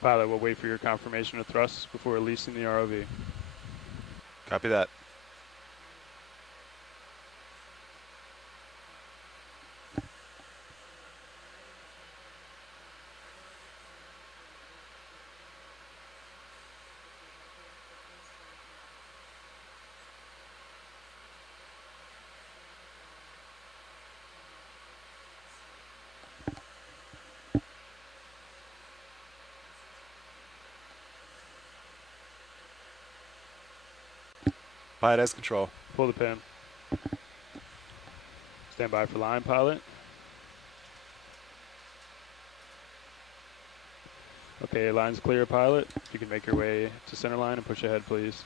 Pilot, we'll wait for your confirmation of thrust before releasing the ROV. Copy that. Pilot has control. Pull the pin. Stand by for line, pilot. Okay, line's clear, pilot. You can make your way to center line and push ahead, please.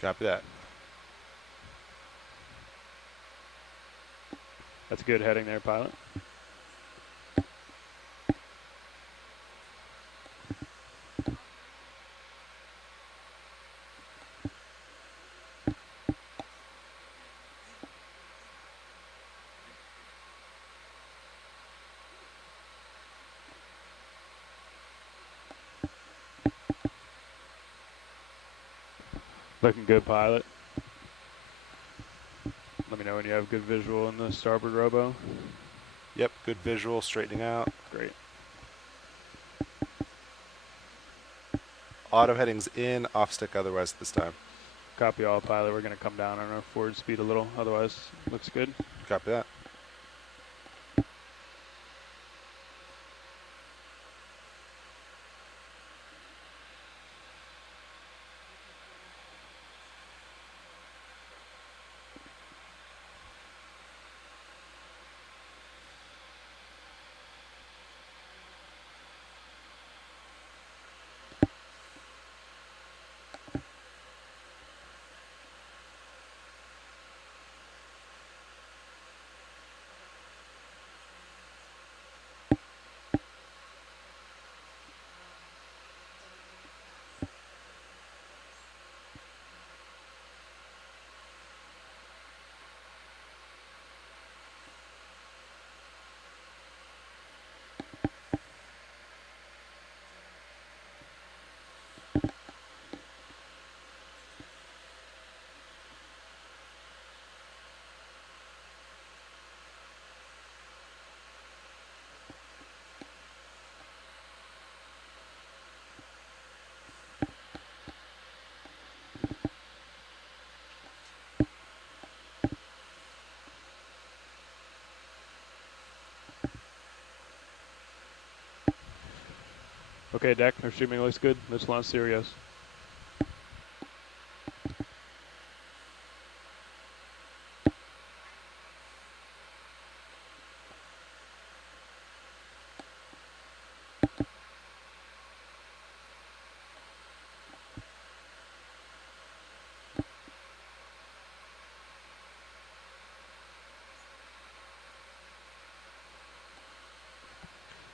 Copy that. That's good heading there, pilot. Looking good, pilot. Let me know when you have good visual in the starboard robo. Yep, good visual, straightening out. Great. Auto headings in, off stick otherwise this time. Copy all, pilot. We're going to come down on our forward speed a little. Otherwise, looks good. Copy that. Okay, deck. Our streaming looks good. Let's launch Sirius.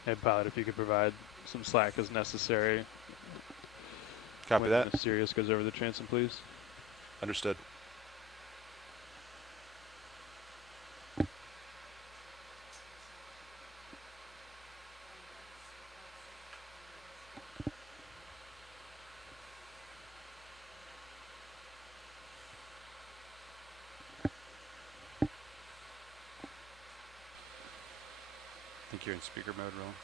And pilot, if you could provide some slack as necessary Copy when that. the Sirius goes over the transom, please. Understood. I think you're in speaker mode, Roll.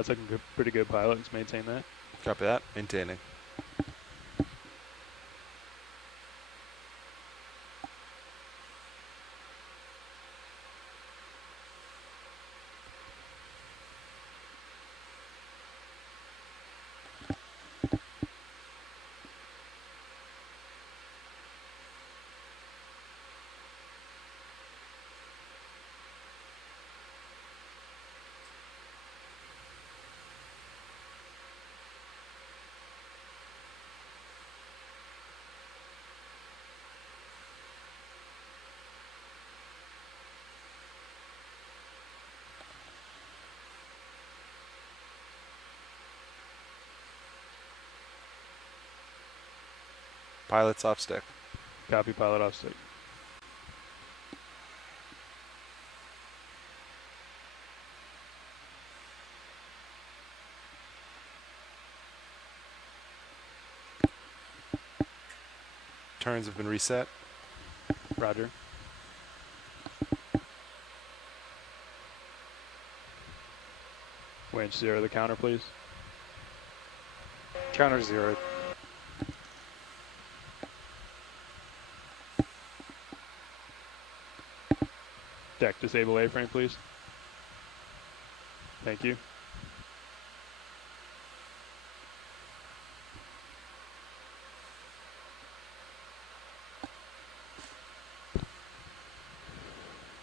That's looking good, pretty good, pilot. Let's maintain that. Copy that. Maintaining. Pilot's off stick. Copy, pilot off stick. Turns have been reset. Roger. Winch 0 the counter, please. Counter 0. Deck disable A-frame, please. Thank you.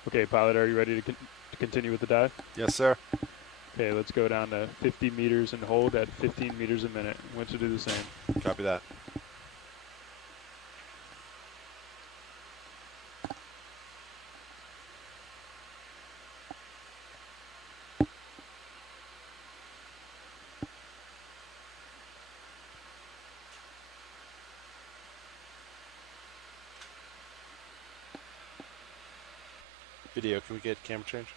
Okay, pilot, are you ready to continue with the dive? Yes, sir. Okay, let's go down to 50 meters and hold at 15 meters a minute. Winch will do the same. Copy that. Video, can we get camera change?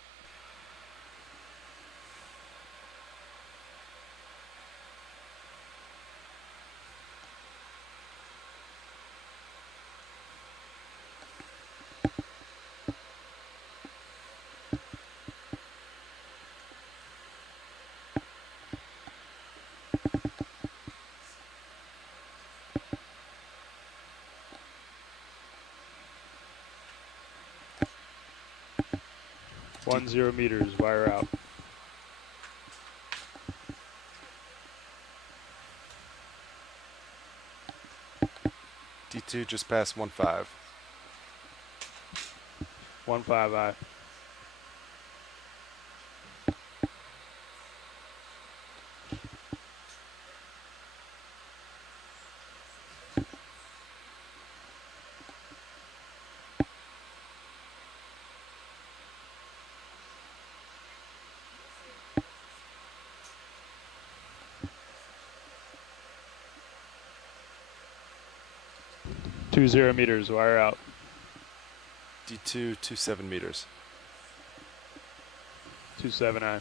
One 0 meters, wire out. D2 just past 1.5. 1-5 I. Two 0 meters, wire out. D2 27 meters. 27 I.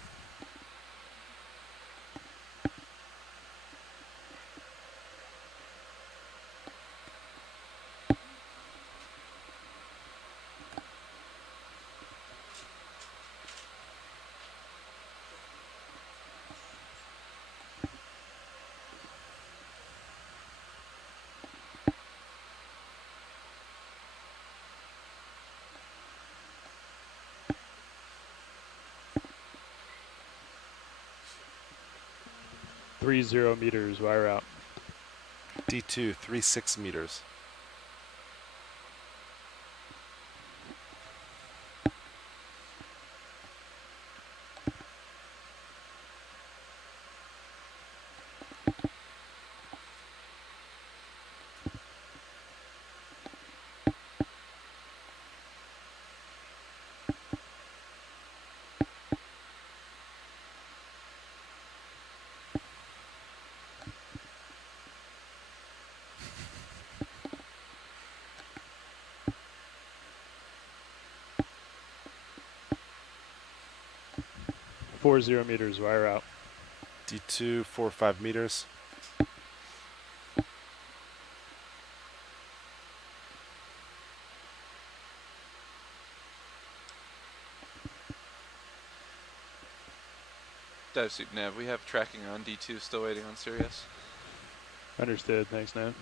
Three 0 meters, wire out. D2 36 meters. Four 0 meters, wire out. D2 4 or 5 meters. Dive suit nav, we have tracking on D2, still waiting on Sirius. Understood, thanks, Nav.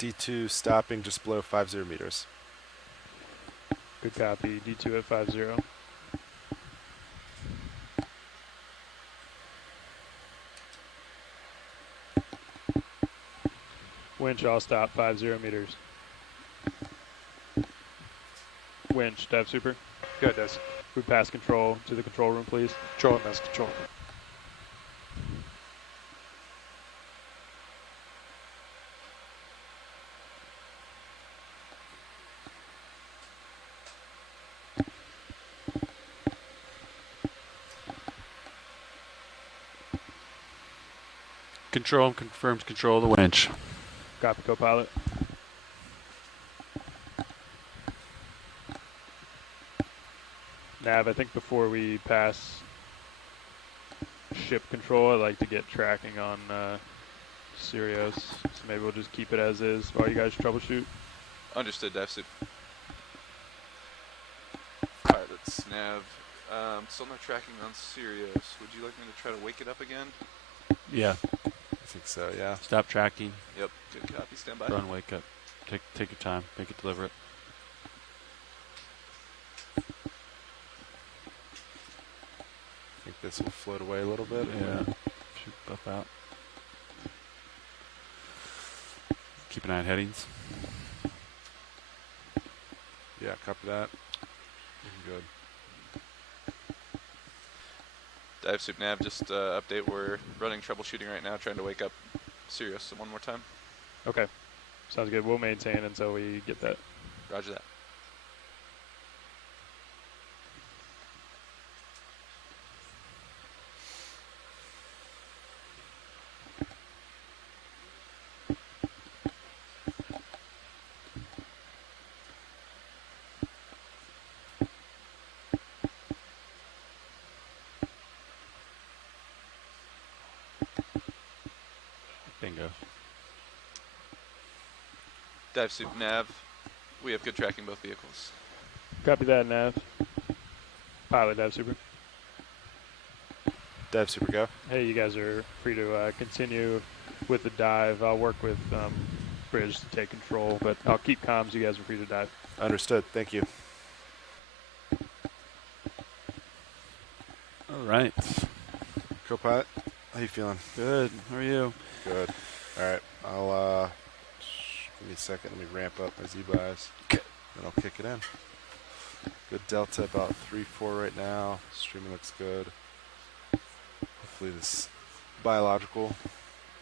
D2 stopping just below 50 meters. Good copy, D2 at 50. Winch, all stop, 50 meters. Winch, dive super. Good, Des. We pass control to the control room, please. Control and Des, control. Control confirms control of the winch. Copy, co-pilot. Nav, I think before we pass ship control, I'd like to get tracking on Sirius. So maybe we'll just keep it as is while you guys troubleshoot. Understood, dive suit. Pilots, nav. Still no tracking on Sirius. Would you like me to try to wake it up again? Yeah. I think so, yeah. Stop tracking. Yep. Good copy. Stand by. Run, wake up. Take your time. Make it deliberate. I think this will float away a little bit. Yeah. Shoot buff out. Keep an eye on headings. Yeah, copy that. Looking good. Dive suit nav, just update. We're running troubleshooting right now, trying to wake up Sirius one more time. Okay. Sounds good. We'll maintain until we get that. Roger that. Bingo. Dive suit nav, we have good tracking both vehicles. Copy that, Nav. Pilot, Dive Super. Dive super go. Hey, you guys are free to continue with the dive. I'll work with Bridge to take control, but I'll keep comms. You guys are free to dive. Understood. Thank you. All right. Co-pilot, how you feeling? Good. How are you? Good. All right. I'll give me a second. Let me ramp up my Z-buys. Then I'll kick it in. Good delta, about 3-4 right now. Streaming looks good. Hopefully this biological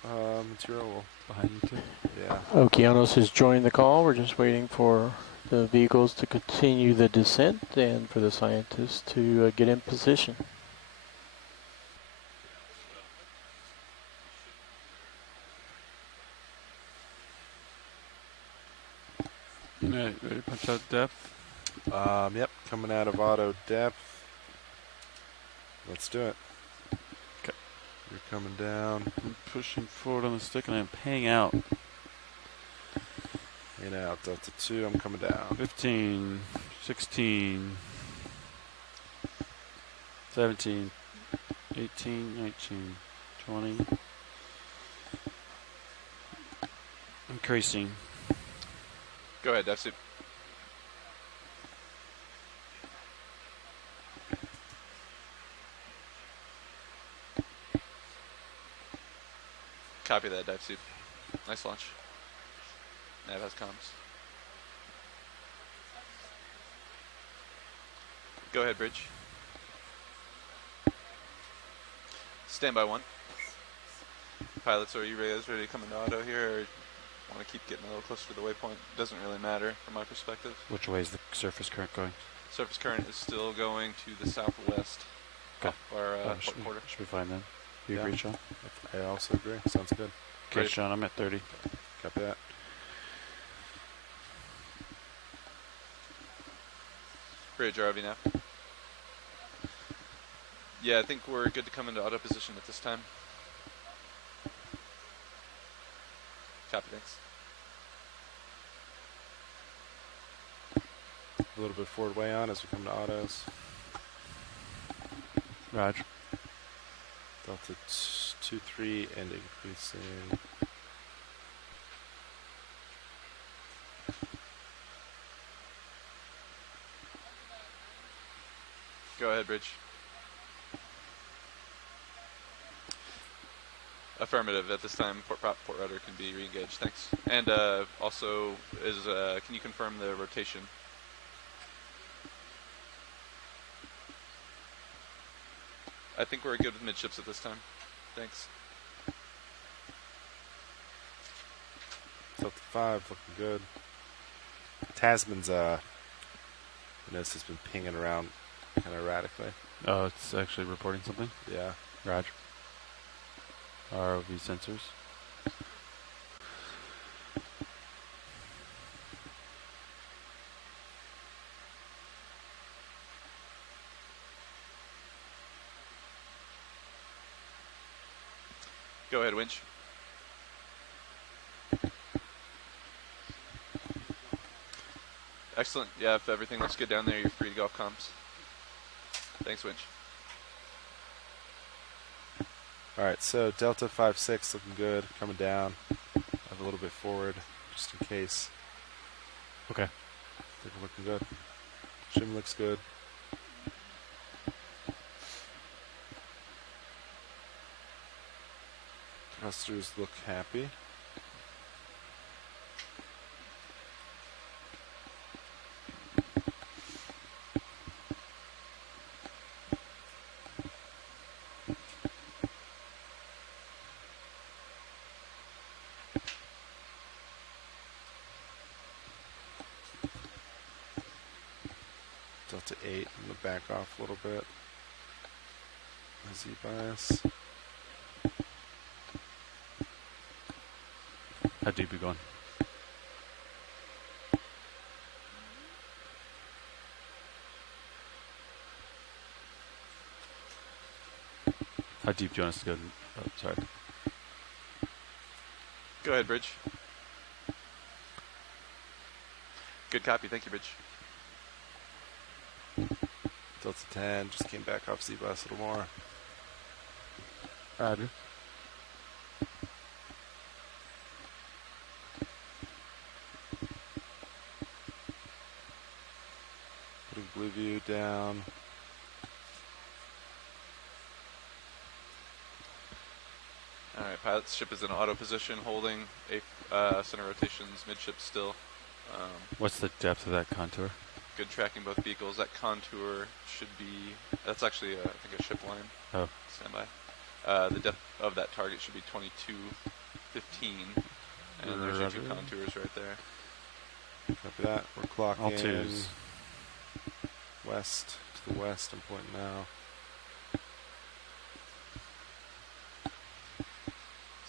material will. Behind you too. Yeah. Okeanos has joined the call. We're just waiting for the vehicles to continue the descent and for the scientists to get in position. All right. Ready to punch out depth? Yep. Coming out of auto depth. Let's do it. Okay. You're coming down. I'm pushing forward on the stick and I'm paying out. In out. Delta 2. I'm coming down. 15, 16, 17, 18, 19, 20. Increasing. Go ahead, dive suit. Copy that, dive suit. Nice launch. Nav has comms. Go ahead, Bridge. Standby 1. Pilots, are you guys ready to come into auto here, or want to keep getting a little closer to the waypoint? Doesn't really matter from my perspective. Which way is the surface current going? Surface current is still going to the southwest. Okay. Off our port quarter. Should be fine then. You Yeah. agree, Sean? I also agree. Sounds good. Okay, Great. Sean, I'm at 30. Copy that. Bridge, RV now. Yeah, I think we're good to come into auto position at this time. Copy, thanks. A little bit forward way on as we come to autos. Roger. Delta 2-3 and increasing. Go ahead, Bridge. Affirmative. At this time, port rudder can be re-engaged. Thanks. And also, can you confirm the rotation? I think we're good with midships at this time. Thanks. Delta 5 looking good. Tasman's I noticed has been pinging around kind of erratically. Oh, it's actually reporting something? Yeah. Roger. ROV sensors. Go ahead, winch. Excellent. Yeah, if everything looks good down there, you're free to go off comms. Thanks, winch. All right, so Delta 5-6 looking good, coming down. Have a little bit forward, just in case. Okay. I think we're looking good. Shim looks good. Thrusters look happy. Delta 8, I'm going to back off a little bit. Z bias. How deep are you going? How deep do you want us to go? Oh, sorry. Go ahead, bridge. Good copy. Thank you, bridge. Delta 10, just came back off Z bias a little more. Roger. Putting blue view down. Alright, pilot's ship is in auto position, holding center rotations, midship still. What's the depth of that contour? Good tracking both vehicles. That contour should be, that's actually, I think, a ship line. Oh. Standby. The depth of that target should be 2215. And there's your two Roger. contours right there. Copy that. We're clocking All twos. west to the west. I'm pointing now.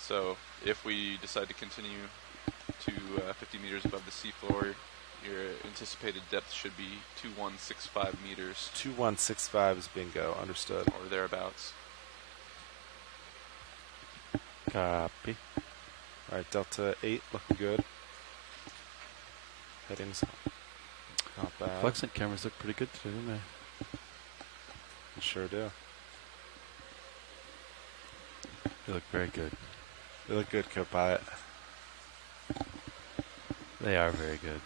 So if we decide to continue to 50 meters above the seafloor, your anticipated depth should be 2165 meters 2165 is bingo. Understood. or thereabouts. Copy. All right, Delta 8 looking good. Headings not bad. Fluorescent cameras look pretty good today, don't they? They sure do. They look very good. They look good, co-pilot. They are very good.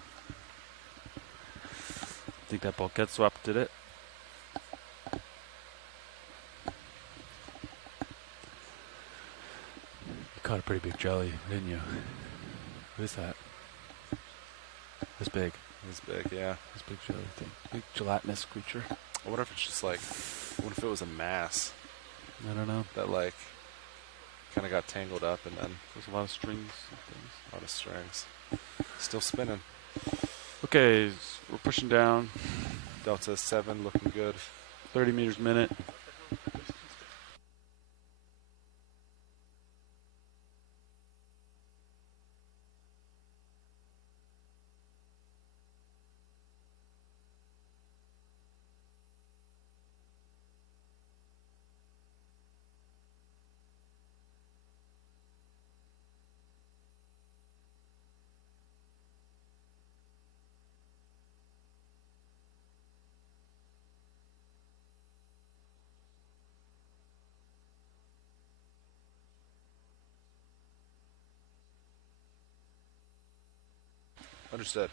Think that bulkhead swap did it? You caught a pretty big jelly, didn't you? What is that? This big. It's big, yeah. This big jelly thing. Big gelatinous creature. I wonder if it's just like, what if it was a mass I don't know. that like kind of got tangled up and then There's a lot of strings and things. a lot of strings. Still spinning. Okay, we're pushing down. Delta 7 looking good. 30 meters a minute. Understood.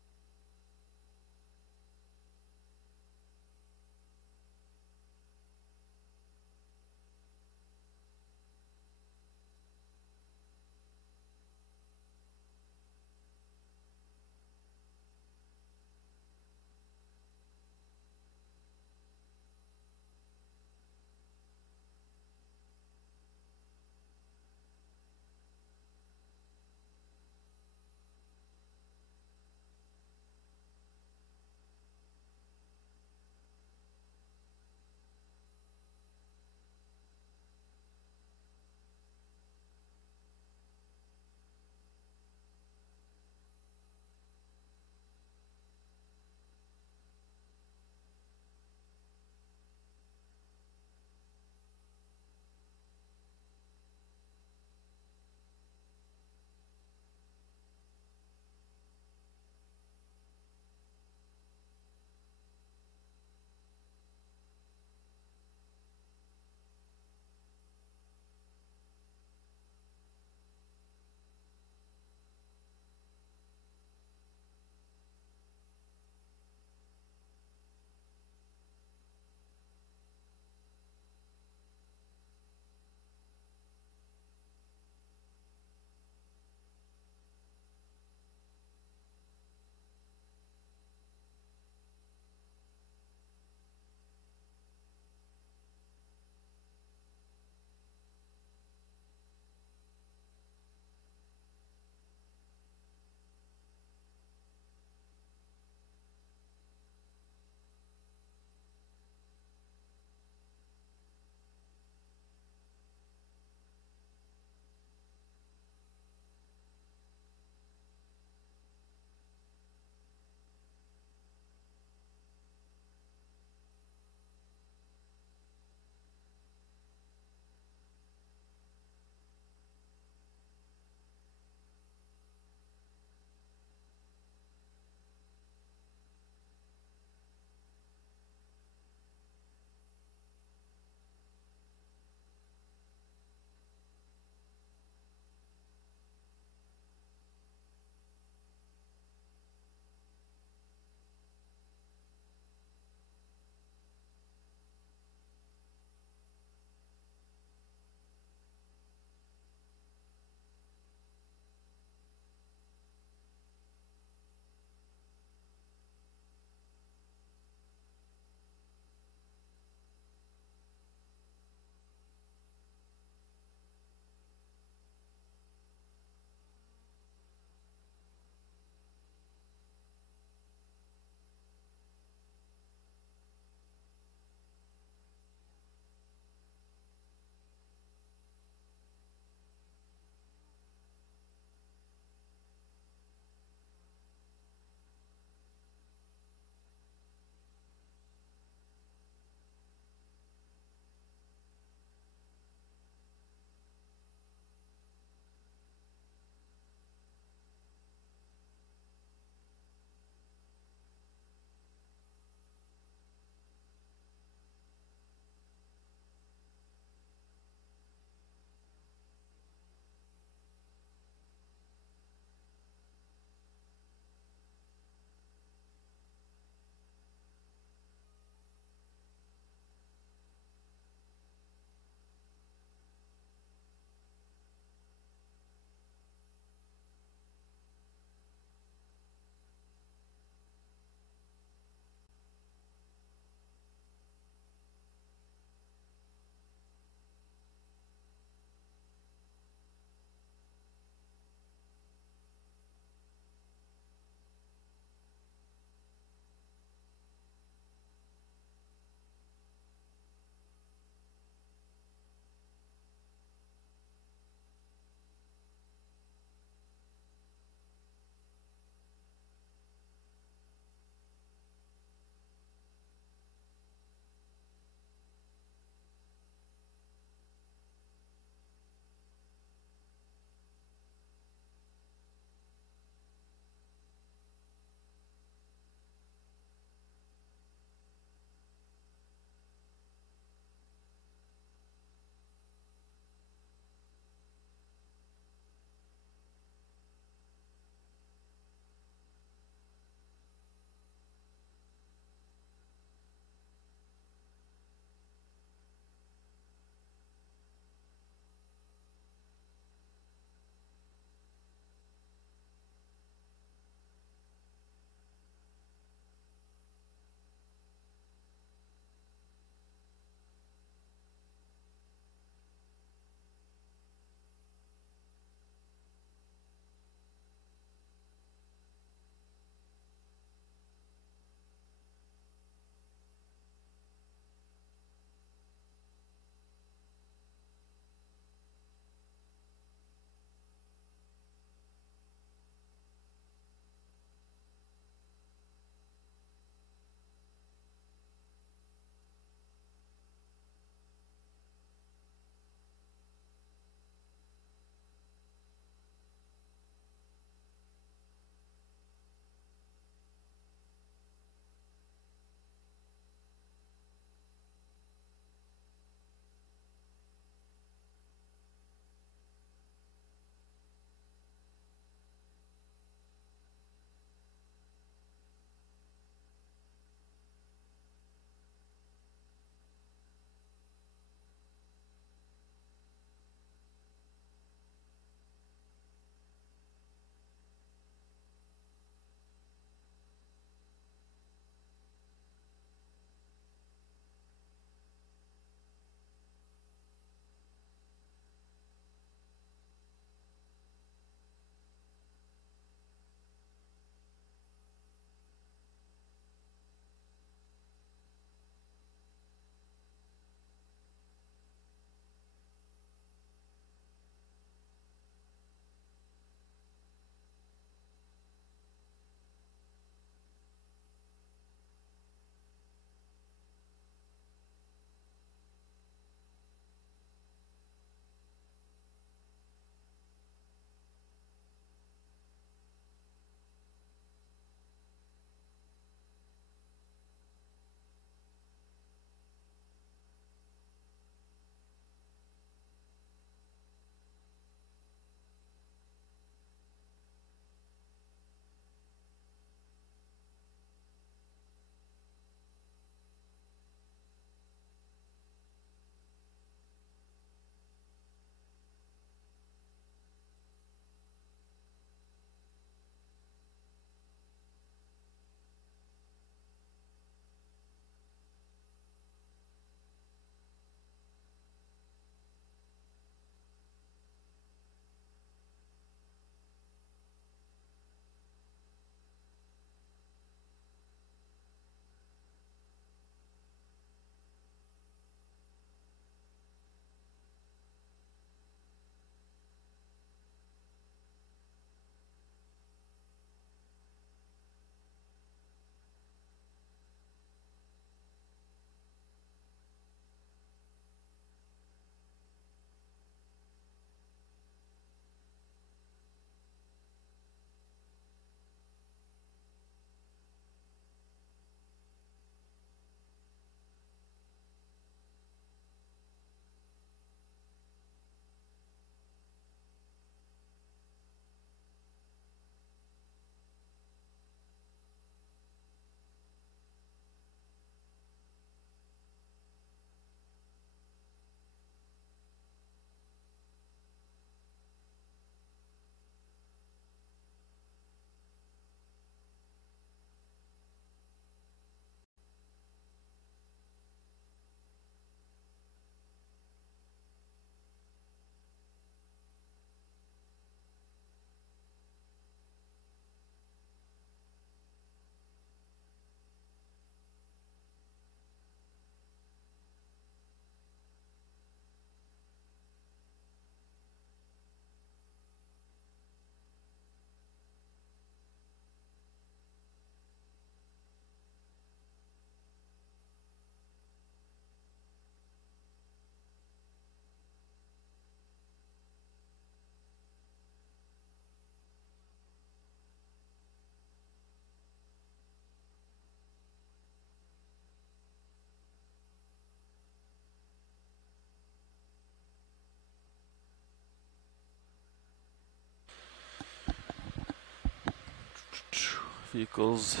Vehicles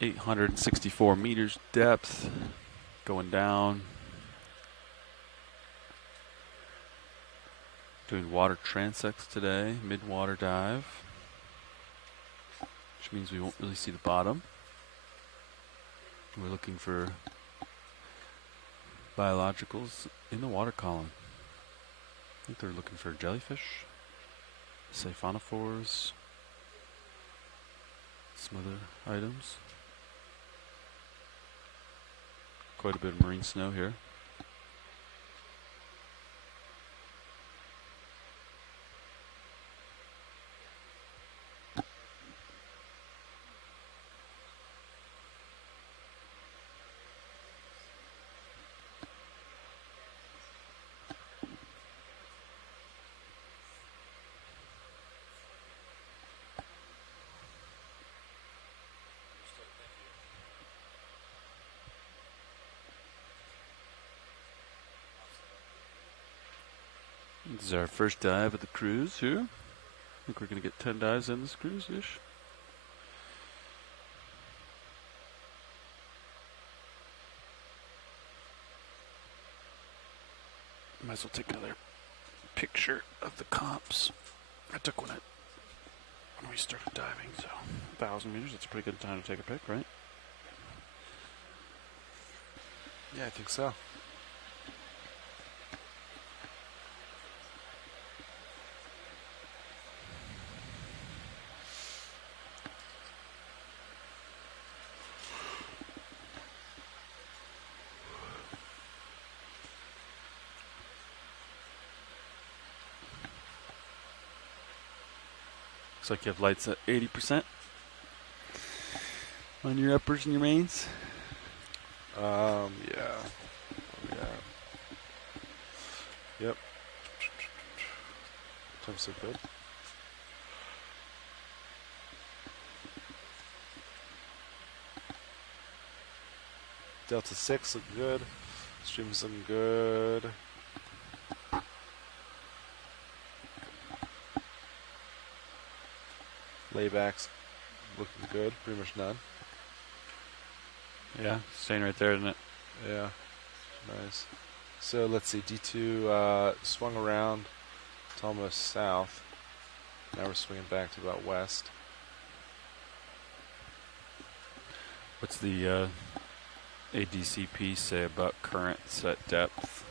864 meters depth, going down. Doing water transects today, mid-water dive, which means we won't really see the bottom. We're looking for biologicals in the water column. I think they're looking for jellyfish, siphonophores, some other items. Quite a bit of marine snow here. This is our first dive of the cruise here. I think we're going to get 10 dives in this cruise-ish. Might as well take another picture of the comps. I took one when we started diving, so 1,000 meters, that's a pretty good time to take a pic, right? Yeah, I think so. Looks like you have lights at 80% on your uppers and your mains. Yeah. Yep. Times so good. Delta 6 look good. Streams looking good. Laybacks looking good. Pretty much none. Yeah, staying right there, isn't it? Yeah. Nice. So let's see. D2 swung around to almost south. Now we're swinging back to about west. What's the ADCP say about currents at depth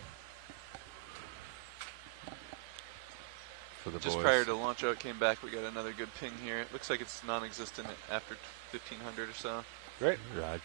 for the Just boys? prior to launch out, came back. We got another good ping here. It looks like it's non-existent after 1500 or so. Great. Raj.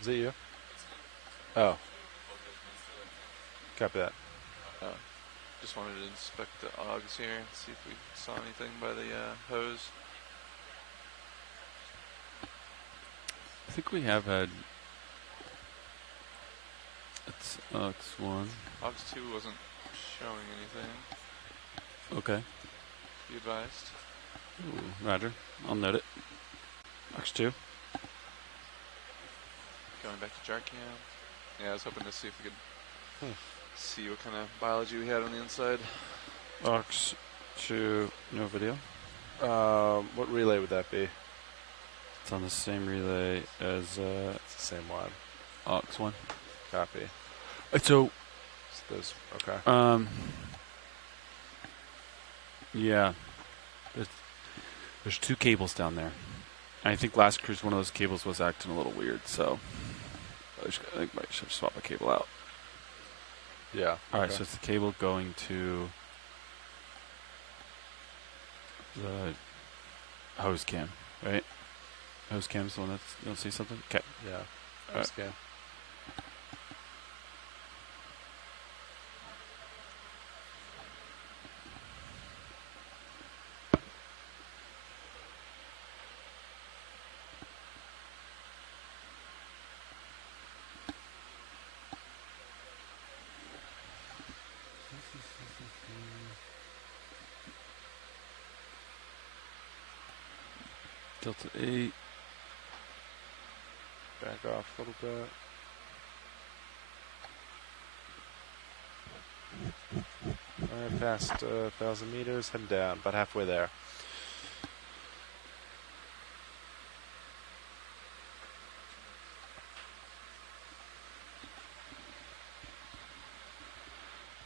Is it you? Oh. Copy that. Just wanted to inspect the augs here and see if we saw anything by the hose. I think we have had. It's X1. Augs 2 wasn't showing anything. Okay. Be advised. Ooh, Roger. I'll note it. X2. Going back to Jarcam. Yeah, I was hoping to see if we could see what kind of biology we had on the inside. X2. No video. What relay would that be? It's on the same relay as It's the same one. Aux1. Copy. So, So those. Okay. Yeah. There's two cables down there. I think last cruise one of those cables was acting a little weird, so I think I should swap a cable out. Yeah. All right, okay. so it's the cable going to the hose cam, right? Hose cam's the one that's, you don't see something? Okay. Yeah. All right. Scan. Delta 8. Back off a little bit. Alright, past 1,000 meters, heading down, about halfway there.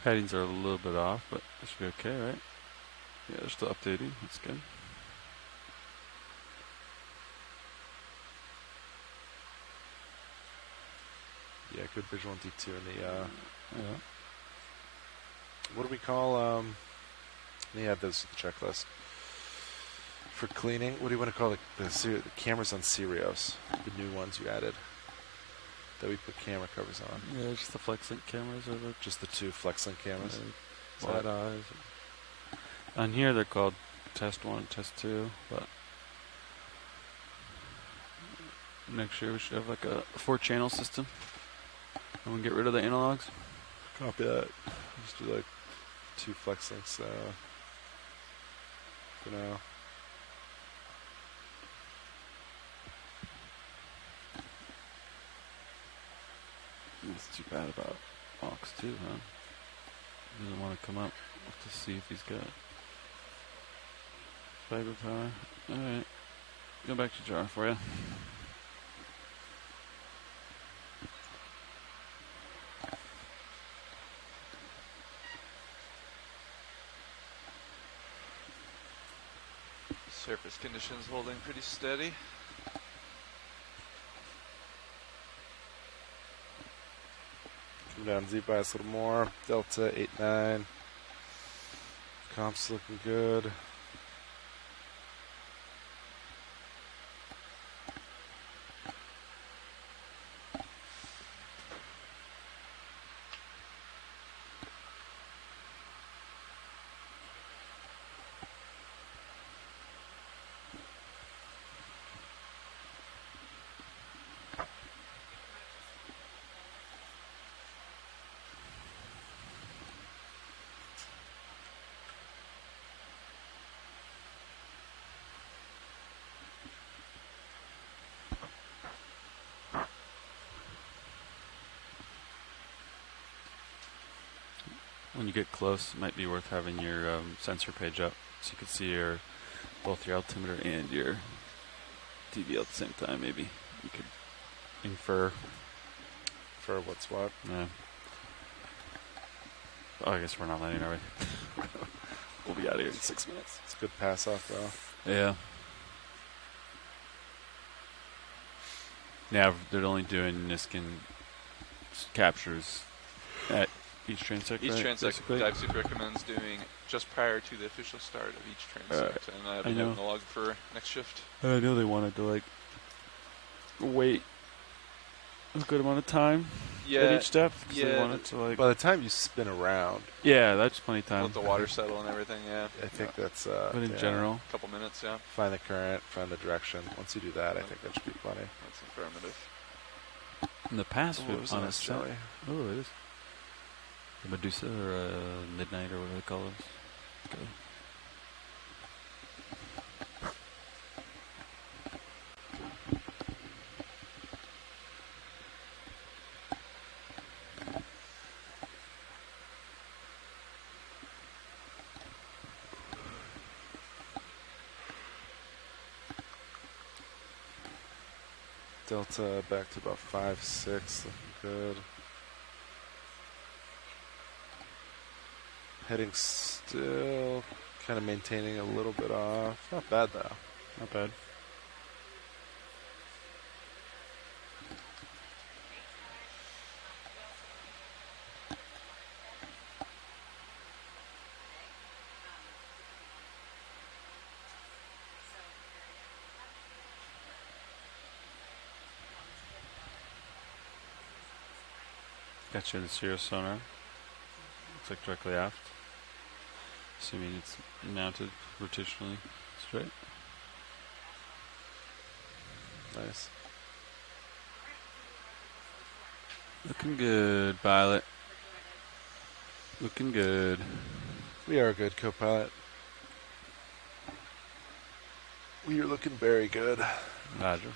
Headings are a little bit off, but it should be okay, right? Yeah, they're still updating. That's good. Yeah, good visual on D2 in the, Yeah. what do we call, yeah, there's the checklist. For cleaning, what do you want to call the cameras on Sirius? The new ones you added. That we put camera covers on. Yeah, just the FlexLink cameras or the Just the 2 FlexLink cameras. wide eyes. On here they're called Test 1, Test 2, but next year we should have like a 4-channel system. And we get rid of the analogs. Copy that. Just do like 2 FlexLinks for now. It's too bad about Ox too, huh? He doesn't want to come up to see if he's got fiber power. Alright. Go back to jar for you. Surface conditions holding pretty steady. Come down Z-bias a little more. Delta 8-9. Comps looking good. When you get close, it might be worth having your sensor page up so you can see both your altimeter and your DVL at the same time. Maybe you could infer. For what's what? Yeah. Oh, I guess we're not landing, are we? We'll be out of here in 6 minutes. It's a good pass off though. Yeah. Yeah, they're only doing Niskin captures at each transect. Each right? transect Basically. DiveSuit recommends doing just prior to the official start of each transect, and I be know. note in the log for next shift. I know they wanted to like wait a good amount of time at each step. 'Cause they yeah, wanted to like. By the time you spin around, Yeah, that's plenty of time. Let the water settle and everything. Yeah, I think that's. But in yeah. general, a couple minutes. Yeah, Find the current, find the direction. Once you do that, I think that should be plenty. that's affirmative. in the past, What was on that, a set. Sally? Oh, it is. The Medusa or Midnight or whatever they call those. Go. Delta back to about 5-6, looking good. Heading still, kind of maintaining a little bit off. Not bad though. Not bad. Got you in the Sirius sonar. Looks like directly aft. Assuming it's mounted rotationally straight. Nice. Looking good, pilot. Looking good. We are a good co-pilot. You're looking very good. Roger.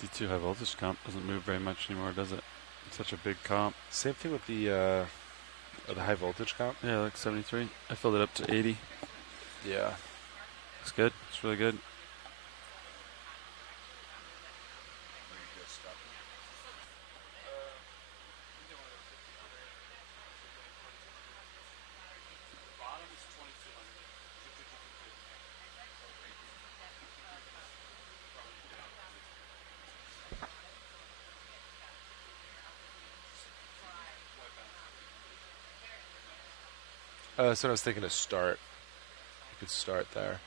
D2 high voltage comp doesn't move very much anymore, does it? It's such a big comp. Same thing with the high voltage comp. Yeah, like 73. I filled it up to 80. Yeah. Looks good. It's really good. So I was thinking to start. You could start there.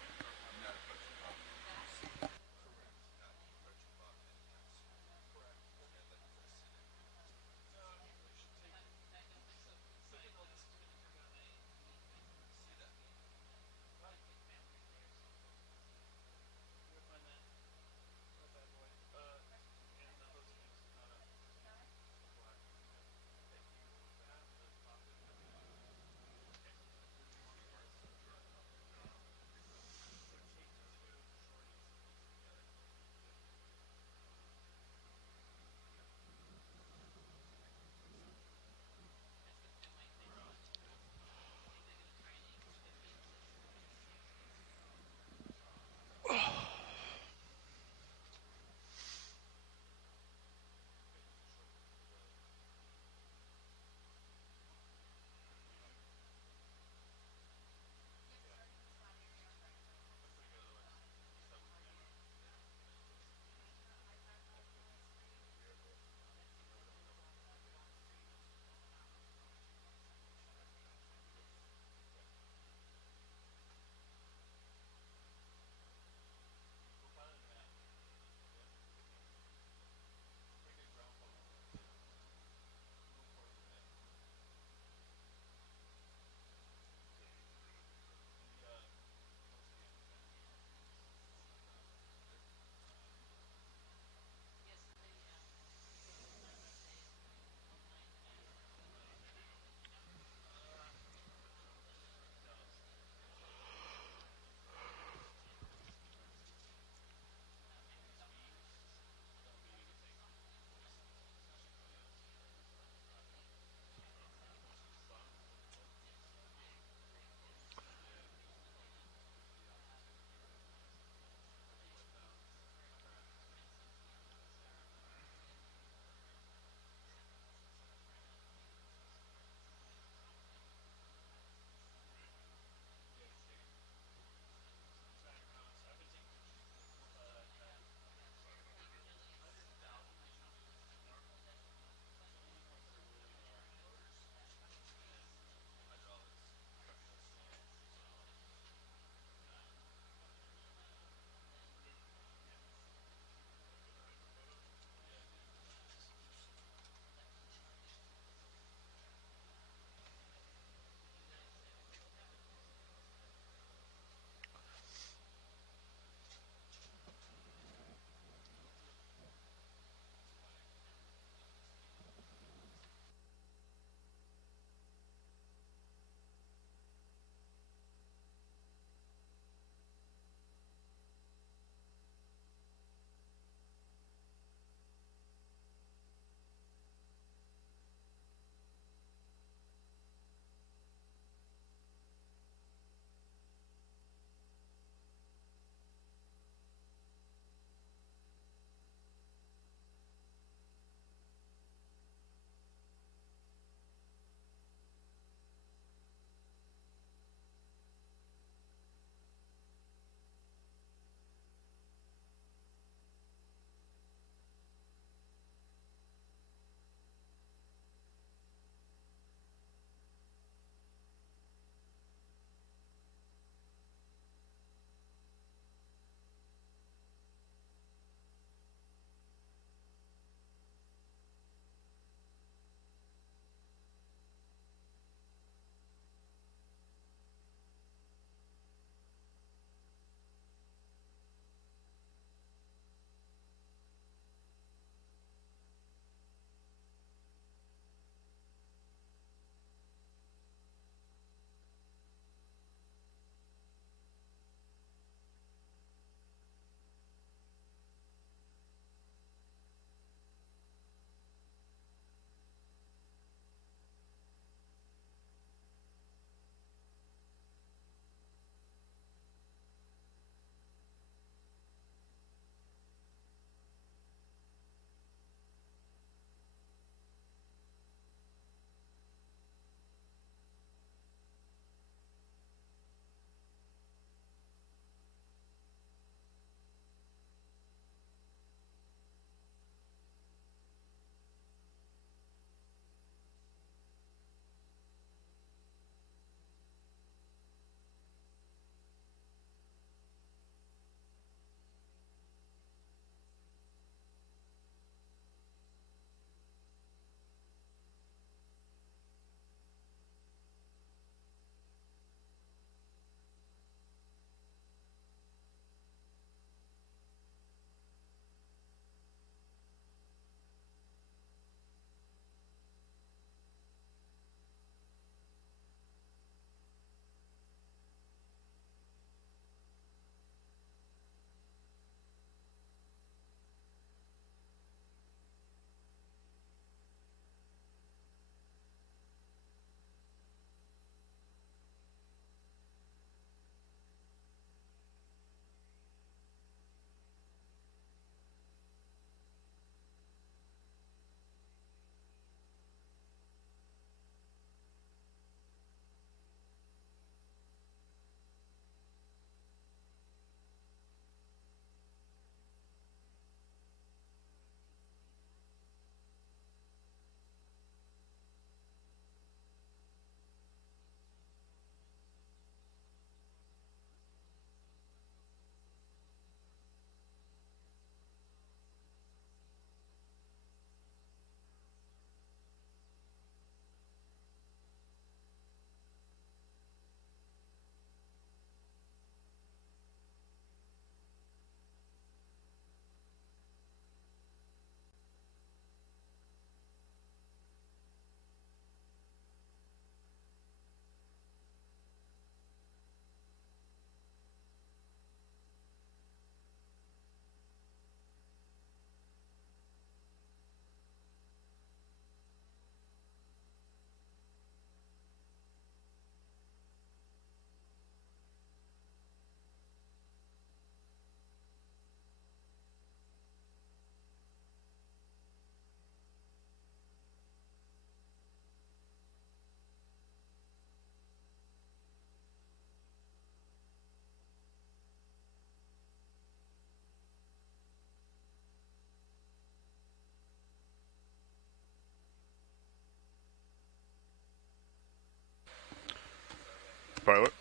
pilot.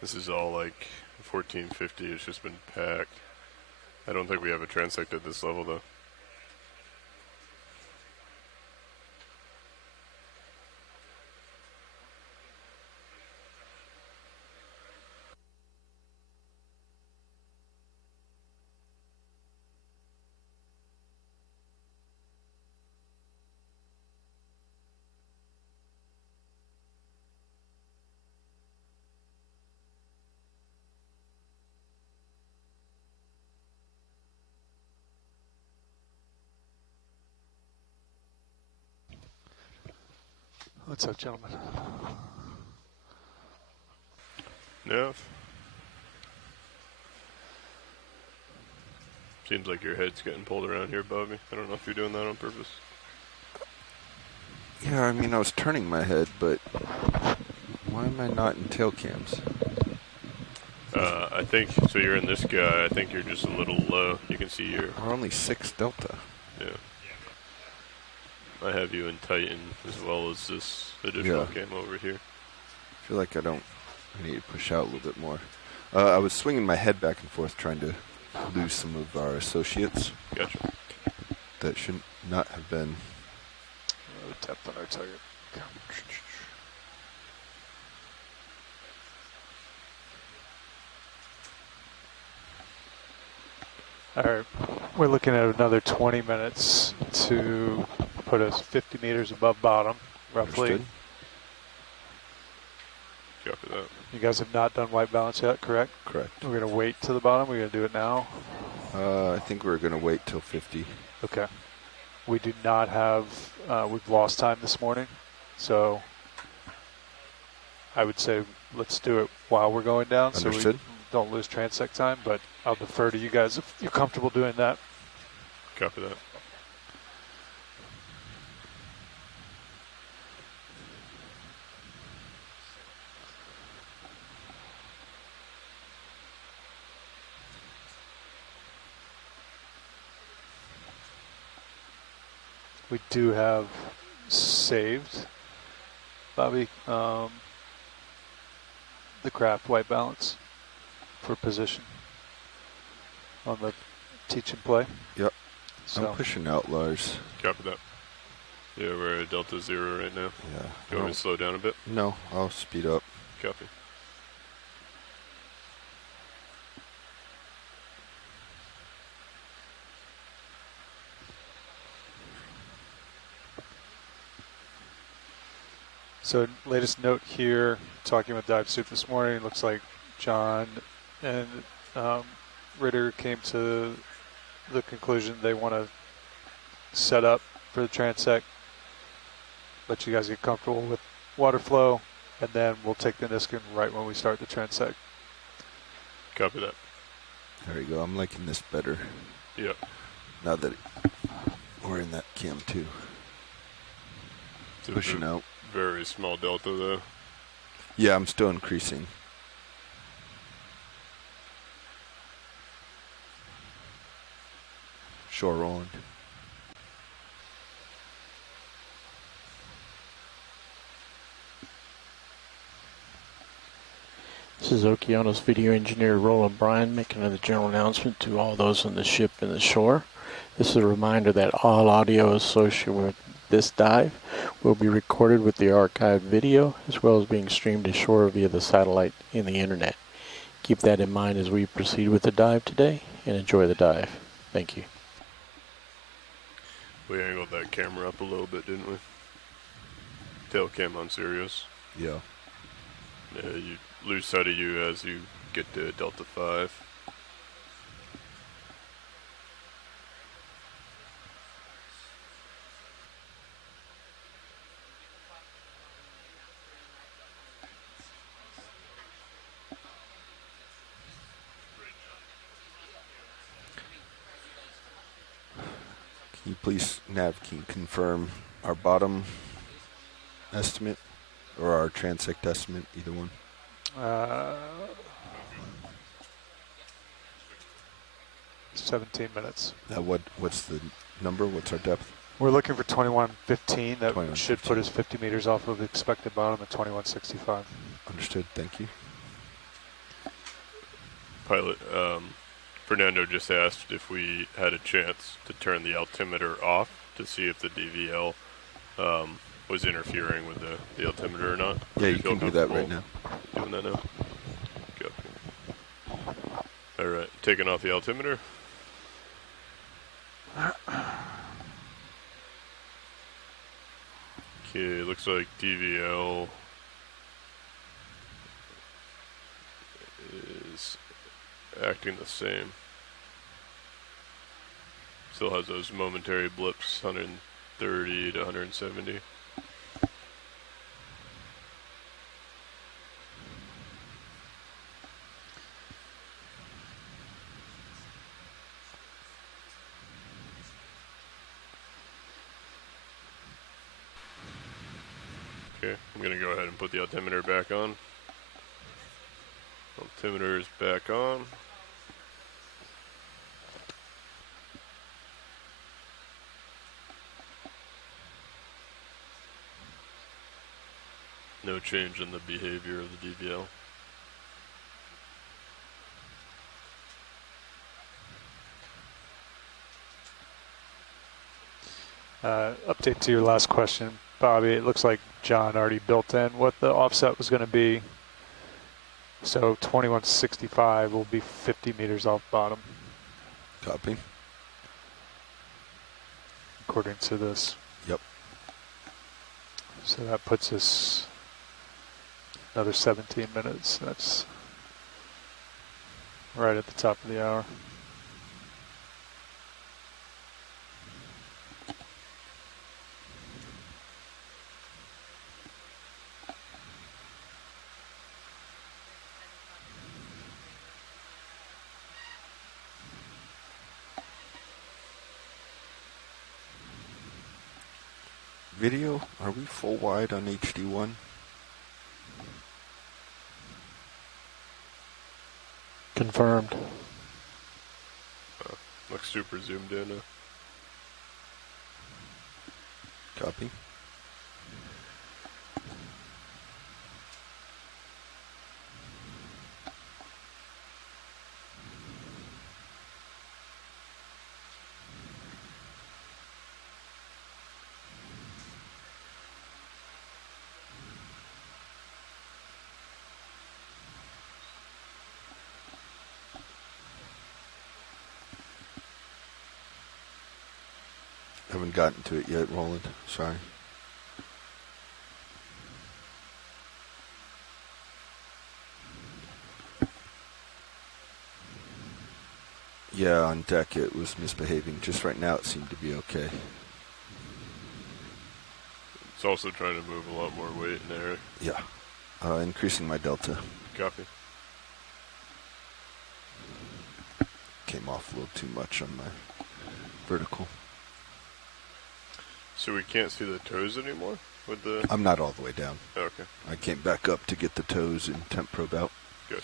This is all like 1450. It's just been packed. I don't think we have a transect at this level though. What's up, gentlemen? Yeah. Seems like your head's getting pulled around here, Bobby. I don't know if you're doing that on purpose. Yeah, I mean, I was turning my head, but why am I not in tail cams? I think, so you're in this guy. I think you're just a little low. You can see your... We're only 6 delta. Yeah. I have you in Titan as well as this additional cam over here. I feel like I need to push out a little bit more. I was swinging my head back and forth trying to lose some of our associates. Gotcha. That should not have been. Tapped on our target. Alright, we're looking at another 20 minutes to put us 50 meters above bottom, roughly. Understood. Copy that. You guys have not done white balance yet, correct? Correct. We're going to wait to the bottom. We're going to do it now. I think we're going to wait till 50. Okay. We do not have, we've lost time this morning, so I would say let's do it while we're going down. Understood. So we don't lose transect time, but I'll defer to you guys if you're comfortable doing that. Copy that. We do have saved, Bobby, the craft white balance for position on the teach and play. Yep. So I'm pushing out, Lars. Copy that. Yeah, we're at Delta 0 right now. Yeah. You want me to slow down a bit? No, I'll speed up. Copy. So latest note here, talking with Dive Suit this morning, looks like John and Ritter came to the conclusion they want to set up for the transect, let you guys get comfortable with water flow, and then we'll take the Niskin right when we start the transect. Copy that. There you go. I'm liking this better. Yep. Now that we're in that cam too. It's a Pushing out. Very small delta though. Yeah, I'm still increasing. Shore rolling. This is Okeanos video engineer Roland Bryan making a general announcement to all those on the ship and the shore. This is a reminder that all audio associated with this dive will be recorded with the archived video as well as being streamed ashore via the satellite in the internet. Keep that in mind as we proceed with the dive today and enjoy the dive. Thank you. We angled that camera up a little bit, didn't we? Tail cam on Sirius. Yeah. Yeah, you lose sight of you as you get to Delta 5. Can you please, Nav, can you confirm our bottom estimate or our transect estimate, either one? 17 minutes. What's the number? What's our depth? We're looking for 2115. That 21:15. should put us 50 meters off of the expected bottom at 2165. Understood. Thank you. Pilot, Fernando just asked if we had a chance to turn the altimeter off to see if the DVL was interfering with the altimeter or not. Yeah, you can do that right now. Doing that now? Copy. All right, taking off the altimeter. Okay, looks like DVL is acting the same. Still has those momentary blips, 130 to 170. Okay, I'm going to go ahead and put the altimeter back on. Altimeter is back on. No change in the behavior of the DVL. Update to your last question, Bobby. It looks like John already built in what the offset was going to be. So 2165 will be 50 meters off bottom, Copy. according to this. Yep. So that puts us another 17 minutes. That's right at the top of the hour. Video, are we full wide on HD1? Confirmed. Looks super zoomed in. Copy. Haven't gotten to it yet, Roland. Sorry. Yeah, on deck it was misbehaving. Just right now it seemed to be okay. It's also trying to move a lot more weight in there. Yeah. Increasing my delta. Copy. Came off a little too much on my vertical. So we can't see the toes anymore with the... I'm not all the way down. Oh, okay, I came back up to get the toes and temp probe out. gotcha.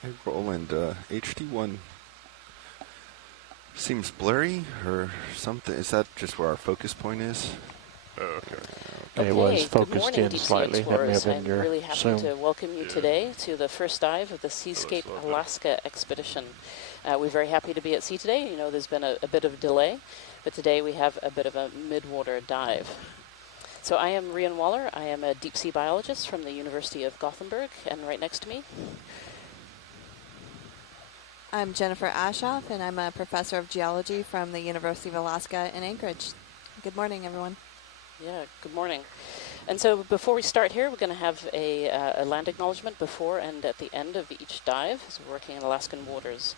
Hey, Roland, HD1 seems blurry or something. Is that just where our focus point is? Oh, okay. It was Good focused morning, in deep sea slightly. That may have explorers. been I'm your really happy Zoom. to welcome you Yeah. today to the first dive of the Seascape love that. Alaska expedition. We're very happy to be at sea today. You know, there's been a bit of delay, but today we have a bit of a mid-water dive. So I am Rian Waller. I am a deep sea biologist from the University of Gothenburg, and right next to me, I'm Jennifer Ashoff, and I'm a professor of geology from the University of Alaska in Anchorage. Good morning, everyone. yeah, good morning. And so before we start here, we're going to have a land acknowledgement before and at the end of each dive, as we're working in Alaskan waters.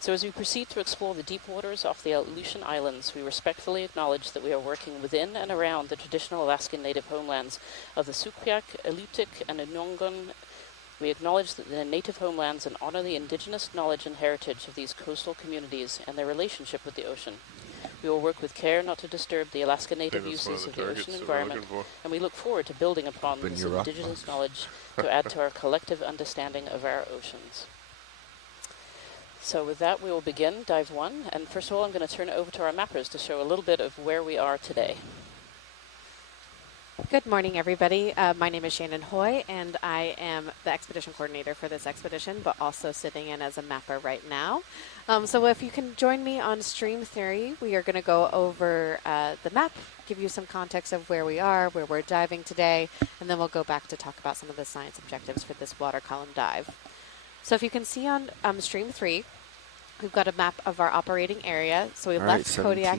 So as we proceed to explore the deep waters off the Aleutian Islands, we respectfully acknowledge that we are working within and around the traditional Alaskan native homelands of the Sukpiaq, Alutiiq, and Inongon We acknowledge that the native homelands and honor the indigenous knowledge and heritage of these coastal communities and their relationship with the ocean. We will work with care not to disturb the Alaska Native uses of the ocean environment, and we look forward to building upon this indigenous knowledge to add to our collective understanding of our oceans. So with that, we will begin Dive 1, and first of all, I'm going to turn it over to our mappers to show a little bit of where we are today. Good morning, everybody. My name is Shannon Hoy, and I am the expedition coordinator for this expedition, but also sitting in as a mapper right now. So if you can join me on Stream 3, we are going to go over the map, give you some context of where we are, where we're diving today, and then we'll go back to talk about some of the science objectives for this water column dive. So if you can see on Stream 3, we've got a map of our operating area. So we left Kodiak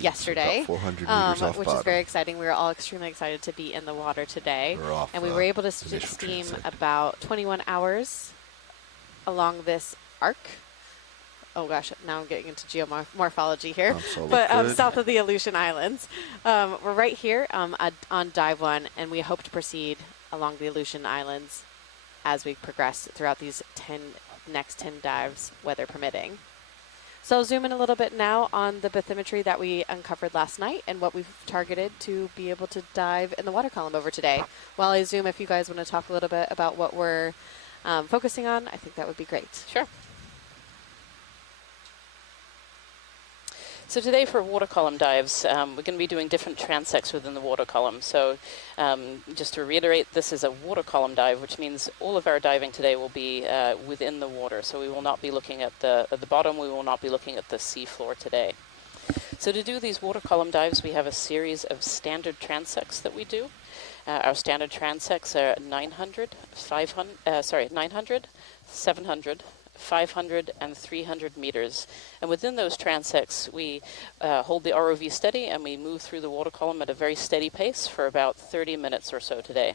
yesterday, so 400 meters off which bottom. is very exciting. We were all extremely excited to be in the water today. We're off, and we were able to steam about 21 hours along this arc. Oh gosh, now I'm getting into geomorphology here. But south of the Aleutian Islands. We're right here on Dive 1, and we hope to proceed along the Aleutian Islands as we progress throughout these next 10 dives, weather permitting. So I'll zoom in a little bit now on the bathymetry that we uncovered last night and what we've targeted to be able to dive in the water column over today. While I zoom, if you guys want to talk a little bit about what we're focusing on, I think that would be great. Sure. So today for water column dives, we're going to be doing different transects within the water column. So just to reiterate, this is a water column dive, which means all of our diving today will be within the water. So we will not be looking at the bottom. We will not be looking at the sea floor today. So to do these water column dives, we have a series of standard transects that we do. Our standard transects are 900, 700, 500 and 300 meters. And within those transects, we hold the ROV steady and we move through the water column at a very steady pace for about 30 minutes or so today.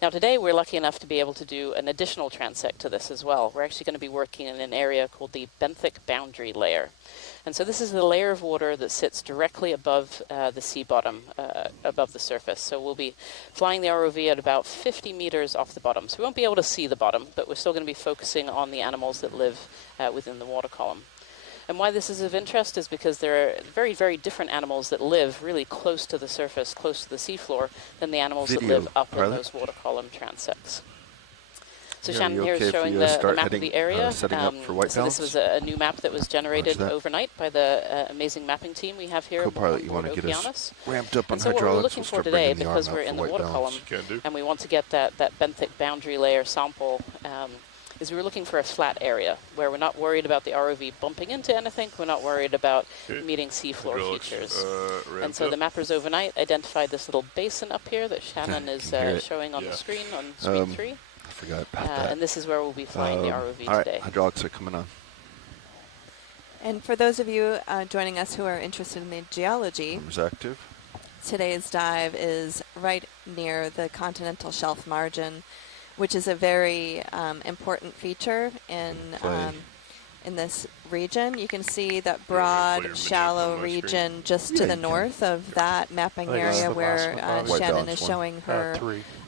Now today we're lucky enough to be able to do an additional transect to this as well. We're actually going to be working in an area called the benthic boundary layer. And so this is the layer of water that sits directly above the sea bottom, above the surface. So we'll be flying the ROV at about 50 meters off the bottom. So we won't be able to see the bottom, but we're still going to be focusing on the animals that live within the water column. And why this is of interest is because there are very, very different animals that live really close to the surface, close to the seafloor, than the animals that live up in those water column transects. So Shannon here is showing the map of the area. So this was a new map that was generated overnight by the amazing mapping team we have here on board Okeanos. Ramped up on and so what we're looking for today, because we're in the water column and we want to get that benthic boundary layer sample, is we were looking for a flat area where we're not worried about the ROV bumping into anything. We're not worried about meeting seafloor features. And so the mappers overnight identified this little basin up here that Shannon is showing on the screen on screen 3. I forgot about that. And this is where we'll be flying the ROV all right, today. Hydraulics are coming on. And for those of you joining us who are interested in the geology, Active. Today's dive is right near the continental shelf margin, which is a very important feature in this region. You can see that broad, shallow region just to the north of that mapping area where Shannon is showing her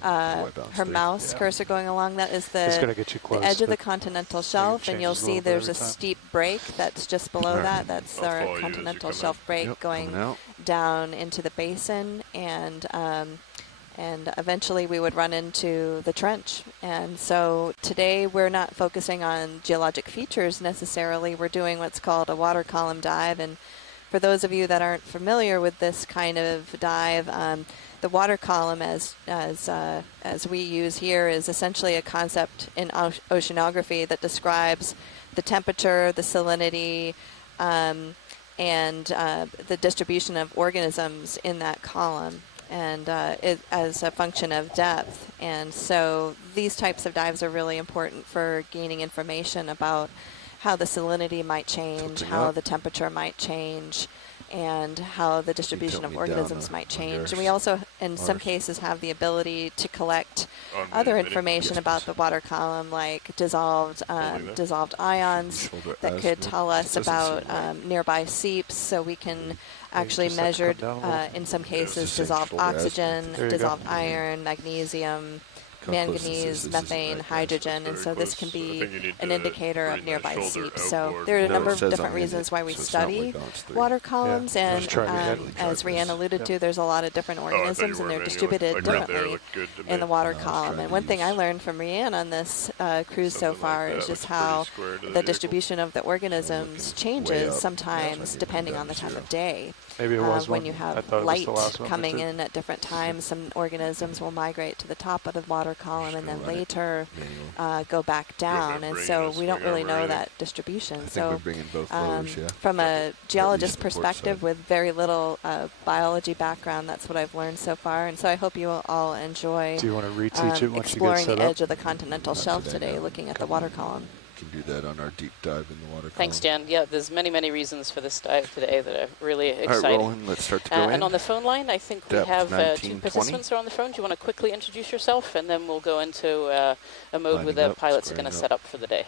her mouse cursor going along. That is the edge of the continental shelf, and you'll see there's a steep break that's just below that. That's our continental shelf break going down into the basin, and eventually we would run into the trench. And so today we're not focusing on geologic features necessarily. We're doing what's called a water column dive. And for those of you that aren't familiar with this kind of dive, the water column as we use here is essentially a concept in oceanography that describes the temperature, the salinity, and the distribution of organisms in that column, and as a function of depth. And so these types of dives are really important for gaining information about how the salinity might change, how the temperature might change, and how the distribution of organisms might change. And we also, in some cases, have the ability to collect other information about the water column, like dissolved ions that could tell us about nearby seeps, so we can actually measure, in some cases, dissolved oxygen, dissolved iron, magnesium, manganese, methane, hydrogen, and so this can be an indicator of nearby seep. So there are a number of different reasons why we study water columns, and as Rhiannon alluded to, there's a lot of different organisms, and they're distributed differently in the water column. And one thing I learned from Rhiannon on this cruise so far is just how the distribution of the organisms changes sometimes depending on the time of day. Maybe it was when you have light coming in at different times, some organisms will migrate to the top of the water column and then later go back down, and so we don't really know that distribution. So from a geologist perspective with very little biology background, that's what I've learned so far, and so I hope you will all enjoy exploring the edge of the continental shelf today, looking at the water column. Can do that on our deep dive in the water column. Thanks, Jan. Yeah, there's many reasons for this dive today that are really exciting. All right, Roland, let's start to go in. And on the phone line, I think we have 2 participants are on the phone. Do you want to quickly introduce yourself, and then we'll go into a mode where the pilots are going to set up for the day.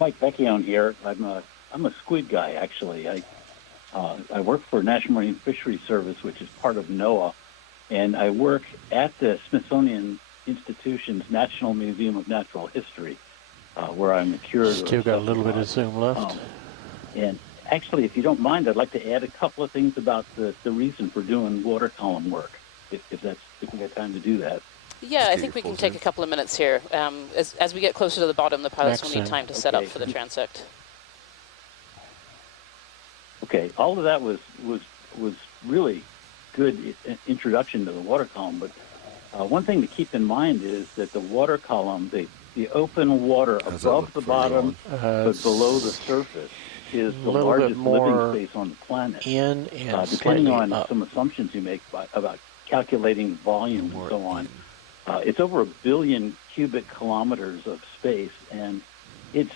Mike Vecchione here. I'm a squid guy, actually. I work for National Marine Fisheries Service, which is part of NOAA, and I work at the Smithsonian Institution's National Museum of Natural History, where I'm a curator. Still got a little bit of Zoom left. And actually, if you don't mind, I'd like to add a couple of things about the reason for doing water column work, if we got time to do that. Yeah, I think we can take a couple of minutes here. As we get closer to the bottom, the pilots will need time to set up for the transect. Okay, all of that was really good introduction to the water column, but one thing to keep in mind is that the water column, the open water above the bottom but below the surface, is the largest living space on the planet. Depending on some assumptions you make about calculating volume and so on, it's over 1 billion cubic kilometers of space, and it's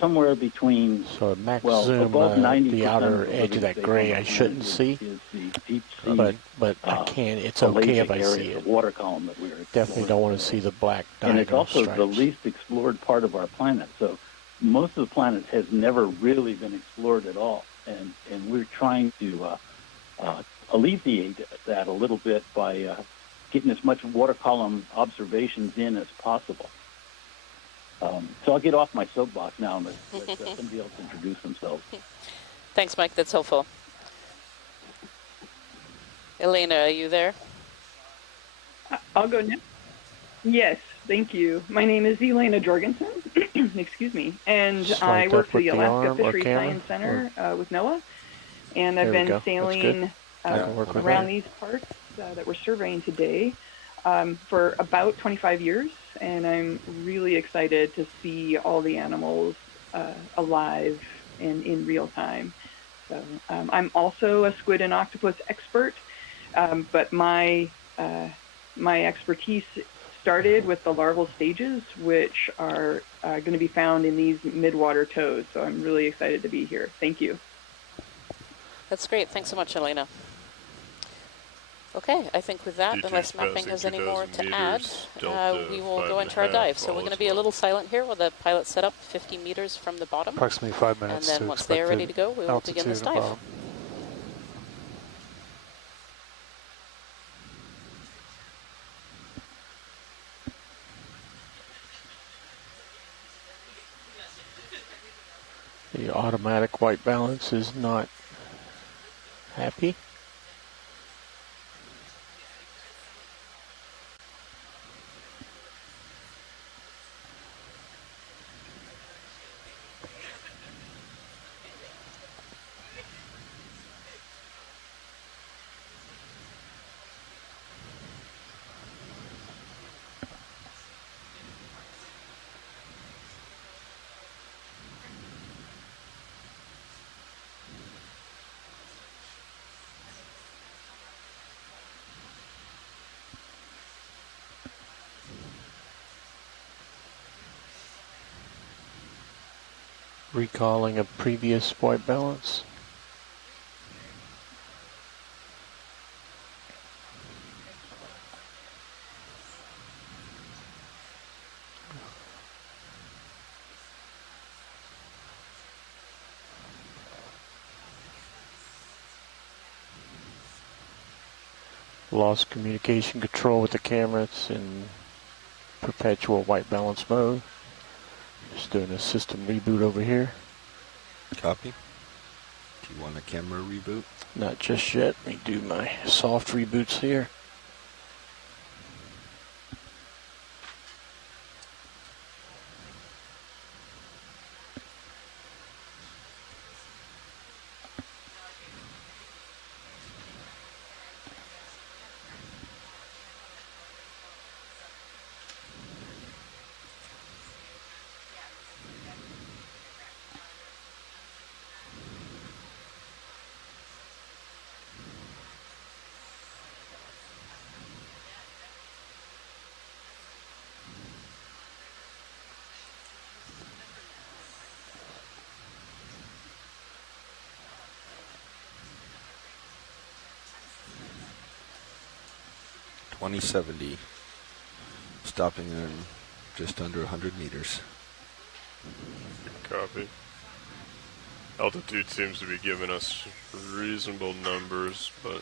somewhere between, max well, zoom, above 90% the outer of the edge of that space gray on I the shouldn't planet see, is the deep sea, but I can. It's okay if I see it. The water column that we're Definitely don't want to see the black and it's also stripes. the least explored part of our planet. So most of the planet has never really been explored at all, and we're trying to alleviate that a little bit by getting as much water column observations in as possible. So I'll get off my soapbox now and let somebody else introduce themselves. Thanks, Mike. That's helpful. Elena, are you there? I'll go next. Yes, thank you. My name is Elena Jorgensen. Excuse me. And I work for the Alaska Fisheries Science Center with NOAA. And I've been sailing around these parts that we're surveying today for about 25 years. And I'm really excited to see all the animals alive and in real time. So I'm also a squid and octopus expert, but my expertise started with the larval stages, which are going to be found in these midwater toads. So I'm really excited to be here. Thank you. That's great. Thanks so much, Elena. Okay, I think with that, unless mapping has any more to add, we will go into our dive. So we're going to be a little silent here while the pilots set up 50 meters from the bottom. Approximately 5 minutes. And then once they're ready to go, we will begin this dive. The automatic white balance is not happy. Recalling a previous white balance. Lost communication control with the camera. It's in perpetual white balance mode. Just doing a system reboot over here. Copy. Do you want a camera reboot? Not just yet. Let me do my soft reboots here. .2070, stopping in just under 100 meters. Copy. Altitude seems to be giving us reasonable numbers, but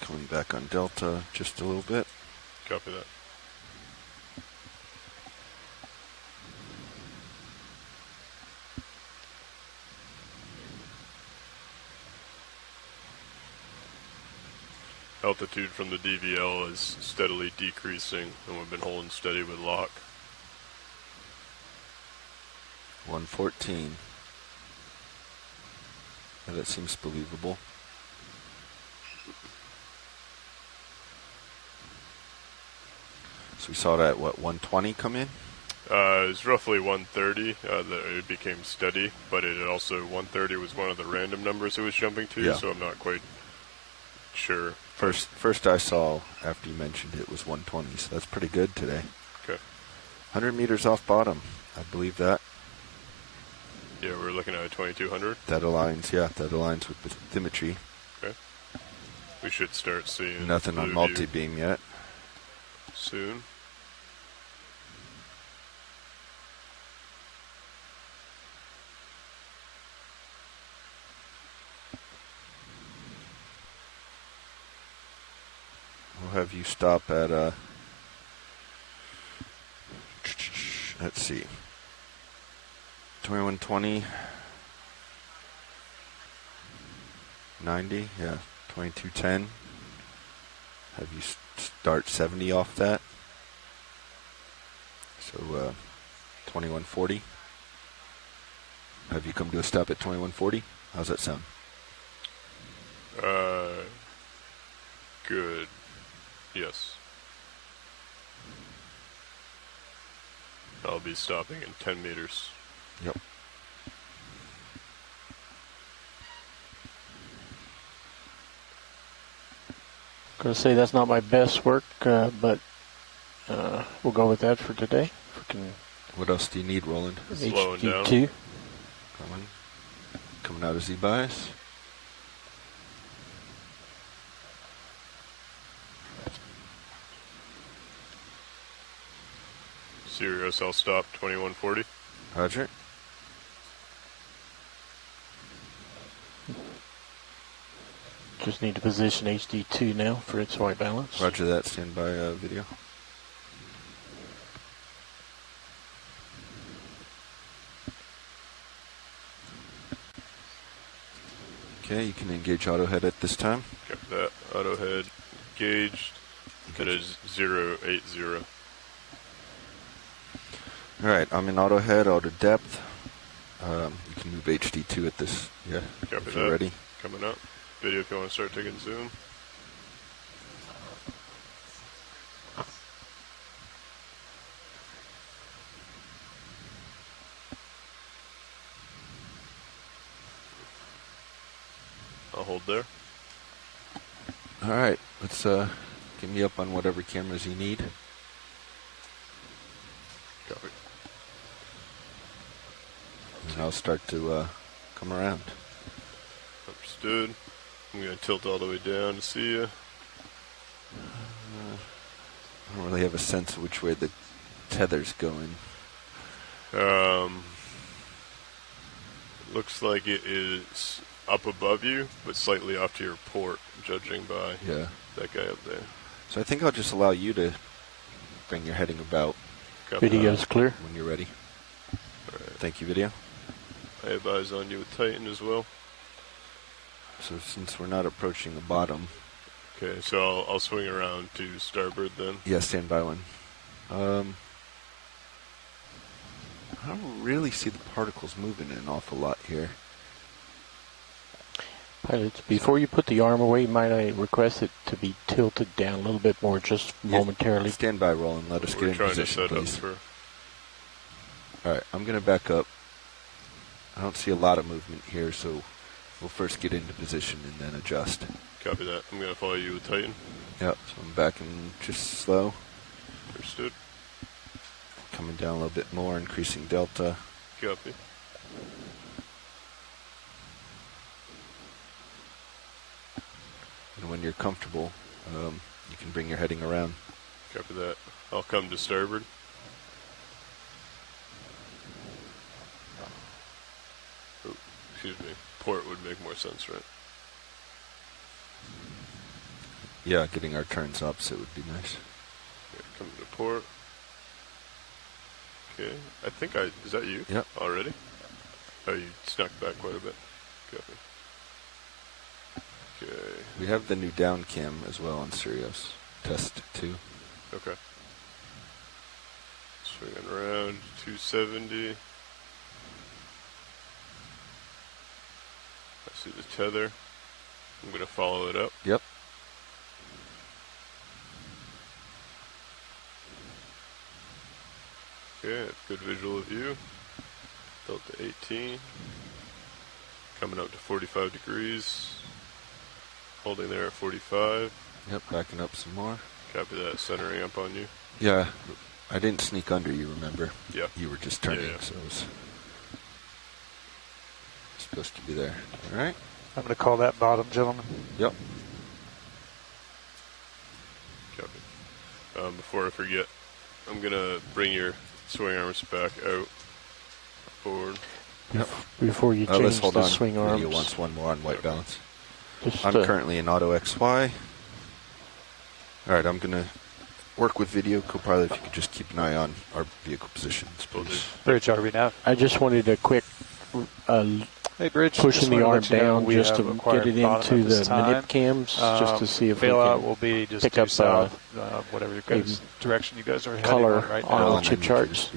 coming back on Delta just a little bit. copy that. Altitude from the DVL is steadily decreasing, and we've been holding steady with lock. 114. Yeah, that seems believable. So we saw that, what, 120 come in? It was roughly 130 that it became steady, but it also, 130 was one of the random numbers it was jumping to, yeah. So I'm not quite sure. First I saw after you mentioned it was 120, so that's pretty good today. Okay. 100 meters off bottom, I believe that. Yeah, we're looking at a 2200. That aligns, yeah, that aligns with bathymetry. Okay. We should start seeing nothing on multi-beam yet. Soon. We'll have you stop at, let's see, 2120, 90, yeah, 2210. Have you start 70 off that. So, 2140. Have you come to a stop at 2140? How's that sound? Good. Yes. I'll be stopping in 10 meters. Yep. Gonna say that's not my best work, but we'll go with that for today. If we can. What else do you need, Roland? Slowing down. HD2. Coming out of Z-bias. Sirius, I'll stop 2140. Roger. Just need to position HD2 now for its white balance. Roger that. Stand by video. Okay, you can engage auto head at this time. Got that. Auto head engaged. That is 080. Alright, I'm in auto head, auto depth. You can move HD2 at this. Yeah, Copy if you're that. ready. Coming up. Video if you want to start taking zoom. I'll hold there. Alright, let's get me up on whatever cameras you need. Copy. And I'll start to come around. Understood. I'm going to tilt all the way down to see you. I don't really have a sense of which way the tether's going. Looks like it is up above you, but slightly off to your port, judging by that guy up there. So I think I'll just allow you to bring your heading about. Video's clear. When you're ready. All right. Thank you, video. I have eyes on you with Titan as well. So since we're not approaching the bottom. Okay, so I'll swing around to starboard then. Yeah, stand by one. I don't really see the particles moving an awful lot here. Pilots, before you put the arm away, might I request it to be tilted down a little bit more, just momentarily? Stand by, Roland. Let us get in position, please. All right, I'm going to back up. I don't see a lot of movement here, so we'll first get into position and then adjust. Copy that. I'm going to follow you with Titan. Yep, so I'm backing just slow. Understood. Coming down a little bit more, increasing delta. Copy. And when you're comfortable, you can bring your heading around. Copy that. I'll come to starboard. Oh, excuse me. Port would make more sense, right? Yeah, getting our turns opposite would be nice. Okay, coming to port. Okay, I think is that you? Yep. Already? Oh, you snuck back quite a bit. Copy. Okay. We have the new down cam as well on Sirius. Test 2. Okay. Swinging around 270. I see the tether. I'm going to follow it up. Yep. Okay, I have good visual of you. Delta 18. Coming up to 45 degrees. Holding there at 45. Yep, backing up some more. Copy that, centering up on you. Yeah, I didn't sneak under you, remember? Yeah. You were just turning, so it was supposed to be there. All right. I'm going to call that bottom, gentlemen. Yep. Copy. Before I forget, I'm going to bring your swing arms back out, forward. Yep. Before you change the swing arms. Video wants one more on white balance. Just, I'm currently in auto XY. All right, I'm going to work with video. Co-pilot, if you could just keep an eye on our vehicle positions, please. Bridge, are we now? I just wanted a quick hey, Bridge, pushing the arm down just to get it into the manip cams, just to see if we can will be just pick up south, whatever direction you guys are heading color right on now. the chip charts.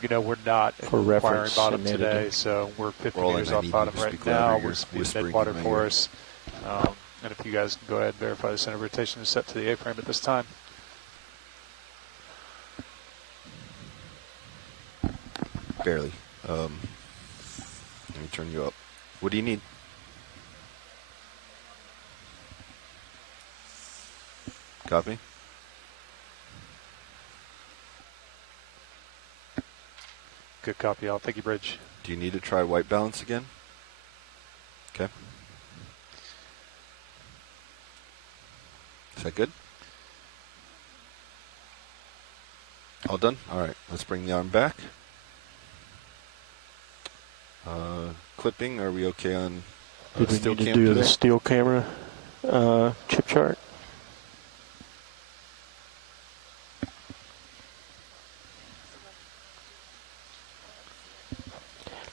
You know, we're not requiring bottom today, so we're 50 meters off bottom right now. We're mid-water for us. And if you guys can go ahead and verify the center rotation is set to the A-frame at this time. Barely. Let me turn you up. What do you need? Copy. Good copy, Al. Thank you, Bridge. Do you need to try white balance again? Okay. Is that good? All done? All right, let's bring the arm back. Clipping, are we okay on Did we still need to cam do today? the steel camera chip chart?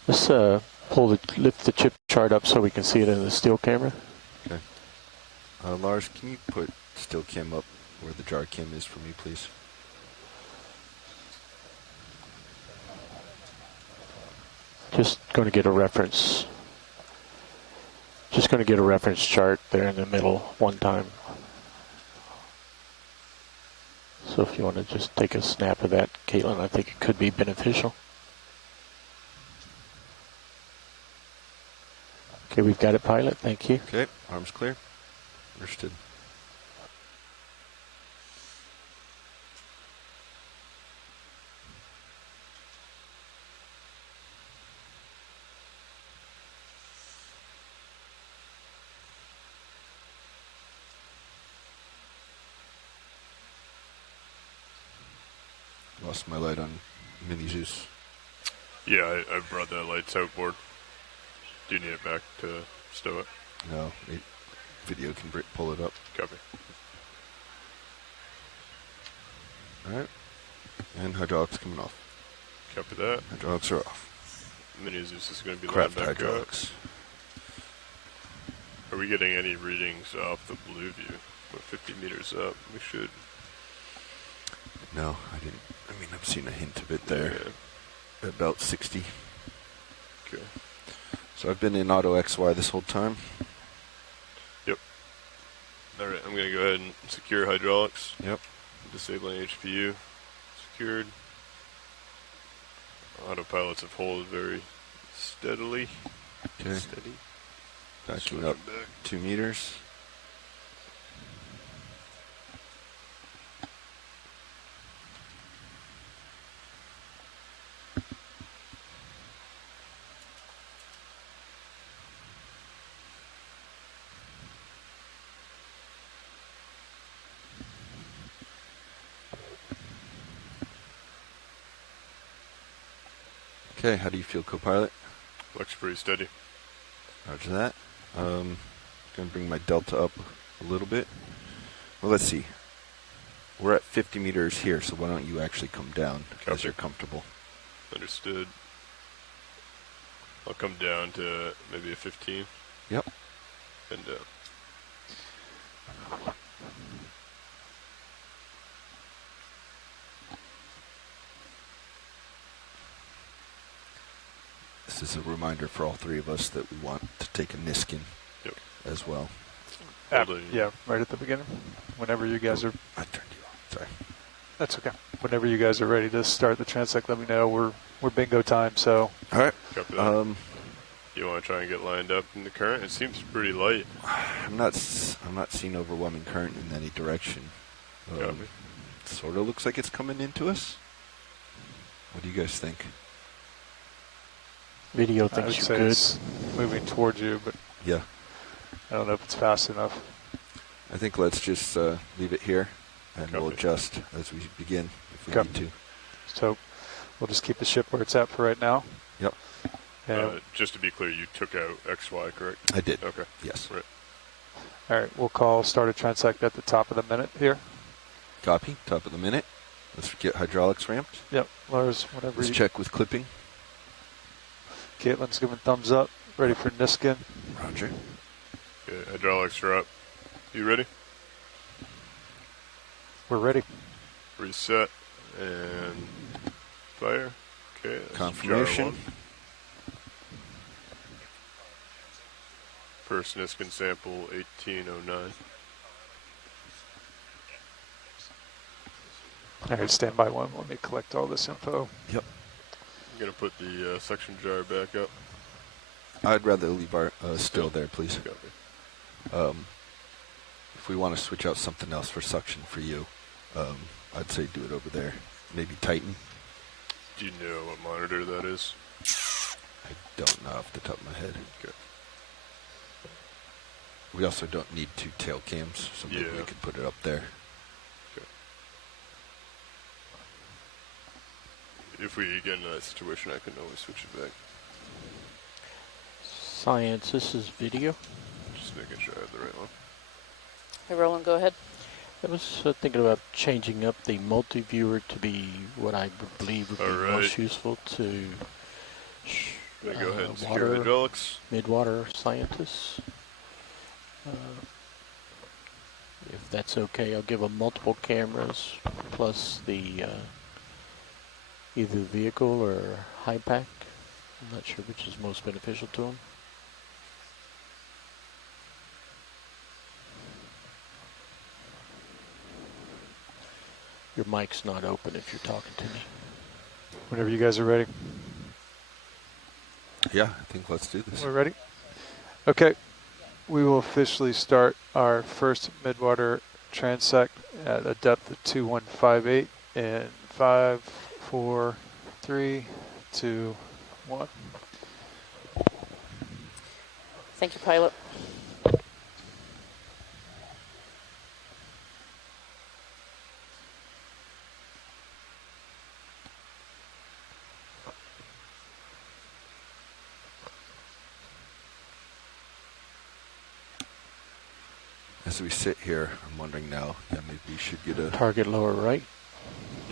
Let's lift the chip chart up so we can see it in the steel camera. Okay. Lars, can you put still cam up where the jar cam is for me, please? Just going to get a reference. Just going to get a reference chart there in the middle one time. So if you want to just take a snap of that, Caitlin, I think it could be beneficial. Okay, we've got it, pilot. Thank you. Okay, arms clear. Understood. Lost my light on Mini Zeus. Yeah, I brought that lights outboard. Do you need it back to stow it? No, video can pull it up. Copy. All right. And hydraulics coming off. Copy that. Hydraulics are off. Mini Zeus is going to be Craft lined back hydraulics. Are we getting any readings off the blue view? We're 50 meters up. We should. No, I didn't. I mean, I've seen a hint of it there. Yeah. About 60. Okay. So I've been in auto XY this whole time. Yep. All right, I'm going to go ahead and secure hydraulics. Yep. Disabling HPU. Secured. Autopilots have held very steadily. Okay. Steady. Backing up 2 meters. Okay, how do you feel, co-pilot? Looks pretty steady. Roger that. Going to bring my delta up a little bit. Well, let's see. We're at 50 meters here, so why don't you actually come down as you're comfortable. Understood. I'll come down to maybe a 15. Yep. And this is a reminder for all three of us that we want to take a Niskin as well. Yeah, right at the beginning. Whenever you guys are... I turned you on. Sorry. That's okay. Whenever you guys are ready to start the transect, let me know. We're bingo time, so... All right. You want to try and get lined up in the current? It seems pretty light. I'm not seeing overwhelming current in any direction. Sort of looks like it's coming into us. What do you guys think? Video I would thinks say you're good. it's moving towards you, but Yeah. I don't know if it's fast enough. I think let's just leave it here, and we'll adjust as we begin if we need to. So we'll just keep the ship where it's at for right now. Yep. Just to be clear, you took out XY, correct? I did. Okay. Yes. Right. All right, we'll call start a transect at the top of the minute here. Copy. Top of the minute. Let's get hydraulics ramped. Yep, Lars, whenever Let's check with clipping. Caitlin's giving thumbs up. Ready for Niskin. Roger. Okay, hydraulics are up. You ready? We're ready. Reset and fire. Okay. Confirmation. First Niskin sample 1809. All right, stand by one. Let me collect all this info. Yep. I'm going to put the suction jar back up. I'd rather leave our still there, please. Copy. If we want to switch out something else for suction for you, I'd say do it over there. Maybe Titan. Do you know what monitor that is? I don't know off the top of my head. Okay. We also don't need 2 tail cams, so maybe we could put it up there. Okay. If we get in that situation, I can always switch it back. Science, this is video. Just making sure I have the right one. Hey, Roland, go ahead. I was thinking about changing up the multi-viewer to be what I believe would be most useful to go ahead and secure hydraulics. Mid-water scientists. If that's okay, I'll give them multiple cameras plus the either vehicle or high pack. I'm not sure which is most beneficial to them. Your mic's not open if you're talking to me. Whenever you guys are ready. Yeah, I think let's do this. We're ready? Okay. We will officially start our first midwater transect at a depth of 2158 in 5, 4, 3, 2, 1. Thank you, pilot. As we sit here, I'm wondering now, yeah, maybe we should get a target lower right.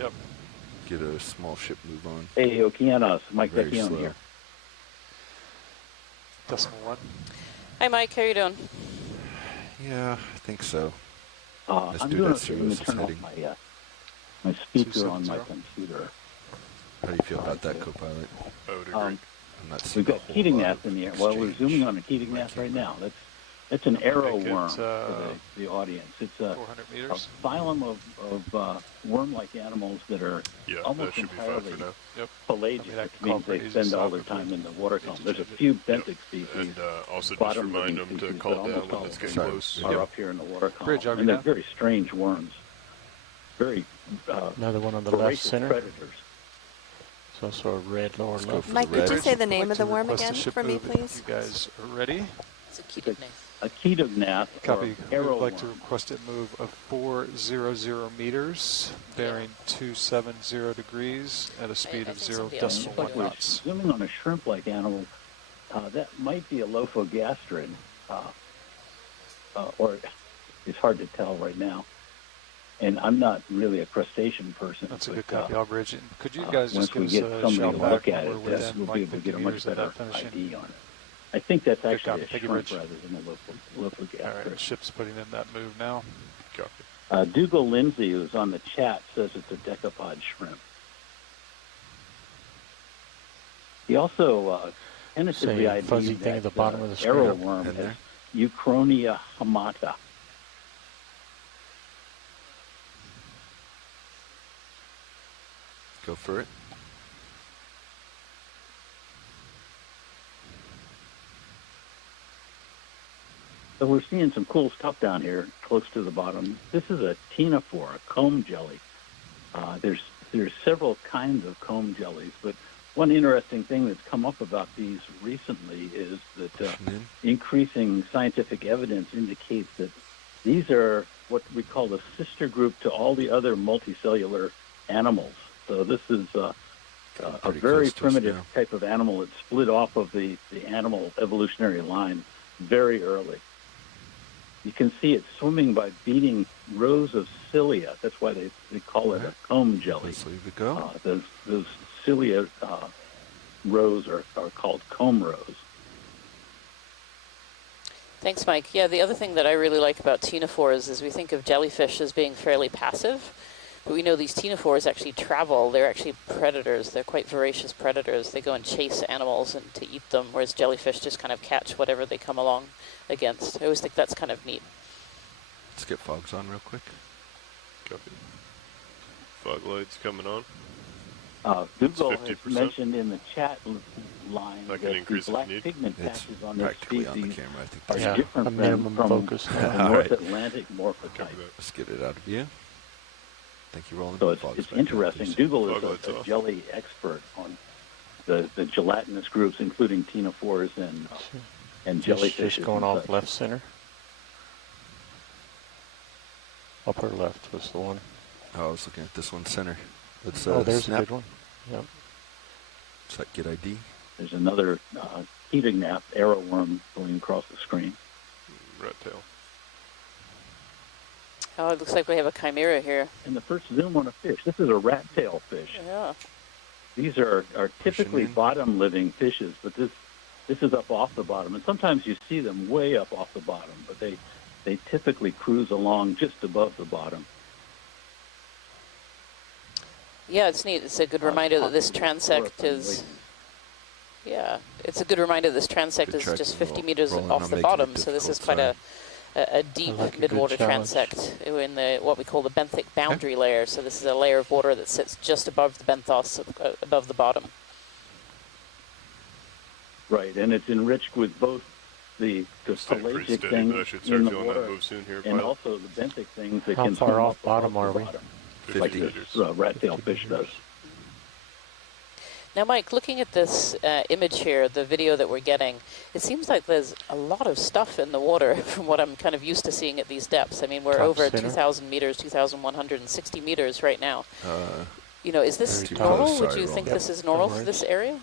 Yep. Get a small ship move on. Hey, Okeanos, Mike Very Vecchione slow. here. Decimal 1. Hi, Mike. How you doing? Yeah, I think so. I'm do going that to let me Sirius turn off heading. my speaker on my 270. computer. How do you feel about that, co-pilot? I would agree. I'm not seeing We've a got whole heating lot gnats of in the air. Well, we're exchange. zooming on a heating gnat right now. That's an arrow Make it, worm for the audience. It's a 400 a meters. phylum of worm-like animals that are Yeah, that almost should be fine entirely for now. Yep. pelagic, I mean, I which can call means for they easy spend all stop their if we time in the water need to column. There's a change it. few benthic species, And also just bottom remind living them to species, call but down almost when all this of gets them close. are up here in the water column. Bridge, are we and they're down? very strange worms. Very Another one on the left voracious center. predators. There's also a red lower Let's go left. for Mike, the did you red. say the I'd name like of the to worm request a again ship for me, move if please? you guys are ready. It's a ketognath. A ketognath Copy. or arrow We'd like to worm. request a move of 400 meters, bearing 270 degrees at a speed I of think 0 somebody else decimal should 1 put it. We're knots. zooming on a shrimp-like animal. That might be a lophogastrid, or it's hard to tell right now. And I'm not really a crustacean person. That's a but, good copy. I'll bridge it. Could you guys once just give we us get a somebody shout to back look when at we're it, within we'll like be able to 50 get a meters much of better that finishing? ID on it. I think that's Good actually copy. a Thank you, shrimp Bridge. rather than a lophogastrid. All right, ship's putting in that move now. Copy. Dougal Lindsay, who's on the chat, says it's a decapod shrimp. He also tentatively Say, ID'd fuzzy thing at the that bottom of the screen. arrow worm In as there? Euchronia hamata. Go for it. So we're seeing some cool stuff down here close to the bottom. This is a ctenophore, a comb jelly. There's several kinds of comb jellies, but one interesting thing that's come up about these recently is that Pushing in. increasing scientific evidence indicates that these are what we call the sister group to all the other multicellular animals. So this is a Pretty very close to us primitive now. type of animal that split off of the animal evolutionary line very early. You can see it swimming by beating rows of cilia. That's why they call it a comb jelly. Let's leave it go. Those cilia rows are called comb rows. Thanks, Mike. Yeah, the other thing that I really like about ctenophores is we think of jellyfish as being fairly passive, but we know these ctenophores actually travel. They're actually predators. They're quite voracious predators. They go and chase animals and to eat them, whereas jellyfish just kind of catch whatever they come along against. I always think that's kind of neat. Let's get fogs on real quick. Copy. Fog lights coming on. Google has 50%. mentioned in the chat line I that can the increase if black you need. pigment It's patches on this practically on the species camera. I think are that's Yeah, different a minimum from focus the now. North Alright. Atlantic Copy morphotype. that. Let's get it out of view. Thank you, Roland. So Fogs it's back on, interesting. please. Dougal Fog is lights a off. jelly expert on the gelatinous groups, including ctenophores and jellyfish. Just going off left center. Upper left was the one. Oh, I was looking at this one center. Let's Oh, there's snap. a good one. Yep. Does that get ID? There's another ketognath arrow worm going across the screen. Rat tail. Oh, it looks like we have a chimera here. And the first zoom on a fish. This is a rat tail fish. Yeah. These are typically in. bottom living fishes, but this is up off the bottom. And sometimes you see them way up off the bottom, but they typically cruise along just above the bottom. Yeah, it's neat. It's a good reminder that this transect is... Yeah, it's a good reminder this transect Good is track just and 50 roll. meters Rolling, off I'm the making it bottom, so this is difficult, quite a deep I like a good midwater challenge. transect in the what we call the benthic boundary layer. So this is a layer of water that sits just above the benthos, above the bottom. Right, and it's enriched with both the Staying pretty pelagic steady, things but I should start in the feeling water that move soon here. and Pilot. also the benthic things that How can far swim off up bottom above are the we? bottom, 50 like meters. this rat-tail 50 fish does. meters. Now, Mike, looking at this image here, the video that we're getting, it seems like there's a lot of stuff in the water from what I'm kind of used to seeing at these depths. I mean, we're Top over center. 2,000 meters, 2,160 meters right now. You know, is this Very normal? close. Would Sorry, you think Roland. this is normal No for this worries. area?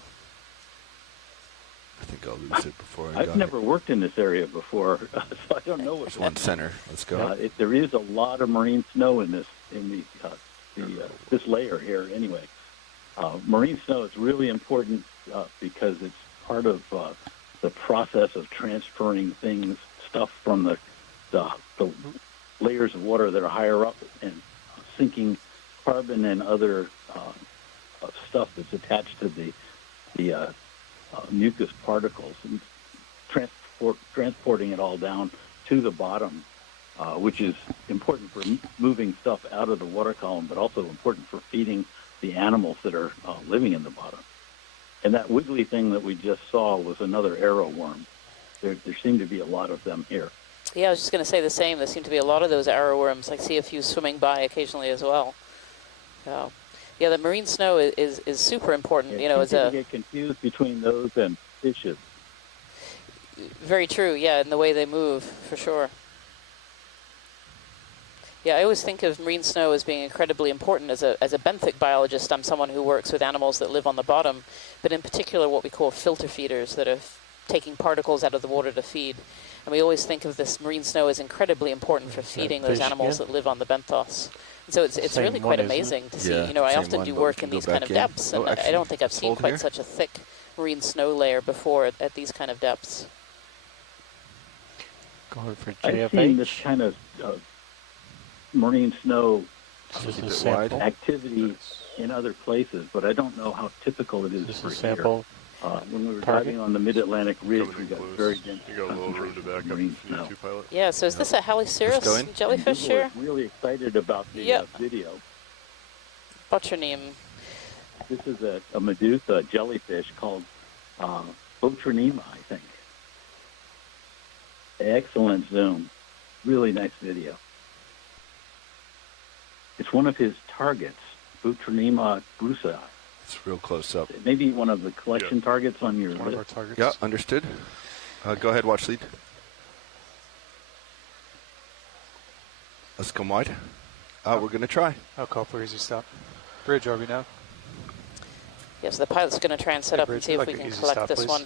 I think I'll lose it before I I've got never worked in this area before, so I don't know what. There's one center. Let's go. There is a lot of marine snow in this layer here. Anyway, marine snow is really important because it's part of the process of transferring stuff from the layers of water that are higher up and sinking carbon and other stuff that's attached to the mucus particles and transporting it all down to the bottom, which is important for moving stuff out of the water column, but also important for feeding the animals that are living in the bottom. And that wiggly thing that we just saw was another arrow worm. There seem to be a lot of them here. Yeah, I was just going to say the same. There seem to be a lot of those arrow worms. I see a few swimming by occasionally as well. Yeah, the marine snow is super important. Yeah, people get confused between those and fishes. Very true. Yeah, in the way they move, for sure. Yeah, I always think of marine snow as being incredibly important. As a benthic biologist, I'm someone who works with animals that live on the bottom, but in particular what we call filter feeders that are taking particles out of the water to feed. And we always think of this marine snow as incredibly important for feeding those animals that live on the benthos. And so it's really quite amazing to see. Yeah, I often do work in these kind of depths, and I don't think I've seen quite such a thick marine snow layer before at these kind of depths. Going for JFH. I've seen this kind of marine snow activity in other places, but I don't know how typical it is for here. When we were driving on the Mid-Atlantic Ridge, we got very dense. You got a little room to back up if you need to, pilot. Yeah, so is this a Haliceros jellyfish here? I'm really excited about the video. Botronyme. This is a Medusa jellyfish called Botronyme, I think. Excellent zoom. Really nice video. It's one of his targets, Botronyme brusa. It's real close up. Maybe one of the collection targets on your One of our targets. Yeah, understood. Go ahead, watch lead. Let's come wide. We're going to try. I'll call for easy stop. Bridge, are we now? Yes, the pilot's going to try and set up and see if we can collect this one.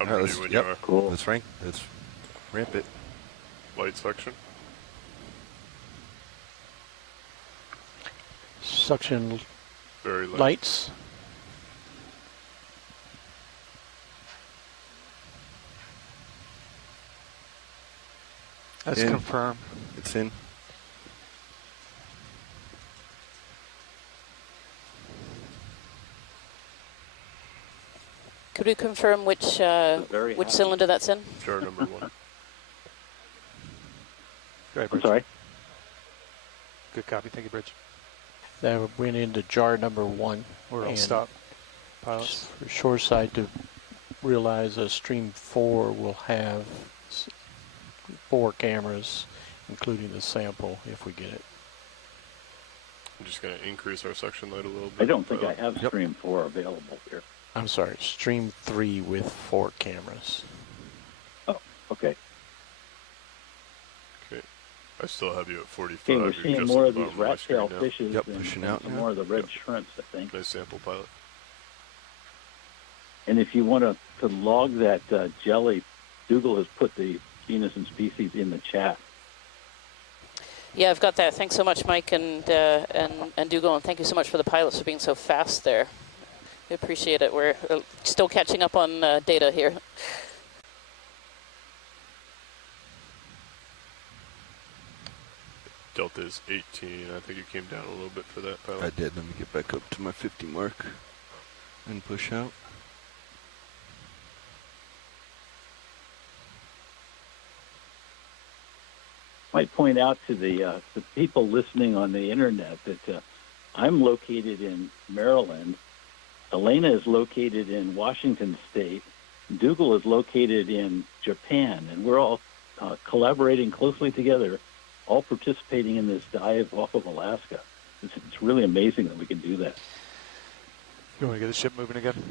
I'm ready when you are. Cool. Let's ramp it. Light section. Suction Very light. lights. Let's confirm. It's in. Could we confirm which cylinder that's in? Jar number 1. I'm sorry? Good copy. Thank you, Bridge. That went into jar number 1. We're all stop. Pilots. For shoreside to realize stream 4 will have 4 cameras, including the sample, if we get it. I'm just going to increase our section light a little bit. I don't think I have stream 4 available here. I'm sorry, stream 3 with 4 cameras. Oh, okay. Okay. I still have you at 45. Okay, we're seeing more of these rat tail fishes pushing and out some more of the red shrimps, I think. Nice sample, pilot. And if you want to log that jelly, Dougal has put the genus and species in the chat. Yeah, I've got that. Thanks so much, Mike and Dougal, and thank you so much for the pilots for being so fast there. We appreciate it. We're still catching up on data here. Delta is 18. I think it came down a little bit for that, pilot. I did. Let me get back up to my 50 mark and push out. Might point out to the people listening on the internet that I'm located in Maryland. Elena is located in Washington State. Dougal is located in Japan, and we're all collaborating closely together, all participating in this dive off of Alaska. It's really amazing that we can do that. You want to get the ship moving again?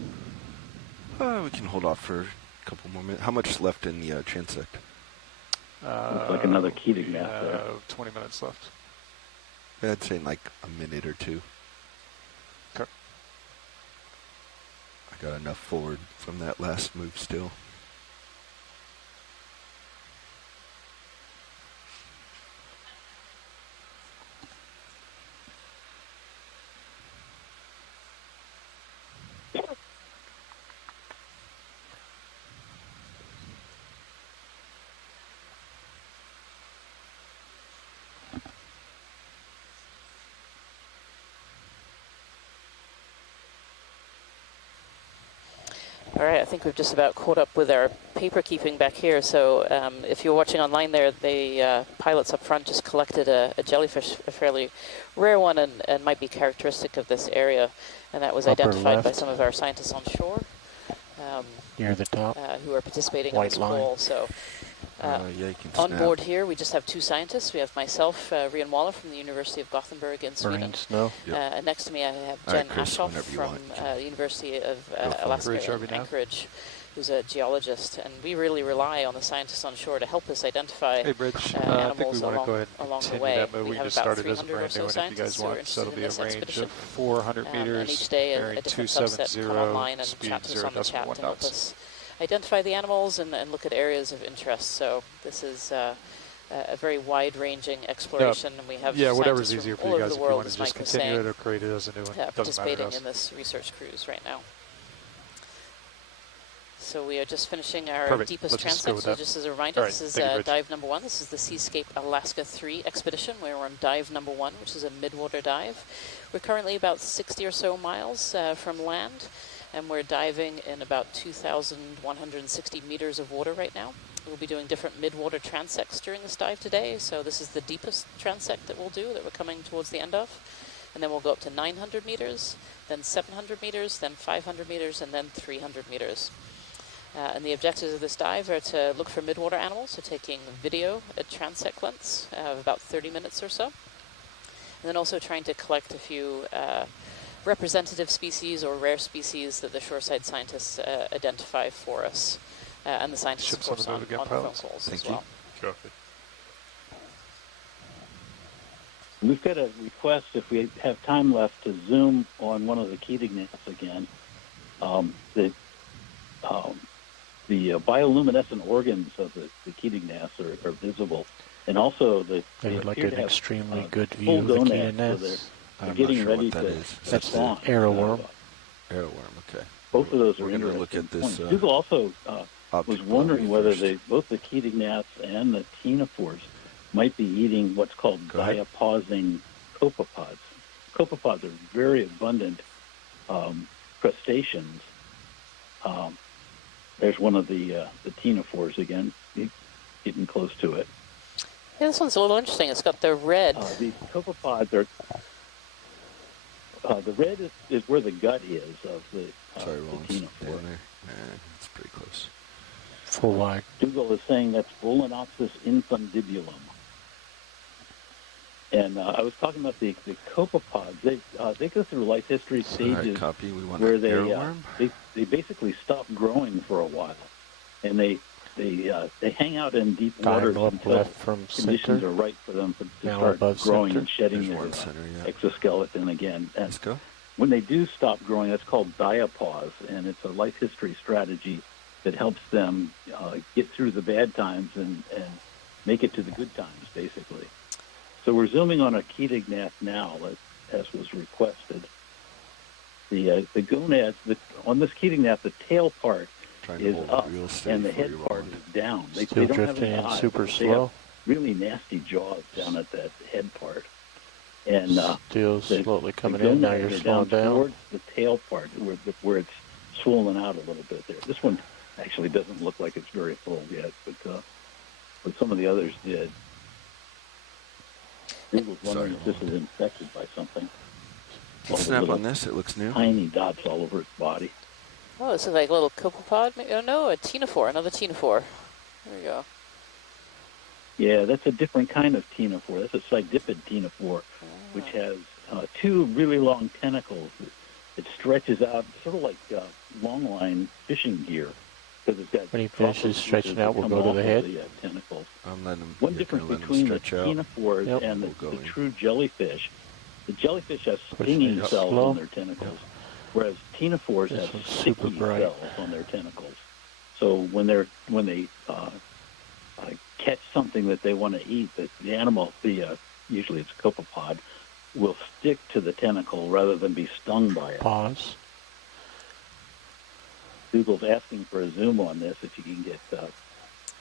We can hold off for a couple more minutes. How much is left in the transect? Looks like another Keating map there. 20 minutes left. I'd say like a minute or two. Okay. I got enough forward from that last move still. All right, I think we've just about caught up with our paper keeping back here. So if you're watching online there, the pilots up front just collected a jellyfish, a fairly rare one, and might be characteristic of this area. And that was Upper identified by left. some of our scientists on shore Near the top. who are participating in White this line. call. So Yeah, you can on snap. board here, we just have two scientists. We have myself, Rian Waller from the University of Gothenburg in Sweden. Marine snow. And next to me, I have All Jen right, Chris, Ashoff whenever you from want. the University of it. Alaska Reach over in now. Anchorage, who's a geologist. And we really rely on the scientists on shore to help us identify Hey, Bridge, I think we animals want to go ahead along and the continue way. that move. We We have just about started as a 300 or brand so new one if you scientists guys who are want. So interested it'll in be a this range expedition. of 400 meters, And each day, bearing a different subset come online and speed chat to us on the chat 0.1 to help knots. us identify the animals and look at areas of interest. So this is a very wide-ranging exploration, and we have whatever's scientists easier from for all you over guys. the If you world, want to as just Mike was continue saying, it or create it as a new one, doesn't matter to participating us. in this research cruise right now. So we are just finishing our Perfect. deepest Let's just go transect. with So that. just as a reminder, All right. this is Thank you, Bridge. dive number 1. This is the Seascape Alaska 3 expedition. We're on dive number 1, which is a midwater dive. We're currently about 60 or so miles from land, and we're diving in about 2,160 meters of water right now. We'll be doing different midwater transects during this dive today. So this is the deepest transect that we'll do, that we're coming towards the end of. And then we'll go up to 900 meters, then 700 meters, then 500 meters, and then 300 meters. And the objectives of this dive are to look for midwater animals, so taking video at transect lengths of about 30 minutes or so. And then also trying to collect a few representative species or rare species that the shoreside scientists identify for us. And the scientists, Ships of course, on the boat again, on phone pilots. calls Thank as you. well. Copy. We've got a request, if we have time left, to zoom on one of the Keating again. The bioluminescent organs of the Keating are visible, and also They would like appear an to have, extremely good view full of the gonads, Keating so nest. they're I'm getting not sure ready what that to is. That's the spawn. arrowworm. Arrowworm, okay. Both of those are We're going to interesting look at this points. Dougal also was optic wondering body whether first. both the Keating and the ctenophores might be eating what's called Go ahead. diapausing copepods. Copepods are very abundant crustaceans. There's one of the ctenophores again, getting close to it. Yeah, this one's a little interesting. It's got the red. These copepods are. The red is where the gut is of the Sorry, Rollins. Down ctenophore. there. It's pretty close. Full wide. Dougal is saying that's Phalaenopsis infundibulum. And I was talking about the copepods. They go through life history All right, stages copy. We want where an arrowworm. they basically stop growing for a while, and they hang out in deep waters Diagonal up until left from conditions center. are right for them to Now start above growing center. and shedding There's their one center, yeah. exoskeleton again. And Let's go. when they do stop growing, that's called diapause, and it's a life history strategy that helps them get through the bad times and make it to the good times, basically. So we're zooming on a Keating now, as was requested. The gonads, on this Keating, the tail part Trying to is hold up, it real steady and the for head you, part Roland. is down. They Still don't have drifting any in eyes. super They slow. have really nasty jaws down at that head part. And Still the slowly coming gonads in. Now you're are slowing down. towards the tail part where it's swollen out a little bit there. This one actually doesn't look like it's very full yet, but some of the others did. Google's wondering if this is infected by something. All the Snap little on this. It looks new. tiny dots all over its body. Oh, this is like a little copepod. Oh no, a ctenophore, another ctenophore. There we go. Yeah, that's a different kind of ctenophore. That's a sidipid ctenophore, which has two really long tentacles. It stretches out sort of like longline fishing gear. Because it's got When he finishes stretching out, we'll go to the head. Tentacles. I'm letting him. One you're difference gonna let him between the stretch out. ctenophores Yep. and We'll go the in. true jellyfish, the jellyfish have Pushing stinging it cells slow. on their tentacles. whereas ctenophores This have one's super sticky bright. cells on their tentacles. So when they catch something that they want to eat, the animal, usually it's a copepod, will stick to the tentacle rather than be stung by it. Pause. Google's asking for a zoom on this if you can get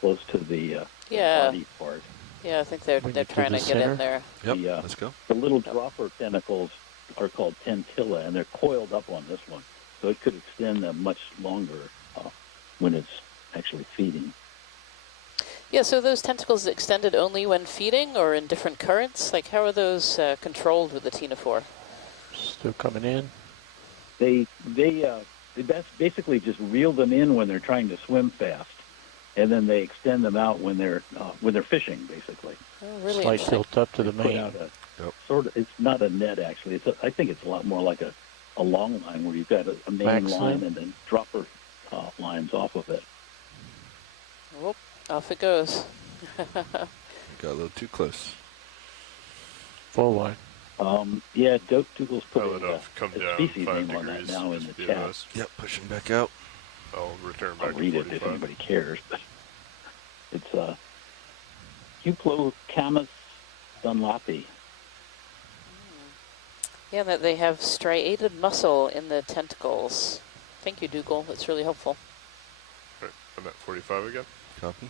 close to the body part. Yeah, I think they're trying to get in there. Yep, let's go. The little dropper tentacles are called tentilla, and they're coiled up on this one. So it could extend them much longer when it's actually feeding. Yeah, so those tentacles extended only when feeding or in different currents? Like, how are those controlled with the ctenophore? Still coming in. They basically just reel them in when they're trying to swim fast, and then they extend them out when they're fishing, basically. Oh, really? Slight tilt up to the Put main. out sort of. It's not a net actually. I think it's a lot more like a long line where you've got a main Max line line? and then dropper lines off of it. Whoop, off it goes. Got a little too close. Full line. Yeah, Douglas put a come down species 5 name on that degrees. now in Just the be chat. honest. Yep, pushing back out. I'll return I'll back read to it if 45. anybody cares, but it's Okeanos dunlapi. Yeah, that they have striated muscle in the tentacles. Thank you, Dougal. That's really helpful. Right, I'm at 45 again. Copy.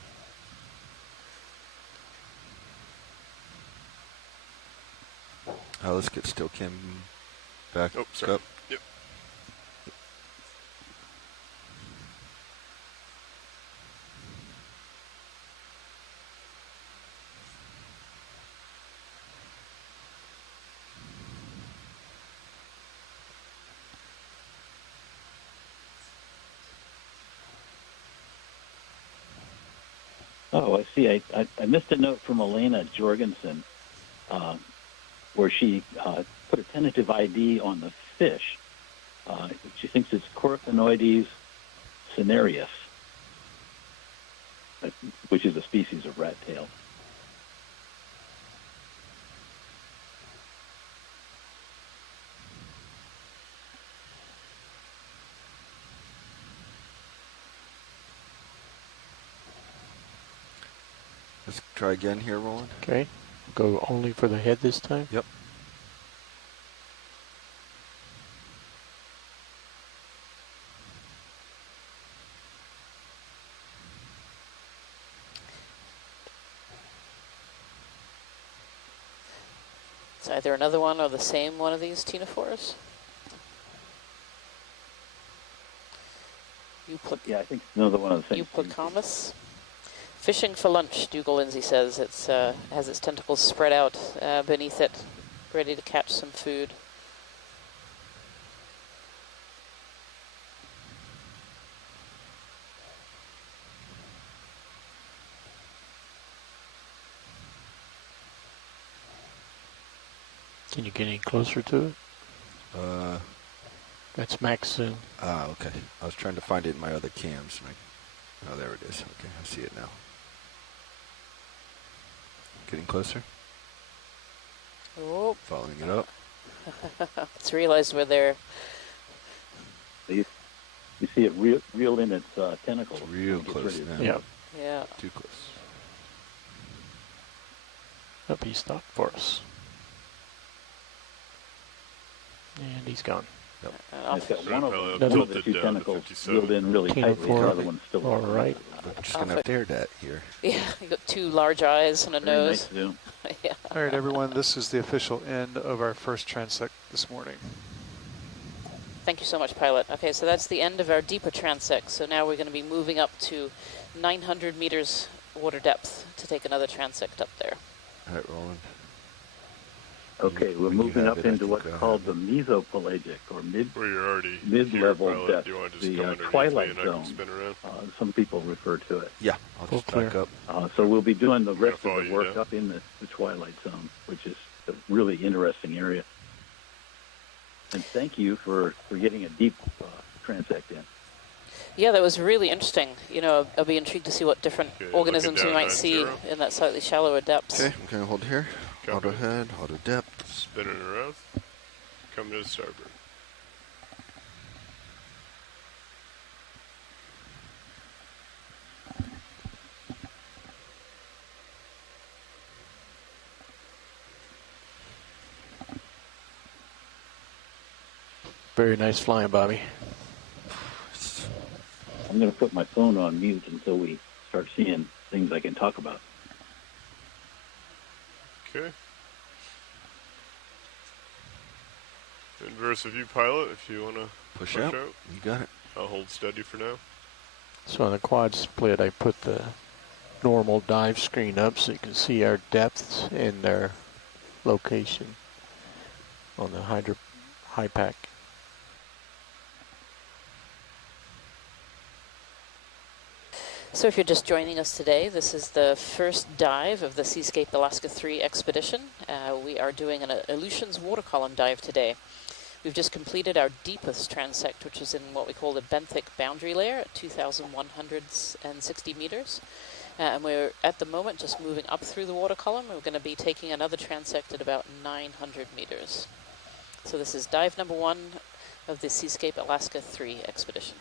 Let's get still cam back Oh, sorry. up. Yep. Oh, I see. I missed a note from Elena Jorgensen where she put a tentative ID on the fish. She thinks it's Coryphonoides cinereus, which is a species of rat tail. Let's try again here, Roland. Okay. Go only for the head this time. Yep. It's either another one or the same one of these ctenophores. Yeah, I think it's another one of the same. Okeanos. Fishing for lunch, Dougal Lindsay says. It's has its tentacles spread out beneath it, ready to catch some food. Can you get any closer to it? That's max zoom. Okay. I was trying to find it in my other cams. Oh, there it is. Okay, I see it now. Getting closer. Oh. Following it up. It's realized we're there. You see it reel in its tentacles. It's real close now. Yeah. Yeah. Too close. Up, he stopped for us. And he's gone. Yep. It's got one of the two down tentacles to reeled in really tightly. The other one's still all right. But just going to have to air that here. Yeah, you got two large eyes and a Very nose. nice zoom. Yeah. All right, everyone, this is the official end of our first transect this morning. Thank you so much, Pilot. Okay, so that's the end of our deeper transect. So now we're going to be moving up to 900 meters water depth to take another transect up there. All right, Roland. Okay, we're moving up into what's called the mesopelagic or mid-level depth, Do you want to just come the underneath twilight me and I zone. can spin around? Some people refer to it. Yeah, I'll just back up. So we'll be doing the rest follow of the you work down. up in the twilight zone, which is a really interesting area. And thank you for getting a deep transect in. Yeah, that was really interesting. You know, I'll be intrigued to see what different organisms we down might see 90. in that slightly shallower depths. Okay, I'm going to hold here. Auto head, auto depth. Spinning around. Come to the starboard. Very nice flying, Bobby. I'm going to put my phone on mute until we start seeing things I can talk about. Okay. Inverse of you, pilot, if you want to push out. You got it. I'll hold steady for now. So on the quad split, I put the normal dive screen up so you can see our depths and their location on the high pack. So if you're just joining us today, this is the first dive of the Seascape Alaska 3 expedition. We are doing an Aleutians water column dive today. We've just completed our deepest transect, which is in what we call the benthic boundary layer at 2,160 meters. And we're at the moment just moving up through the water column. We're going to be taking another transect at about 900 meters. So this is dive number 1 of the Seascape Alaska 3 expedition.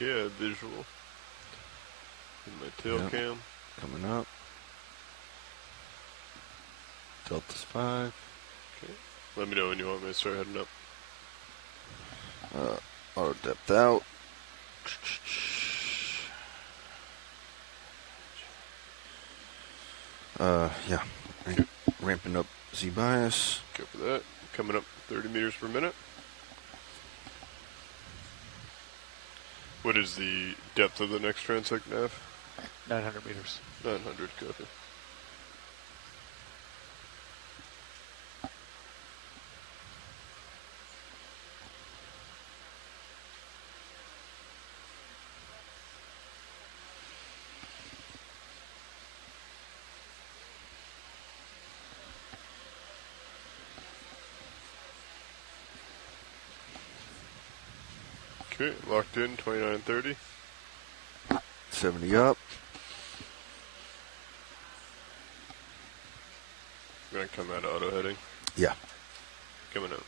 Okay, visual. In my tail cam. Coming up. Delta's 5. Okay. Let me know when you want me to start heading up. Auto depth out. Yeah. Ramping up Z bias. Go for that. Coming up 30 meters per minute. What is the depth of the next transect, Nav? 900 meters. 900, copy. Okay, locked in, 2930. 70 up. We're going to come out of auto heading. Yeah. Coming out.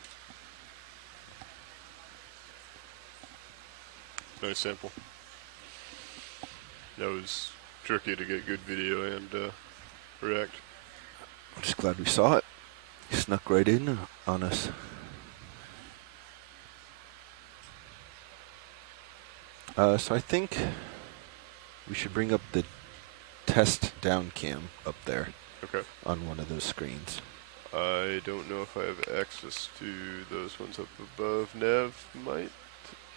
Nice sample. That was tricky to get good video and react. I'm just glad we saw it. He snuck right in on us. So I think we should bring up the test down cam up there. Okay. On one of those screens. I don't know if I have access to those ones up above. Nav might,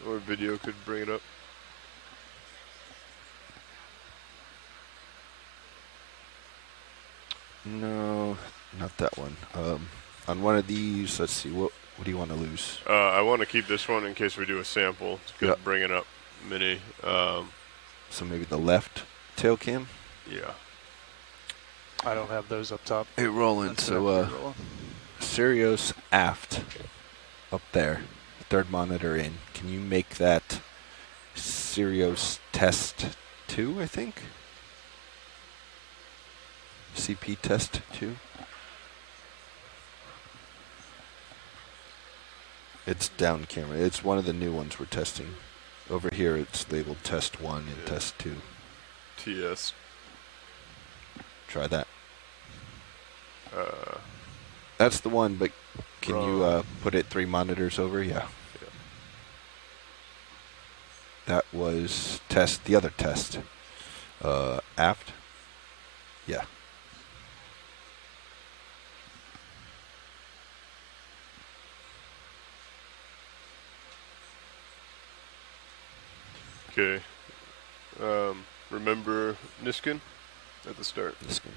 or video could bring it up. No, not that one. On one of these, let's see, what do you want to lose? I want to keep this one in case we do a sample. It's good to bring it up, Mini. So maybe the left tail cam? Yeah. I don't have those up top. Hey, Roland, so Sirius aft up there, third monitor in. Can you make that Sirius test 2, I think? CP test 2? It's down camera. It's one of the new ones we're testing. Over here it's labeled test 1 and test 2. TS. Try that. That's the one, but can you put it 3 monitors over? Yeah. That was test, the other test. Aft? Yeah. Okay. Remember Niskin at the start? Niskin.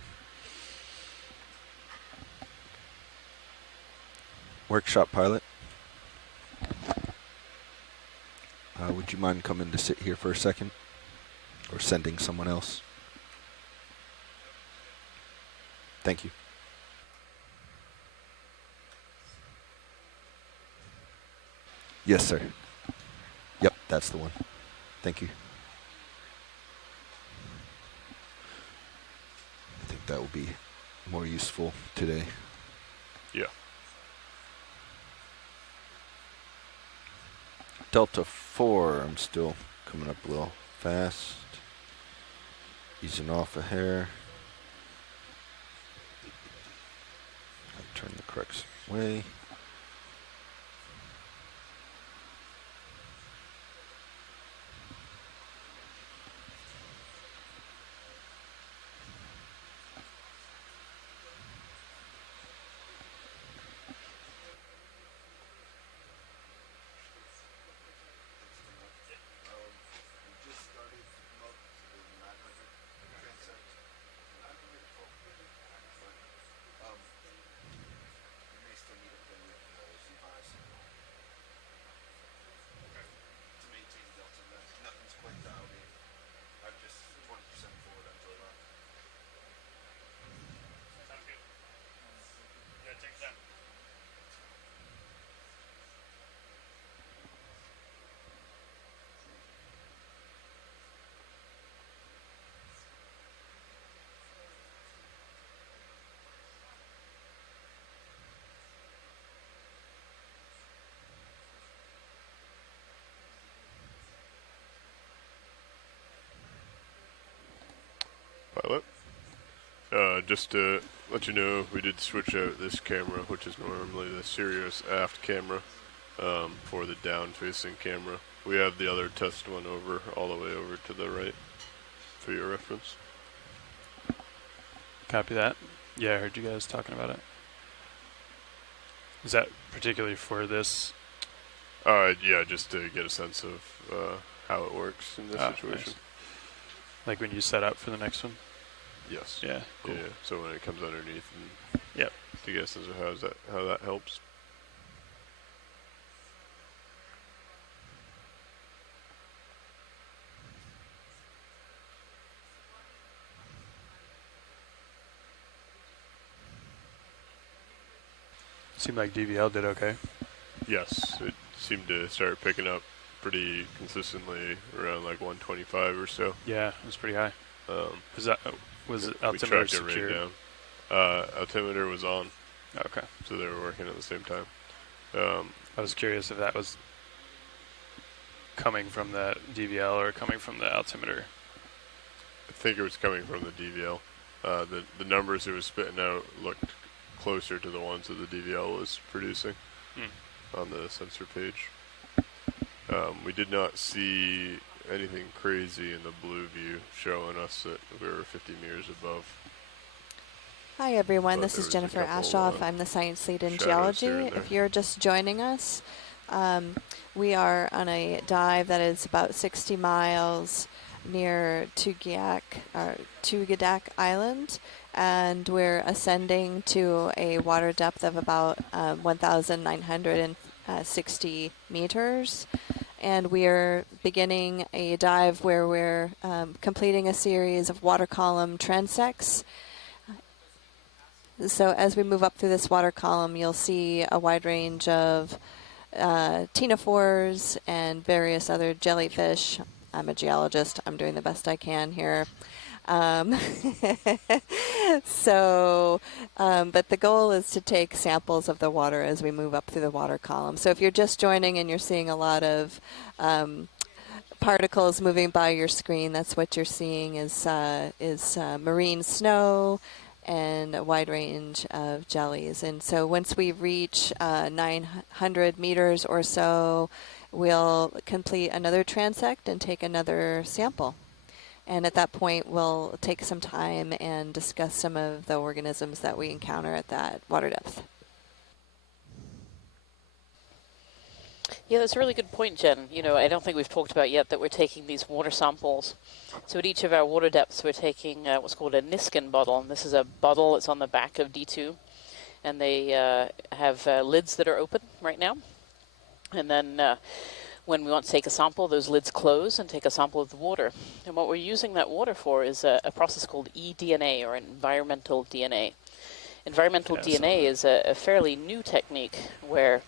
Workshop pilot. Would you mind coming to sit here for a second? Or sending someone else? Thank you. Yes, sir. Yep, that's the one. Thank you. I think that will be more useful today. Yeah. Delta 4, I'm still coming up a little fast. Easing off a hair. I'll turn the correct way. Pilot. Just to let you know, we did switch out this camera, which is normally the Sirius aft camera, for the down-facing camera. We have the other test one over, all the way over to the right, for your reference. Copy that. Yeah, I heard you guys talking about it. Is that particularly for this? Yeah, just to get a sense of how it works in this situation. Nice. Like when you set up for the next one? Yes. Yeah. Cool. Yeah. So when it comes underneath, and yep. To get a sense of how that helps. Seemed like DVL did okay. Yes, it seemed to start picking up pretty consistently around like 125 or so. Yeah, it was pretty high. Was it altimeter tracked secured? it right down. Altimeter was on. Okay. So they were working at the same time. I was curious if that was coming from the DVL or coming from the altimeter. I think it was coming from the DVL. The numbers it was spitting out looked closer to the ones that the DVL was producing on the sensor page. We did not see anything crazy in the blue view showing us that we were 50 meters above. Hi everyone, this is Jennifer Ashoff. I'm the science lead in geology. If you're just joining us, we are on a dive that is about 60 miles near Tugiak Island, and we're ascending to a water depth of about 1,960 meters. And we are beginning a dive where we're completing a series of water column transects. So as we move up through this water column, you'll see a wide range of ctenophores and various other jellyfish. I'm a geologist. I'm doing the best I can here. But the goal is to take samples of the water as we move up through the water column. So if you're just joining and you're seeing a lot of particles moving by your screen, that's what you're seeing is marine snow and a wide range of jellies. And so once we reach 900 meters or so, we'll complete another transect and take another sample. And at that point, we'll take some time and discuss some of the organisms that we encounter at that water depth. Yeah, that's a really good point, Jen. You know, I don't think we've talked about yet that we're taking these water samples. So at each of our water depths, we're taking what's called a Niskin bottle. And this is a bottle that's on the back of D2. And they have lids that are open right now. And then when we want to take a sample, those lids close and take a sample of the water. And what we're using that water for is a process called eDNA, or environmental DNA. Environmental DNA is a fairly new technique where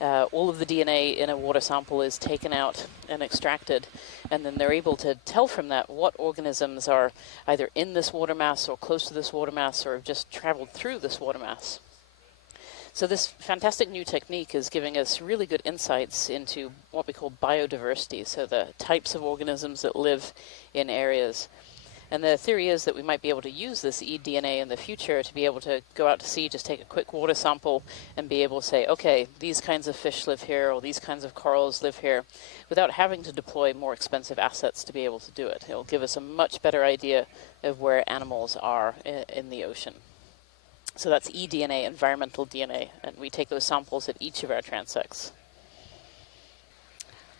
all of the DNA in a water sample is taken out and extracted, and then they're able to tell from that what organisms are either in this water mass or close to this water mass or have just traveled through this water mass. So this fantastic new technique is giving us really good insights into what we call biodiversity, so the types of organisms that live in areas. And the theory is that we might be able to use this eDNA in the future to be able to go out to sea, just take a quick water sample, and be able to say, okay, these kinds of fish live here, or these kinds of corals live here, without having to deploy more expensive assets to be able to do it. It will give us a much better idea of where animals are in the ocean. So that's eDNA, environmental DNA, and we take those samples at each of our transects.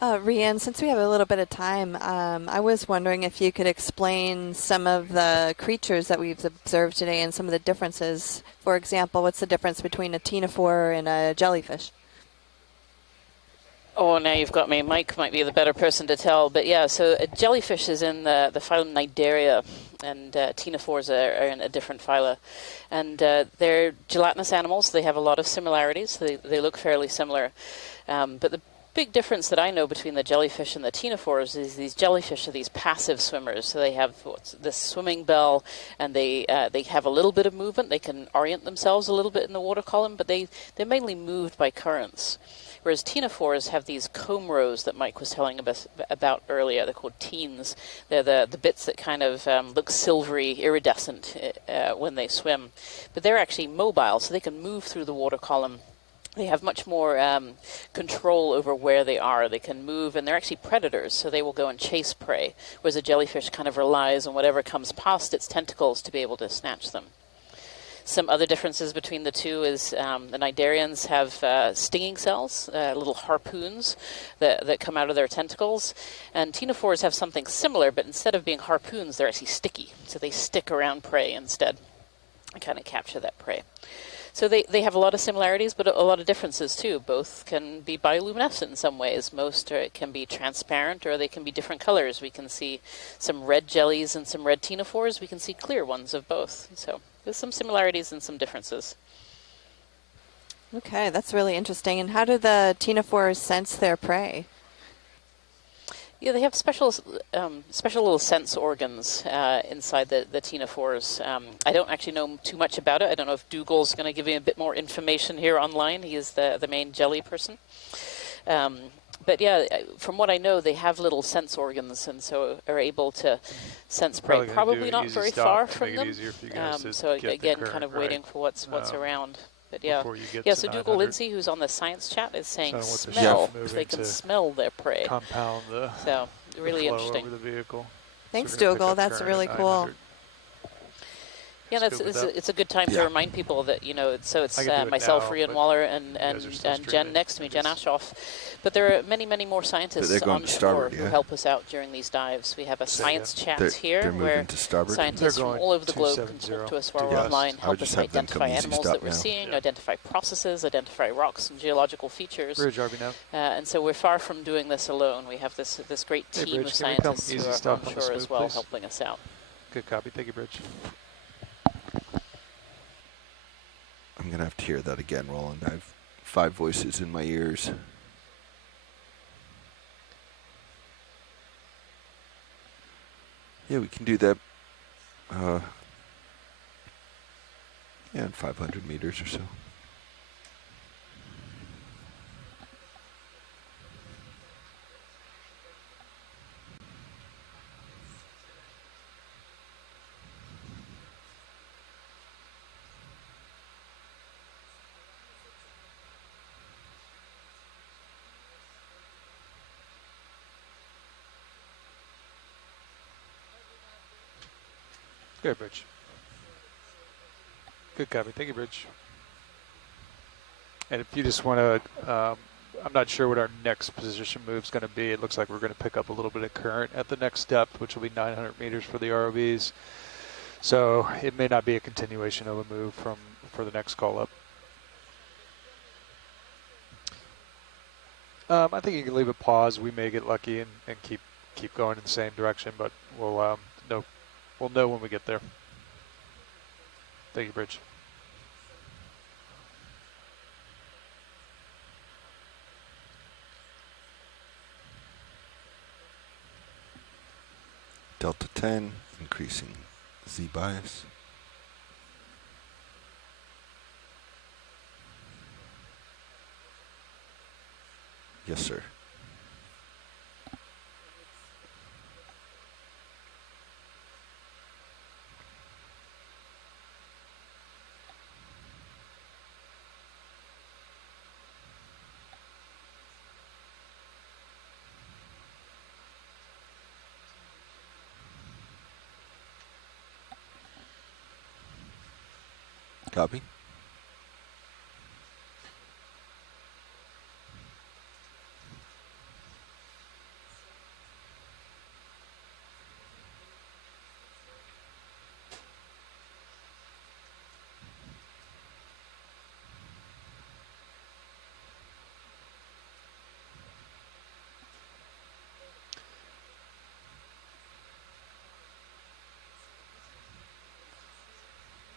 Rianne, since we have a little bit of time, I was wondering if you could explain some of the creatures that we've observed today and some of the differences. For example, what's the difference between a ctenophore and a jellyfish? Oh, now you've got me. Mike might be the better person to tell. But yeah, so a jellyfish is in the phylum Cnidaria, and ctenophores are in a different phyla. And they're gelatinous animals. They have a lot of similarities. They look fairly similar. But the big difference that I know between the jellyfish and the ctenophores is these jellyfish are these passive swimmers. So they have this swimming bell, and they have a little bit of movement. They can orient themselves a little bit in the water column, but they're mainly moved by currents. Whereas ctenophores have these comb rows that Mike was telling us about earlier. They're called teens. They're the bits that kind of look silvery, iridescent when they swim. But they're actually mobile, so they can move through the water column. They have much more control over where they are. They can move, and they're actually predators, so they will go and chase prey, whereas a jellyfish kind of relies on whatever comes past its tentacles to be able to snatch them. Some other differences between the two is the Cnidarians have stinging cells, little harpoons that come out of their tentacles. And ctenophores have something similar, but instead of being harpoons, they're actually sticky. So they stick around prey instead and kind of capture that prey. So they have a lot of similarities, but a lot of differences too. Both can be bioluminescent in some ways. Most can be transparent, or they can be different colors. We can see some red jellies and some red ctenophores. We can see clear ones of both. So there's some similarities and some differences. Okay, that's really interesting. And how do the ctenophores sense their prey? Yeah, they have special little sense organs inside the ctenophores. I don't actually know too much about it. I don't know if Dougal's going to give you a bit more information here online. He is the main jelly person. But yeah, from what I know, they have little sense organs, and so are able to sense prey. Probably not very far from them. So again, kind of waiting for what's around. But yeah, so Dougal Lindsay, who's on the science chat, is saying smell. They can smell their prey. Compound the so really flow interesting. over the vehicle. Thanks, Dougal. That's really cool. Yeah, it's a good time to remind people that, so it's myself, Rian Waller, and Jen next to me, Jen Ashoff. But there are many, many more scientists on shore who help us out during these dives. We have a science chat here where scientists from all over the globe can talk to us while we're online, help us identify animals that we're seeing, identify processes, identify rocks and geological features. And so we're far from doing this alone. We have this great team of scientists who are on shore as well, helping us out. Good copy. Thank you, Bridge. I'm going to have to hear that again, Roland. I have 5 voices in my ears. Yeah, we can do that. In 500 meters or so. Good, Bridge. Good copy. Thank you, Bridge. And if you just want to, I'm not sure what our next position move is going to be. It looks like we're going to pick up a little bit of current at the next depth, which will be 900 meters for the ROVs. So it may not be a continuation of a move for the next call up. I think you can leave a pause. We may get lucky and keep going in the same direction, but we'll know when we get there. Thank you, Bridge. Delta 10, increasing Z bias. Yes, sir. Copy.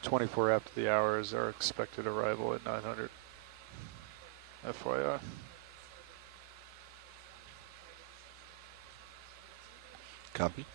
.24 after the hour is our expected arrival at 900. FYI. Copy.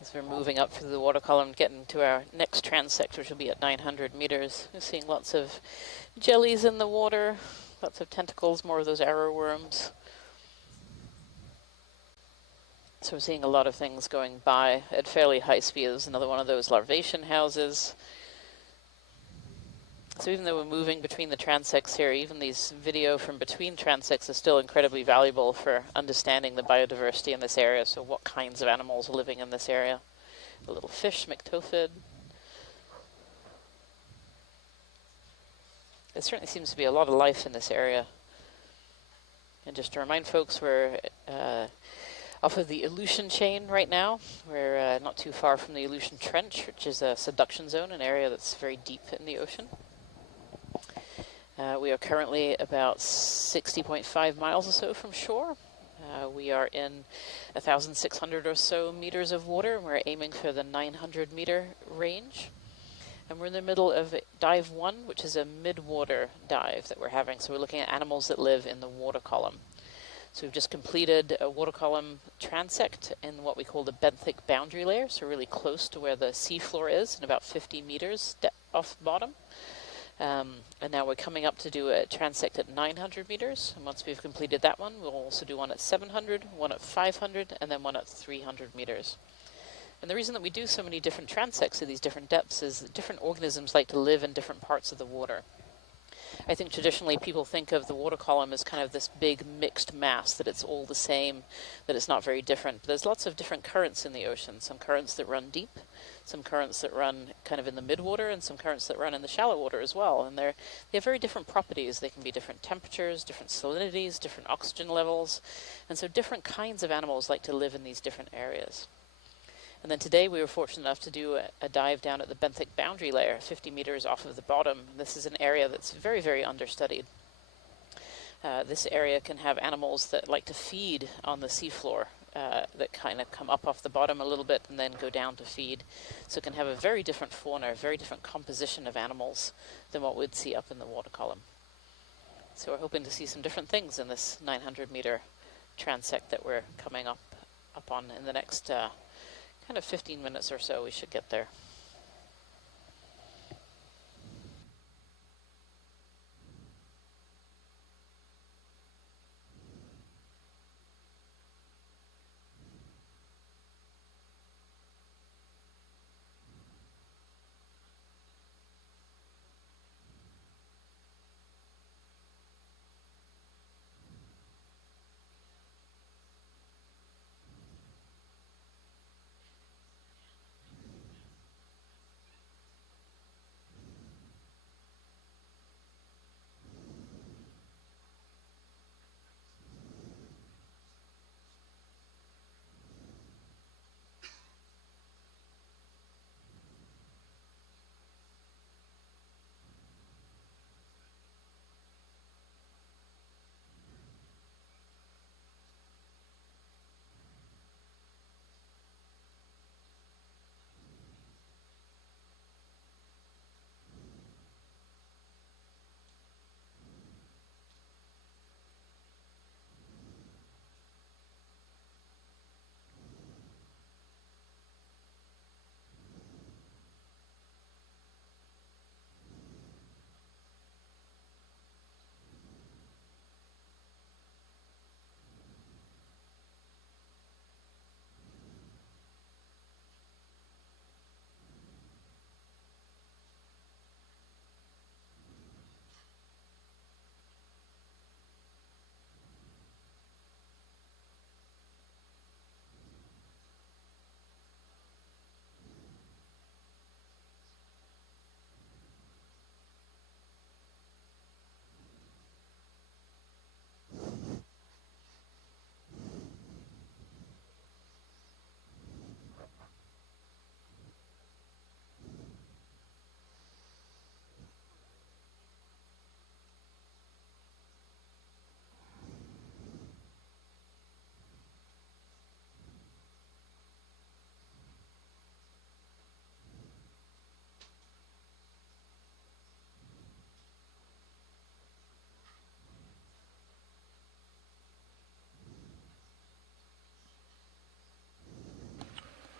As we're moving up through the water column, getting to our next transect, which will be at 900 meters. We're seeing lots of jellies in the water, lots of tentacles, more of those arrow worms. So we're seeing a lot of things going by at fairly high speed. There's another one of those larvation houses. So even though we're moving between the transects here, even these video from between transects is still incredibly valuable for understanding the biodiversity in this area. So what kinds of animals are living in this area. A little fish, myctophid. There certainly seems to be a lot of life in this area. And just to remind folks, we're off of the Aleutian chain right now. We're not too far from the Aleutian Trench, which is a subduction zone, an area that's very deep in the ocean. We are currently about 60.5 miles or so from shore. We are in 1,600 or so meters of water, and we're aiming for the 900 meter range. And we're in the middle of dive 1, which is a mid-water dive that we're having. So we're looking at animals that live in the water column. So we've just completed a water column transect in what we call the benthic boundary layer, so really close to where the seafloor is, and about 50 meters off the bottom. And now we're coming up to do a transect at 900 meters. And once we've completed that one, we'll also do one at 700, one at 500, and then one at 300 meters. And the reason that we do so many different transects at these different depths is that different organisms like to live in different parts of the water. I think traditionally people think of the water column as kind of this big mixed mass, that it's all the same, that it's not very different. There's lots of different currents in the ocean, some currents that run deep, some currents that run kind of in the midwater, and some currents that run in the shallow water as well. And they have very different properties. They can be different temperatures, different salinities, different oxygen levels. And so different kinds of animals like to live in these different areas. And then today we were fortunate enough to do a dive down at the benthic boundary layer, 50 meters off of the bottom. This is an area that's very, very understudied. This area can have animals that like to feed on the seafloor, that kind of come up off the bottom a little bit and then go down to feed. So it can have a very different fauna, a very different composition of animals than what we'd see up in the water column. So we're hoping to see some different things in this 900-meter transect that we're coming up on in the next kind of 15 minutes or so. We should get there.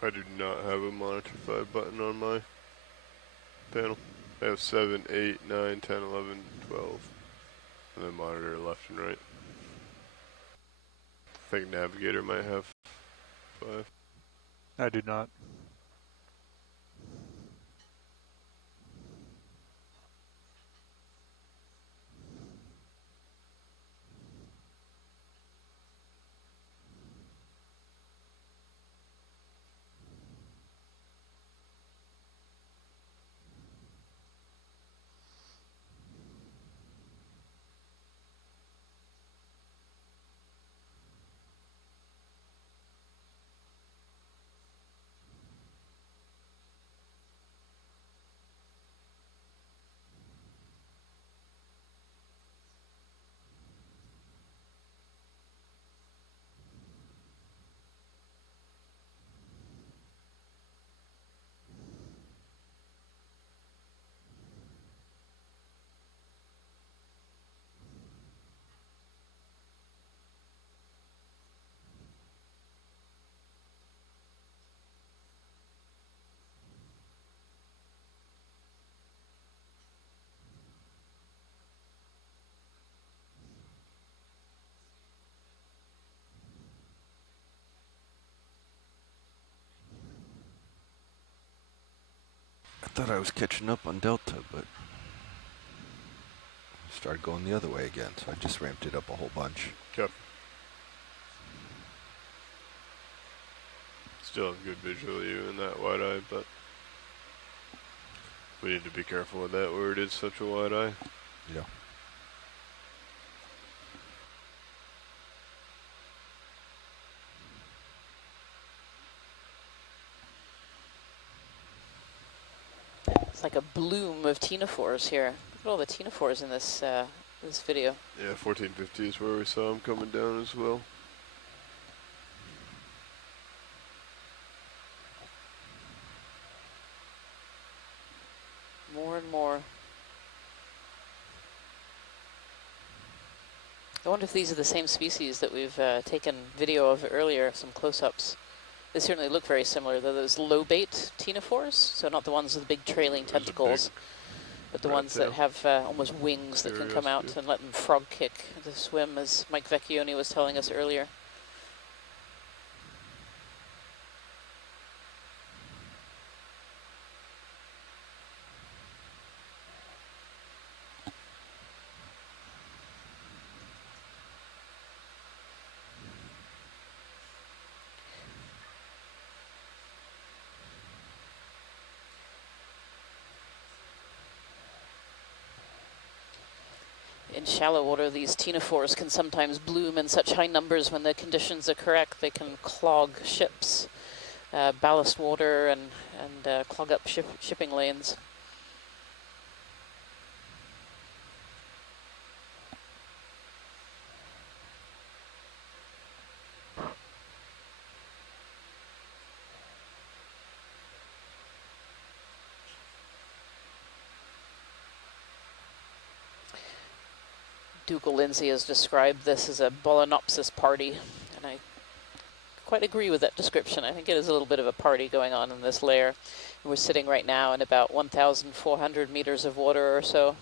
I do not have a monitor 5 button on my panel. I have 7, 8, 9, 10, 11, 12. And then monitor left and right. I think Navigator might have 5. I do not. thought I was catching up on Delta, but started going the other way again, so I just ramped it up a whole bunch. Okay. Still have good visual of you in that wide eye, but we need to be careful with that where it is such a wide eye. Yeah. It's like a bloom of ctenophores here. Look at all the ctenophores in this this video. Yeah, 1450 is where we saw them coming down as well. More and more. I wonder if these are the same species that we've taken video of earlier, some close-ups. They certainly look very similar. They're those low-bait ctenophores, so not the ones with the big trailing tentacles, but the ones that have almost wings that can come out and let them frog kick to swim, as Mike Vecchione was telling us earlier. In shallow water, these ctenophores can sometimes bloom in such high numbers when the conditions are correct. They can clog ships, ballast water, and clog up shipping lanes. Dougal Lindsay has described this as a Bolenopsis party, and I quite agree with that description. I think it is a little bit of a party going on in this layer. We're sitting right now in about 1,400 meters of water or so.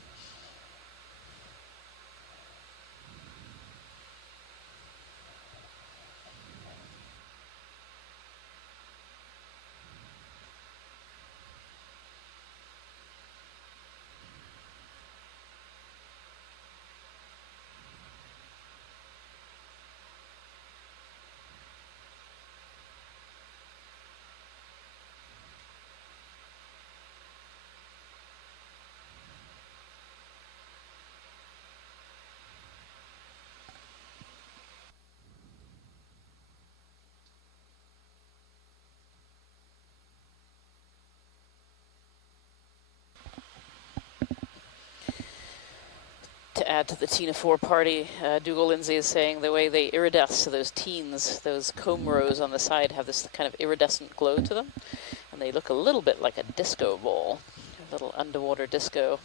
To add to the ctenophore party, Dougal Lindsay is saying the way they iridesce, so those teens, those comb rows on the side have this kind of iridescent glow to them, and they look a little bit like a disco ball, a little underwater disco.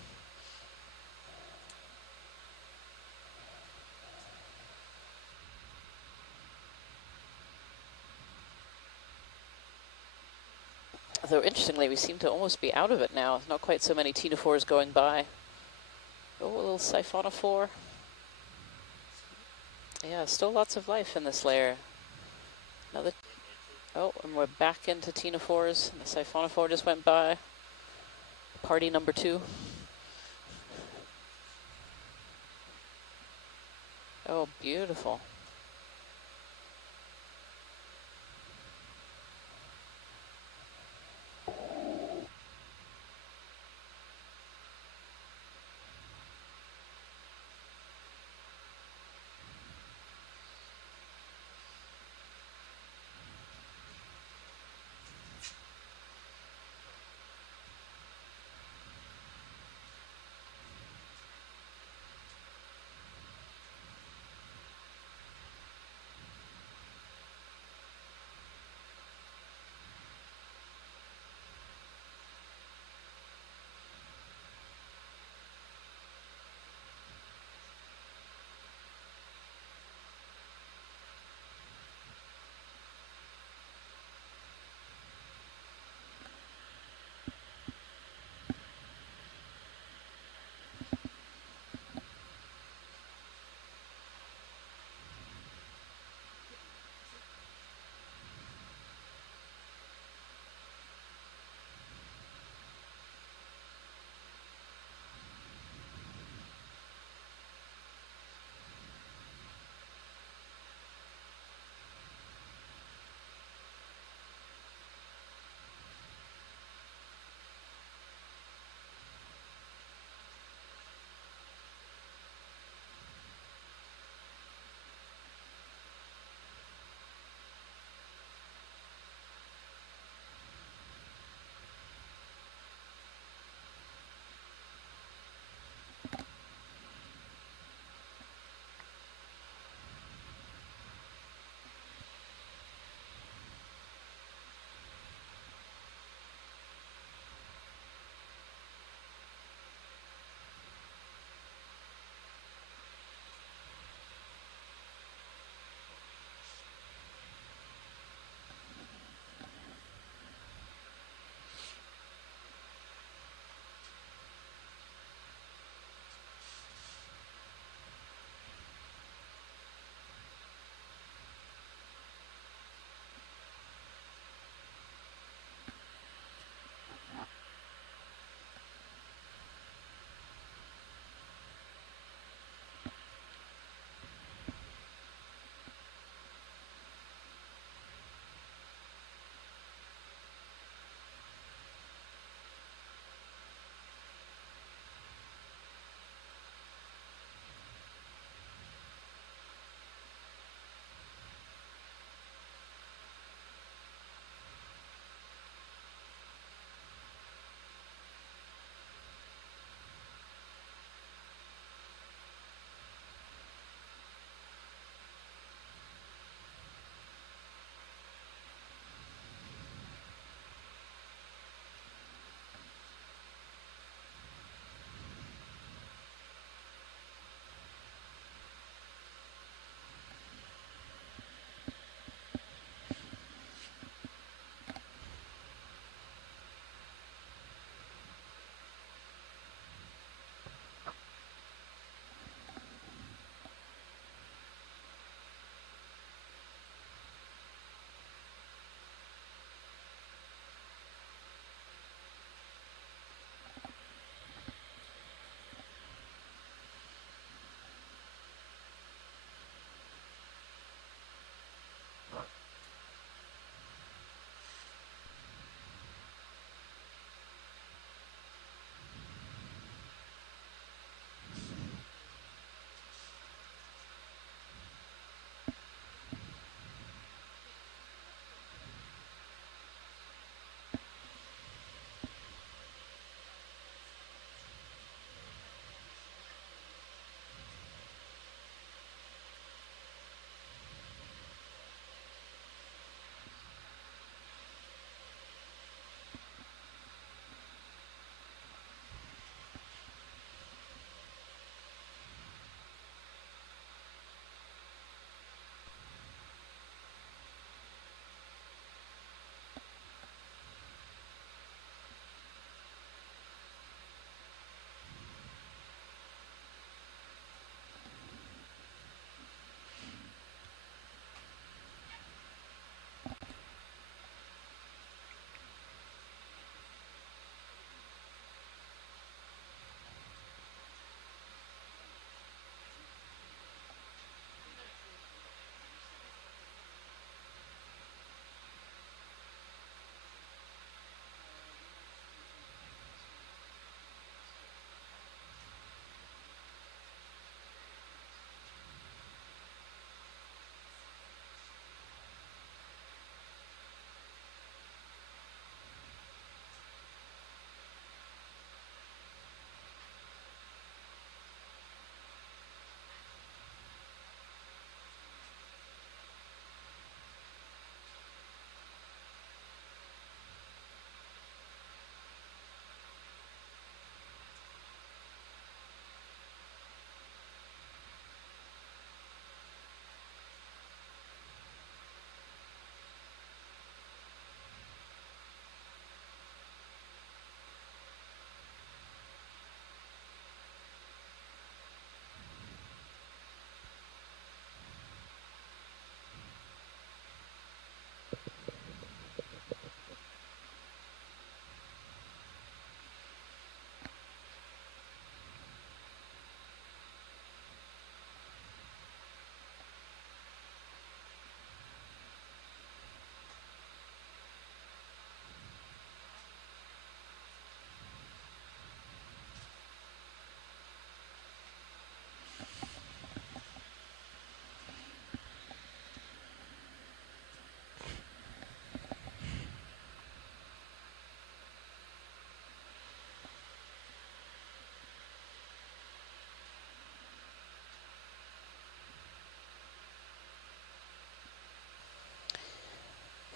Though interestingly, we seem to almost be out of it now. Not quite so many ctenophores going by. Oh, a little siphonophore. Yeah, still lots of life in this layer. Another. Oh, and we're back into ctenophores. And the siphonophore just went by. Party number 2. Oh, beautiful.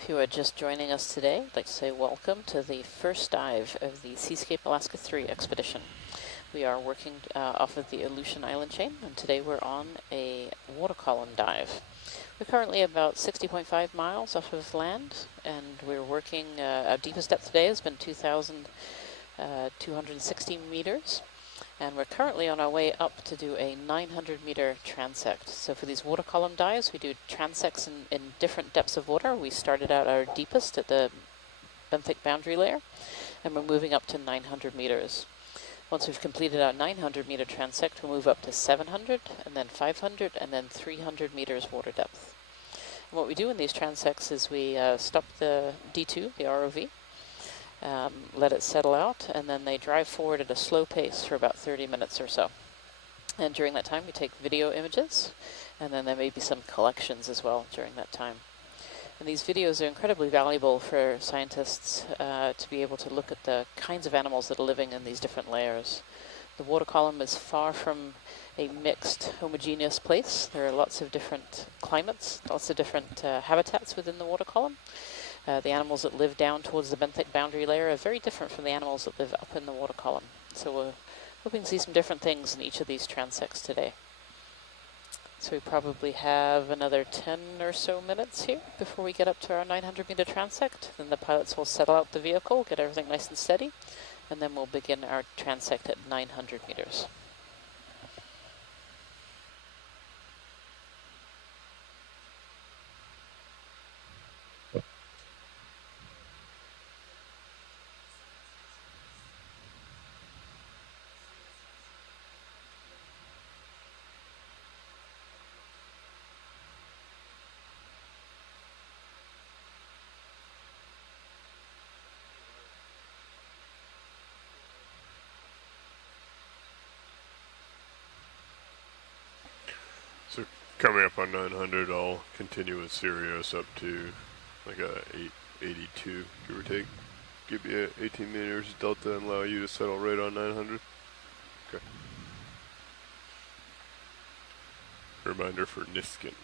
If you are just joining us today, I'd like to say welcome to the first dive of the Seascape Alaska 3 expedition. We are working off of the Aleutian island chain, and today we're on a water column dive. We're currently about 60.5 miles off of land, and we're working, our deepest depth today has been 2,260 meters. And we're currently on our way up to do a 900-meter transect. So for these water column dives, we do transects in different depths of water. We started out our deepest at the benthic boundary layer, and we're moving up to 900 meters. Once we've completed our 900-meter transect, we'll move up to 700, and then 500, and then 300 meters water depth. And what we do in these transects is we stop the D2, the ROV, let it settle out, and then they drive forward at a slow pace for about 30 minutes or so. And during that time, we take video images, and then there may be some collections as well during that time. And these videos are incredibly valuable for scientists to be able to look at the kinds of animals that are living in these different layers. The water column is far from a mixed, homogeneous place. There are lots of different climates, lots of different habitats within the water column. The animals that live down towards the benthic boundary layer are very different from the animals that live up in the water column. So we're hoping to see some different things in each of these transects today. So we probably have another 10 or so minutes here before we get up to our 900-meter transect. Then the pilots will settle out the vehicle, get everything nice and steady, and then we'll begin our transect at 900 meters. So coming up on 900, I'll continue with Sirius up to like a 882, give or take. Give you 18 meters delta and allow you to settle right on 900. Okay. Reminder for Niskin.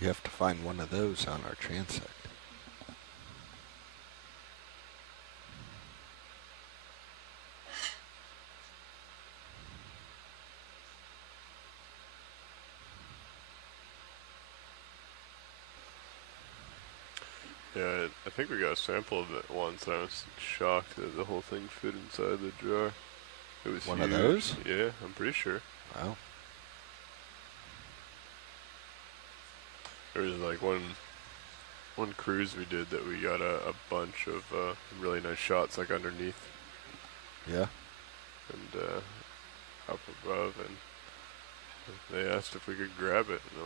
We have to find one of those on our transect. Yeah, I think we got a sample of it once. I was shocked that the whole thing fit inside the jar. It was one huge. of those? Yeah, I'm pretty sure. Wow. There was like one cruise we did that we got a bunch of really nice shots like underneath. Yeah. And up above, and they asked if we could grab it, and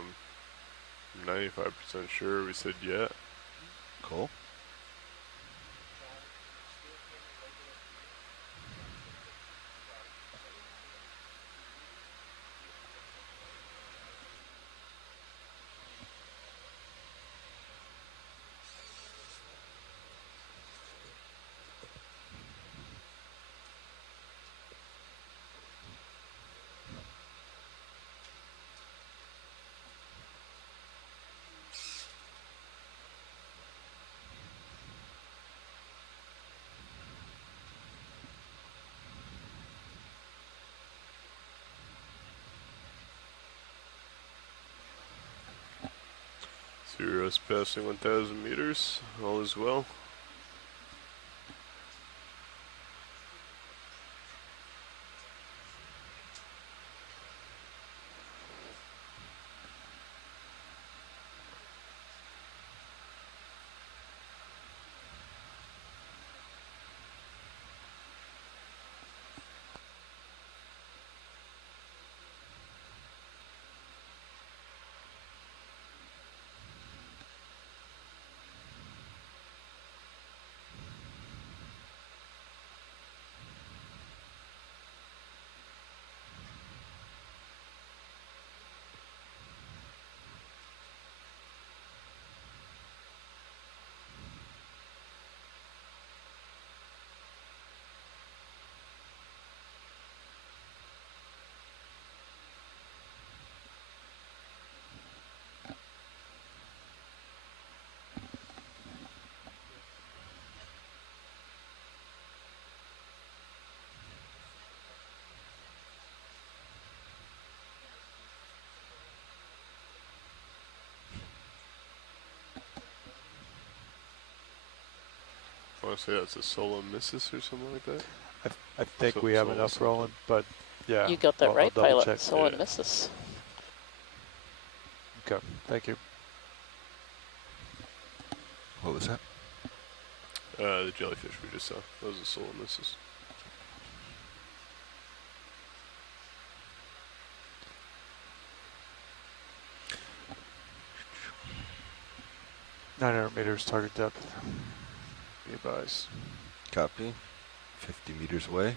I'm 95% sure we said yeah. Cool. Cirrus passing 1,000 meters. All is well. I want to say that's a solo missus or something like that. I think we have enough rolling, but yeah. You got that I'll right, double pilot. check. Someone misses. Okay, thank you. What was that? The jellyfish we just saw. That was a solo missus. meters target depth. Be advised. Copy. 50 meters away.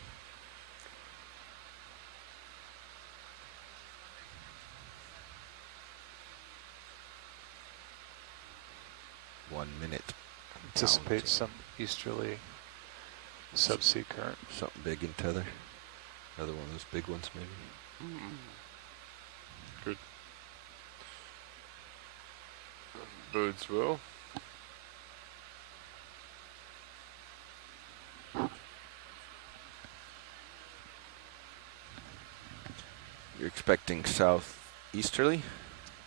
One minute. Anticipate some easterly subsea current. Something big in tether. Another one of those big ones, maybe. Good. Bodes well. You're expecting southeasterly?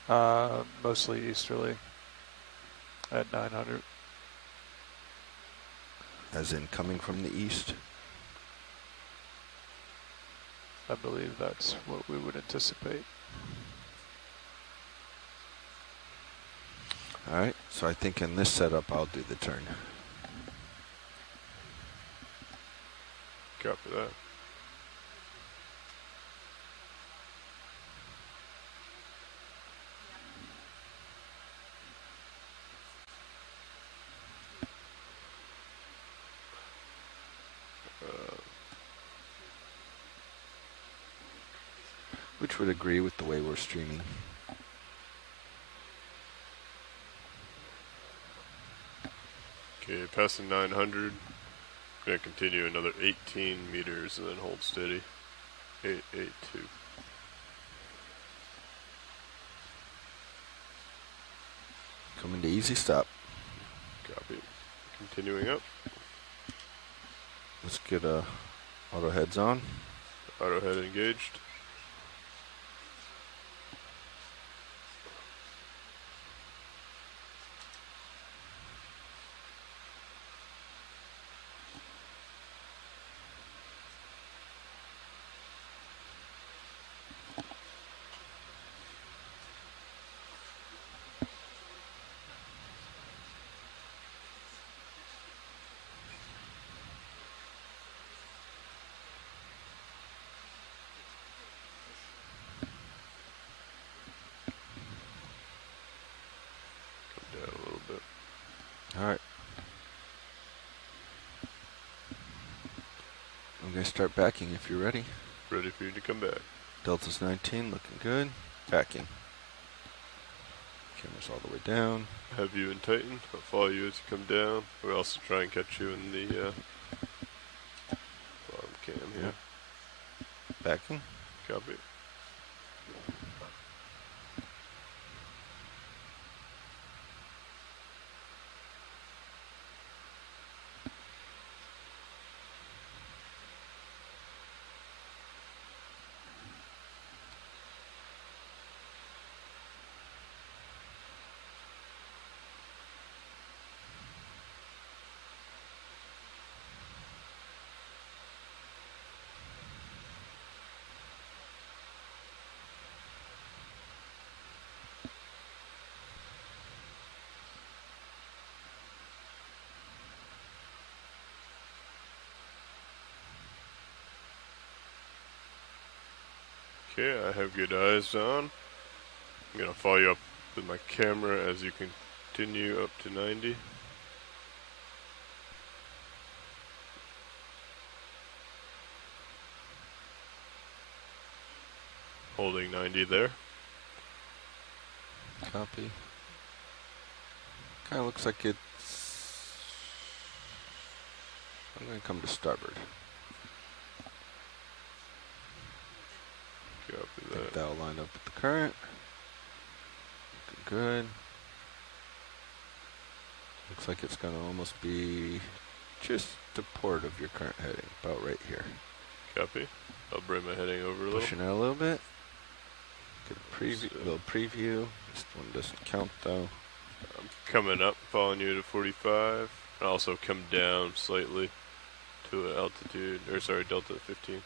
Mostly easterly at 900. As in coming from the east? I believe that's what we would anticipate. Alright, so I think in this setup I'll do the turn. Copy that. Which would agree with the way we're streaming. Okay, passing 900. Gonna continue another 18 meters and then hold steady. 882. Coming to easy stop. Copy. Continuing up. Let's get auto heads on. Auto head engaged. Alright. I'm going to start backing if you're ready. Ready for you to come back. Delta's 19, looking good. Backing. Camera's all the way down. Have you in Titan. I'll follow you as you come down. We'll also try and catch you in the bottom cam here. Backing. Copy. Okay, I have good eyes on. I'm going to follow you up with my camera as you continue up to 90. Holding 90 there. Copy. Kind of looks like it's... I'm going to come to starboard. Copy that. That'll line up with the current. Looking good. Looks like it's going to almost be just to port of your current heading, about right here. Copy. I'll bring my heading over a little. Pushing out a little bit. Get a preview, little preview. This one doesn't count though. I'm coming up, following you to 45. I'll also come down slightly to altitude, or sorry, delta 15.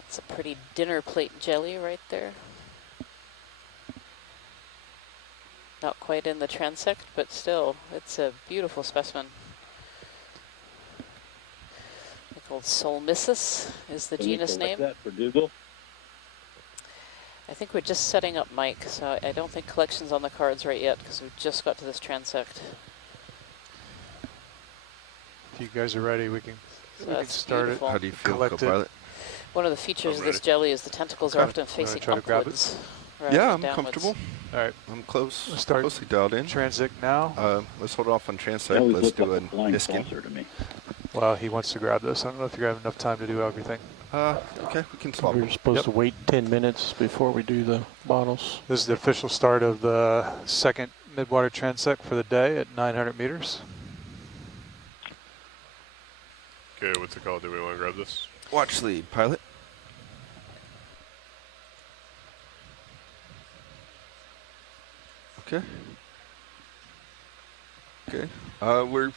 It's a pretty dinner plate jelly right there. Not quite in the transect, but still, it's a beautiful specimen. Called Solmissus is the genus name. That for Dougal? I think we're just setting up Mike, so I don't think collection's on the cards right yet because we just got to this transect. If you guys are ready, we can start beautiful. it. How do you feel, Collect co-pilot? One of the features of this jelly is the tentacles are often facing upwards. Yeah, I'm downwards. comfortable. All right. I'm close. Let's start closely dialed in. Transect now. Let's hold off on transect. Let's do a Niskin. To me. Well, he wants to grab this. I don't know if you have enough time to do everything. Okay, we can swap. We're supposed to wait 10 minutes before we do the bottles. This is the official start of the second midwater transect for the day at 900 meters. Okay, what's it called? Do we want to grab this? Watch lead, pilot. Okay. Okay. We're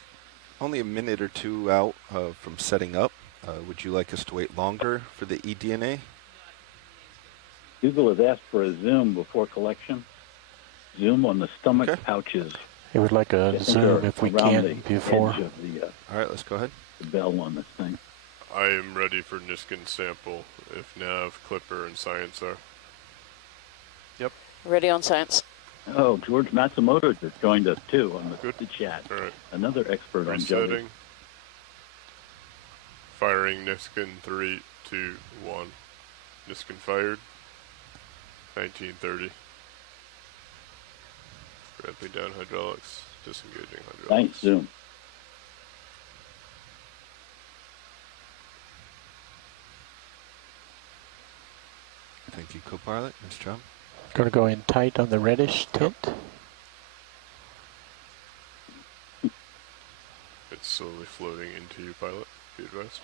only a minute or two out from setting up. Would you like us to wait longer for the eDNA? Google has asked for a zoom before collection. Zoom on the stomach pouches. It would like a zoom if we can before. All right, let's go ahead. The bell on this thing. I am ready for Niskin sample if Nav, Clipper, and Science are. Yep. Ready on Science. Oh, George Matsumoto just joined us too on the chat. All right. Another expert on jelly. Resetting. Firing Niskin 3, 2, 1. Niskin fired. 1930. Ramping down hydraulics. Disengaging hydraulics. Nice zoom. Thank you, co-pilot. Nice job. Going to go in tight on the reddish tint. It's slowly floating into you, pilot. Be advised.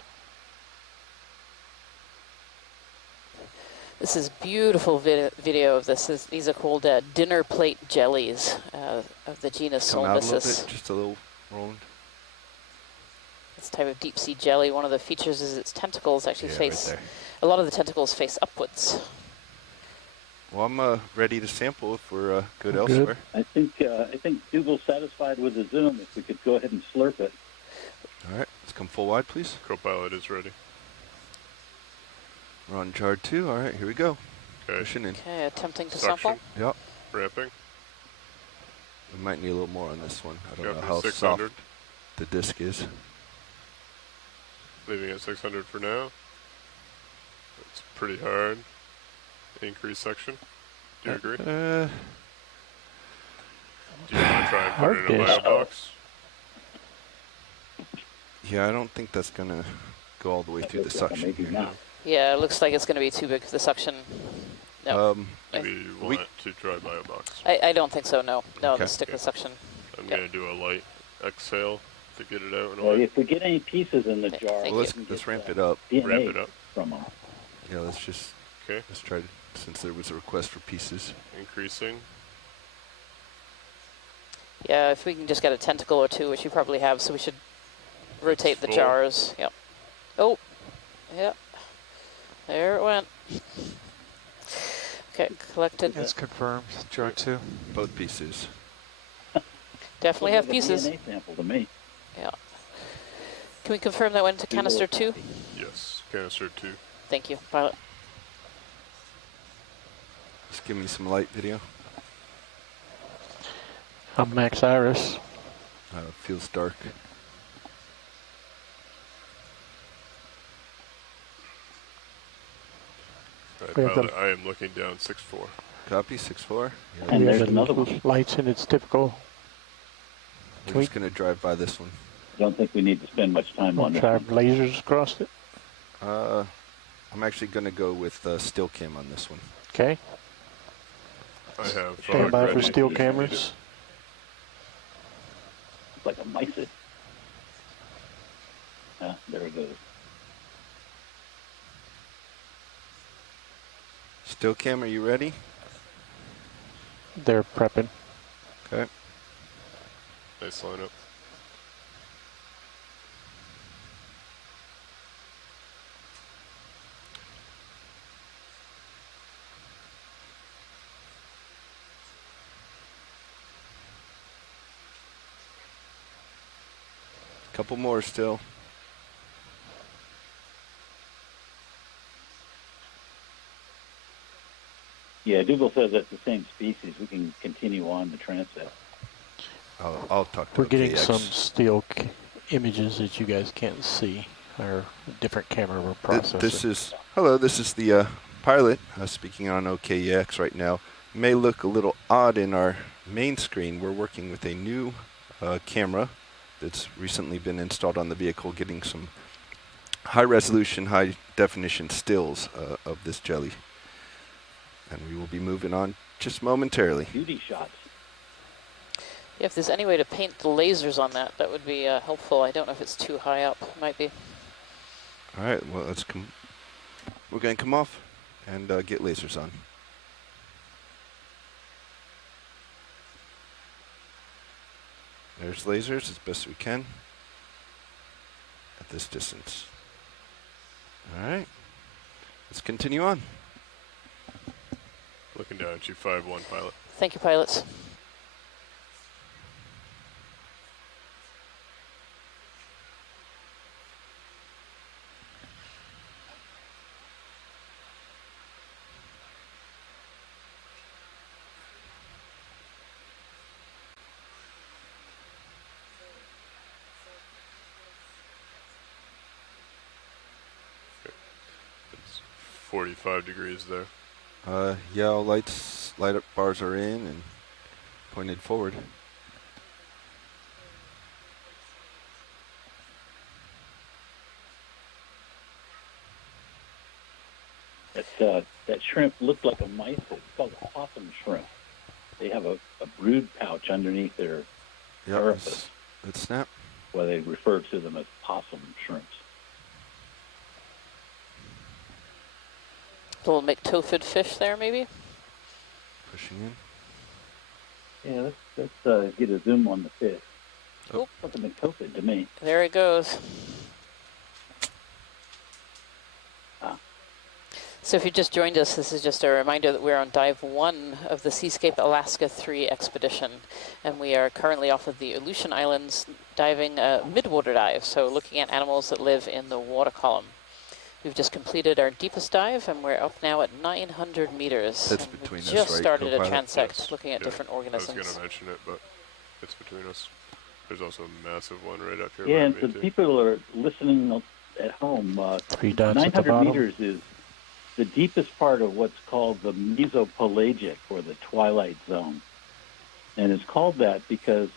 This is beautiful video of this. These are called dinner plate jellies of the genus Come out a little Solmissus. bit, just a little rolled. This type of deep sea jelly, one of the features is its tentacles actually face, right a lot of the tentacles face upwards. Well, I'm ready to sample if we're good elsewhere. I think Google's satisfied with the zoom. If we could go ahead and slurp it. All right, let's come full wide, please. Co-pilot is ready. We're on jar 2. All right, here we go. Okay. Pushing in. Okay, attempting to Suction. sample. Yep. Ramping. We might need a little more on this one. I don't know Copy, how 600. soft the disc is. Leaving at 600 for now. It's pretty hard. Increase suction. Do you agree? Do you want to try and put it in a bio box? Yeah, I don't think that's going to go all the way through the suction here. Not. Yeah, it looks like it's going to be too big for the suction. No, Do you want to try bio box? I don't think so, no. No, Okay. let's stick with suction. I'm going to do a light exhale to get it out. Well, if we get any pieces in the jar, Thank Well, you. let's ramp it up. DNA Ramp it up. from them. Yeah, let's just Okay. let's try to, since there was a request for pieces. Increasing. Yeah, if we can just get a tentacle or two, which you probably have, so we should rotate the full. jars. Yep. Oh, yep. There it went. Okay, collected. It's confirmed. Jar 2. Both pieces. Definitely have Looks like a pieces. DNA sample to me. Yeah. Can we confirm that went to canister 2? Yes. Canister 2. Thank you, pilot. Just give me some light video. I'm Max Iris. Feels dark. Pilot, I am looking down 6-4. Copy, 6-4. Yeah. And there's another one. Lights in its typical. We're just going to drive by this one. Don't think we need to spend much time on that. Drive lasers across it. I'm actually going to go with still cam on this one. Okay. I have stand by for steel cameras. Like a mice. There it goes. Still cam, are you ready? They're prepping. Okay. Nice lineup. Couple more still. Yeah, Dougal says that's the same species. We can continue on the transect. I'll talk to We're getting OKX. some still images that you guys can't see. Or a different camera we're processing. This is the pilot speaking on OKX right now. It may look a little odd in our main screen. We're working with a new camera that's recently been installed on the vehicle, getting some high resolution, high definition stills of this jelly. And we will be moving on just momentarily. Beauty shots. Yeah, if there's any way to paint the lasers on that, that would be helpful. I don't know if it's too high up. It might be. All right, well, let's come. We're going to come off and get lasers on. There's lasers as best we can at this distance. All right, let's continue on. Looking down at you, 5-1, pilot. Thank you, pilots. It's 45 degrees there. Yeah, all light up bars are in and pointed forward. That shrimp looked like a mice. It's called a possum shrimp. They have a brood pouch underneath their carapace. Good snap. Well, they refer to them as possum shrimps. Little McTophid fish there, maybe? Pushing in. Yeah, let's get a zoom on the fish. Oh. Look at McTophid to me. There it goes. So if you just joined us, this is just a reminder that we're on dive 1 of the Seascape Alaska 3 expedition. And we are currently off of the Aleutian Islands diving a midwater dive, so looking at animals that live in the water column. We've just completed our deepest dive, and we're up now at 900 meters. That's and between us, just right, started a co-pilot? transect looking at different I organisms. was going to mention it, but it's between us. There's also a massive one right up here. Yeah, and for people who are listening at home, 3 dots 900 at the bottom. meters is the deepest part of what's called the mesopelagic, or the twilight zone. And it's called that because,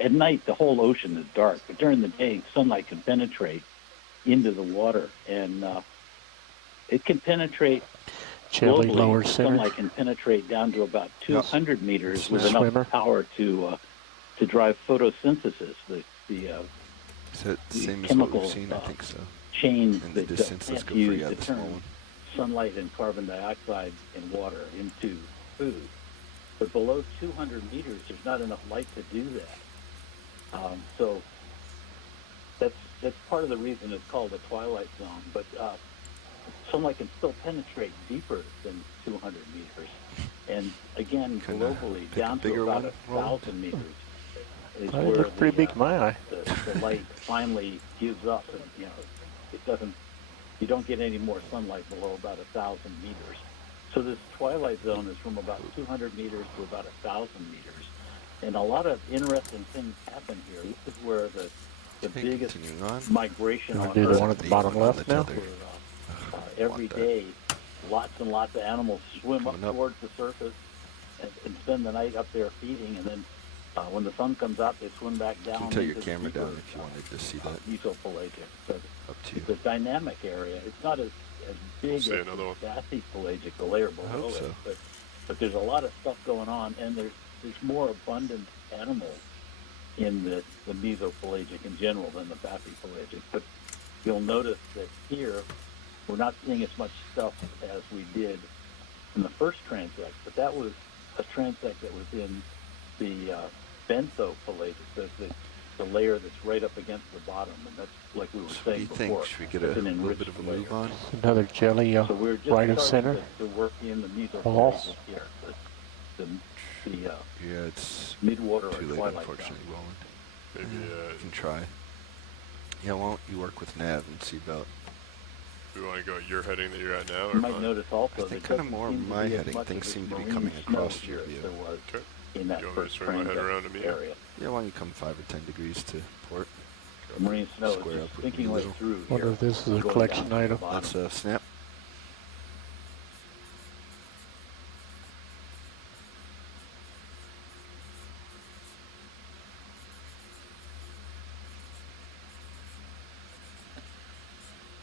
at night the whole ocean is dark, but during the day sunlight can penetrate into the water, and it can penetrate Gently globally. lower center. Sunlight can penetrate down to about 200 meters with Swimmer. enough power to drive photosynthesis. The Is that the same as what chemical we've seen? I think so. chains In the that distance, let's plants go for use yeah, to the small turn one. sunlight and carbon dioxide and water into food. But below 200 meters, there's not enough light to do that. So that's part of the reason it's called a twilight zone. But sunlight can still penetrate deeper than 200 meters. And again, globally, down to about 1,000 meters is They where look pretty big in my eye. the light finally gives up, and it you don't get any more sunlight below about 1,000 meters. So this twilight zone is from about 200 meters to about 1,000 meters. And a lot of interesting things happen here. This is where the biggest migration on do the Earth. one at the bottom left now? Every day, lots and lots of animals swim up towards the surface and spend the night up there feeding, and then when the sun comes out, they swim back down. You can turn your camera down if you wanted to see that. Mesopelagic. So up to you. It's a dynamic area. It's not as big as the bathypelagic, the layer below it, but there's a lot of stuff going on, and there's more abundant animals in the mesopelagic in general than the bathypelagic. But you'll notice that here we're not seeing as much stuff as we did in the first transect, but that was a transect that was in the benthopelagic, the layer that's right up against the bottom, and that's like we were saying before. Should we get a little bit of a move on? Another jelly So we're just right of center. to work in the mesopelagic here. Yeah, it's midwater too or late, twilight unfortunately, Roland. Maybe You can try. Yeah, why don't you work with Nav and see about... we want to go at your heading that you're at now, or You might notice also I think kind of more my heading. Things seem to be coming across your view. Okay. In that Do you want me to first swing my head around to meet you? area. Yeah, why don't you come 5 or 10 degrees to port? Marine snow Square is up just with sinking me a right little. through Wonder here. if this is a Going collection down to the item. bottom. Let's snap.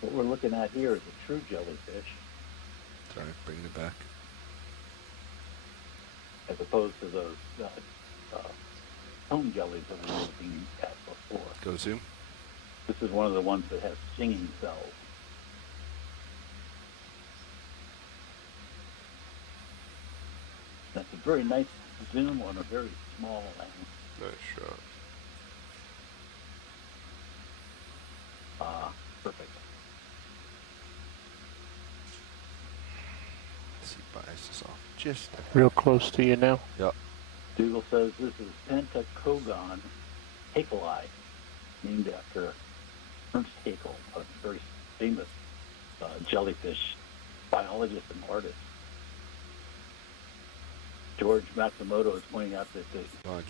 What we're looking at here is a true jellyfish, Sorry, bringing it back. as opposed to those cone jellies that we were looking at before. Go zoom. This is one of the ones that has stinging cells. That's a very nice zoom on a very small angle. Nice shot. Perfect. Let's see, bias is off. Just Real close to you now. Yep. Dougal says this is Pentacogon Haeckelii, named after Ernst Haeckel, a very famous jellyfish biologist and artist. George Matsumoto is pointing out that this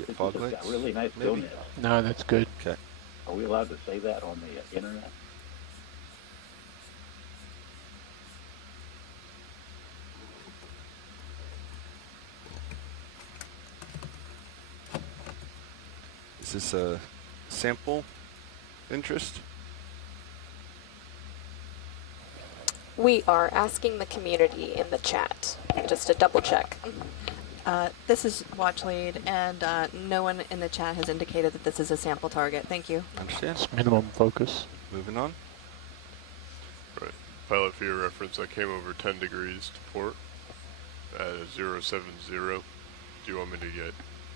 get fog has lights? got really nice Maybe. gonads. No, that's good. Okay. Are we allowed to say that on the internet? Is this a sample interest? We are asking the community in the chat, just to double check. This is Watch Lead, and no one in the chat has indicated that this is a sample target. Thank you. Understand. It's minimum focus. Moving on. Right. Pilot, for your reference, I came over 10 degrees to port at 070. Do you want me to get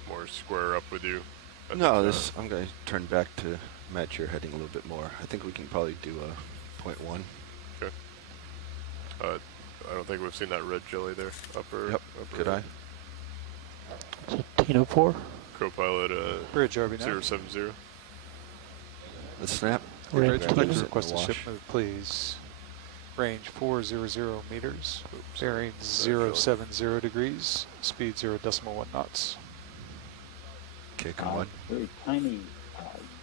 more square up with you? No, I'm going to turn back to match your heading a little bit more. I think we can probably do a 0.1. Okay. I don't think we've seen that red jelly there. Upper Good eye. Is it Tino 4? Co-pilot Bridge RB9. 070. Let's snap. Bridge, Exit please in the request a wash. ship move, please. Range 400 meters. Oops. Bearing 070 degrees. Speed 0.1 knots. Okay, come on. Very tiny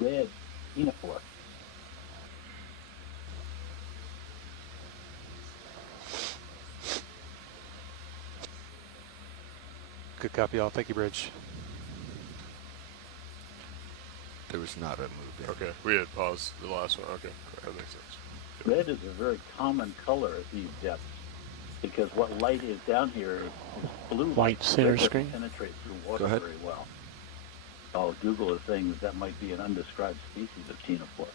red uniform. Good copy, all. Thank you, Bridge. There was not a move in. Okay, we had paused the last one. Okay, that makes sense. Red is a very common color at these depths because what light is down here is blue. White center Red doesn't screen. penetrate through water Go ahead. very well. Google is saying that might be an undescribed species of ctenophore.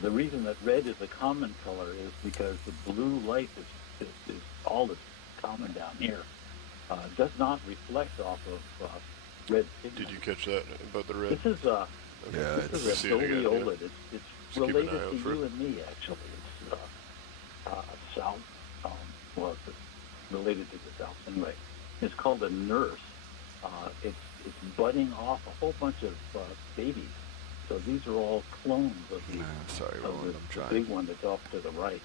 The reason that red is a common color is because the blue light is all that's common down here. Does not reflect off of red pigment. Did you catch that about the red? This is Yeah, this it's is a again, Soliolid. yeah. It's Just keep an related eye out to for you it. and me, actually. It's south. Well, it's related to the south anyway. It's called a nurse. It's budding off a whole bunch of babies So these are all clones of the, sorry, of Roland, the, I'm the trying. big one that's off to the right.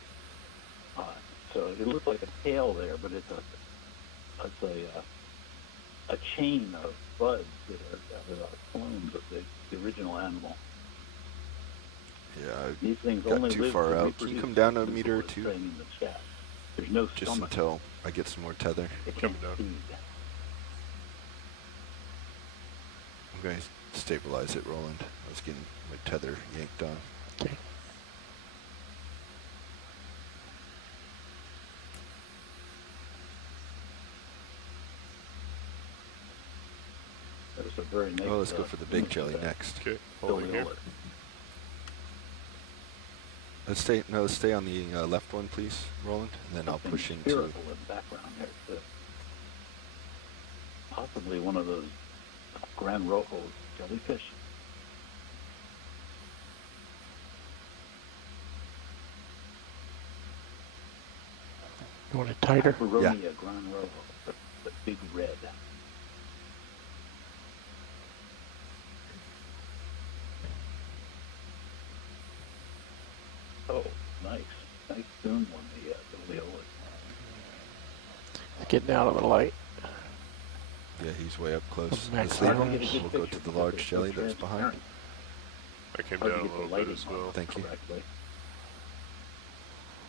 So it looks like a tail there, but it's a chain of buds that are clones of the original animal. Yeah, These things got only too live far to out. Can you reproduce come down a when meter or it's two? staying in the scat. There's no Just stomach. until I get some more tether. They can't feed. I'm going to stabilize it, Roland. I was getting my tether yanked on. Okay. That was a very nice. Oh, let's go for the big jelly next. Okay, holding here. Let's stay on the left one, please, Roland, and then I'll push into. In the background there, too. Possibly one of those Gran Rojo jellyfish. You want it tighter? Yeah. Gran Rojo, the big red. Oh, nice. Nice zoom on the Leola. Getting out of the light. Yeah, he's way up close. Max Let's leave him. Irons. We'll go to the large jelly that's behind. I came down a little bit as well. Thank you.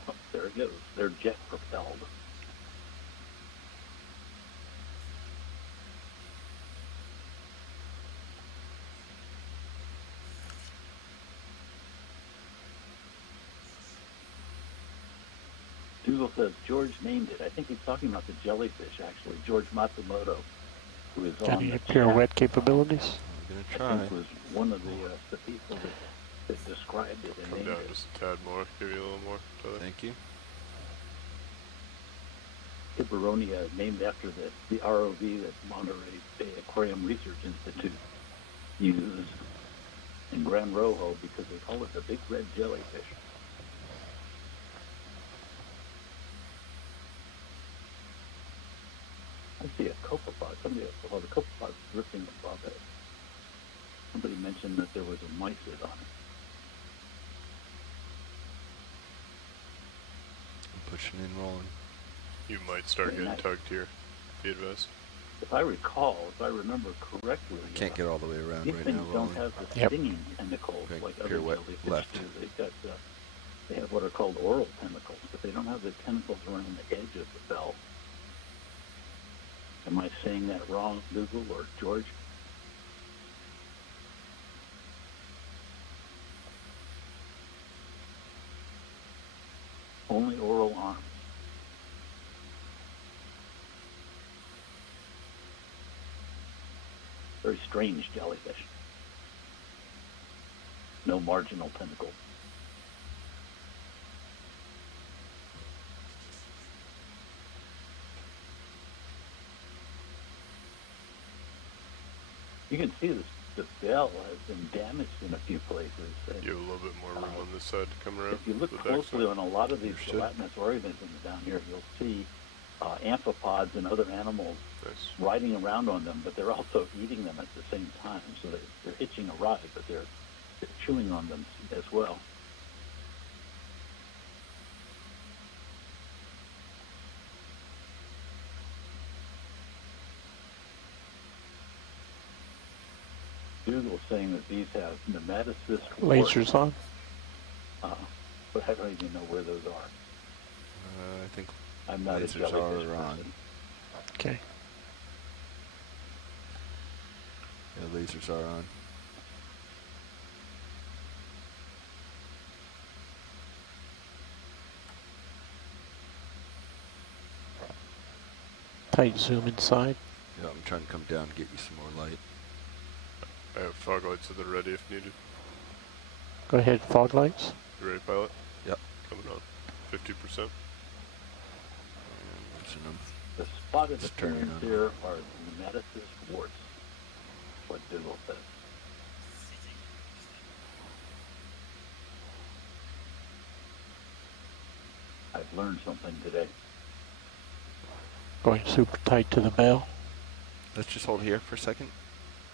Oh, there it goes. They're jet propelled. Dougal says George named it. I think he's talking about the jellyfish, actually. George Matsumoto, who is Got on any the pirouette capabilities? I'm going to I try. think was one of the people that described it and Come named down it. just a tad more. Give you a little more. Thank you. Tiburonia, named after the ROV that Monterey Bay Aquarium Research Institute uses, and Gran Rojo because they call it the big red jellyfish. I see a copepod. The copepod's drifting above it. Somebody mentioned that there was a mysid on it. I'm pushing in, rolling. You might start getting tugged here. Be advised. If I remember correctly, I can't get all the way around these right things now, don't rolling. have the stinging tentacles like other jellyfish left. do. They have what are called oral tentacles, but they don't have the tentacles around the edge of the bell. Am I saying that wrong, Google or George? Only oral arms. Very strange jellyfish. No marginal tentacles. You can see the bell has been damaged in a few places. You have a little bit more room on this side to come around. If you look closely on a lot of these gelatinous organisms down here, you'll see amphipods and other animals riding around on them, but they're also eating them at the same time. So they're hitching a ride, but they're chewing on them as well. Google's saying that these have nematocyst Lasers on? But I don't even know where those are. I think I'm not lasers a jellyfish are on. person. Okay. Yeah, lasers are on. Tight zoom inside. Yeah, I'm trying to come down and get you some more light. I have fog lights that are ready if needed. Go ahead, fog lights. You ready, pilot? Yep. Coming on. 50%. The spotted appearance here are nematocyst warts. What Google says. I've learned something today. Going super tight to the bell. Let's just hold here for a second,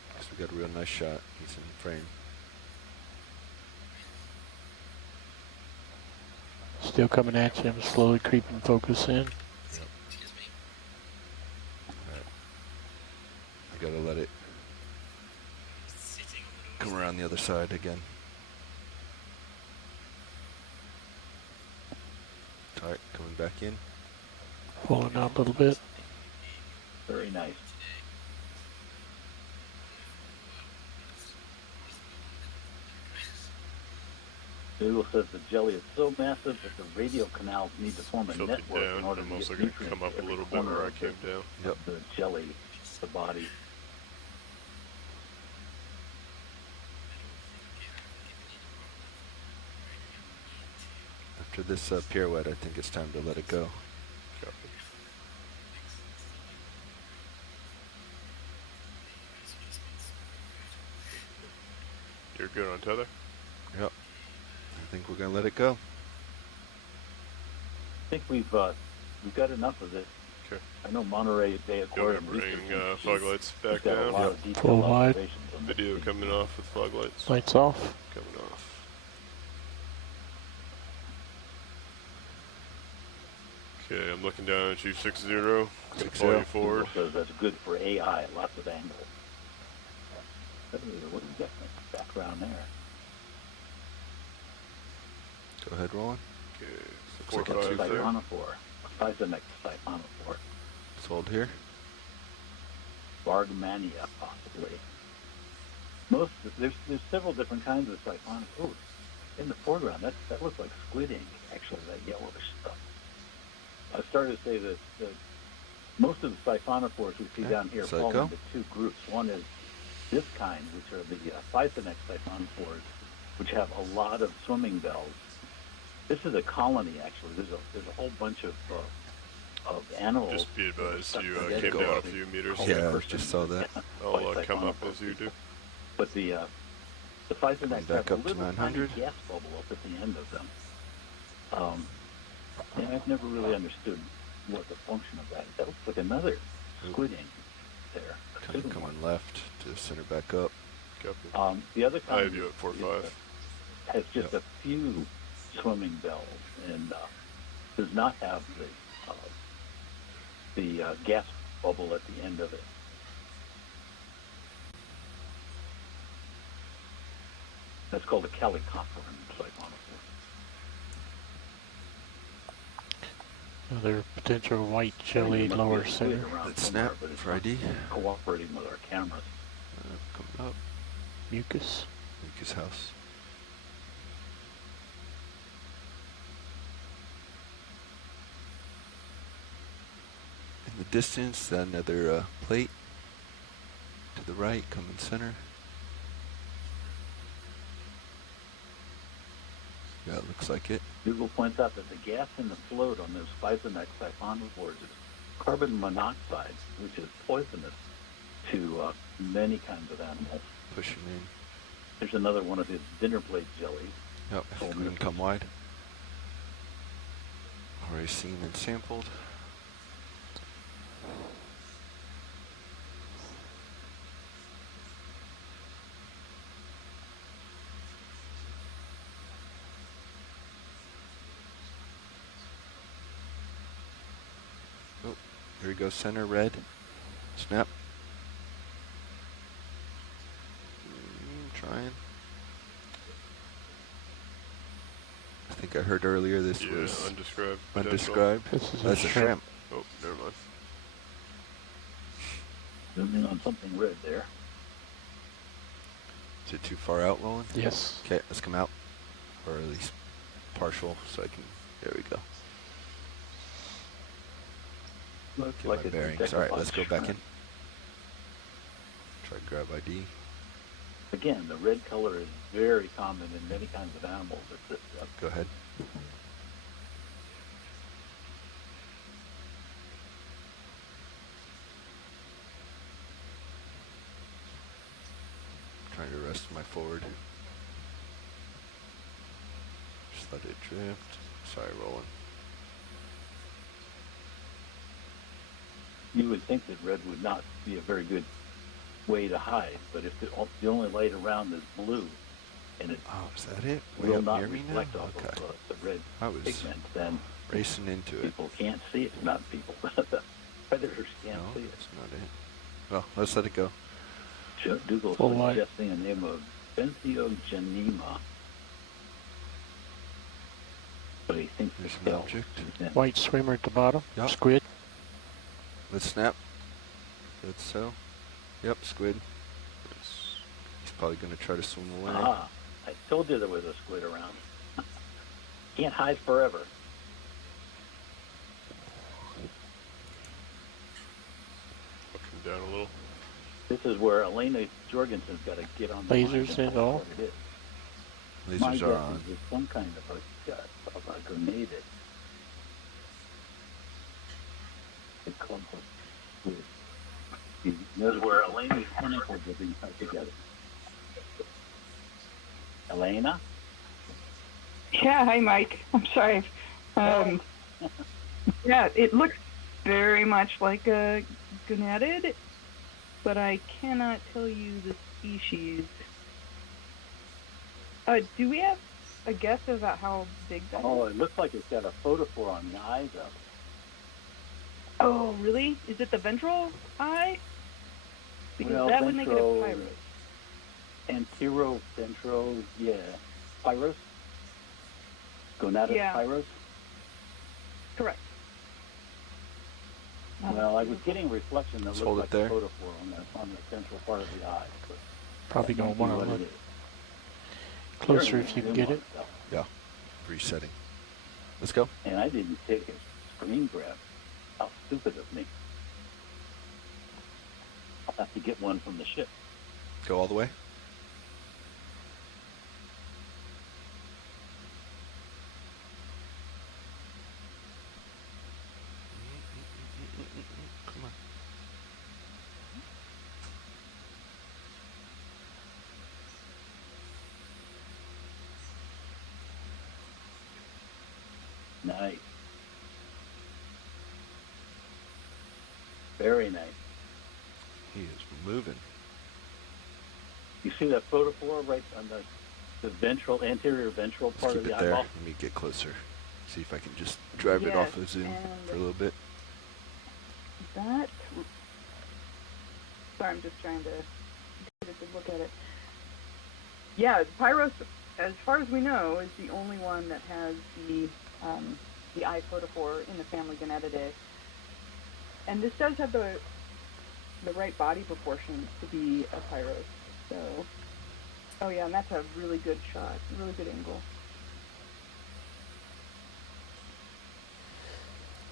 because we got a real nice shot. He's in frame. Still coming at you. I'm slowly creeping focus in. Yep. Alright. I gotta let it come around the other side again. Alright, coming back in. Pulling out a little bit. Very nice. Google says the jelly is so massive that the radial canals need to form a Filtered network down. in order I'm to also get going to nutrients come up to a every little bit corner where I of came down. of the jelly, the body. After this pirouette, I think it's time to let it go. Copy. You're good on tether? Yep. I think we're gonna let it go. I think we've got enough of this. Okay. I know Monterey Bay Aquarium Bring Research fog lights back got a down. lot of detailed Full wide. observations on this. Video coming off with fog lights. Lights off. Coming off. Okay, I'm looking down at you 6-0. Gonna follow you forward. Google says that's good for AI, lots of angles. What do you get in the background there? Go ahead, Roland. Okay, so 4-5 there. Siphonophore. Siphonic siphonophore. It's hold here. Bargmania, possibly. There's several different kinds of siphonophores. In the foreground, that looks like squid ink, actually, that yellowish stuff. I started to say that most of the siphonophores we see down here fall into two groups. One is this kind, which are the Siphonex siphonophores, which have a lot of swimming bells. This is a colony, actually. There's a whole bunch of animals. Just be advised, you came down a few meters. Yeah, I just saw that. I'll come up as you do. But the Siphonex back have up a to little 900. tiny gas bubble up at the end of them. And I've never really understood what the function of that is. That looks like another squid ink there. Kind of coming left to center back up. Copy. The other I kind have you at 4-5. has just a few swimming bells and does not have the gas bubble at the end of it. That's called a Calicoperan siphonophore. Another potential white jelly lower center. Let's snap for ID. Cooperating with our cameras. Coming up. Mucus. Mucus house. In the distance, another plate to the right, coming center. Yeah, it looks like it. Google points out that the gas in the float on those Siphonex siphonophores is carbon monoxide, which is poisonous to many kinds of animals. Pushing in. There's another one of his dinner plate jellies. Yep, if you can come wide. Already seen and sampled. Here we go, center red. Snap. Trying. I think I heard earlier this was undescribed. Undescribed. That's a shrimp. Oh, never mind. Zooming on something red there. Is it too far out, Roland? Yes. Okay, let's come out. Or at least partial, so I can, there we go. Looks Get like my bearings. All right, let's go back in. Try to grab ID. Again, the red color is very common in many kinds of animals. Go ahead. Trying to rest my forward. Just let it drift. Sorry, Roland. You would think that red would not be a very good way to hide, but if the only light around is blue, and it is that it? Way will up not near me now? reflect off Okay. of the red I was pigment, then racing into it. people can't see it. Not people, the predators can't No, see it. that's not it. Well, let's let it go. Dougall's Full white. suggesting a name of Benthiogenema. But he thinks There's the an scale object. is in. White swimmer at the bottom. Yep. Squid. Let's snap. Good so. Yep, squid. He's probably going to try to swim away. Ah, I told you there was a squid around. Can't hide forever. Look him down a little. This is where Elena Jorgensen's got to get on the Lasers line and all. what it is. My Lasers guess are on. is it's some kind of a grenade. It comes with. This is where Elena's tentacles are being put together. Elena? Yeah, hi, Mike. I'm sorry. Yeah, it looks very much like a gonadid, but I cannot tell you the species. Do we have a guess about how big that is? Oh, it looks like it's got a photophore on the eyes of it. Oh, really? Is it the ventral eye? Because that would make it a pyros. Anteroventral, yeah. Pyros? Gonadus pyros? Correct. Well, I was getting a reflection that Let's looked hold like it there. a photophore on the central part of the eye. But Probably that going might be to want to what look it is. closer Sure, if you can zoom get on it. though. Yeah. Resetting. Let's go. And I didn't take a screen grab. How stupid of me. I'll have to get one from the ship. Go all the way. Come on. Nice. Very nice. He is moving. You see that photophore right on the ventral, anterior ventral Let's part keep of the it there. eyeball? Let me get closer. See if I can just drive it Yes, off of zoom and for a little bit. That. Sorry, I'm just trying to get a good look at it. Yeah, Pyros, as far as we know, is the only one that has the eye photophore in the family Gonadidae. And this does have the right body proportions to be a Pyros. So, oh yeah, and that's a really good shot, really good angle.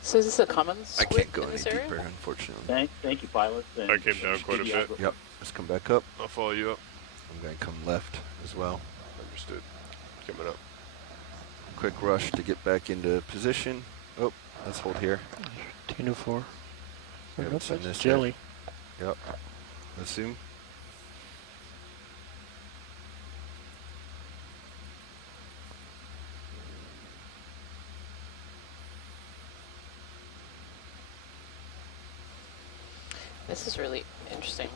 So is this a common I squid can't go in any this area? deeper, unfortunately. Thank you, pilots. And I came down quite a bit. Yep. Let's come back up. I'll follow you up. I'm going to come left as well. Understood. Coming up. Quick rush to get back into position. Oh, let's hold here. Tina 4. Yeah, That's send this jelly. there. Yep. Let's zoom. This is really interesting.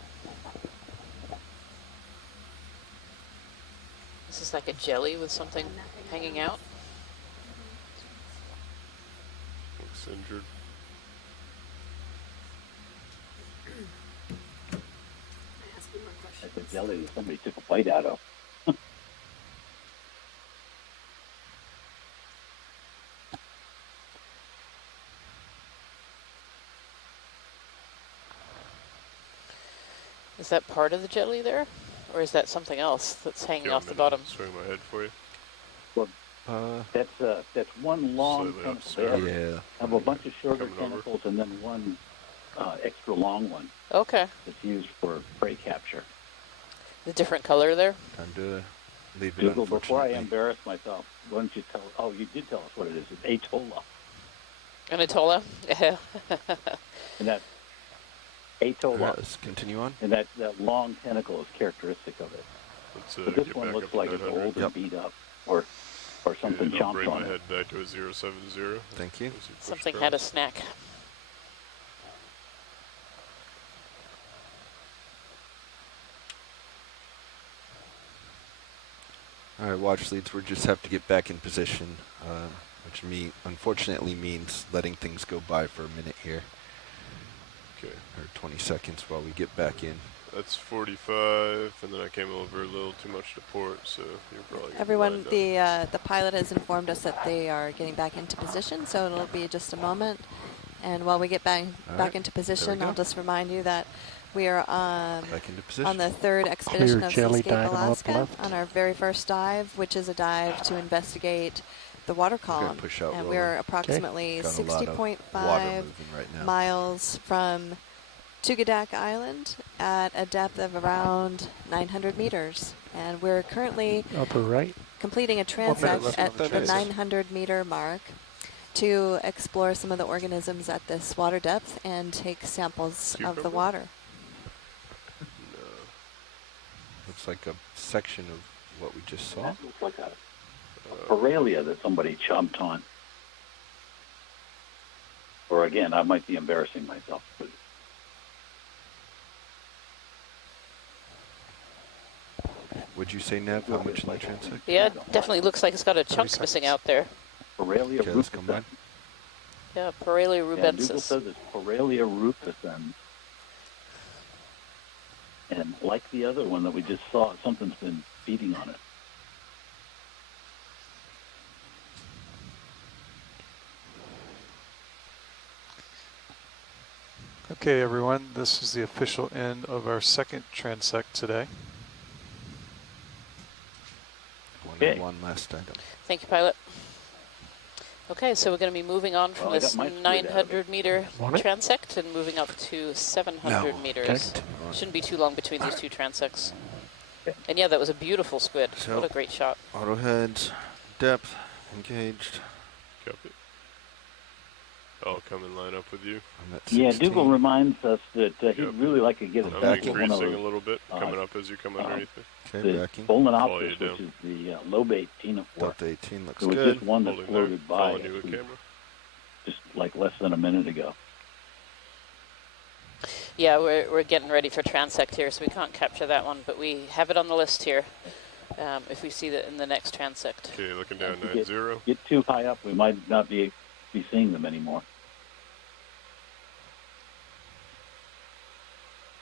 This is like a jelly with something hanging out. Looks injured. That's a jelly that somebody took a bite out of. Is that part of the jelly there? Or is that something else that's hanging off the bottom? Swing my head for you. Well, that's one long Slightly tentacle. upstairs. They Yeah. have a bunch of shorter Coming over. tentacles and then one extra long one Okay. that's used for prey capture. The different color there? Time to leave it, Google, before I unfortunately. embarrass myself, why don't you tell? Oh, you did tell us what it is. It's Atola, An atolla? and that Atola, All right, let's continue on. and that long tentacle is characteristic of it. Let's But this get one back looks up to like it's 900. old and beat up, or something And I'll chomped bring on my it. head back to a 070. Thank you. As push Something had a across. snack. All right, watch leads. We just have to get back in position, which unfortunately means letting things go by for a minute here. Okay. Or 20 seconds while we get back in. That's 45, and then I came over a little too much to port, so you're probably gonna Everyone, be lined up. the pilot has informed us that they are getting back into position, so it'll be just a moment. And while we get back into position, I'll just remind you that we are on the third expedition of Seascape Alaska on our very first dive, which is a dive to investigate the water column. And we're approximately 60.5 miles from Tugadak Island at a depth of around 900 meters. And we're currently completing a transect at the 900-meter mark to explore some of the organisms at this water depth and take samples of the water. No. Looks like a section of what we just saw. That looks like a Aurelia that somebody chomped on. Or again, I might be embarrassing myself. But would you say, Nev, how much in the transect? Yeah, it definitely looks like it's got a chunk missing out there. Aurelia rufus. Yeah, Aurelia Google rubensis. says it's Aurelia rufus, and like the other one that we just saw, something's been feeding on it. Okay, everyone, this is the official end of our second transect today. One last item. Thank you, pilot. Okay, so we're going to be moving on from this 900-meter transect and moving up to 700 meters. Shouldn't be too long between these two transects. And yeah, that was a beautiful squid. So what a great shot. Auto heads, depth, engaged. Copy. I'll come and line up with you. Yeah, Dougal reminds us that he'd really like to get a I'm sample of one of increasing those, a little bit, coming up as you come underneath me. Okay, the Bolenopsis, which is the low-bait Tina 4. Delta 18 looks there was good. just one that floated by just like less than a minute ago. Yeah, we're getting ready for transect here, so we can't capture that one, but we have it on the list here if we see that in the next transect. Okay, looking down 9-0. Get too high up, we might not be seeing them anymore.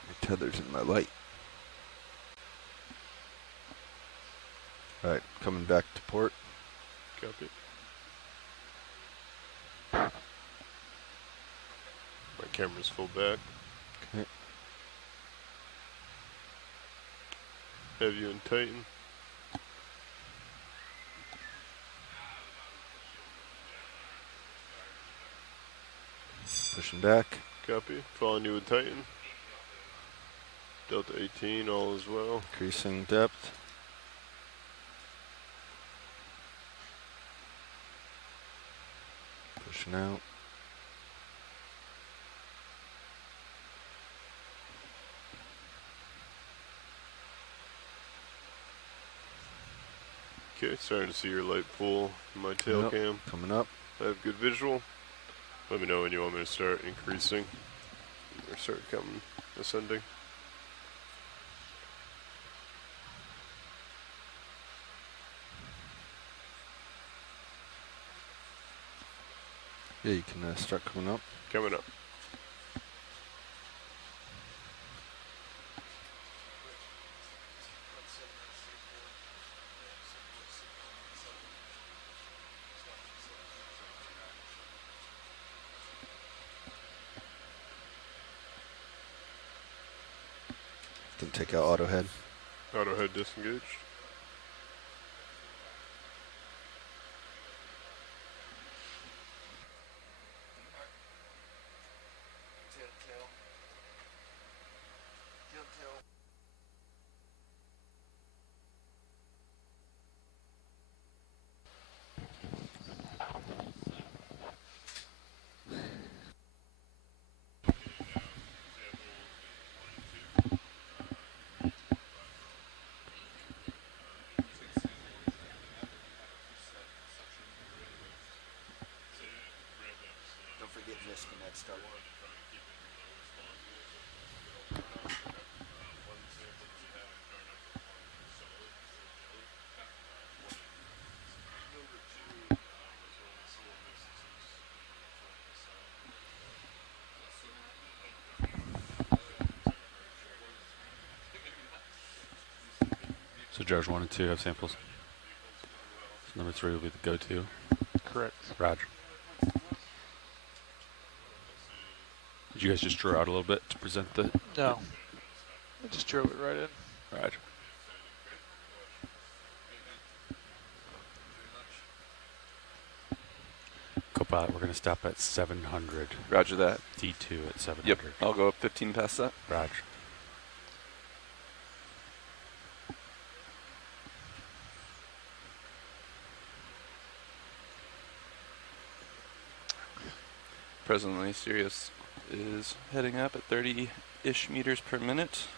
My tether's in my light. All right, coming back to port. Copy. My camera's full back. Okay. Have you in Titan? Pushing back. Copy. Following you with Titan. Delta 18, all as well. Increasing depth. Pushing out. Okay, starting to see your light pull in my tail cam. Coming up. I have good visual. Let me know when you want me to start increasing or start coming ascending. Yeah, you can start coming up. Coming up. Didn't take out auto head. Auto head disengaged. So jars 1 and 2 have samples. So number 3 will be the go-to. Correct. Roger. Did you guys just draw out a little bit to present the... No. I just drove it right in. Roger. Copilot, we're going to stop at 700. Roger that. D2 at 700. Yep, I'll go up 15 past that. Roger. Presently, Sirius is heading up at 30-ish meters per minute.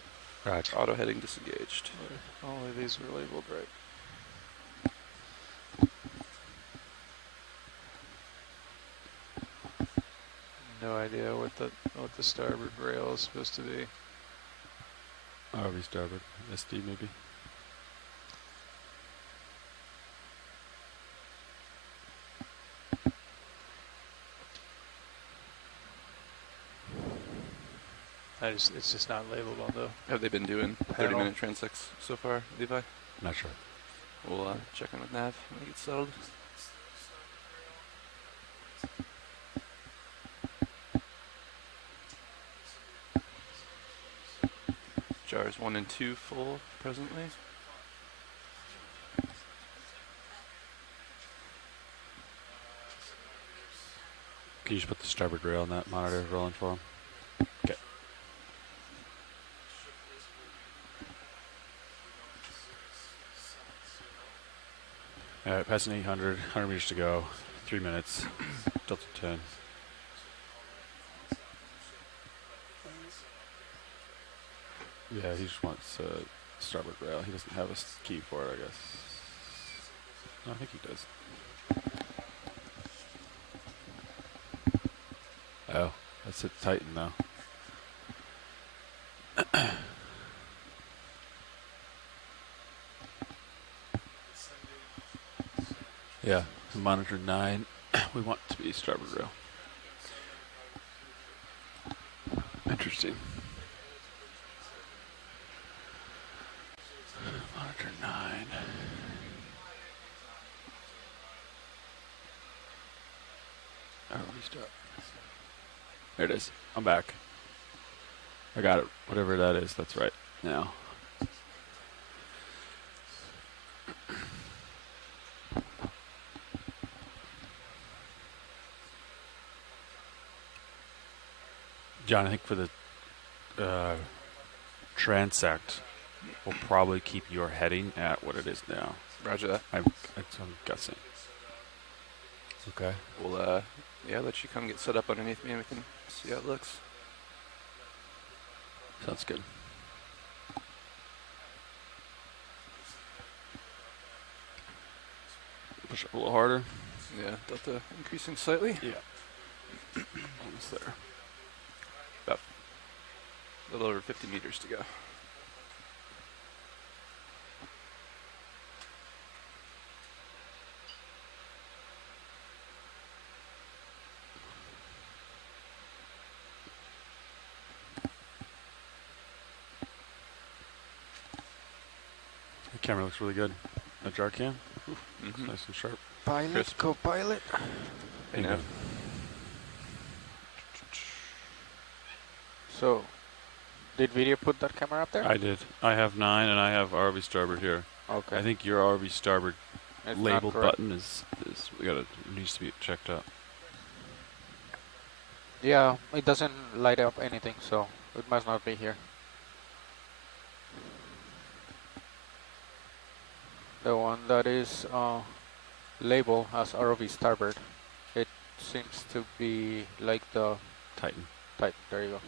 Roger. Auto heading disengaged. Only these were labeled right. No idea what the starboard rail is supposed to be. RV starboard. SD maybe. It's just not labeled on the... Have they been doing 30-minute transects so far, Levi? Not sure. We'll check in with Nav when we get settled. Jars 1 and 2 full presently. Can you just put the starboard rail on that monitor rolling for him? Okay. Alright, passing 800, 100 meters to go, 3 minutes, Delta 10. Yeah, he just wants starboard rail. He doesn't have a key for it, I guess. No, I think he does. Oh, that's a Titan though. Yeah, monitor 9. We want to be starboard rail. Interesting. Monitor 9. Oh, we start. There it is. I'm back. I got it. Whatever that is, that's right now. John, I think for the transect, we'll probably keep your heading at what it is now. Roger that. I'm guessing. Okay. We'll yeah, let you come get set up underneath me and we can see how it looks. Sounds good. Push up a little harder. Yeah, delta increasing slightly. Yeah. Almost there. About a little over 50 meters to go. The camera looks really good. That jar cam. Looks nice and sharp. Pilot, Crisp. co-pilot. Hey, Nav. So, did video put that camera up there? I did. I have 9 and I have RV starboard here. Okay. I think your RV starboard It's labeled not correct. button is needs to be checked out. Yeah, it doesn't light up anything, so it must not be here. The one that is labeled as ROV starboard, it seems to be like the Titan. Titan. There you go.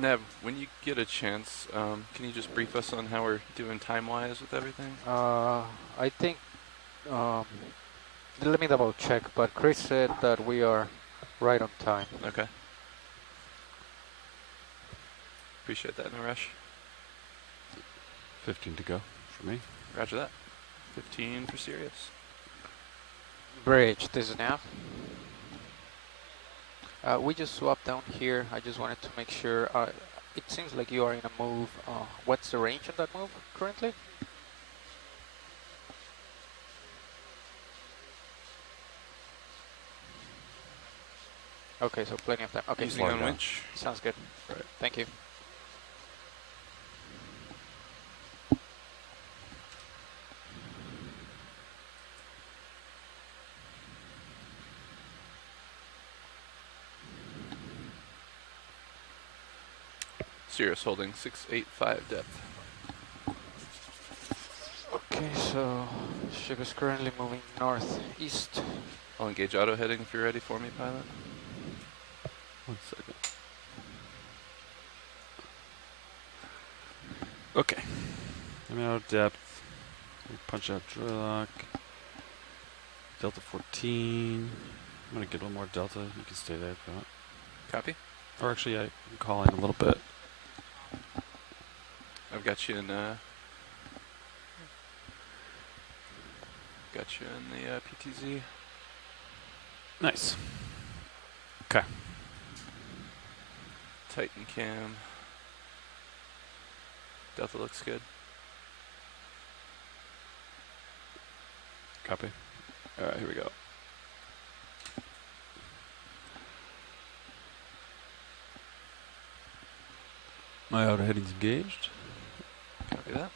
Nav, when you get a chance, can you just brief us on how we're doing time-wise with everything? I think, let me double check, but Chris said that we are right on time. Okay. Appreciate that, no rush. 15 to go for me. Roger that. 15 for Sirius. Bridge, this is Nav. We just swapped down here. I just wanted to make sure. It seems like you are in a move. What's the range of that move currently? Okay, so plenty of time. Okay, Using on winch. Sounds good. Right. Thank you. Sirius holding 685 depth. Okay, so ship is currently moving northeast. I'll engage auto heading if you're ready for me, pilot. 1 second. Okay. I'm out of depth. Punch out drill lock. Delta 14. I'm gonna get a little more delta. You can stay there if you want. Copy. Or actually, I can call in a little bit. I've got you in. Got you in the PTZ. Nice. Okay. Titan cam. Delta looks good. Copy. All right, here we go. My auto heading's engaged. Copy that.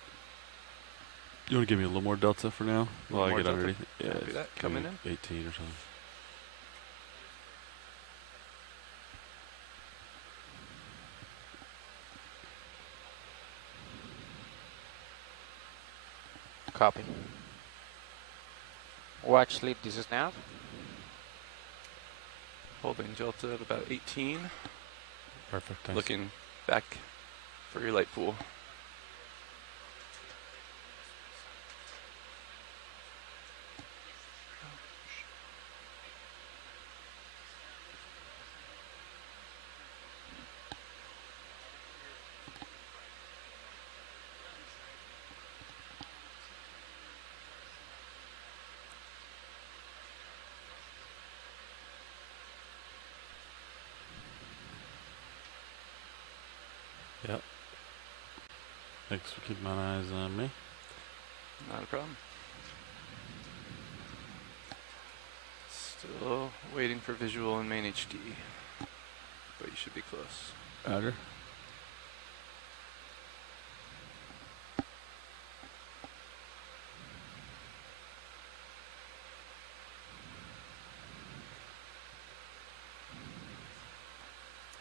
You want to give me a little more delta for now while I More get delta? underneath? Yeah, Copy that. Coming in. 18 or something. Copy. Watch lead, this is nav. Holding delta at about 18. Perfect, thanks. Looking back for your light pool. Yep. Thanks for keeping my eyes on me. Not a problem. Still waiting for visual in main HD, but you should be close. Roger.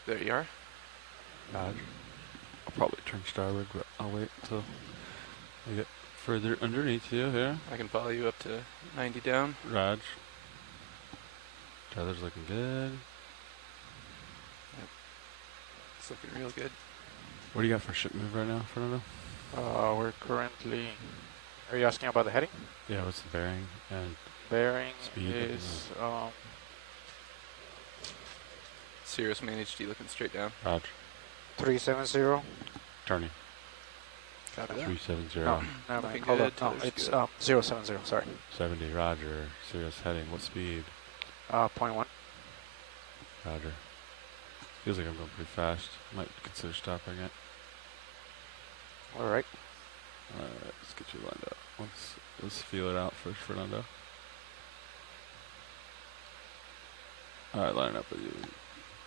There you are. Roger. I'll probably turn starboard, but I'll wait until I get further underneath you here. I can follow you up to 90 down. Raj. Tyler's looking good. Yep. It's looking real good. What do you got for ship move right now, Fernando? We're currently... Are you asking about the heading? Yeah, what's the bearing and bearing speed? Is... Sirius main HD looking straight down. Raj. 370. Turning. Copy that. 370. No, no, Looking hold good. on. No, Tyler's it's good. 070, sorry. 70, Roger. Sirius heading. What speed? 0.1. Roger. Feels like I'm going pretty fast. Might consider stopping it. Alright. Alright, let's get you lined up. Let's feel it out first, Fernando. Alright, line up with you.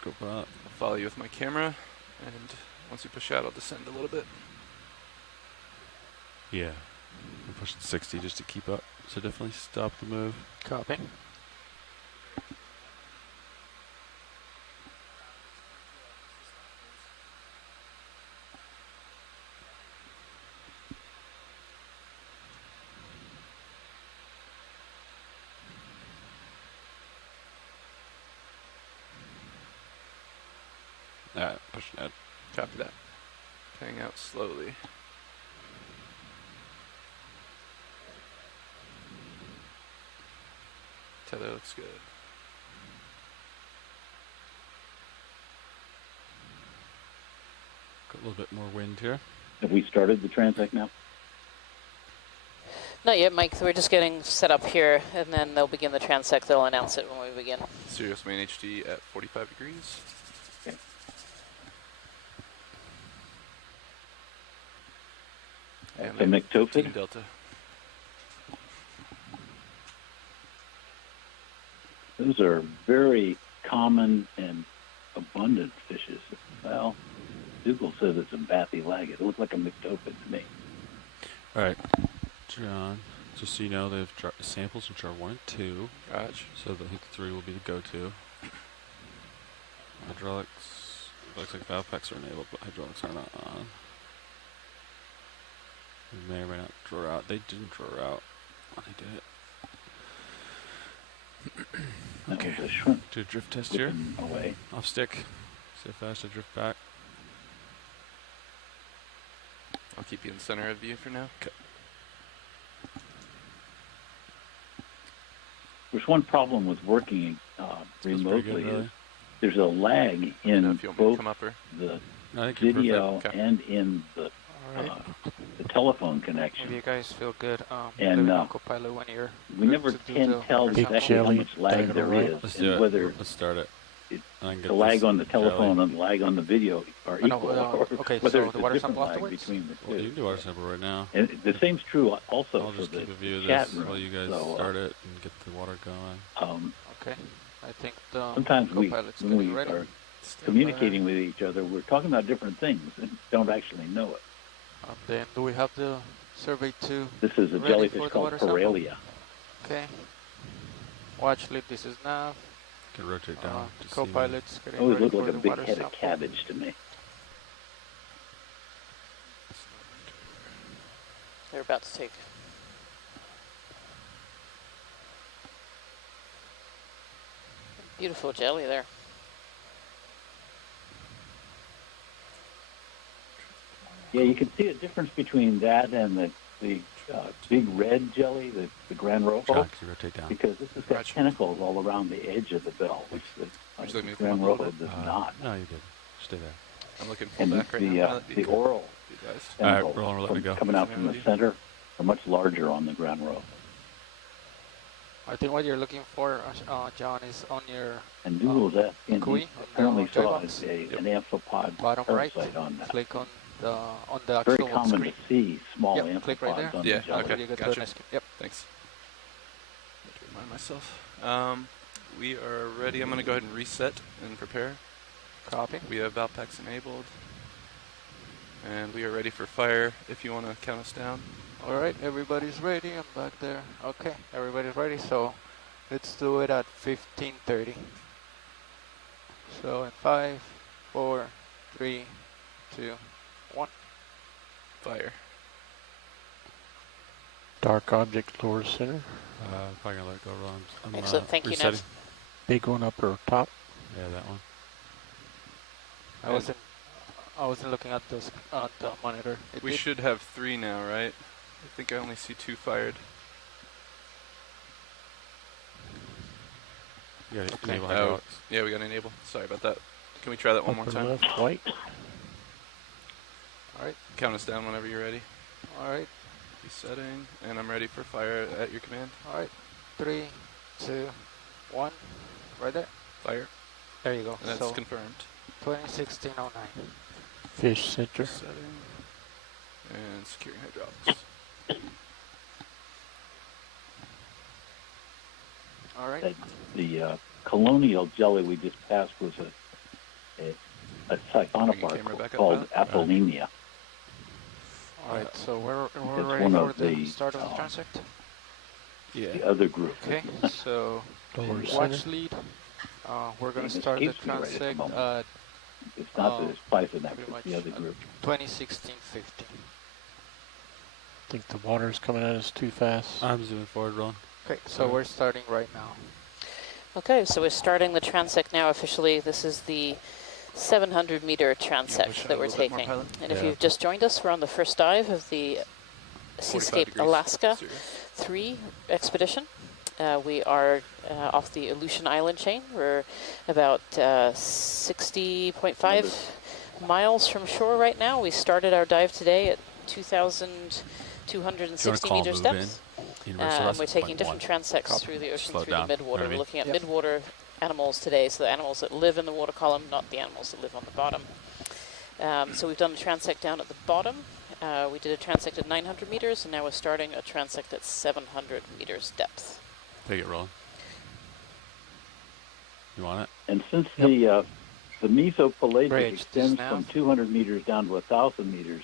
Go pop. I'll follow you with my camera, and once you push out, I'll descend a little bit. Yeah. I'm pushing 60 just to keep up. So definitely stop the move. Copy. Alright, pushing out. Copy that. Hang out slowly. Tether looks good. Got a little bit more wind here. Have we started the transect now? Not yet, Mike. We're just getting set up here, and then they'll begin the transect. They'll announce it when we begin. Sirius main HD at 45 degrees. The myctophid? Team Delta. Those are very common and abundant fishes. Well, Dougal says it's a bathy lag. It looks like a myctophid to me. All right, John, just so you know, they have samples in jar 1 and 2. Gotcha. So the hook 3 will be the go-to. Hydraulics, looks like valve packs are enabled, but hydraulics are not on. We may or may not draw out. They didn't draw out when I did it. Okay, do a drift test here. Away. Off stick. See how fast I drift back. I'll keep you in the center of view for now. Okay. There's one problem with working remotely good, really. is there's a lag in both the video and in the telephone connection. Maybe you guys feel good. And Copilot when you're we never can tell exactly how much lag there is, Let's and do it. whether Let's start it. the lag on the telephone and the lag on the video are equal, or okay, whether so it's the a water different sample lag afterwards? between the two. Well, you can do water sample right now. And the same's true also I'll for just the keep a view of chat this room. while you guys So, start it and get the water going. Okay. I think the Sometimes Copilot's when we getting ready. are communicating with each other, we're talking about different things and don't actually know it. Then do we have the survey 2? This is a ready jellyfish for the called water sample? Paralia. Okay. Watch lead. This is nav. Can rotate down. to see Copilot's getting Always ready look for like a the big water head sample. of cabbage to me. They're about to take. Beautiful jelly there. Yeah, you can see a difference between that and the big red jelly, the Grand Rofo, John, can you rotate down? because this has got tentacles all around the edge of the bell, which the Grand Rofo does not. No, you did. Stay there. I'm looking And back right the now. the oral tentacles let me go. coming out from the center are much larger on the Grand Rofo. I think what you're looking for, John, is on your And Dougal's asking, Kui, he apparently on the saw box. an amphipod bottom right. parasite on that. Click on the Very actual common screen. to see small Yep, amphipods click right there. on Yeah, the jelly. okay, You get to gotcha. an escape. Yep. Thanks. I have to remind myself. We are ready. I'm going to go ahead and reset and prepare. Copy. We have valve packs enabled. And we are ready for fire if you want to count us down. All right, everybody's ready. I'm back there. Okay, everybody's ready. So let's do it at 15:30. So in 5, 4, 3, 2, 1. Fire. Dark object lower center. Probably gonna let it go wrong. Excellent. Thank you, resetting. Ned. Big one upper top. Yeah, that one. I wasn't looking at the monitor. We should have 3 now, right? I think I only see 2 fired. You gotta Okay. enable Oh, hydraulics. yeah, we got to enable. Sorry about that. Can we try that one more Upper time? left white. All right. Count us down whenever you're ready. All right. Resetting, and I'm ready for fire at your command. All right. 3, 2, 1. Right there. Fire. There you go. And that's So confirmed. 2016-09. Fish center. Setting. And securing hydraulics. All right. The colonial jelly we just passed was a Bring camera siphonopod back up, called Pilot. Apolemia. All right. So we're It's ready one for of the the, start of the transect. Yeah. The other group. Okay. So Lower watch center. lead. We're going It to start the escapes me right at the transect moment. at It's not that it's Python, pretty it's the other group. 2016-15. Think the water's coming at us too fast. I'm zooming forward, Ron. Okay. So we're starting right now. Okay, so we're starting the transect now officially. This is the 700-meter transect that we're taking. And if you've just joined us, we're on the first dive of the Seascape Alaska 3 expedition. We are off the Aleutian Island chain. We're about 60.5 miles from shore right now. We started our dive today at 2,260 meters depth. We're taking different transects through the ocean, through the midwater. We're looking at midwater animals today, so the animals that live in the water column, not the animals that live on the bottom. So we've done the transect down at the bottom, We did a transect at 900 meters, and now we're starting a transect at 700 meters depth. Take it, Roland. You want it? And since the mesopelagic extends from 200 meters down to 1,000 meters,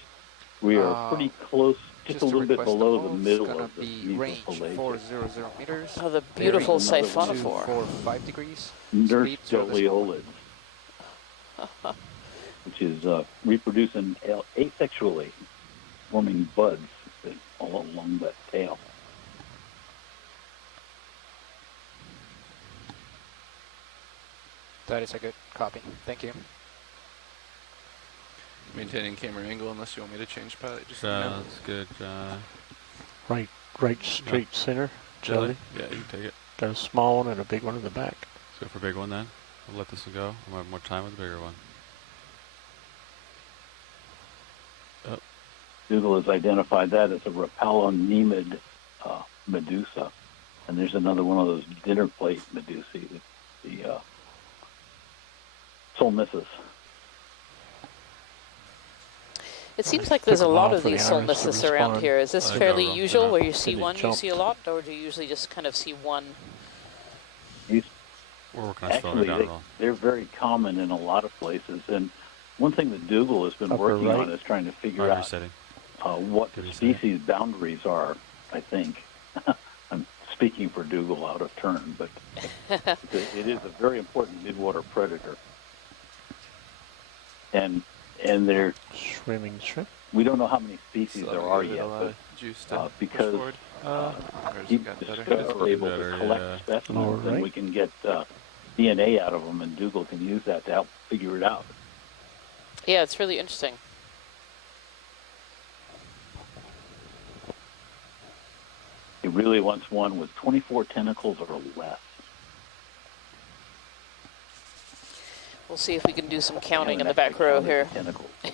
we are pretty close, just a little bit below the middle of the mesopelagic. 400 meters. Oh, the beautiful siphonophore. 5 degrees. Nurse Doliolids, which is reproducing asexually, forming buds all along that tail. That is a good copy. Thank you. Maintaining camera angle unless you want me to change pilot. Just Sounds good, John. Right straight center, Jelly. Yeah, you can take it. Got a small one and a big one in the back. Let's go for a big one then. We'll let this one go. We'll have more time with the bigger one. Oh. Google has identified that as a Rapallonemid medusa. And there's another one of those dinner plate medusae, the Solmissus. It seems like there's a lot of these Solmissus around here. Is this fairly usual where you see one, you see a lot, or do you usually just kind of see one? Actually, they're very common in a lot of places. And one thing that Dougal has been working on is trying to figure out what species boundaries are, I think. I'm speaking for Dougal out of turn, but it is a very important midwater predator. And they're swimming shrimp. We don't know how many species there are yet, but because he's able to collect specimens, and we can get DNA out of them, and Dougal can use that to help figure it out. Yeah, it's really interesting. He really wants one with 24 tentacles or less. We'll see if we can do some counting in the back row here.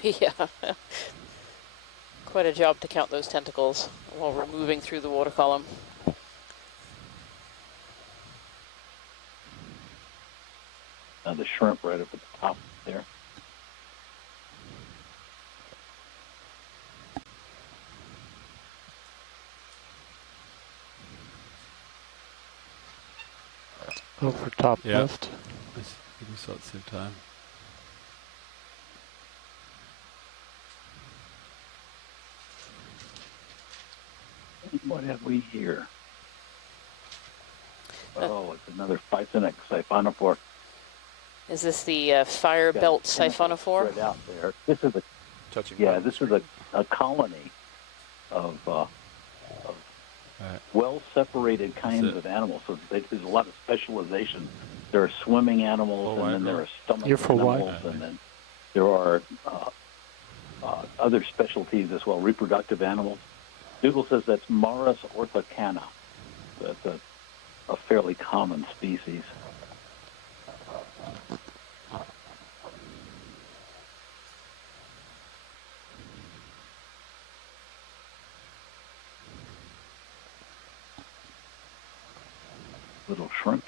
Yeah. Quite a job to count those tentacles while we're moving through the water column. The shrimp right up at the top there. Oh, for top left. I think we saw it at the same time. What have we here? Oh, it's another Physonic siphonophore. Is this the fire belt siphonophore? Right out there. This is this is a colony of well-separated kinds of animals. So there's a lot of specialization. There are swimming animals, and then there are stomach animals, and then there are other specialties as well, reproductive animals. Dougal says that's Maris orthocana. That's a fairly common species. Little shrimp.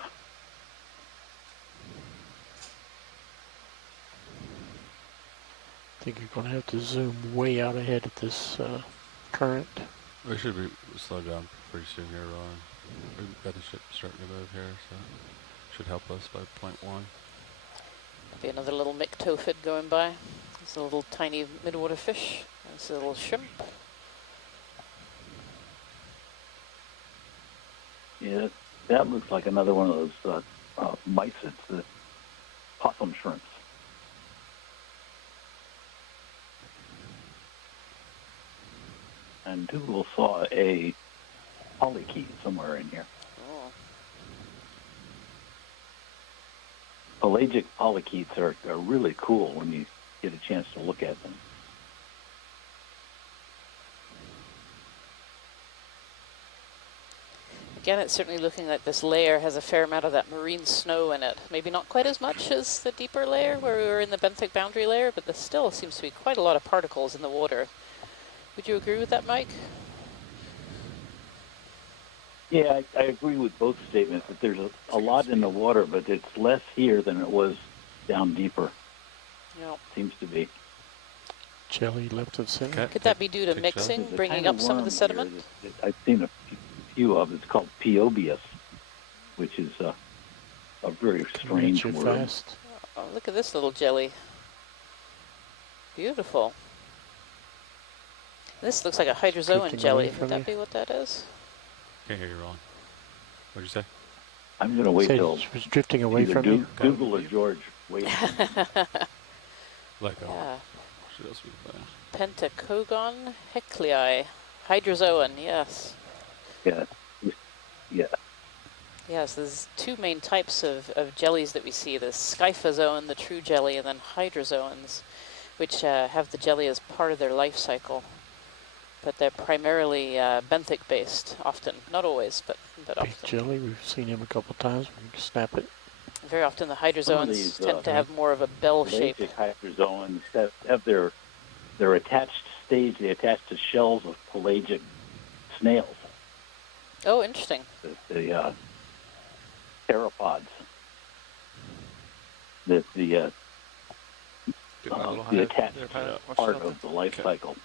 I think you're going to have to zoom way out ahead at this current. We should slow down pretty soon here, Ron. We've got the ship starting to move here, so should help us by 0.1. Be another little myctophid going by. It's a little tiny midwater fish. It's a little shrimp. Yeah, that looks like another one of those mysids, the possum shrimps. And Dougal saw a polychaete somewhere in here. Oh. Pelagic polychaetes are really cool when you get a chance to look at them. Again, it's certainly looking like this layer has a fair amount of that marine snow in it. Maybe not quite as much as the deeper layer where we were in the benthic boundary layer, but there still seems to be quite a lot of particles in the water. Would you agree with that, Mike? Yeah, I agree with both statements that there's a lot in the water, but it's less here than it was down deeper. Yep. Seems to be. Jelly left of center. Could that be due to mixing, bringing up some of the sediment? That I've seen a few of. It's called Piobius, which is a very strange word. Fast. Oh, look at this little jelly. Beautiful. This looks like a hydrozoan Drifting jelly. away Would from that you. be what that is? Can't hear you, Roland. What'd you say? I'm going to wait Said till it was drifting away either from you. Google or George wait. Like Yeah. What else we find? Pentacogon heclei. Hydrozoan, yes. Yeah. Yeah. Yes, there's two main types of jellies that we see. The scyphozoan, the true jelly, and then hydrozoans, which have the jelly as part of their life cycle. But they're primarily benthic based, often. Not always, but Big often. jelly. We've seen him a couple times. We can snap it. Very often the hydrozoans tend to have more of a bell shape. Pelagic hydrozoans that have their attached stage. They attach to shells of pelagic snails. Oh, interesting. The theropods. The attached part of the life cycle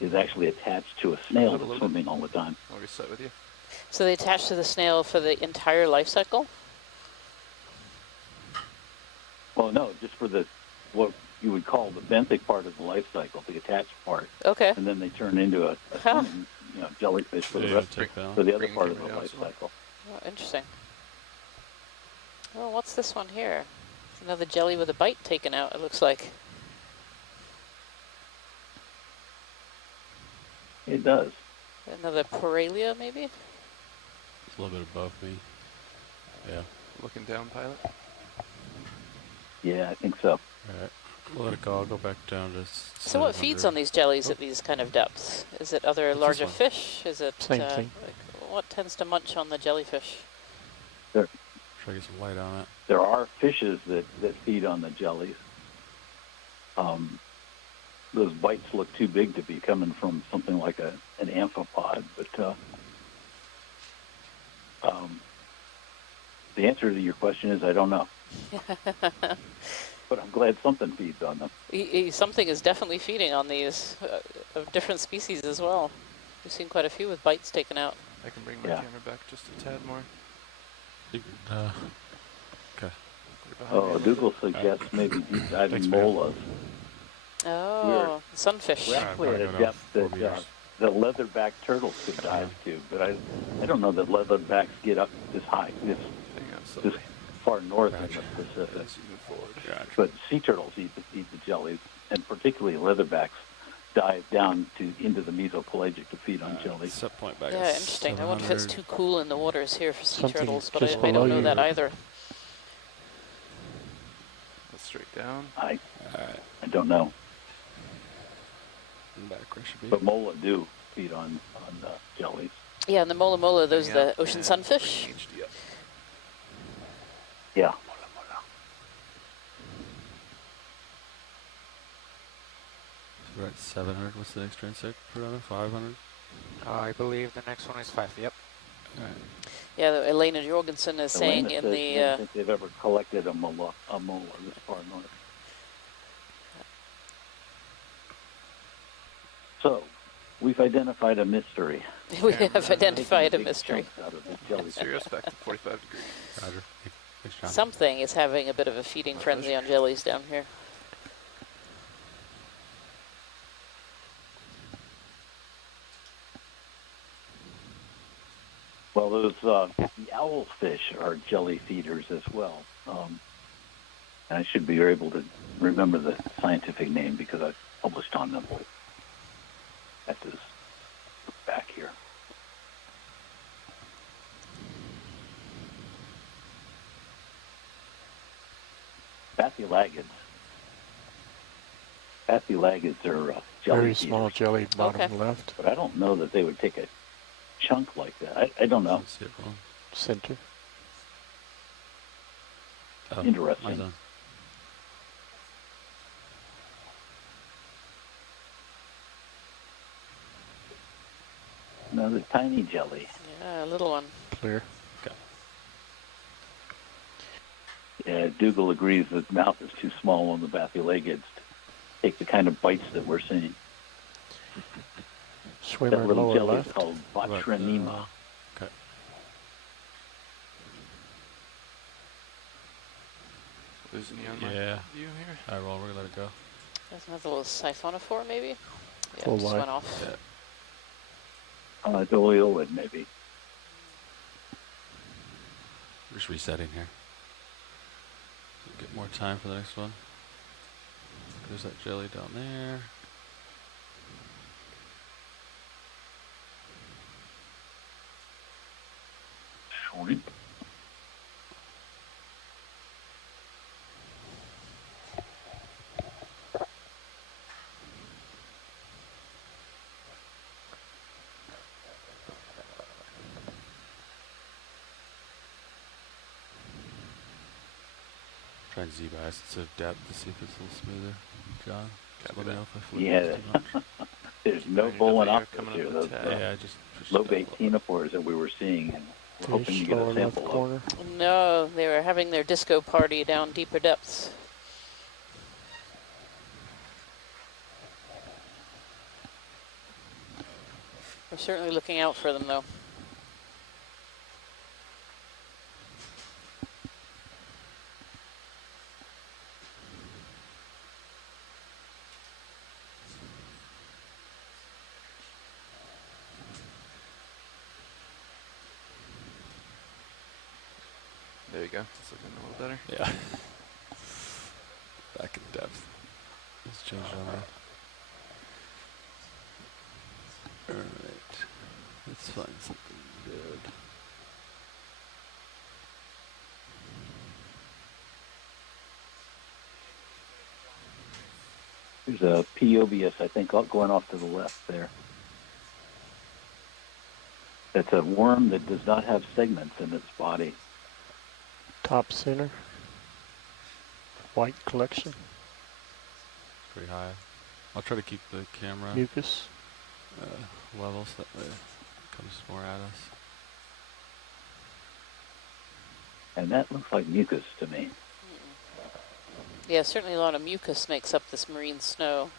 is actually attached to a snail that's swimming all the time. I'll reset with you. So they attach to the snail for the entire life cycle? Well, no, just for what you would call the benthic part of the life cycle, the attached part. Okay. And then they turn into a swimming, jellyfish for the rest for the other part of the life cycle. Oh, interesting. Oh, what's this one here? It's another jelly with a bite taken out, it looks like. It does. Another Poralia, maybe? It's a little bit above me. Yeah. Looking down, pilot. Yeah, I think so. Alright. We'll let it go. I'll go back down to So what feeds on these jellies at these kind of depths? Is it other larger fish? Is it Same thing. what tends to munch on the jellyfish? There, try to get some light on it. there are fishes that feed on the jellies. Those bites look too big to be coming from something like an amphipod, but the answer to your question is I don't know. But I'm glad something feeds on them. Something is definitely feeding on these of different species as well. We've seen quite a few with bites taken out. I can bring my camera back just a tad more. Okay. Oh, Dougal suggests maybe deep diving molas. Oh, sunfish. We're actually at a depth that leatherback turtles could dive to, but I don't know that leatherbacks get up this high, this far north in the Pacific. But sea turtles eat the jellies, and particularly leatherbacks dive down into the mesopelagic to feed on jellies. Set point back. Yeah, interesting. I wonder if it's too cool in the waters here for sea Something turtles, but just I don't know below that you. either. Let's straight down. I don't know. Back where it should be. But mola do feed on jellies. Yeah, and the mola mola, those are the ocean sunfish. Yeah. We're at 700. What's the next transect per hour? 500? I believe the next one is 5. Yep. Alright. Yeah, Elena Jorgensen is saying Elena in says the... she doesn't think they've ever collected a mola this far north. So, we've identified a mystery. We have identified a mystery. Serious back to 45 degrees. Roger. Thanks, John. Something is having a bit of a feeding frenzy on jellies down here. Well, those the owlfish are jelly feeders as well. And I should be able to remember the scientific name because I published on them. At this back here. Bathylagids. Bathylagids are jelly Very feeders. small jelly, bottom left. But I don't know that they would take a chunk like that. I don't know. Center. Oh, Interesting. my Another tiny jelly. Yeah, a little one. Clear. Okay. Yeah, Dougal agrees that the mouth is too small on the bathylagids take the kind of bites that we're seeing. Swimmer That little lower jelly left. is called Botryonema. Okay. Losing you on my view here. Alright, well, we're gonna let it go. There's another little siphonophore, maybe? Yeah, Full just wide. went off. Yeah. Doliolid, maybe. We're just resetting here. Get more time for the next one. There's that jelly down there. Shrimp. Try and Z-by instead of depth to see if it's a little smoother. John, just let me know if I flip Yeah, too much. there's no bowling up here. up Those Yeah, I just pushed low it bait up a little ctenophores that we were seeing, and we're hoping to Fish get lower a left sample of. corner. No, they were having their disco party down deeper depths. We're certainly looking out for them, though. There you go. It's looking a little better. Yeah. Back in depth. Let's change it on that. Alright. Let's find something good. There's a P-obius, I think, going off to the left there. That's a worm that does not have segments in its body. Top center. White collection. Pretty high. I'll try to keep the camera Mucus. level so that way it comes more at us. And that looks like mucus to me. Yeah, certainly a lot of mucus makes up this marine snow.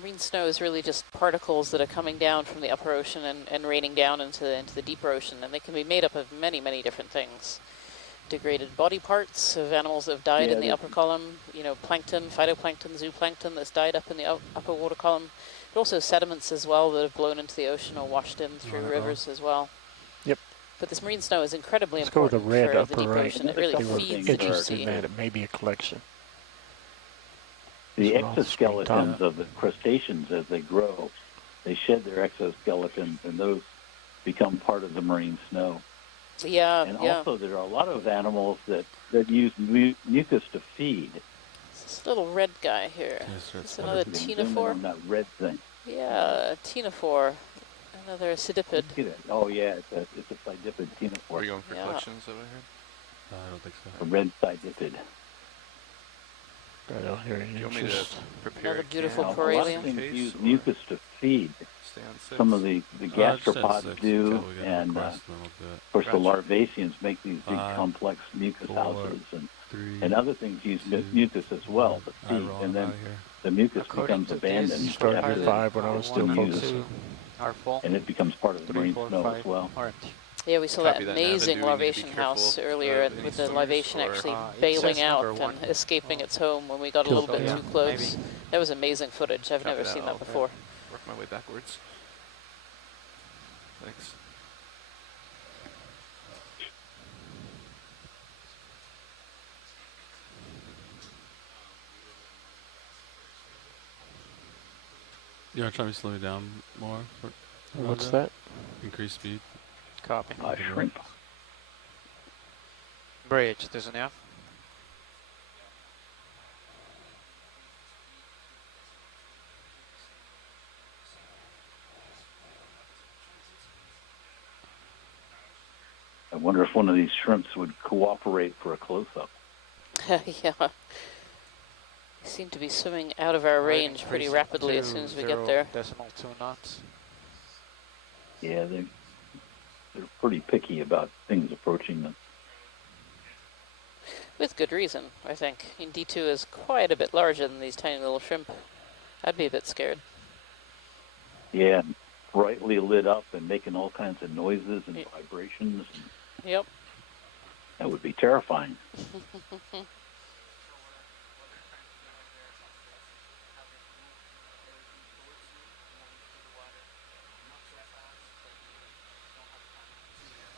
Marine snow is really just particles that are coming down from the upper ocean and raining down into the deeper ocean, and they can be made up of many, many different things. Degraded body parts of animals that have died in the upper column, plankton, phytoplankton, zooplankton that's died up in the upper water column, but also sediments as well that have blown into the ocean or washed in through rivers as well. Yep. But this marine snow is incredibly Let's go with important the red for upper the deep right. ocean. It really They were feeds the deep interested sea. in that. It may be a collection. The It's an exoskeletons of the crustaceans, as they grow, they shed their exoskeletons, and those become part of the marine snow. Yeah, and also there are a lot of animals that use mucus to feed. This little red guy here. It's another ctenophore. On that red thing. Yeah, ctenophore. Another ctidipid. Oh yeah, it's a ctidipid ctenophore. Are you going for collections over here? I don't think so. A red ctidipid. I don't hear any Do you want me to prepare Another beautiful A lot corallium. of things use mucus to feed. Stay on 6? Some of the gastropods do, until we get and request, then we'll do it. of course the Gotcha. larvaceans make these big 5, complex mucus 4, houses, 3, and other things use 2, mucus as well to I feed, roll and then out here. the mucus According becomes to abandoned this, Started after at the- 5 when I was still 1 and focusing. 2 are full. and it becomes part of the 3, marine 4, snow 5 as well. aren't. Yeah, we saw Copy that that, Nav, and amazing do we need to be larvation careful house of earlier any with the storms, larvation or- actually it bailing says out number 1. and escaping its home when we got a Kill little bit yeah, too close. maybe. That was amazing footage. I've Copy never that. seen I'll that before. Work my way backwards. Thanks. You want to try to slow me down more? What's that? Increase speed. Copy. Shrimp. Bridge, doesn't it? I wonder if one of these shrimps would cooperate for a close-up. Yeah. They seem to be swimming out of our range pretty rapidly as soon as we get there. 0.2 knots. Yeah, they're pretty picky about things approaching them. With good reason, I think. I mean, D2 is quite a bit larger than these tiny little shrimp. I'd be a bit scared. Yeah, brightly lit up and making all kinds of noises and vibrations. Yep. That would be terrifying.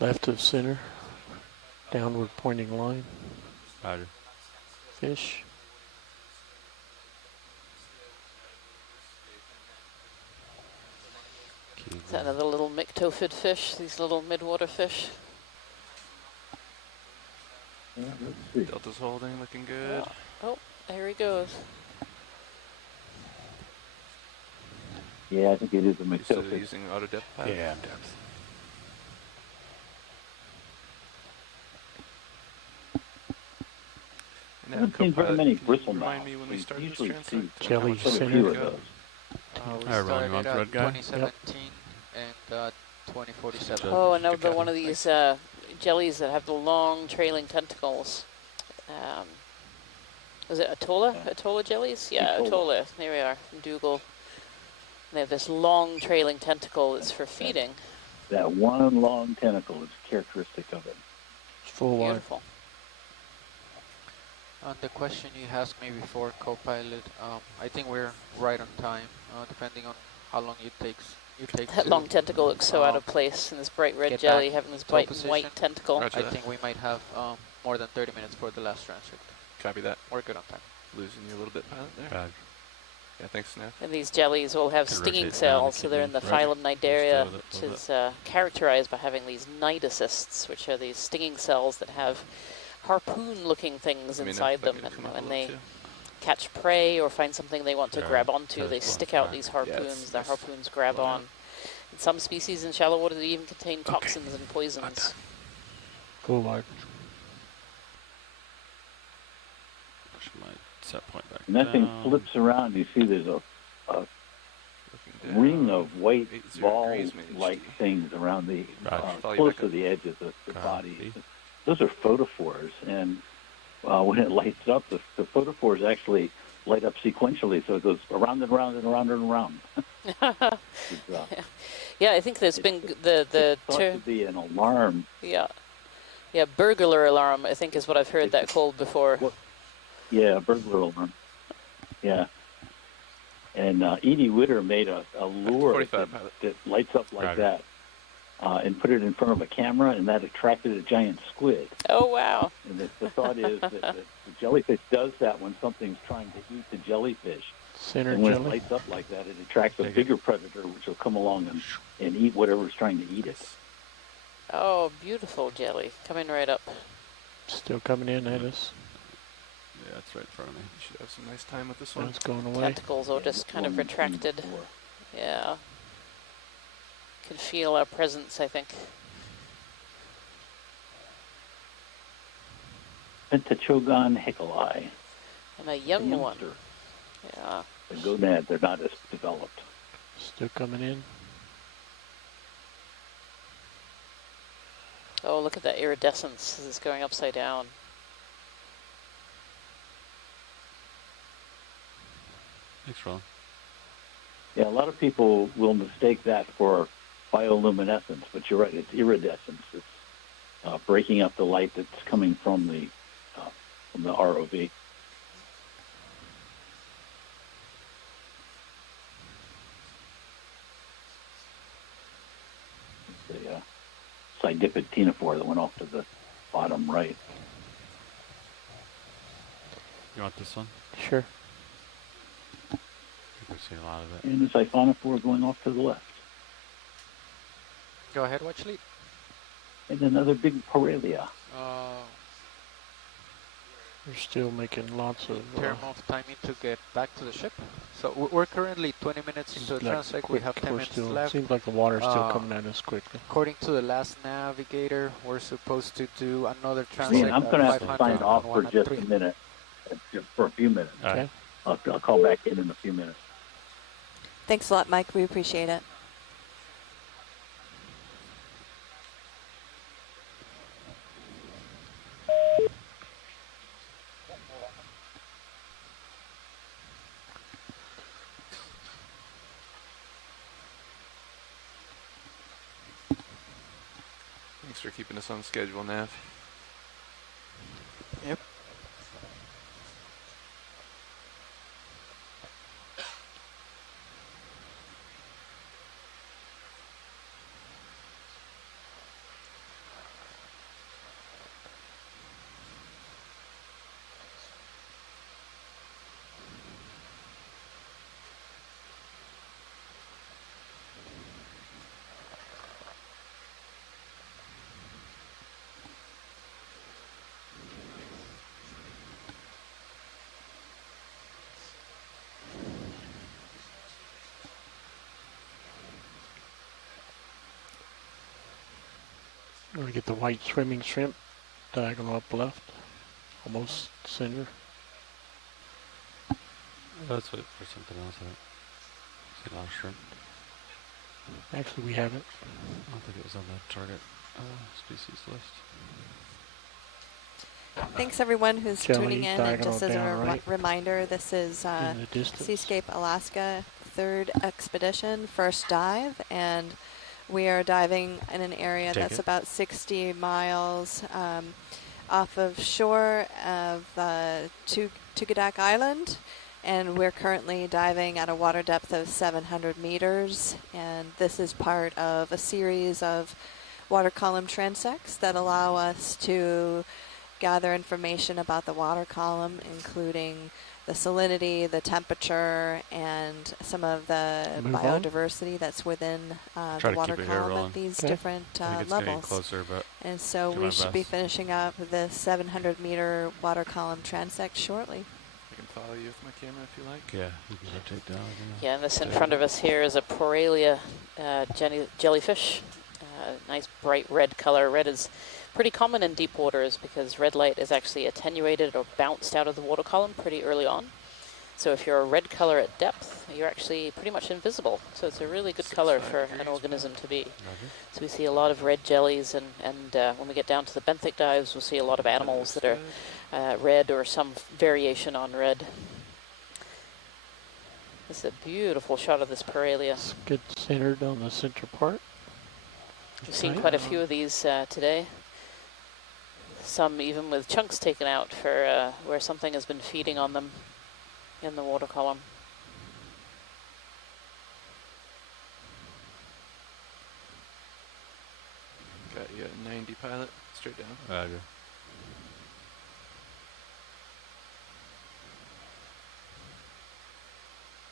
Left of center. Downward pointing line. Roger. Fish. Is that another little myctophid fish? These little midwater fish? Yeah, let's see. Delta's holding, looking good. Oh, there he goes. Yeah, I think it is a Still myctophid. using auto depth pilot? Yeah, depth. I haven't seen very many bristle remind mouths. me when we started this usually transect? see Jelly quite a center. few of those. We Hi, Ron, you want started red at guy? 2017 and 2047. Oh, another one of these jellies that have the long trailing tentacles. Was it Atolla? Yeah. Atolla jellies? Yeah, Atolla. Atolla. There we are, from Dougal. They have this long trailing tentacle that's for feeding. That one long tentacle is characteristic of it. Full wide. Beautiful. On the question you asked me before, co-pilot, I think we're right on time, depending on how long it takes. That long tentacle looks so out of place in this bright red get jelly back having this to bright position. white tentacle. I think we might have more than 30 minutes for the last transect. Copy that. We're good on time. Losing you a little bit, pilot, there. Roger. Yeah, thanks, Snaff. And these jellies all have Can stinging rotate down cells, the so they're in the kidney. phylum Nidaria, Just which is characterized by having these nidocysts, which are these stinging cells that have harpoon-looking things inside them, and when they catch prey or find something they want to grab onto, they stick out these harpoons. The harpoons grab on. In some species in shallow water, they even contain toxins and poisons. Full wide. Push my set point back And that thing down. flips around. You see there's a ring of white 80 ball-like degrees, things around the Follow you close back to up. the edge of the body. Copy. Those are photophores, and when it lights up, the photophores actually light up sequentially, so it goes around and around and around and around. Yeah, I think there's been the It's thought to be an alarm. yeah, burglar alarm. I think is what I've heard that called before. Yeah, burglar alarm. Yeah. And Edie Witter made a lure that lights up like that and put it in front of a camera, and that attracted a giant squid. Oh, wow. And the thought is that the jellyfish does that when something's trying to eat the jellyfish. Center and when jelly. it lights up like that, it attracts a bigger predator, which will come along and eat whatever's trying to eat it. Oh, beautiful jelly. Coming right up. Still coming in at us. Yeah, it's right in front of me. You should have some nice time with this one. It's going away. Tentacles all just kind of retracted. Yeah. Can feel our presence, I think. Pentachogon hickeli. And a young one. youngster. Yeah. The gonad, they're not as developed. Still coming in. Oh, look at that iridescence as it's going upside down. Thanks, Ron. Yeah, a lot of people will mistake that for bioluminescence, but you're right, it's iridescence. It's breaking up the light that's coming from the ROV. It's the Sidipid ctenophore that went off to the bottom right. You want this one? Sure. I think we've seen a lot of it. And the siphonophore going off to the left. Go ahead, Watchlead. And another big Paralia. We're still making lots of. In terms of timing to get back to the ship. So we're currently 20 minutes into the transect. We have 10 minutes left. Seems like the water's still coming at us quickly. According to the last navigator, we're supposed to do another transect. Man, I'm going to have to sign off for just a minute, just for a few minutes. Okay. I'll call back in a few minutes. Thanks a lot, Mike. We appreciate it. Thanks for keeping us on schedule, Nav. Yep. We're going to get the white swimming shrimp, diagonal up left, almost center. Let's wait for something else. See a lot of shrimp. Actually, we haven't. I don't think it was on the target species list. Thanks everyone who's Jelly, tuning in, and just as a right. reminder, this is Seascape Alaska 3rd expedition, first dive, and we are diving in an area that's about 60 miles off of shore of Tugadak Island, and we're currently diving at a water depth of 700 meters, and this is part of a series of water column transects that allow us to gather information about the water column, including the salinity, the temperature, and some of the biodiversity that's within the water column at these different levels. Closer, but and so we should be finishing up the 700-meter water column transect shortly. I can follow you with my camera if you like. Yeah, you can rotate down. Yeah, and this in front of us here is a Poralia jellyfish. Nice bright red color. Red is pretty common in deep waters because red light is actually attenuated or bounced out of the water column pretty early on. So if you're a red color at depth, you're actually pretty much invisible. So it's a really good color for an organism to be. So we see a lot of red jellies, and when we get down to the benthic dives, we'll see a lot of animals that are red or some variation on red. This is a beautiful shot of this Poralia. Let's get centered on the center part. We've seen quite a few of these today. Some even with chunks taken out for where something has been feeding on them in the water column. Got you at 90 pilot, straight down. Roger.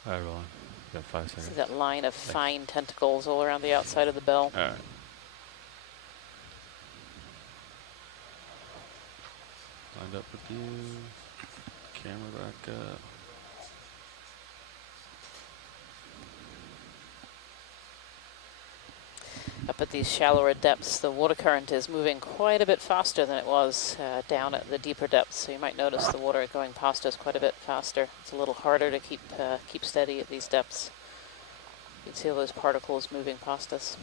All right, rolling. Got 5 seconds. See that line of fine tentacles all around the outside of the bell. All right. Lined up with you. Camera back up. Up at these shallower depths, the water current is moving quite a bit faster than it was down at the deeper depths. So you might notice the water going past us quite a bit faster. It's a little harder to keep steady at these depths. You can see all those particles moving past us.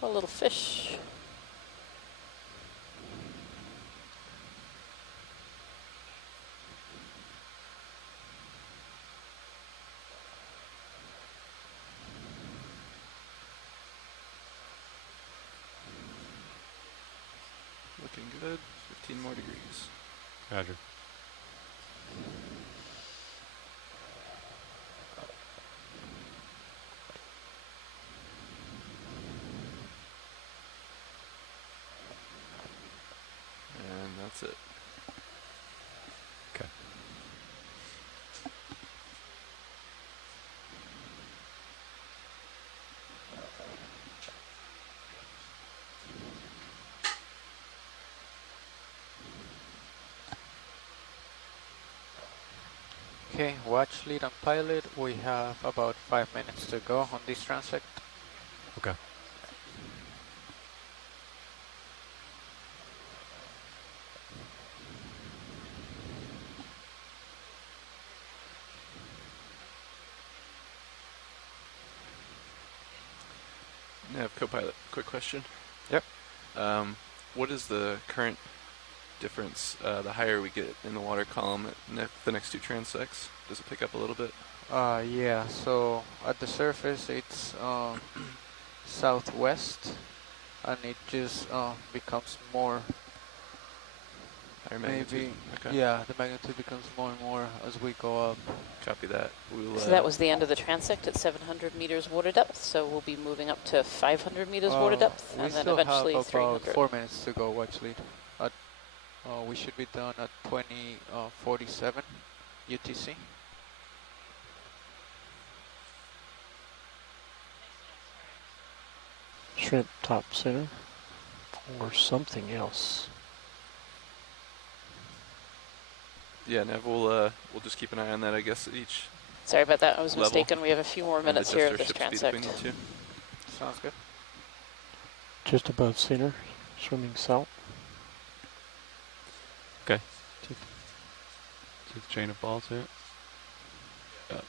Oh, a little fish. Looking good. 15 more degrees. Roger. And that's it. Okay. Okay, watch, lead, and pilot. We have about 5 minutes to go on this transect. Okay. Nav, co-pilot, quick question. Yep. What is the current difference, the higher we get in the water column at the next two transects? Does it pick up a little bit? Yeah, so at the surface it's southwest, and it just becomes more. Maybe, okay. yeah, the magnitude becomes more and more as we go up. Copy that. We'll, So that was the end of the transect at 700 meters water depth. So we'll be moving up to 500 meters water depth, We and then still eventually have about 300. 4 minutes to go, watch lead. We should be done at 20:47 UTC. Shrimp top center or something else. Yeah, Nev, we'll just keep an eye on that, I guess, at each. Sorry about that. I was level. mistaken. We have a few more minutes here of this Ship speed if we transect. need to. Sounds good. Just above center, swimming south. Okay. See the chain of balls here. Yeah.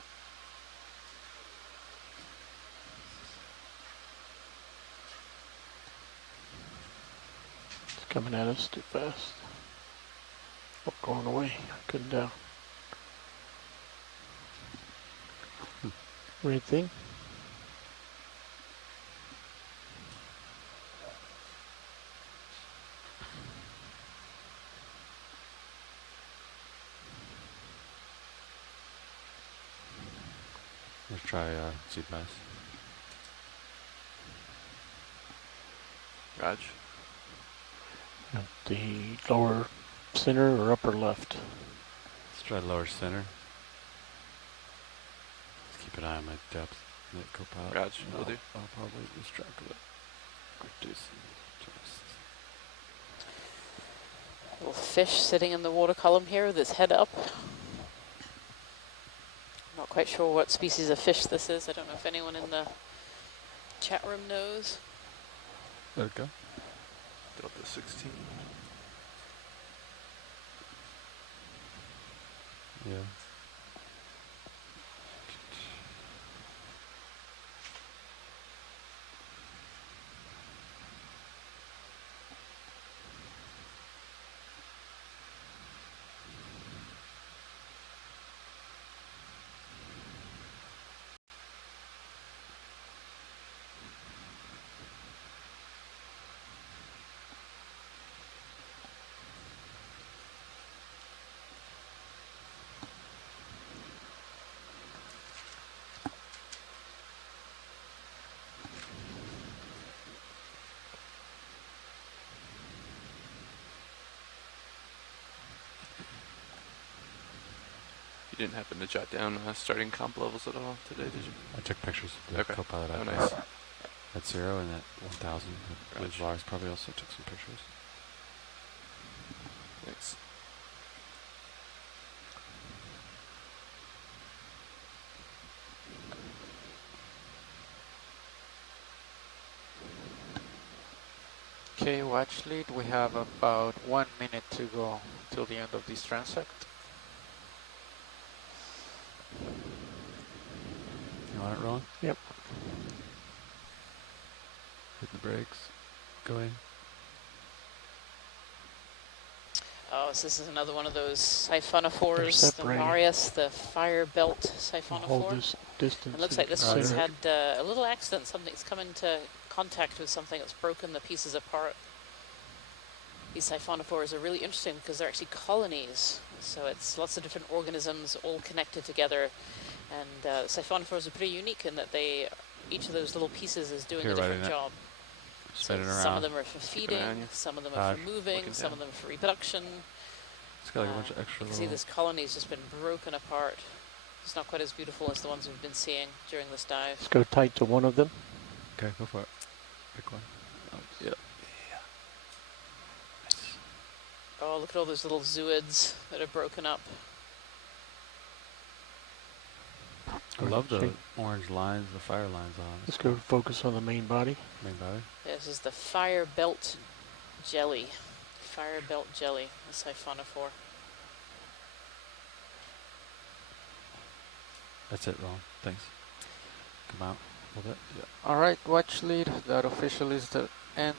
It's coming at us too fast. Oh, going away. Couldn't tell. Red thing. Let's try seed bass. Raj. At the lower center or upper left. Let's try lower center. Let's keep an eye on my depth. Co-pilot. Raj, will do. I'll probably lose track of it. Little fish sitting in the water column here with his head up. Not quite sure what species of fish this is. I don't know if anyone in the chat room knows. Let it go. Delta 16. Yeah. You didn't happen to jot down starting comp levels at all today, did you? I took pictures of the co-pilot Oh, out nice. there. At 0 and at 1000. I believe Lars probably also took some pictures. Thanks. Okay, watch lead. We have about 1 minute to go till the end of this transect. You want it rolling? Yep. Hitting the brakes. Going. Oh, so this is another one of those siphonophores, the Marius, the fire belt siphonophore. Hold this distance. It looks like this one's had a little accident. Something's come into contact with something that's broken the pieces apart. These siphonophores are really interesting because they're actually colonies. So it's lots of different organisms all connected together. And siphonophores are pretty unique in that each of those little pieces is doing a different job. So some of them are for feeding, some of them are for moving, some of them are for reproduction. It's got like a bunch of extra. You can see this colony's just been broken apart. It's not quite as beautiful as the ones we've been seeing during this dive. Let's go tight to one of them. Okay, go for it. Pick one. Oh, yep. Oh, look at all those little zooids that are broken up. I love the orange lines, the fire lines on it. Let's go focus on the main body. Main body? This is the fire belt jelly. Fire belt jelly, the siphonophore. That's it, Ron. Thanks. Come out a little bit. Yeah. All right, watch lead. That officially is the end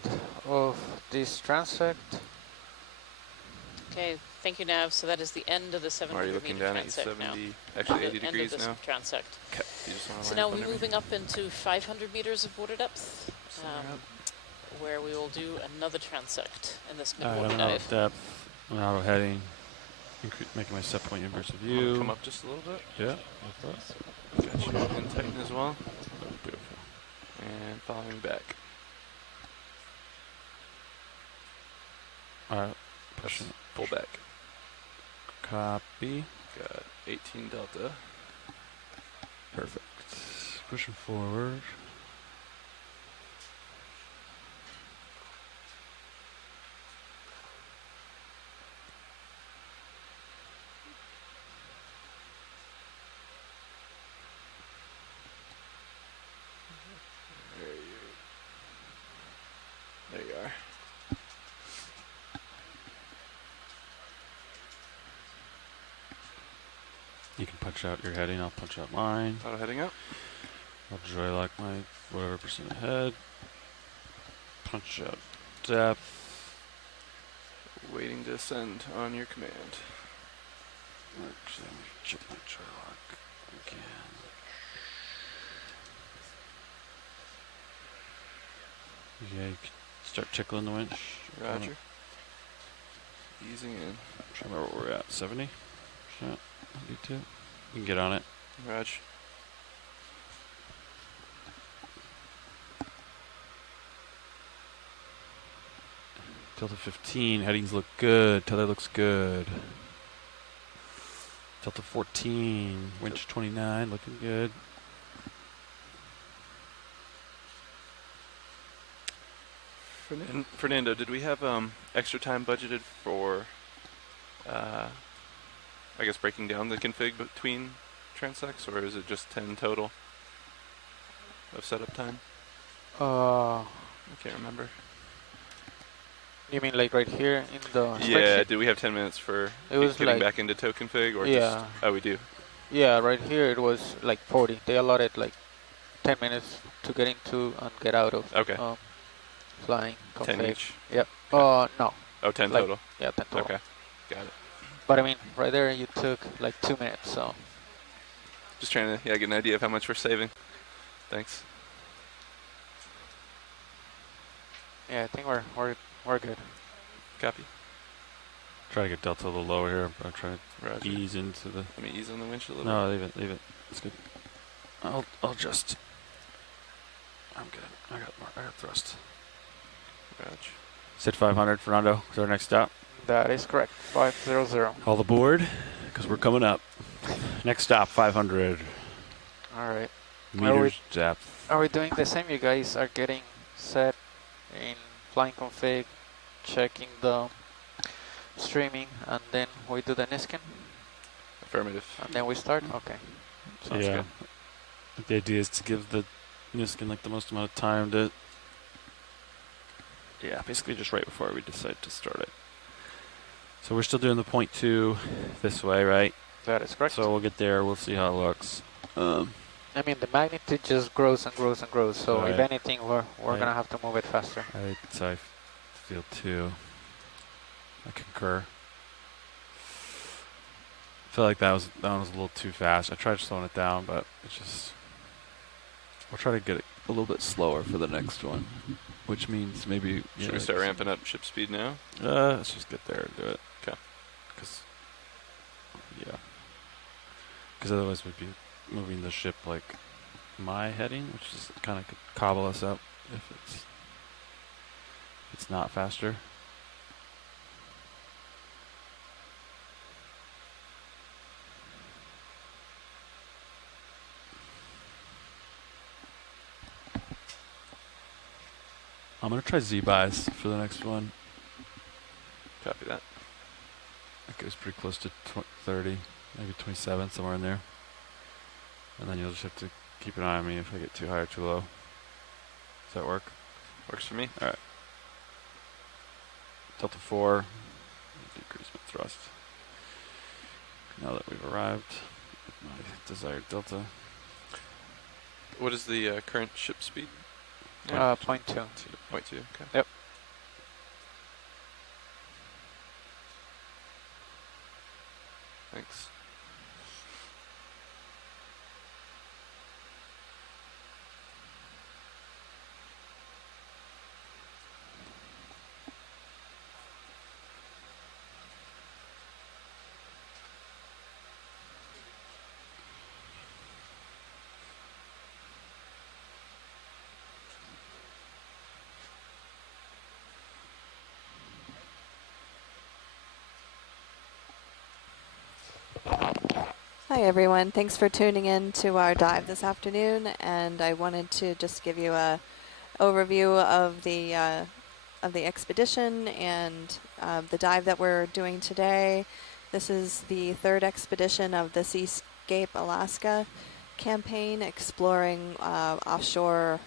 of this transect. Okay, thank you, Nav. So that is the end of the 700 meter transect now. Are you looking down at 70, actually 80 degrees now? End of this transect. Okay. So now we're moving up into 500 meters of water depth. where we will do another transect in this Alright, mid-water I'm out dive. of depth. I'm auto heading. Making my set point inverse of view. Come up just a little bit. Yeah. Got you and tighten as well. Beautiful. And following back. Alright. Pushing. Pull back. Copy. Got 18 delta. Perfect. Pushing forward. There you are. You can punch out your heading, I'll punch out mine. Auto heading up. I'll joy lock my whatever percent ahead. Punch out depth. Waiting to ascend on your command. Actually, let me check my joy lock again. Yeah, you can start tickling the winch. Roger. Easing in. Try to remember where we're at. 70%? D2. You can get on it. Roger. Delta 15, headings look good. Tether looks good. Delta 14, winch 29, looking good. Fernando, did we have extra time budgeted for, I guess, breaking down the config between transects, or is it just 10 total of setup time? I can't remember. You mean like right here in the Yeah, spreadsheet? did we have 10 minutes for It was getting like, back into tow config, or yeah. just, oh, we do? Yeah, right here it was like 40. They allotted like 10 minutes to get into and get out of flying config. 10 each? Yep. Okay. No. Oh, 10 like, total? Yeah, 10 total. Okay, got it. But I mean, right there you took like 2 minutes, so. Just trying to get an idea of how much we're saving. Thanks. Yeah, I think we're good. Copy. Try to get delta a little lower here. I'm trying to Roger. ease into the. Let me ease on the winch a little No, bit. leave it. It's good. I'll just. I'm good. I got thrust. Roger. Sit 500, Fernando. Is our next stop? That is correct. 500. All aboard, because we're coming up. Next stop, 500 All right. meters depth. Are we doing the same? You guys are getting set in flying config, checking the streaming, and then we do the Niskin? Affirmative. And then we start? Okay. Sounds good. The idea is to give the Niskin like the most amount of time to. Yeah, basically just right before we decide to start it. So we're still doing the 0.2 this way, right? That is correct. So we'll get there. We'll see how it looks. I mean, the magnitude just grows and grows and grows. So Right. if anything, we're gonna have to move it faster. So I feel too. I concur. I feel like that was a little too fast. I tried slowing it down, but it's just. We'll try to get it a little bit slower for the next one, which means maybe. Should we start ramping up ship speed now? Let's just get there and do it. Okay. Because otherwise we'd be moving the ship like my heading, which is kind of could cobble us up if it's not faster. I'm gonna try Z-buys for the next one. Copy that. It goes pretty close to 30, maybe 27, somewhere in there. And then you'll just have to keep an eye on me if I get too high or too low. Does that work? Works for me. All right. Delta 4. Decrease my thrust. Now that we've arrived at my desired delta. What is the current ship speed? 0.2. 0.2, okay. Yep. Thanks. Hi everyone, thanks for tuning in to our dive this afternoon, and I wanted to just give you a overview of the expedition and the dive that we're doing today. This is the third expedition of the Seascape Alaska campaign, exploring offshore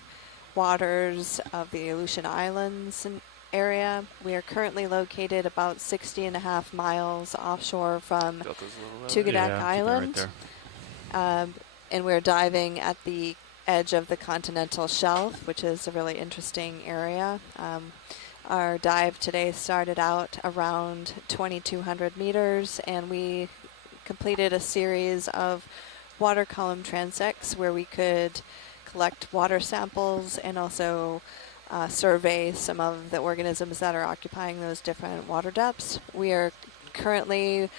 waters of the Aleutian Islands area. We are currently located about 60.5 miles offshore from Tugadak Island, and we're diving at the edge of the continental shelf, which is a really interesting area. Our dive today started out around 2,200 meters, and we completed a series of water column transects where we could collect water samples and also survey some of the organisms that are occupying those different water depths. We are currently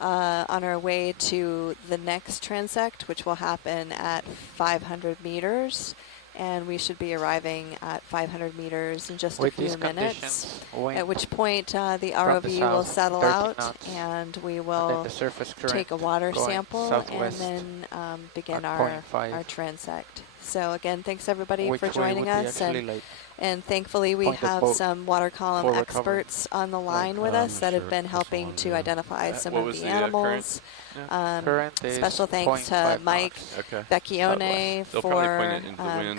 on our way to the next transect, which will happen at 500 meters, and we should be arriving at 500 meters in just a few minutes, at which point the ROV will settle out and we will take a water sample and then begin our transect. So again, thanks everybody for joining us, and thankfully we have some water column experts on the line with us that have been helping to identify some of the animals. Special thanks to Mike Vecchione for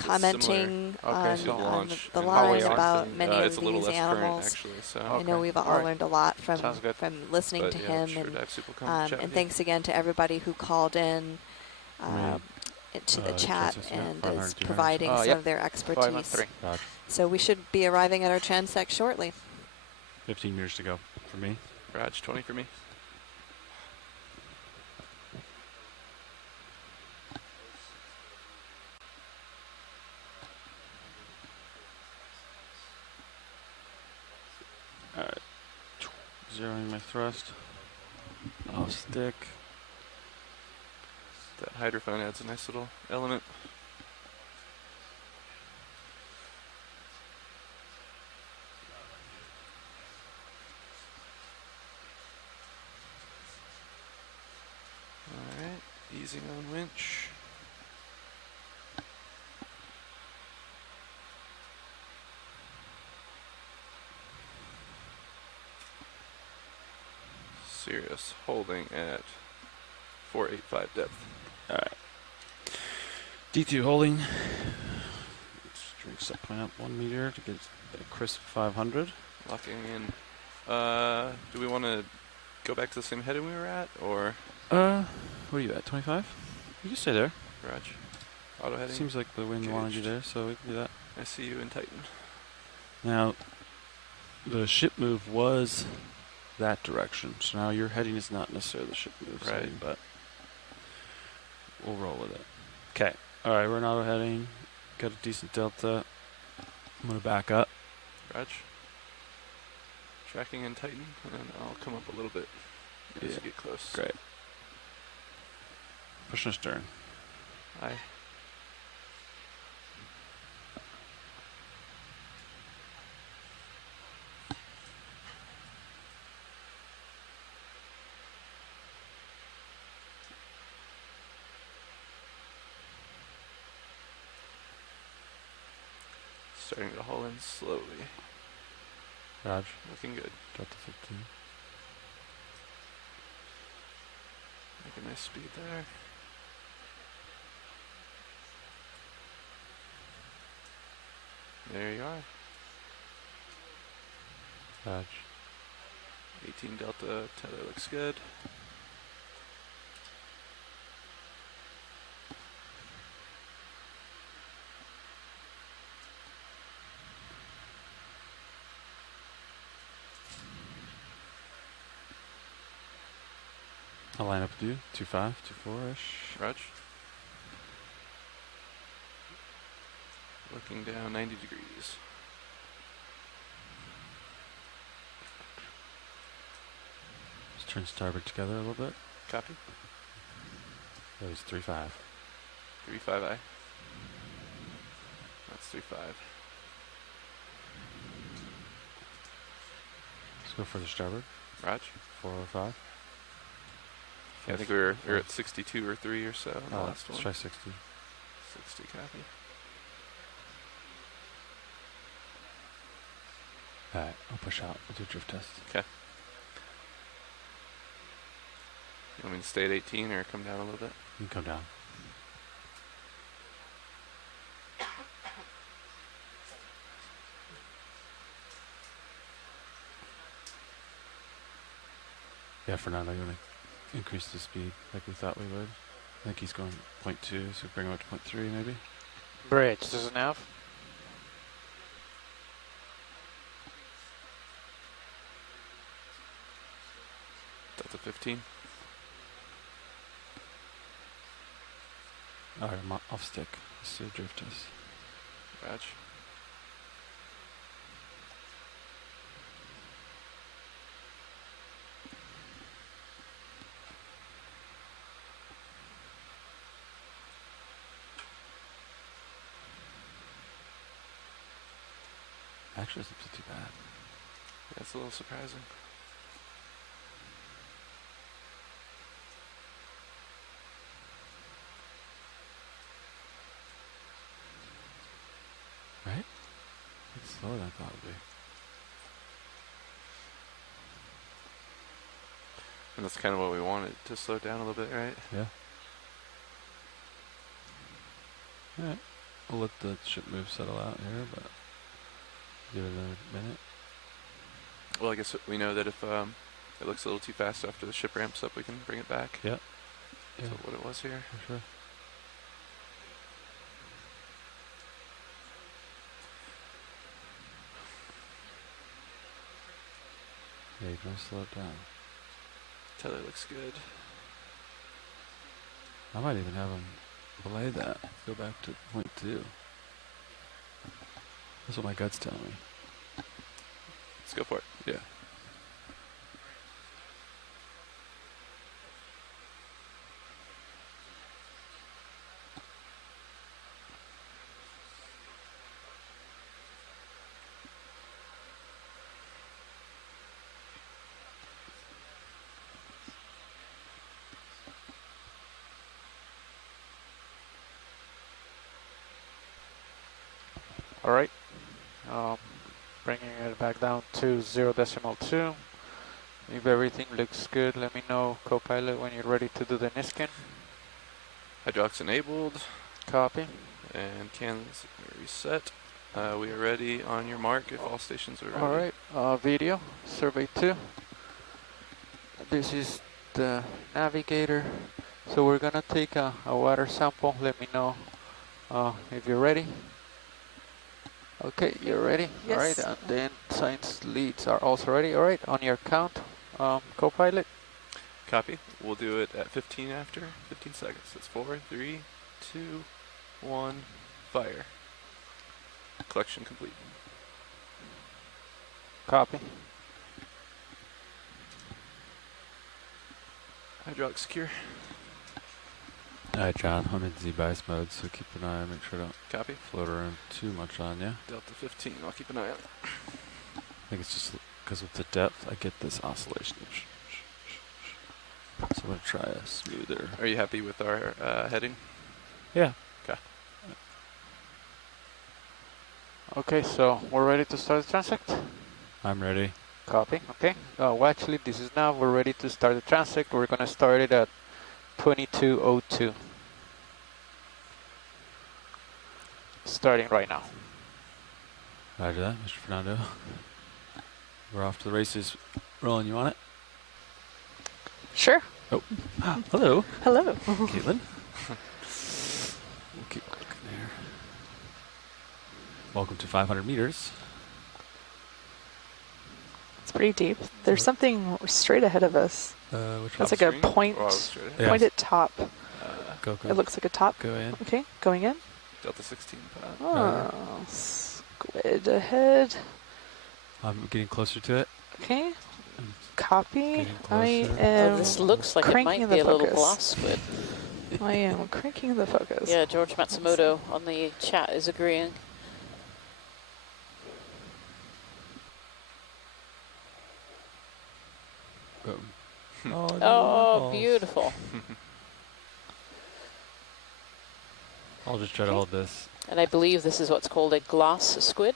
commenting on the line about many of these animals. I know we've all learned a lot from listening to him, and thanks again to everybody who called in to the chat and is providing some of their expertise. So we should be arriving at our transect shortly. 15 meters to go for me. Raj, 20 for me. Alright. Zeroing my thrust. Off stick. That hydrophone adds a nice little element. Alright, easing on winch. Sirius holding at 485 depth. Alright. D2 holding. Let's drink set point up 1 meter to get a crisp 500. Locking in. Do we want to go back to the same heading we were at, or? Where are you at? 25? You can stay there. Raj. Auto heading. Seems like the wind wanted you there, so we can do that. I see you in Titan. Now, the ship move was that direction, so now your heading is not necessarily the ship move, right? But we'll roll with it. Okay. All right, we're in auto heading. Got a decent delta. I'm gonna back up. Raj. Tracking in Titan, and then I'll come up a little bit as you get close. Great. Pushing astern. Aye. Starting to haul in slowly. Raj. Looking good. Delta 15. Making nice speed there. There you are. Raj. 18 delta tether looks good. I'll line up with you. 2.5, 2.4-ish. Raj. Looking down 90 degrees. Let's turn starboard together a little bit. Copy. That was 3.5. 3.5 I. That's 3.5. Let's go further starboard. Raj. 4.05. I think we were at 62 or 3 or so in the last let's one. try 60. 60, copy. Alright, I'll push out. We'll do a drift test. Okay. You want me to stay at 18 or come down a little bit? You can come down. Yeah, Fernando, you want to increase the speed like we thought we would? I think he's going 0.2, so bring him up to 0.3 maybe. Bridge, this is nav. Delta 15. Alright, I'm off stick. Let's do a drift test. Badge. Actually, it's not too bad. Yeah, it's a little surprising. Right? It's slower than I thought it would be. And that's kind of what we wanted, to slow down a little bit, right? Yeah. Alright. We'll let the ship move settle out here, but give it another minute. Well, I guess we know that if it looks a little too fast after the ship ramps up, we can bring it back. Yep. That's what it was here. For sure. Yeah, you can slow it down. Tether looks good. I might even have him belay that. Go back to 0.2. That's what my gut's telling me. Let's go for it. Yeah. All right. Bringing it back down to 0.2. If everything looks good, let me know, co-pilot, when you're ready to do the Niskin. Hydraulics enabled. Copy. And cans reset. We are ready on your mark if all stations are ready. All right. Video, survey 2. This is the navigator. So we're going to take a water sample. Let me know if you're ready. Okay, you're ready? Yes. All right, and then science leads are also ready. All right, on your count, co-pilot. Copy. We'll do it at 15 after. 15 seconds. That's 4, 3, 2, 1, fire. Collection complete. Copy. Hydraulic secure. Alright, John, I'm in Z-bias mode, so keep an eye on, make sure I don't Copy. float around too much on you. Delta 15, I'll keep an eye on. I think it's just because with the depth, I get this oscillation. So I'm going to try a smoother. Are you happy with our heading? Yeah. Okay. Okay, so we're ready to start the transect? I'm ready. Copy, okay. Well, actually, this is now, we're ready to start the transect. We're going to start it at 2202. Starting right now. Roger that, Mr. Fernando. We're off to the races. Roland, you want it? Sure. Oh, hello. Hello. Caitlin. We'll keep looking there. Welcome to 500 meters. It's pretty deep. There's something straight ahead of us. Which That's like a point, pointed top. Go. It looks like a top. Go in. Okay, going in. Delta 16. Oh, Squid ahead. I'm getting closer to it. Okay. Copy. I am. Oh, this looks like it might be a little glass squid. I am cranking the focus. Yeah, George Matsumoto on the chat is agreeing. Boom. Oh, beautiful. I'll just try to hold this. And I believe this is what's called a glass squid.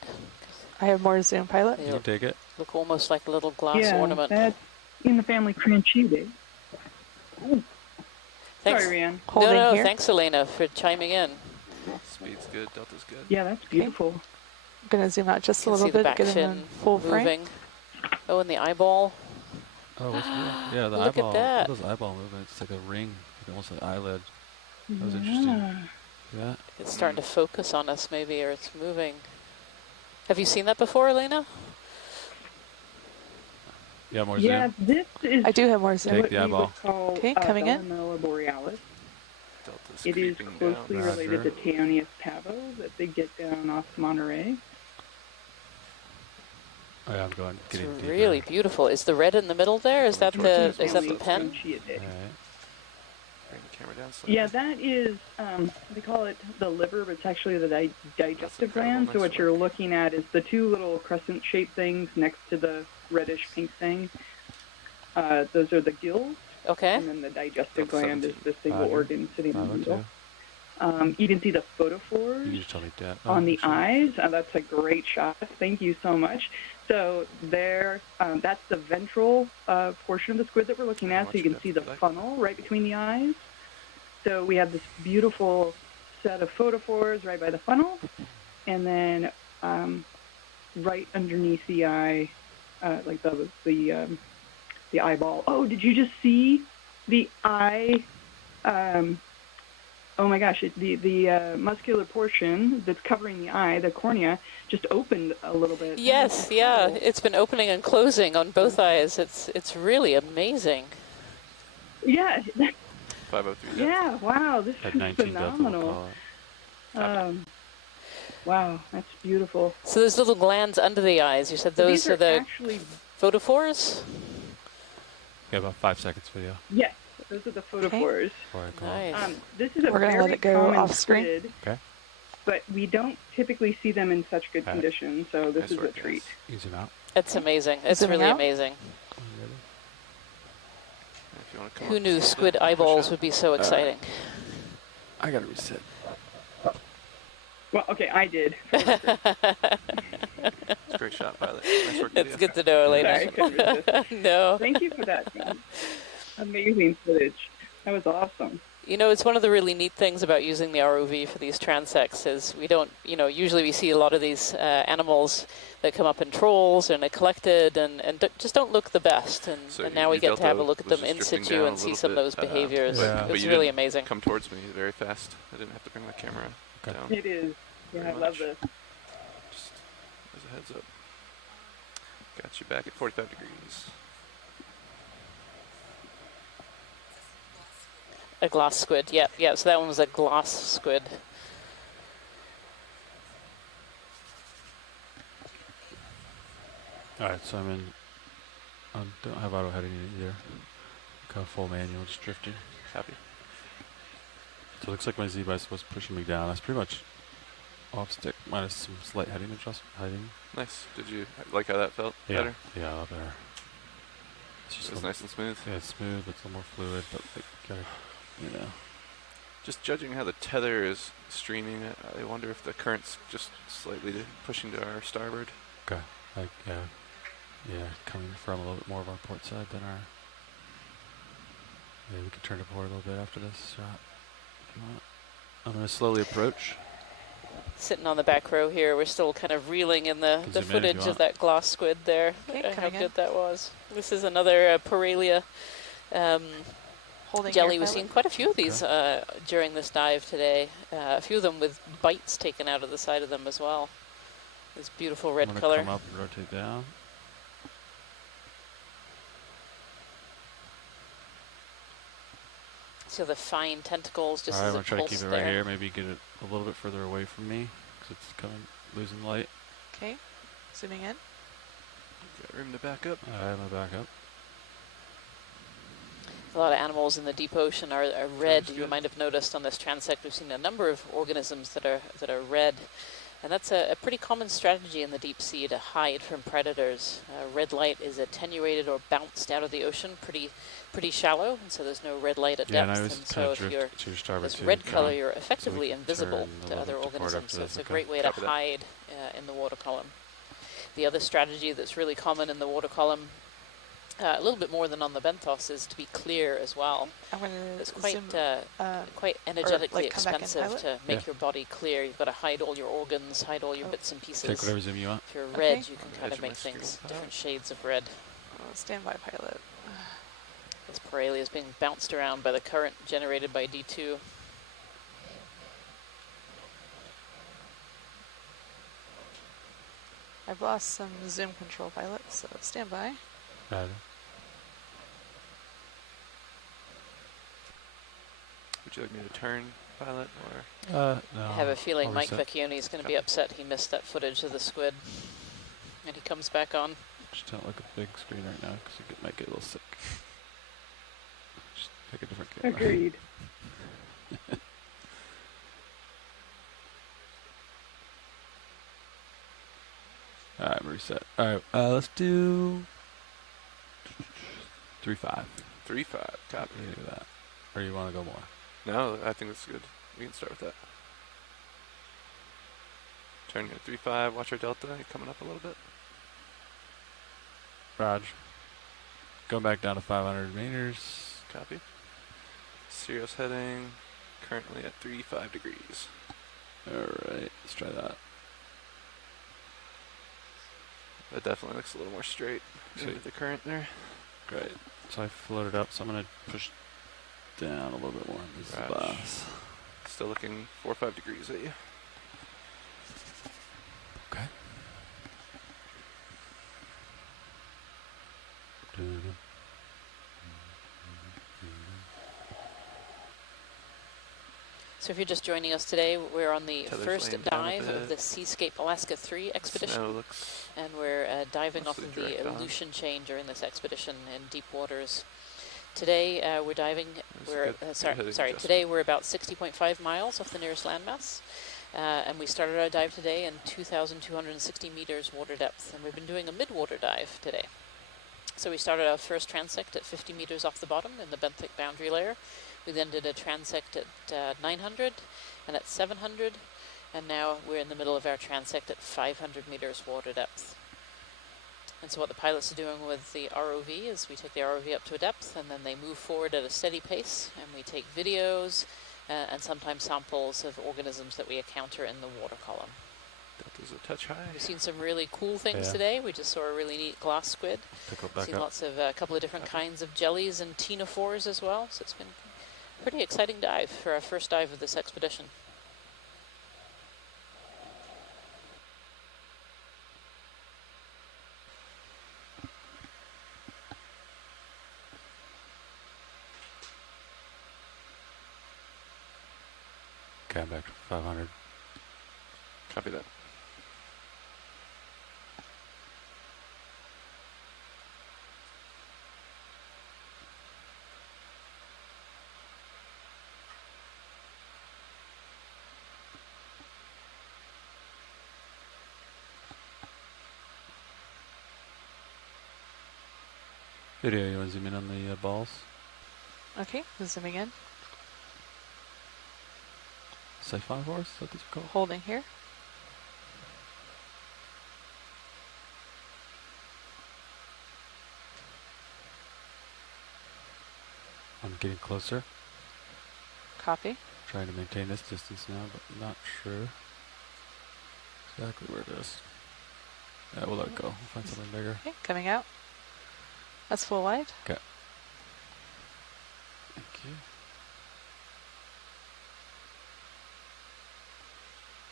I have more zoom, pilot. You can take it. Look almost like a little glass ornament. That's in the family Cranchidae. Thanks. Sorry, Rianne. No, thanks, Elena, for chiming in. Speed's good, delta's good. Yeah, that's beautiful. I'm going to zoom out just a You can little see the bit, back get fin in full frame. moving. Oh, and the eyeball. Oh, what's that? Yeah, the Look eyeball. at that. Those eyeball movements. It's like a ring, like almost an eyelid. That was Yeah. interesting. Yeah. It's starting to focus on us, maybe, or it's moving. Have you seen that before, Elena? Yeah, more Yeah, zoom. this is I do have more zoom. Take the eyeball. Okay, coming in. Bellonella borealis. Delta's It is creeping closely down. related to Taonius pavo that they get down off Monterey. Oh, yeah, I'm going. It's Getting deeper. really beautiful. Is the red in the middle there? Is that the pen? Bring Cranchidae. the camera down slightly. Yeah, that is, they call it the liver, but it's actually the digestive gland. So Nice what you're looking at is the two little crescent-shaped things next to the reddish-pink thing. Those are the gills. Okay. And then the digestive That's gland is the single 502. organ sitting in the 502. middle. You can see the You photophores can just tell me that. on the sure. eyes. That's a great shot. Thank you so much. So there, that's the ventral portion of the squid that we're looking at. So you can see the funnel right between the eyes. So we have this beautiful set of photophores right by the funnel, and then right underneath the eye, like the eyeball. Oh, did you just see the eye? Oh my gosh, the muscular portion that's covering the eye, the cornea, just opened a little bit. Yes, yeah. It's been opening and closing on both eyes. It's really amazing. Yeah. 503. Yeah, wow, this At is 19 Delta, we'll phenomenal. call it. Wow, that's beautiful. So there's little glands under the eyes. You said So those these are the actually, photophores? Okay, about 5 seconds video. yes, those are the photophores. Before I call it. Nice. This is a We're gonna very let it go common off screen. squid, Okay. but we don't typically see them in such good Got it. condition, so this Nice is a work, guys. treat. You zoom out. It's amazing. It's Zooming really out? amazing. If you want to come Who up knew just a squid bit, push eyeballs up. would be so exciting? I gotta reset. Well, okay, I did. It's a great shot, pilot. Nice work, It's video. good to know, Sorry, I Elena. couldn't resist. No. Thank you for that. Amazing footage. That was awesome. You know, it's one of the really neat things about using the ROV for these transects is we don't, usually we see a lot of these animals that come up in trolls and are collected and just don't look the best. And, So and now we your get to delta have a look at was them just in drifting situ down and a see little some of bit, those behaviors. Yeah. but It's you really didn't amazing. Come towards me very fast. I didn't have to bring my camera Okay. down. It is. Yeah, Very I love much. this. Just as a heads up. Got you back at 45 degrees. A glass squid, yep. So that one was a glass squid. Alright, so I don't have auto heading either. Kind of full manual, just drifting. Happy. So it looks like my Z-bice was pushing me down. That's pretty much off stick, minus some slight heading adjustment. Nice. Did you like how that felt? Yeah, Better? yeah, a lot better. It's It just was a- nice and smooth. Yeah, it's smooth, but it's a little more fluid, but like, gotta, Just judging how the tether is streaming, I wonder if the current's just slightly pushing to our starboard. Okay. Like, yeah, coming from a little bit more of our port side than our. Yeah, we can turn to port a little bit after this shot if you want. I'm gonna slowly approach. Sitting on the back row here, we're still kind of reeling in the Can zoom in if you footage of want. that glass squid there. Okay, How coming in. good that was. This is another Paralia Holding jelly. your We've pilot. seen quite a few of these during this dive today. A few of them with bites taken out of the side of them as well. This beautiful red I'm gonna color. come up and rotate down. So the fine tentacles just Alright, as I'm it gonna try to keep pulsed it right there. here. Maybe get it a little bit further away from me because it's losing light. Okay, zooming in. Got room to back up. Alright, I'm gonna back up. A lot of animals in the deep ocean are red. Sounds You good. might have noticed on this transect we've seen a number of organisms that are red. And that's a pretty common strategy in the deep sea to hide from predators. Red light is attenuated or bounced out of the ocean pretty shallow, and so there's no red light at depth. And so if you're this red color, you're effectively invisible to other organisms. So it's a great way to hide in the water column. The other strategy that's really common in the water column, a little bit more than on the benthos, is to be clear as well. It's quite quite energetically expensive to make your body clear. You've got to hide all your organs, hide all your bits and pieces. Take whatever zoom you want. If you're red, you can kind of make things different shades of red. Stand by, pilot. This Paralia is being bounced around by the current generated by D2. I've lost some zoom control, pilot, so stand by. Got it. Would you like me to turn, pilot, or? No. I have a feeling Mike Vecchione is going to be upset he missed that footage of the squid. And he comes back on. Just don't look at the big screen right now because you might get a little sick. Just pick a different camera. Agreed. Alright, I'm reset. Alright, let's do 3.5. 3.5, copy. Do that. Or you want to go more? No, I think that's good. We can start with that. Turning at 3.5, watch our delta, you're coming up a little bit. Raj. Going back down to 500 meters. Copy. Sirius heading, currently at 3.5 degrees. Alright, let's try that. That definitely looks a little more straight with the current there. Great. So I floated up, so I'm going to push down a little bit more. This is the boss. Still looking 4 or 5 degrees at you. Okay. So if you're just joining us today, we're on the first dive of the Seascape Alaska 3 expedition. And we're diving off of the Aleutian chain during this expedition in deep waters. Today we're diving, today we're about 60.5 miles off the nearest landmass. And we started our dive today in 2,260 meters water depth. And we've been doing a mid-water dive today. So we started our first transect at 50 meters off the bottom in the benthic boundary layer. We then did a transect at 900 and at 700, and now we're in the middle of our transect at 500 meters water depth. And so what the pilots are doing with the ROV is we take the ROV up to a depth, and then they move forward at a steady pace, and we take videos and sometimes samples of organisms that we encounter in the water column. Delta's a touch high. We've seen some really cool things today. We just saw a really neat glass squid. Seen lots of a couple of different kinds of jellies and ctenophores as well. So it's been a pretty exciting dive for our first dive of this expedition. Okay, I'm back to 500. Copy that. Video, you want to zoom in on the balls? Okay, zooming in. Siphon force, is that what these are called? Holding here. I'm getting closer. Copy. Trying to maintain this distance now, but not sure exactly where it is. Yeah, we'll let it go. We'll find something bigger. Okay, coming out. That's full wide. Okay. Thank you.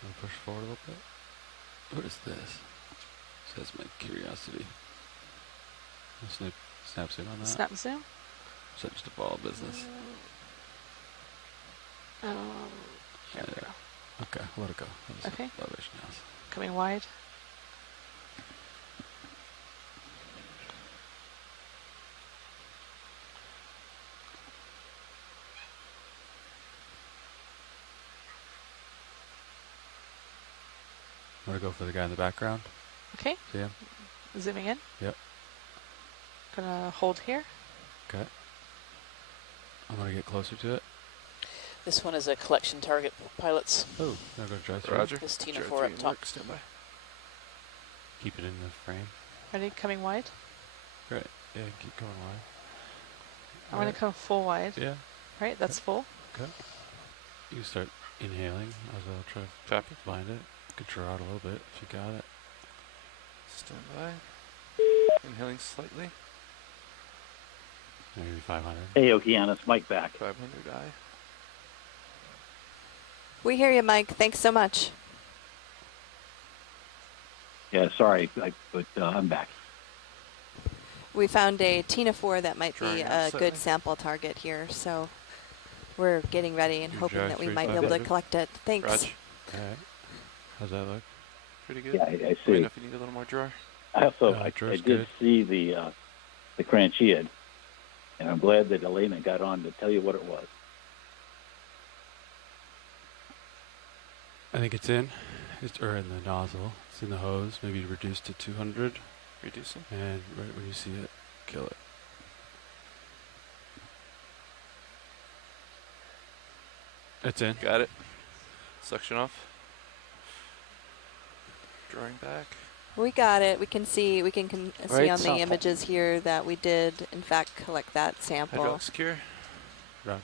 I'll push forward a little bit. What is this? This has my curiosity. Snap zoom on that. Snap zoom. Is that just a ball of business? Here we go. Okay, let it go. Okay. Elevation house. Coming wide. Want to go for the guy in the background? Okay. See him? Zooming in. Yep. Gonna hold here. Okay. I'm gonna get closer to it. This one is a collection target, pilots. Oh, I'm gonna drive through. Roger. This Tina 4 up top. Stand by. Keep it in the frame. Ready? Coming wide. Great. Yeah, keep going wide. I'm gonna come full wide. Yeah. Right. That's full. Okay. You start inhaling as I'll try to find it. You could draw it a little bit if you got it. Stand by. Inhaling slightly. Maybe 500. Hey, Okeanos, Mike back. 500 I. We hear you, Mike. Thanks so much. Yeah, sorry, but I'm back. We found a Tina 4 that might Drawing be out a slightly. good sample target here, so we're getting ready and You hoping drive that we straight might be by able to that. collect it. Thanks. Roger. Alright. How's that look? Pretty good. Yeah, I Let me see. know if you need a little more drawer. I also, Yeah, I Drew's did good. see the Cranchiad, and I'm glad that Elena got on to tell you what it was. I think it's in. Or in the nozzle. It's in the hose. Maybe reduce to 200. Reducing. And right when you see it, kill it. It's in. Got it. Suction off. Drawing back. We got it. We can see. We can see Right on the sample. images here that we did, in fact, collect that sample. Hydraulic secure. Roger.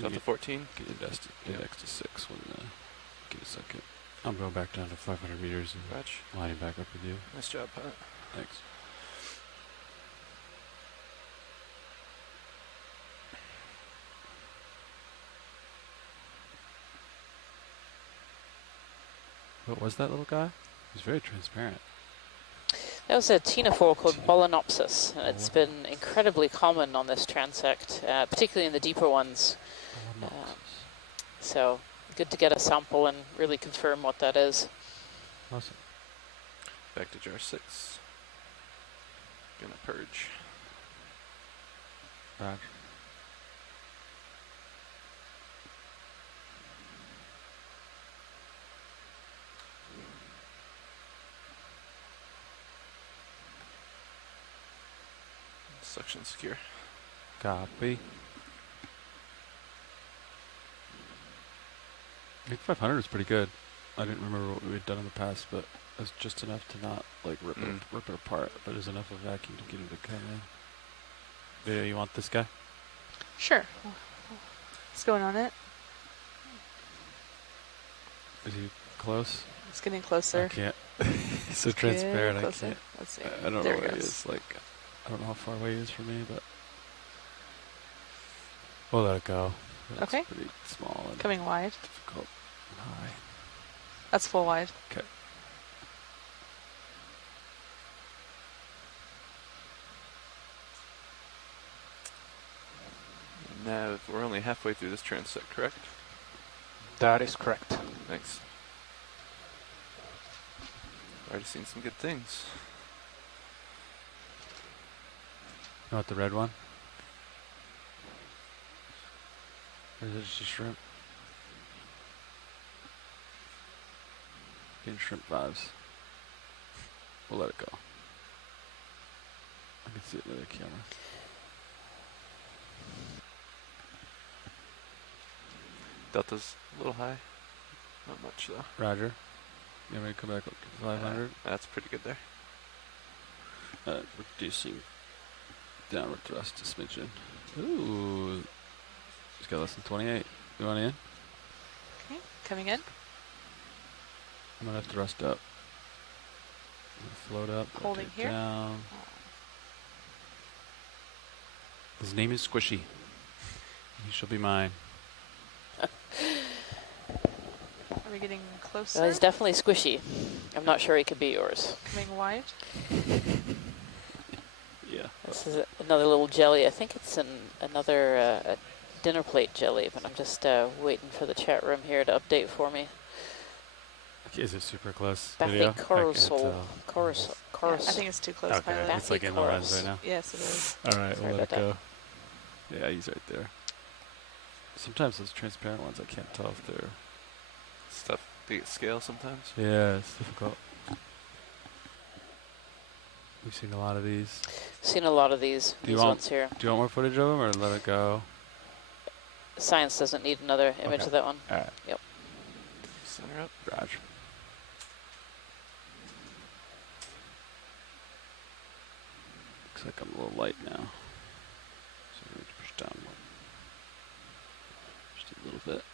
Delta 14. Get index to 6 when give a second. I'm going back down to 500 meters and Roger. lining back up with you. Nice job, pilot. Thanks. What was that little guy? He was very transparent. That was a Tina 4 called Bolenopsis, and it's been incredibly common on this transect, particularly in the deeper ones. So good to get a sample and really confirm what that is. Awesome. Back to jar 6. Gonna purge. Roger. Suction secure. Copy. I think 500 is pretty good. I didn't remember what we had done in the past, but it was just enough to not like rip it apart, but there's enough of vacuum to get him to come in. Video, you want this guy? Sure. What's going on it? Is he close? It's getting closer. I can't. He's so transparent. I Closer. can't. Let's see. I don't There know he where he goes. is. Like, I don't know how far away he is from me, but we'll let it go. It's Okay. pretty small and Coming wide. difficult and high. That's full wide. Okay. Now, we're only halfway through this transect, correct? That is correct. Thanks. Already seen some good things. You want the red one? Or is it just a shrimp? Getting shrimp vibes. We'll let it go. I can see it with the camera. Delta's a little high. Not much, though. Roger. You want me to come back up to 500? That's pretty good there. Reducing downward thrust to smidgen. Ooh. Just got less than 28. You want in? Okay. Coming in. I'm going to thrust up. Float up. Holding rotate here. Down. His name is Squishy. He shall be mine. Are we getting closer? Well, he's definitely squishy. I'm not sure he could be yours. Coming wide. Yeah. This is another little jelly. I think it's another a dinner plate jelly, but I'm just waiting for the chat room here to update for me. Is it super close? Bathy Video? Corusol. Yeah, I think it's too close. Okay, Pilot. it's like in the lens right now. Yes, it is. All right, Sorry we'll let it about go. Yeah, he's right there. Sometimes those transparent ones, I can't tell if they're Stuff They get scale sometimes. Yeah, it's difficult. We've seen a lot of these. Seen a lot of these ones here. Do you want more footage of them, or let it go? Science doesn't need another image of that one. All right. Yep. Center up. Roger. Looks like I'm a little light now. So we need to push down more. Just a little bit.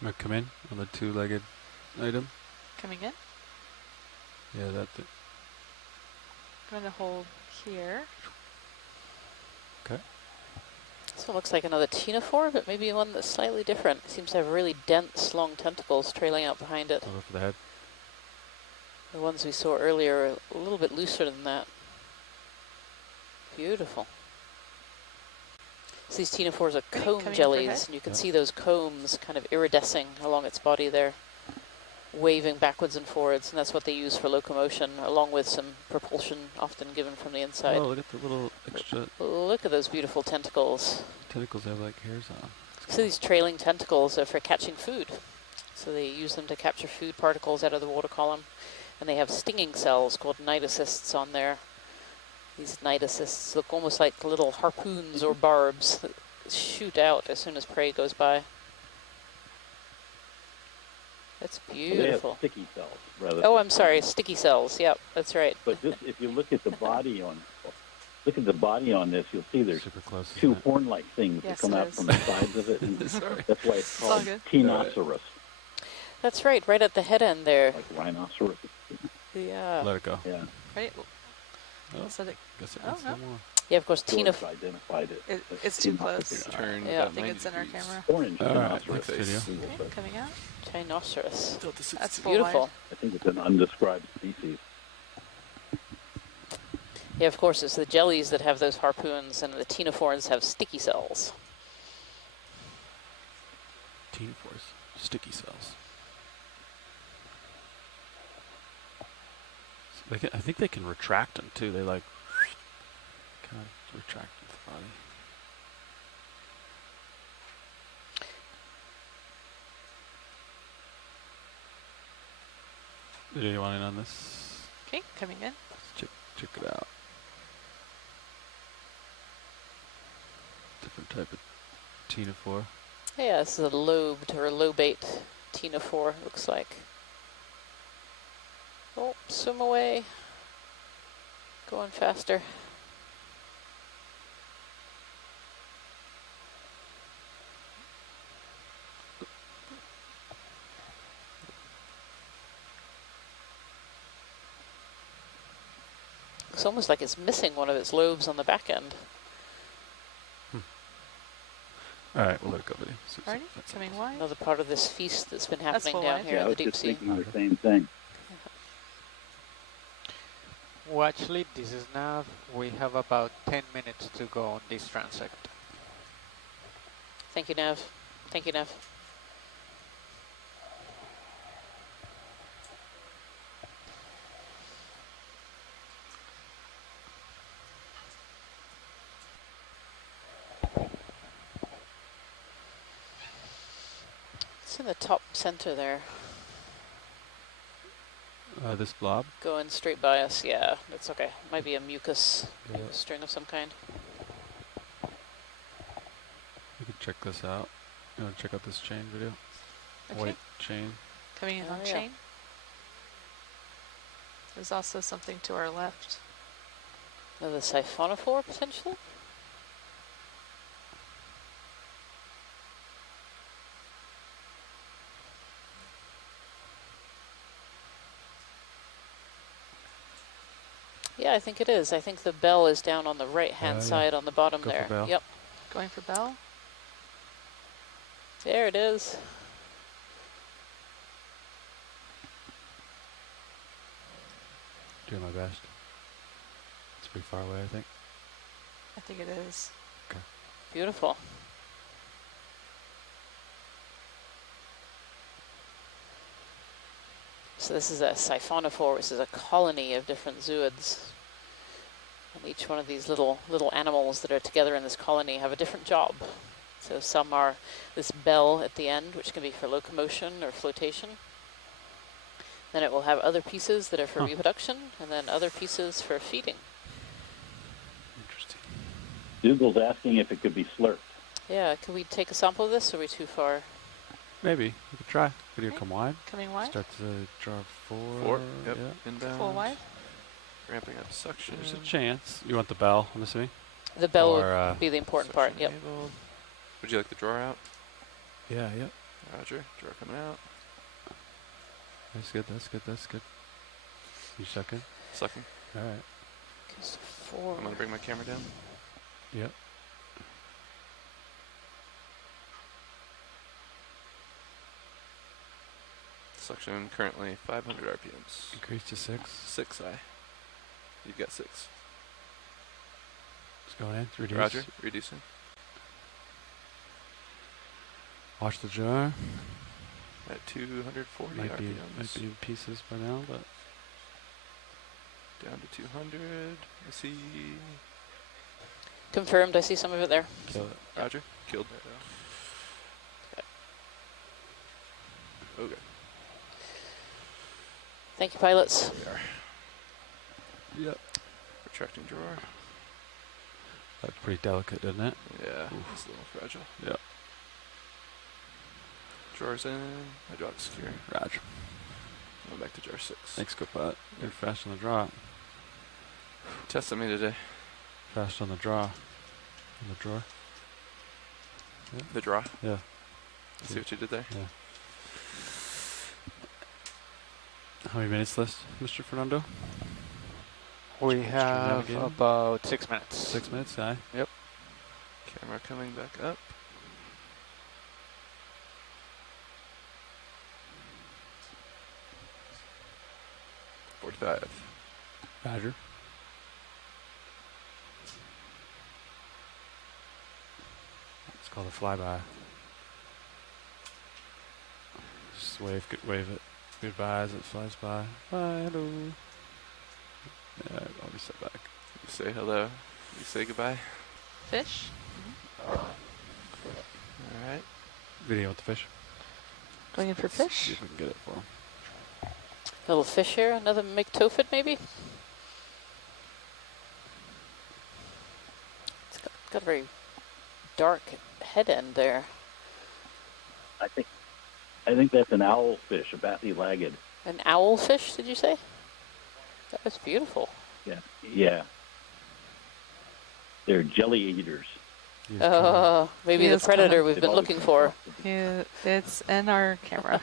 I'm gonna come in on the two-legged item. Coming in. Yeah, that's it. I'm going to hold here. Okay. So it looks like another ctenophore, but maybe one that's slightly different. It seems to have really dense, long tentacles trailing out behind it. I'll go for the head. The ones we saw earlier are a little bit looser than that. Beautiful. So these ctenophores are comb jellies, and you can see those combs kind of iridescing along its body there, waving backwards and forwards, and that's what they use for locomotion, along with some propulsion often given from the inside. Oh, look at the little extra... Look at those beautiful tentacles. Tentacles have like hairs on them. So these trailing tentacles are for catching food. So they use them to capture food particles out of the water column, and they have stinging cells called cnidocysts on there. These cnidocysts look almost like little harpoons or barbs that shoot out as soon as prey goes by. That's beautiful. They have sticky cells, rather. Oh, I'm sorry, sticky cells. Yep, that's right. But just if you look at the body on, this, you'll see there's two it? horn-like things that come out from the sides of it, and that's why it's called Okeanos. That's right at the head end there. Like rhinoceros. Yeah. Let it go. Yeah. Right. Oh, So that, guess it oh, needs no. some more. Yeah, of course, George identified it. It's too close. Turn Yeah. about I think 90 it's in our degrees. camera. Orange All right, rhinoceros. next video. Okay, coming out. Rhinoceros. That's full Beautiful. wide. I think it's an undescribed species. Yeah, of course, it's the jellies that have those harpoons, and the ctenophores have sticky cells. Ctenophores, sticky cells. So I think they can retract them too. They like kind of retract with the body. Did anyone in on this? Okay, coming in. Let's check it out. Different type of ctenophore. Yeah, this is a lobed or a lobate ctenophore, looks like. Oh, swim away. Going faster. Looks almost like it's missing one of its lobes on the back end. All right, we'll let it go, buddy. Alrighty, coming wide. Another part of this feast that's been That's happening full down wide. here Yeah, I in the was deep just sea. thinking the same thing. Watch lead, this is Nav. We have about 10 minutes to go on this transect. Thank you, Nev. Thank you, Nev. What's in the top center there? This blob? Going straight by us, yeah, that's okay. Might be a mucus string of some kind. You can check this out. You want to check out this chain video? Okay. White chain. Coming in on chain. There's also something to our left. Another siphonophore, potentially? Yeah, I think it is. I think the bell is down on the right-hand side on the bottom there. For bell. Yep. Going for bell. There it is. Doing my best. It's pretty far away, I think. I think it is. Okay. Beautiful. So this is a siphonophore, which is a colony of different zooids. And each one of these little animals that are together in this colony have a different job. So some are this bell at the end, which can be for locomotion or flotation. Then it will have other pieces that are for reproduction, and then other pieces for feeding. Interesting. Dougal's asking if it could be slurped. Yeah, could we take a sample of this, or are we too far? Maybe. You could try. Could you come wide? Coming wide? Start to draw 4. 4, yep, Yeah. inbound. Full wide? Ramping up suction. There's a chance. You want the bell, I'm assuming? The bell would be the important part, yep. Enabled. Would you like the drawer out? Yeah, yep. Roger, drawer coming out. That's good, that's good, that's good. You sucking? Sucking. Alright. I'm going to bring my camera down. Yep. Suction currently 500 RPMs. Increase to 6. 6 I. You've got 6. It's going in. Reduce. Roger, reducing. Watch the jar. At 240 might RPMs. Might be in pieces by now, but down to 200. I see. Confirmed, I see some of it there. Kill it. Roger, killed. Okay. Thank you, pilots. There we are. Yep. Retracting drawer. That's pretty delicate, isn't it? Yeah, it's a little fragile. Yep. Drawers in. Hydraulic secure. Roger. Going back to jar 6. Thanks, Copilot. You're fast on the draw. Testing me today. Fast on the draw. On the drawer. Yep. The draw? Yeah. See what you did there? Yeah. How many minutes left, Mr. Fernando? We have about 6 minutes. 6 minutes, aye. Yep. Camera coming back up. $45. Roger. It's called a flyby. Just wave it. Goodbye as it flies by. Bye, hello. Yeah, I'll be set back. You say hello. You say goodbye. Fish. Alright. Video with the fish. Going in for fish. See if we can get it for him. Little fish here, another myctophid maybe? It's got a very dark head end there. I think that's an owlfish, a bathylaggid. An owlfish, did you say? That was beautiful. Yeah. They're jelly eaters. Maybe the predator we've been looking for. Yeah, it's in our camera.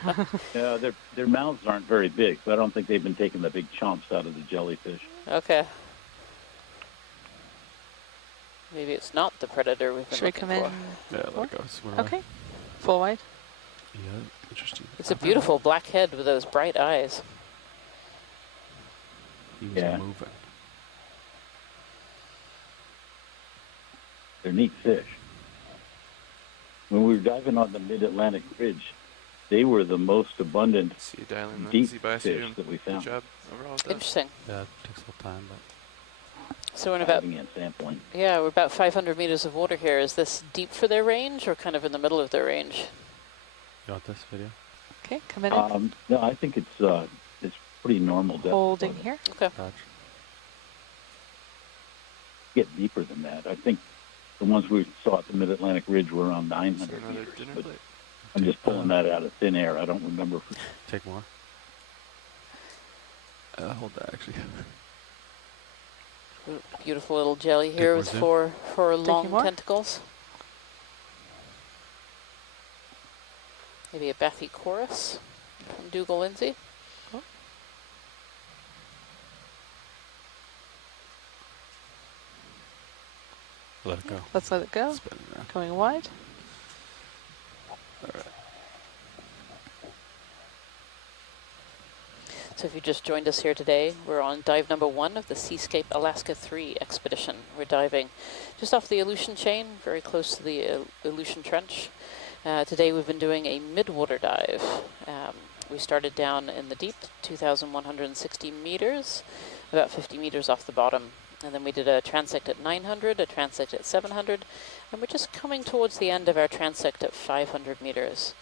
Their mouths aren't very big, so I don't think they've been taking the big chomps out of the jellyfish. Okay. Maybe it's not the predator we've been Should we looking come in? Yeah, let it go. Swim Okay. Full wide. Yeah, interesting. It's a beautiful black head with those bright eyes. He was Yeah. moving. They're neat fish. When we were diving on the Mid-Atlantic Ridge, they were the most abundant See you dialing the deep Z-bias fish doing that we good found. job overall with that. Interesting. Yeah, it takes a little time, but So we're in about, Diving and sampling. yeah, we're about 500 meters of water here. Is this deep for their range or kind of in the middle of their range? You want this video? Okay, come in. No, I think it's pretty normal depth. Holding here. Okay. Roger. Get deeper than that. I think the ones we saw at the Mid-Atlantic Ridge were around 900 Another meters. dinner But plate. I'm just pulling that out of thin air. I don't remember. Take more. Hold that actually. Beautiful little jelly here with four long tentacles. Maybe a Bathy chorus from Dougal Lindsay. Oh. Let it go. Let's let it go. Spin it around. Going wide. All right. So if you just joined us here today, we're on dive number 1 of the Seascape Alaska 3 expedition. We're diving just off the Aleutian chain, very close to the Aleutian Trench. Today we've been doing a mid-water dive. We started down in the deep, 2,160 meters, about 50 meters off the bottom. And then we did a transect at 900, a transect at 700, and we're just coming towards the end of our transect at 500 meters.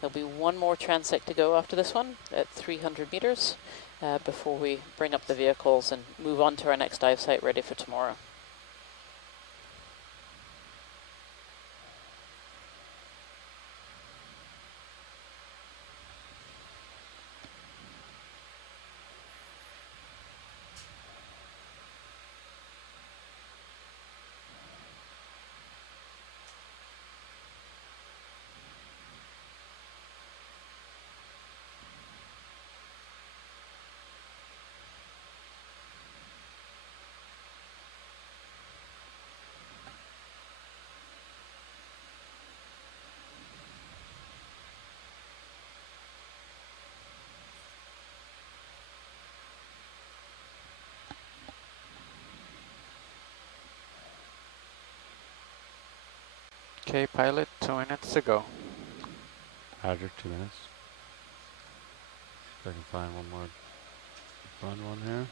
There'll be one more transect to go after this one at 300 meters before we bring up the vehicles and move on to our next dive site ready for tomorrow. Okay, pilot, 2 minutes to go. Roger, 2 minutes. If I can find one more fun one here.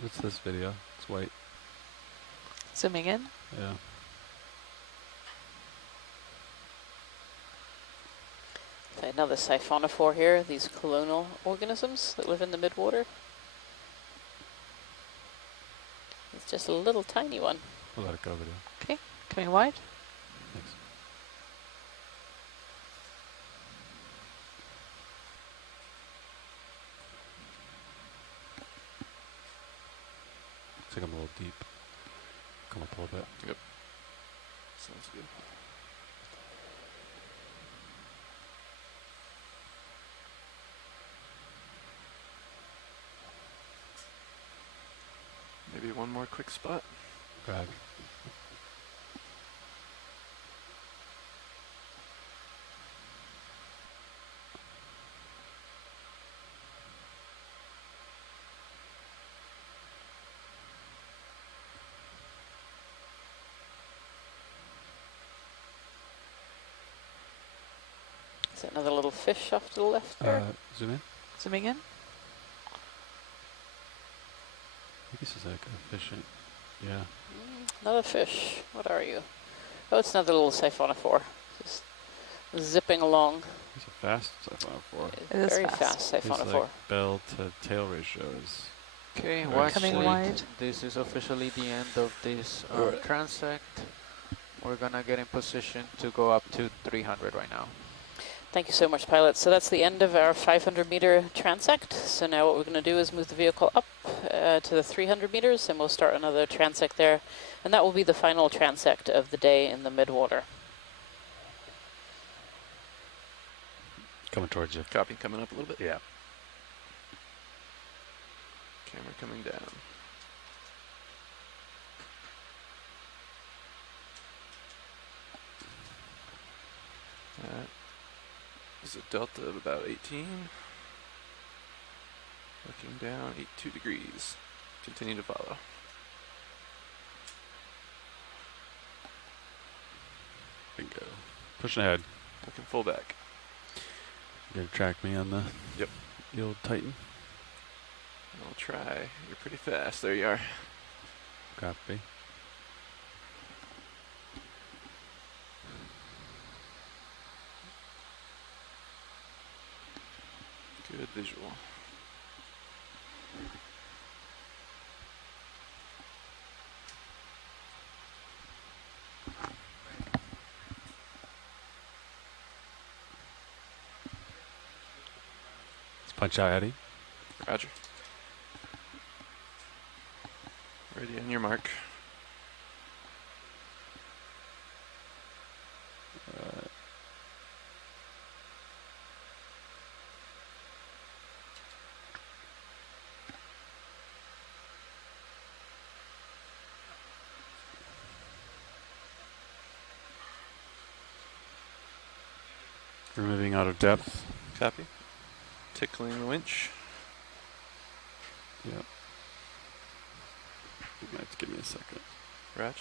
What's this video? It's white. Zooming in. Yeah. Another siphonophore here, these colonial organisms that live in the midwater. It's just a little tiny one. We'll let it go video. Okay, coming wide. Thanks. Looks like I'm a little deep. Come up a little bit. Yep. Sounds good. Maybe one more quick spot. Drag. Is that another little fish off to the left there? Zoom in. Zooming in. I think this is like efficient. Yeah. Another fish. What are you? Oh, it's another little siphonophore. Just zipping along. It's a fast siphonophore. It is Very fast. fast siphonophore. It's like bell to tail ratio is. Okay, Very watch Coming it. wide. This is officially the end of this transect. We're gonna get in position to go up to 300 right now. Thank you so much, pilot. So that's the end of our 500 meter transect. So now what we're going to do is move the vehicle up to the 300 meters and we'll start another transect there. And that will be the final transect of the day in the midwater. Coming towards you. Copy, coming up a little bit. Yeah. Camera coming down. That is a delta of about 18. Looking down, 82 degrees. Continue to follow. Pushing ahead. Looking full back. You gotta track me on the old Titan. I'll try. You're pretty fast. There you are. Copy. Good visual. Let's punch out, Eddie. Roger. Ready on your mark. We're moving out of depth. Copy. Tickling the winch. Yep. You might have to give me a second. Ratch.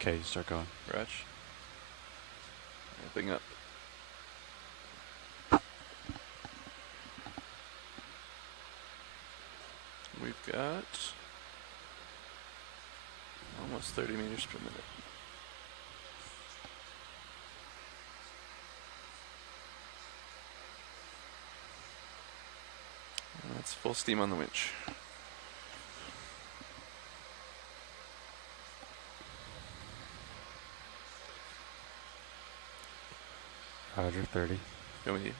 Okay, you start going. Ratch. Ramping up. We've got almost 30 meters per minute. That's full steam on the winch. Roger, 30. Go with you.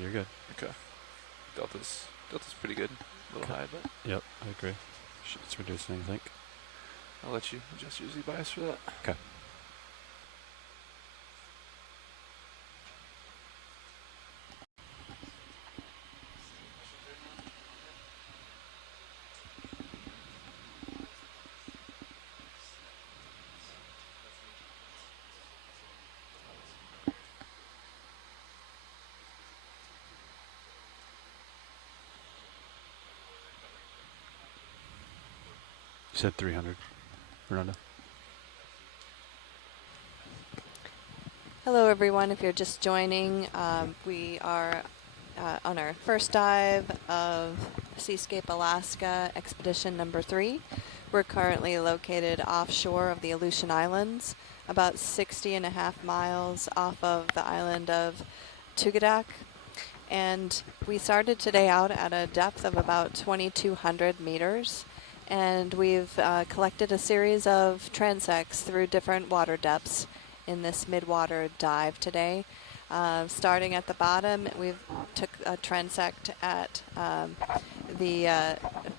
You're good. Okay. Delta's pretty good. A little high, but Yep, I agree. It's reducing, I think. I'll let you adjust your Z-bias for that. Okay. You said 300, Fernando. Hello, everyone. If you're just joining, we are on our first dive of Seascape Alaska Expedition number 3. We're currently located offshore of the Aleutian Islands, about 60.5 miles off of the island of Tugadak. And we started today out at a depth of about 2,200 meters. And we've collected a series of transects through different water depths in this mid-water dive today. Starting at the bottom, we've took a transect at the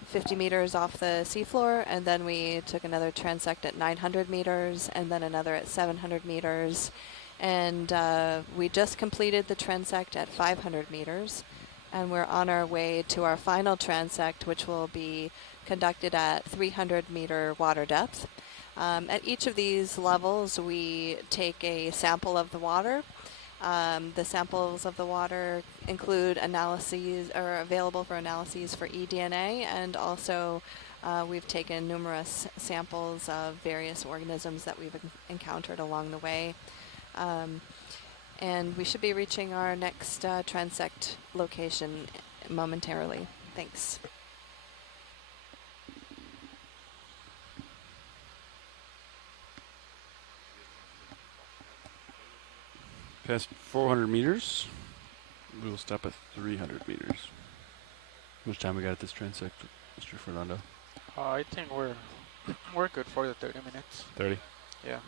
50 meters off the seafloor, and then we took another transect at 900 meters, and then another at 700 meters. And we just completed the transect at 500 meters, and we're on our way to our final transect, which will be conducted at 300 meter water depth. At each of these levels, we take a sample of the water. The samples of the water include analyses, or are available for analyses for eDNA, and also we've taken numerous samples of various organisms that we've encountered along the way. And we should be reaching our next transect location momentarily. Thanks. Past 400 meters, we will stop at 300 meters. How much time we got at this transect, Mr. Fernando? I think we're good for the 30 minutes. 30? Yeah.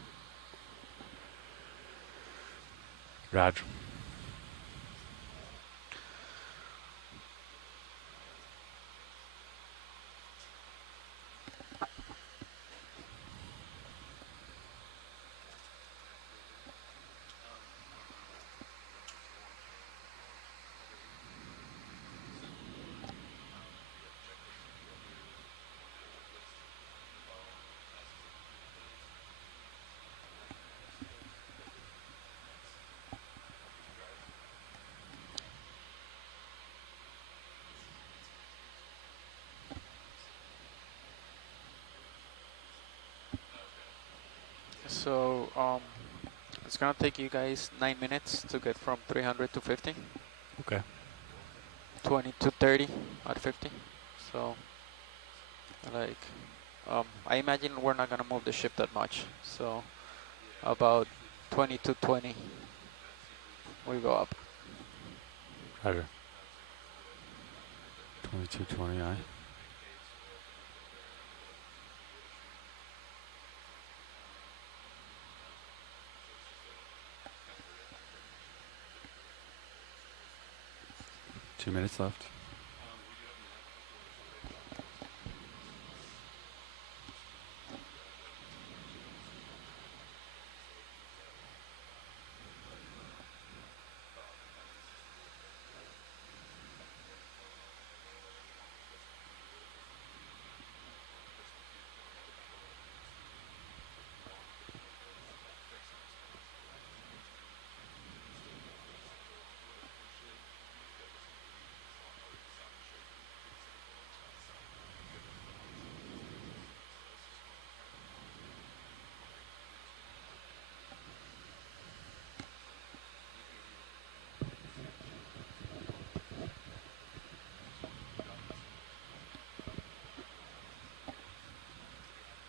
Raj. So it's gonna take you guys 9 minutes to get from 300 to 50. Okay. 20 to 30 at 50. So like I imagine we're not gonna move the ship that much. So about 20 to 20 we go up. Roger. 2220, aye. Two minutes left.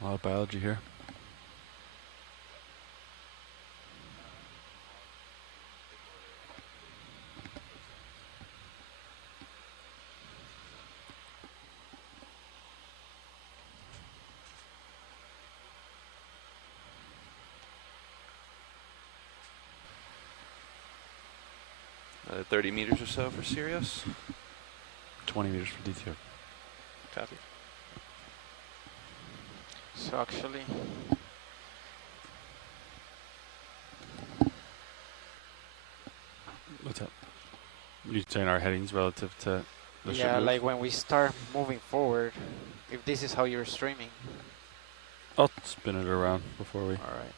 A lot of biology here. Another 30 meters or so for Sirius. 20 meters for DTO. Copy. So actually What's up? You saying our headings relative to the ship yeah, move? like when we start moving forward, if this is how you're streaming. I'll spin it around before we. All right.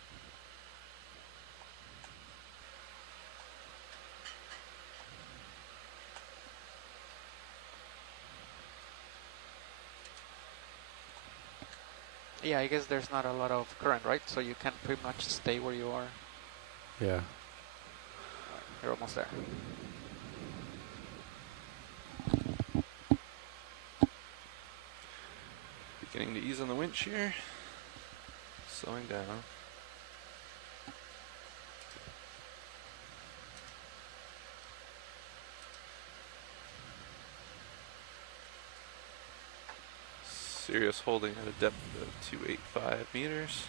Yeah, I guess there's not a lot of current, right? So you can pretty much stay where you are. Yeah. You're almost there. Beginning to ease on the winch here. Slowing down. Sirius holding at a depth of 285 meters.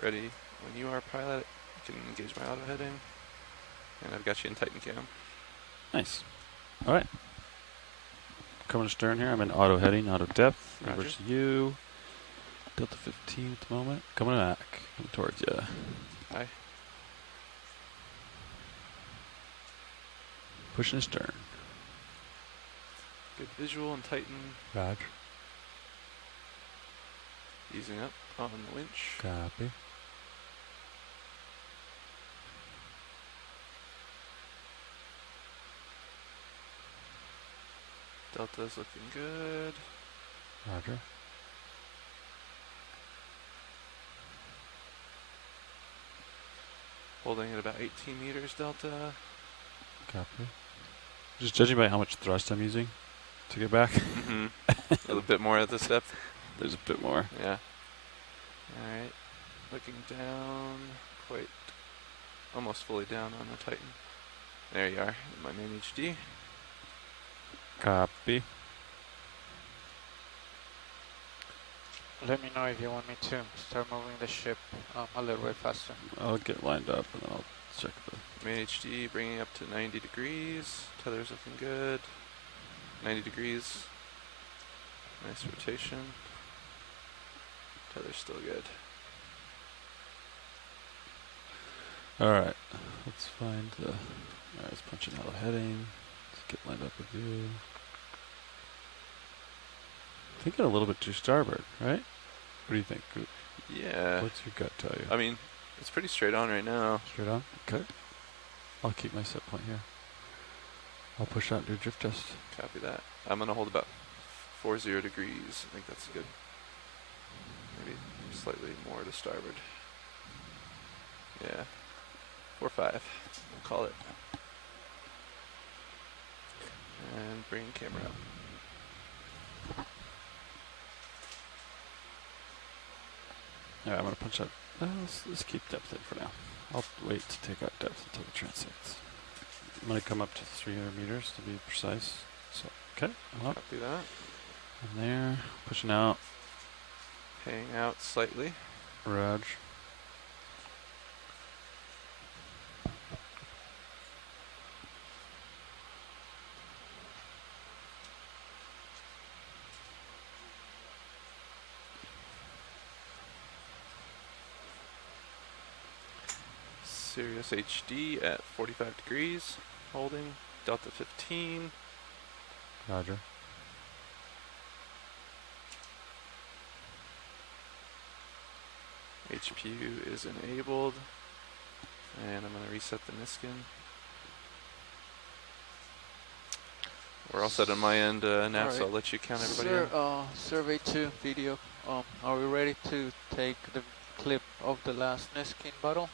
Ready when you are, pilot. I can engage my auto heading. And I've got you in Titan Cam. Nice. All right. Coming astern here. I'm in auto heading, auto depth. Roger. Over to you. Delta 15 at the moment. Coming back. Coming towards you. Hi. Pushing astern. Good visual in Titan. Roger. Easing up on the winch. Copy. Delta's looking good. Roger. Holding at about 18 meters delta. Copy. Just judging by how much thrust I'm using to get back. Mm-hmm. A little bit more at this depth. There's a bit more. Yeah. Alright. Looking down. Quite. Almost fully down on the Titan. There you are. My main HD. Copy. Let me know if you want me to start moving the ship a little bit faster. I'll get lined up and then I'll check the. Main HD bringing up to 90 degrees. Tether's looking good. 90 degrees. Nice rotation. Tether's still good. Alright. Let's find the. Alright, let's punch in auto heading. Let's get lined up with you. Thinking a little bit too starboard, right? What do you think? Yeah. What's your gut tell you? I mean, it's pretty straight on right now. Straight on? Okay. I'll keep my set point here. I'll push out and do a drift test. Copy that. I'm going to hold about 40 degrees. I think that's good. Maybe slightly more to starboard. Yeah. 4-5. We'll call it. And bring camera up. Yeah, I'm gonna punch out. Let's keep depth in for now. I'll wait to take out depth until the transects. I'm gonna come up to 300 meters to be precise. So, okay, I'm up. Copy that. I'm there, pushing out. Paying out slightly. Raj. Sirius HD at 45 degrees. Holding. Delta 15. Roger. HPU is enabled. And I'm going to reset the Niskin. We're all set on my end, Nav, so I'll let you count everybody in. Survey 2 video. Are we ready to take the clip of the last Niskin bottle?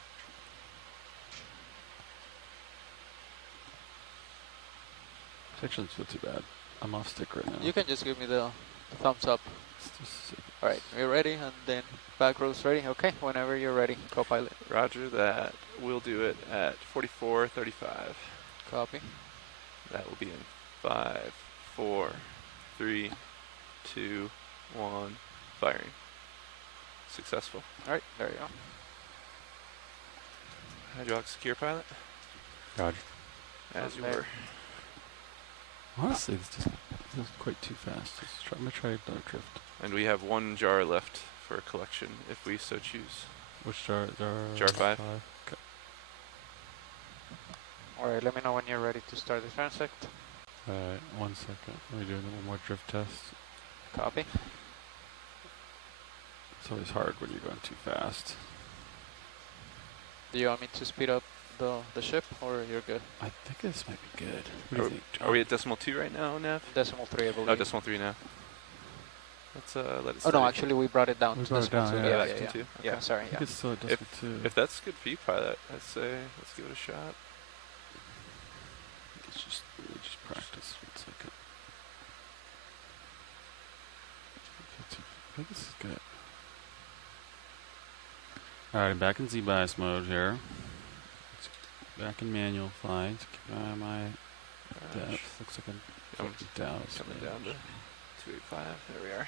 Actually, it's not too bad. I'm off stick right now. You can just give me the thumbs up. Alright, we're ready, and then back row's ready. Okay, whenever you're ready, co-pilot. Roger that. We'll do it at 44:35. Copy. That will be in 5, 4, 3, 2, 1, firing. Successful. Alright, there you go. Hydraulic secure pilot. Roger. As you were. Honestly, this is quite too fast. I'm gonna try another drift. And we have 1 jar left for collection, if we so choose. Which jar? Jar 5. Okay. Alright, let me know when you're ready to start the transect. Alright, 1 second. Let me do one more drift test. Copy. It's always hard when you're going too fast. Do you want me to speed up the ship, or you're good? I think this might be good. What do you think, John? Are we at decimal 2 right now, Nav? Decimal 3, I believe. Oh, decimal 3 now. Let's let it Oh steady. no, actually we brought it down We to brought it decimal down, 2. yeah. Yeah, Two. Okay, sorry, I yeah. think it's still at decimal 2. If that's good for you, pilot, I'd say let's give it a shot. Let's just practice 1 second. I think this is good. Alright, I'm back in Z-bias mode here. Back in manual flying to keep an eye on my depth. Looks like I'm down. Coming down to 285. There we are.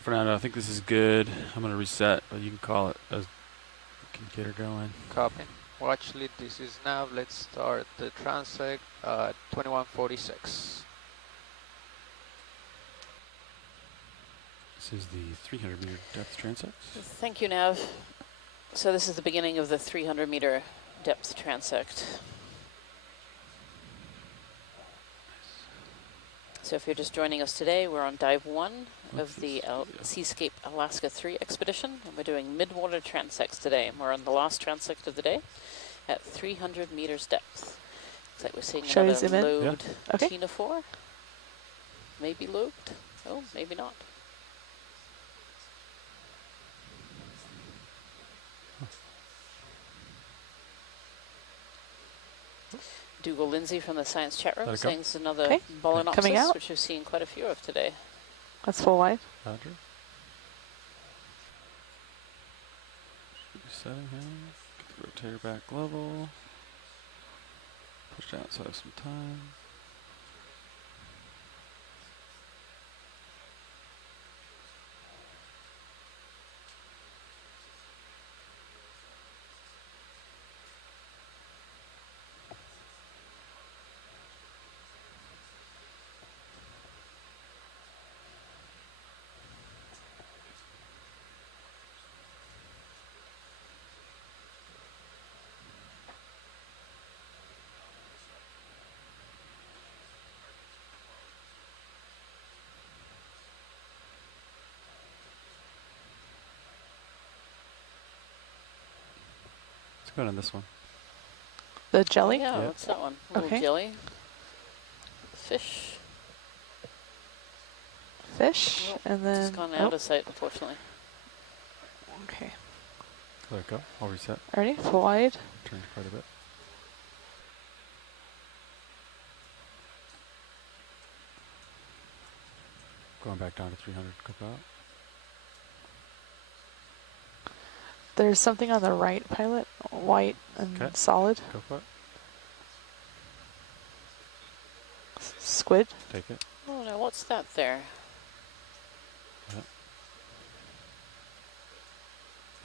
Fernando, I think this is good. I'm going to reset, but you can call it as you can get her going. Copy. Watch lead, this is Nav. Let's start the transect at 2146. This is the 300 meter depth transect. Thank you, Nav. So this is the beginning of the 300 meter depth transect. So if you're just joining us today, we're on dive 1 of the Seascape Alaska 3 expedition, and we're doing mid-water transects today. And we're on the last transect of the day at 300 meters depth. Looks like we're seeing Shall another we zoom in? load Yeah. Okay. Tina 4. Maybe lobed. Oh, maybe not. Dougal Lindsay from the science chat room saying it's another Okay. Balanopsis, Coming out. which we've seen quite a few of today. That's full wide. Roger. Resetting here. Get the rotator back level. Push out so I have some time. Let's go on this one. The jelly? Yeah, what's that one? A little Okay. jelly. Fish. Fish, Nope, and then it's gone out of sight, unfortunately. Okay. Let it go. I'll reset. Ready? Full wide. Turned quite a bit. Going back down to 300. Go out. There's something on the right, pilot. White and solid. Go for it. Squid. Take it. Oh, now what's that there? Yeah.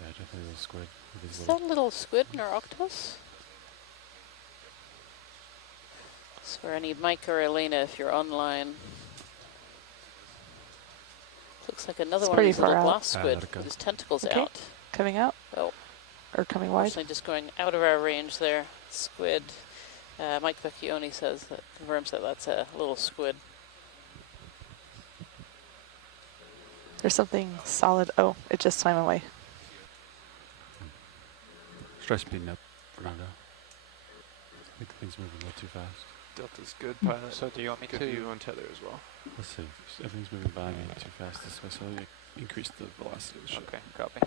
Yeah, definitely a little squid. Is that a little squid in our octopus? So I need Mike or Elena if you're online. Looks like another It's one of these pretty little far glass squid with his tentacles Okay. out. Coming out. Oh. Or coming wide. Actually just going out of our range there. Squid. Mike Vecchione says that, confirms that that's a little squid. There's something solid. Oh, it just swam away. Try speeding up, Fernando. I think things moving a little too fast. Delta's good, pilot. So do you want me Good to? view on tether as well. Let's see. Everything's moving by me too fast this way, so you increase the velocity of the ship. Okay, copy.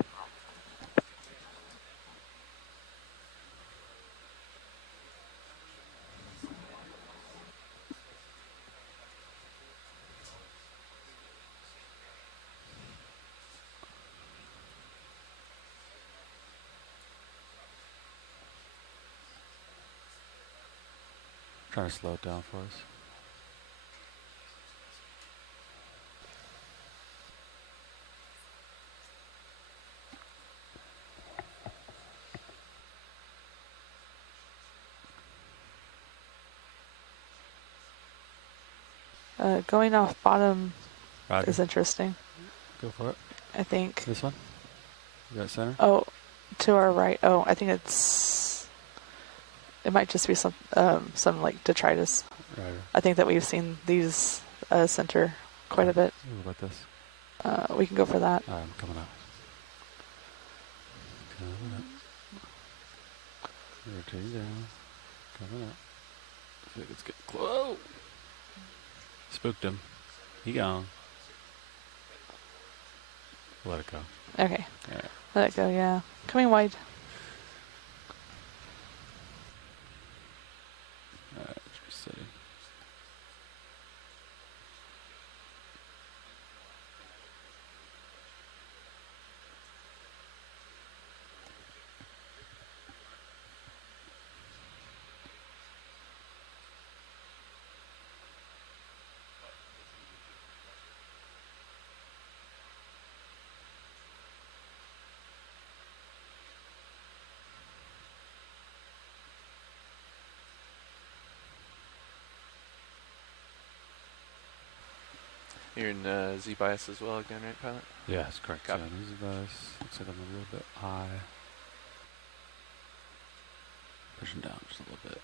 Trying to slow it down for us. Going off bottom Roger. is interesting. Go for it. I think. This one? You got center? Oh, to our right. Oh, I think it's. It might just be some like detritus. Right. I think that we've seen these center quite a bit. What about this? We can go for that. I'm coming up. Coming up. Rotating down. Coming up. I think it's getting close. Whoa! Spooked him. He gone. Let it go. Okay. Yeah. Let it go, yeah. Coming wide. Alright, resetting. You're in Z bias as well again, right, pilot? Yeah, that's correct. Copy. Yeah, these are nice. Looks like I'm a little bit high. Pushing down just a little bit.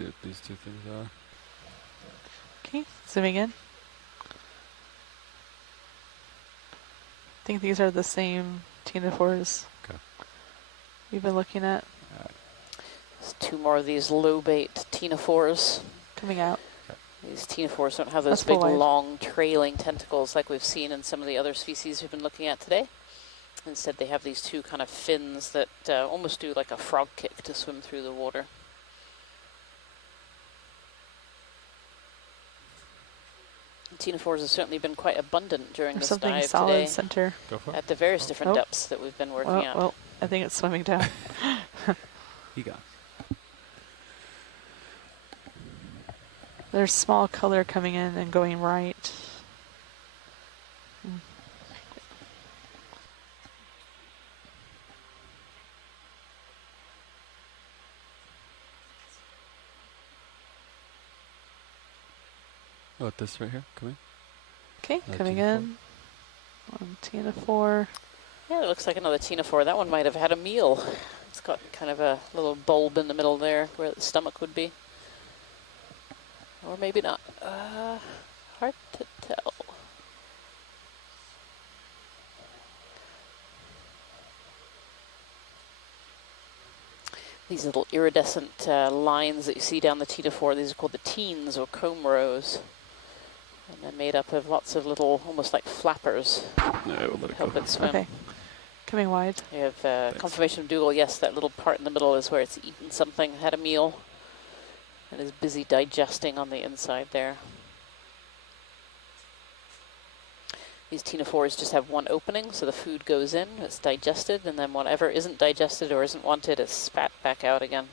see what these two things are. Okay, zooming in. I think these are the same ctenophores you've been looking at. There's two more of these low bait ctenophores coming out. These ctenophores don't have those That's big, long, trailing tentacles like we've seen in some of the other species we've been looking at today. Instead, they have these two kind of fins that almost do like a frog kick to swim through the water. Ctenophores have certainly been quite abundant during There's this something dive solid today center. at the various different depths that we've been working at. Well, I think it's swimming down. You got. There's small color coming in and going right. Oh, this right here, coming. Okay, coming in. One ctenophore. Yeah, it looks like another ctenophore. That one might have had a meal. It's got kind of a little bulb in the middle there where the stomach would be. Or maybe not. Hard to tell. These little iridescent lines that you see down the ctenophore, these are called the teens or comb rows. And they're made up of lots of little, almost like flappers. Yeah, we'll let it help go. it swim. Okay, coming wide. You have confirmation of Dougal. Yes, that little part in the middle is where it's eaten something, had a meal, and is busy digesting on the inside there. These ctenophores just have one opening, so the food goes in, it's digested, and then whatever isn't digested or isn't wanted is spat back out again.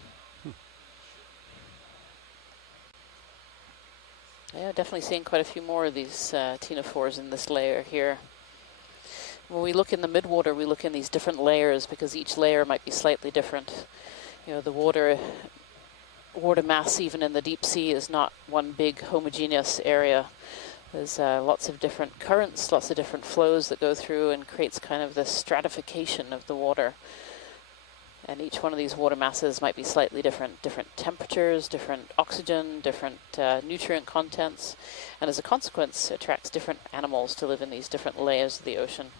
Yeah, definitely seeing quite a few more of these ctenophores in this layer here. When we look in the midwater, we look in these different layers because each layer might be slightly different. You know, the water mass even in the deep sea is not one big homogeneous area. There's lots of different currents, lots of different flows that go through and creates kind of this stratification of the water. And each one of these water masses might be slightly different temperatures, different oxygen, different nutrient contents, and as a consequence, attracts different animals to live in these different layers of the ocean.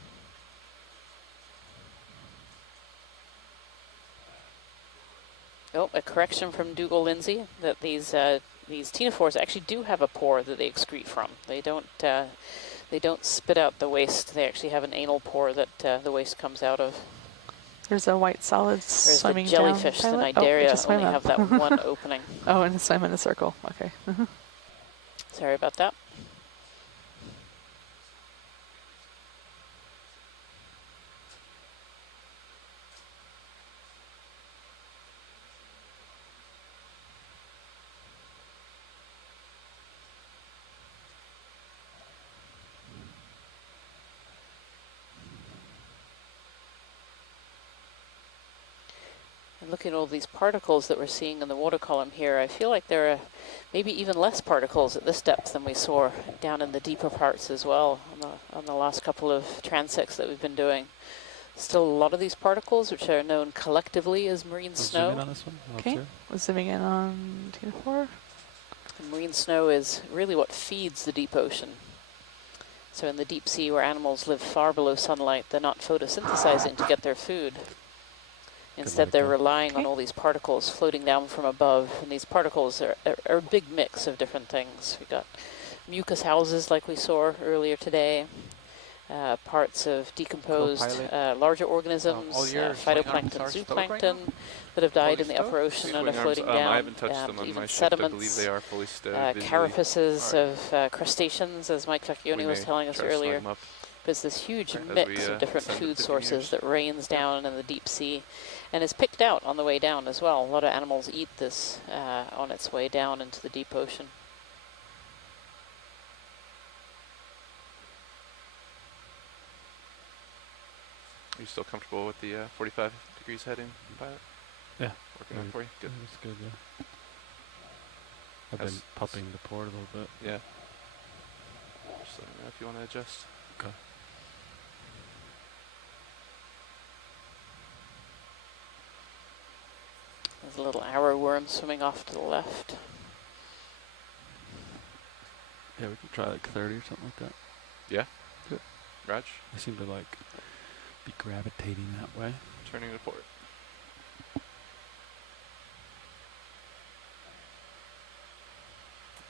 Oh, a correction from Dougal Lindsay that these ctenophores actually do have a pore that they excrete from. They don't spit out the waste. They actually have an anal pore that the waste comes out of. There's a white solid Whereas swimming the jellyfish, the down. Nidaria, only have that one opening. Oh, and it swam in a circle. Okay. Sorry about that. Looking at all these particles that we're seeing in the water column here, I feel like there are maybe even less particles at this depth than we saw down in the deeper parts as well on the last couple of transects that we've been doing. Still a lot of these particles, which are known collectively as marine snow. Zoom in on this one. Okay, we're zooming in on ctenophore. Marine snow is really what feeds the deep ocean. So in the deep sea where animals live far below sunlight, they're not photosynthesizing to get their food. Instead, they're relying on all these particles floating down from above, and these particles are a big mix of different things. We've got mucus houses like we saw earlier today, parts of decomposed larger organisms, phytoplankton, zooplankton that have died in the upper ocean and are floating down, I haven't touched them on even my ship. sediments, I believe they are fully stowed carapaces of crustaceans, as Mike Tacchioni was telling us earlier. There's this huge mix of different food sources that rains down in the deep sea and is picked out on the way down as well. A lot of animals eat this on its way down into the deep ocean. Are you still comfortable with the 45 degrees heading, pilot? Yeah. Working out for you? Good. That's good, yeah. I've been popping the port a little bit. Yeah. Just let me know if you want to adjust. Okay. There's a little arrow worm swimming off to the left. Yeah, we can try like 30 or something like that. Yeah. Good. Raj? I seem to like be gravitating that way. Turning to port.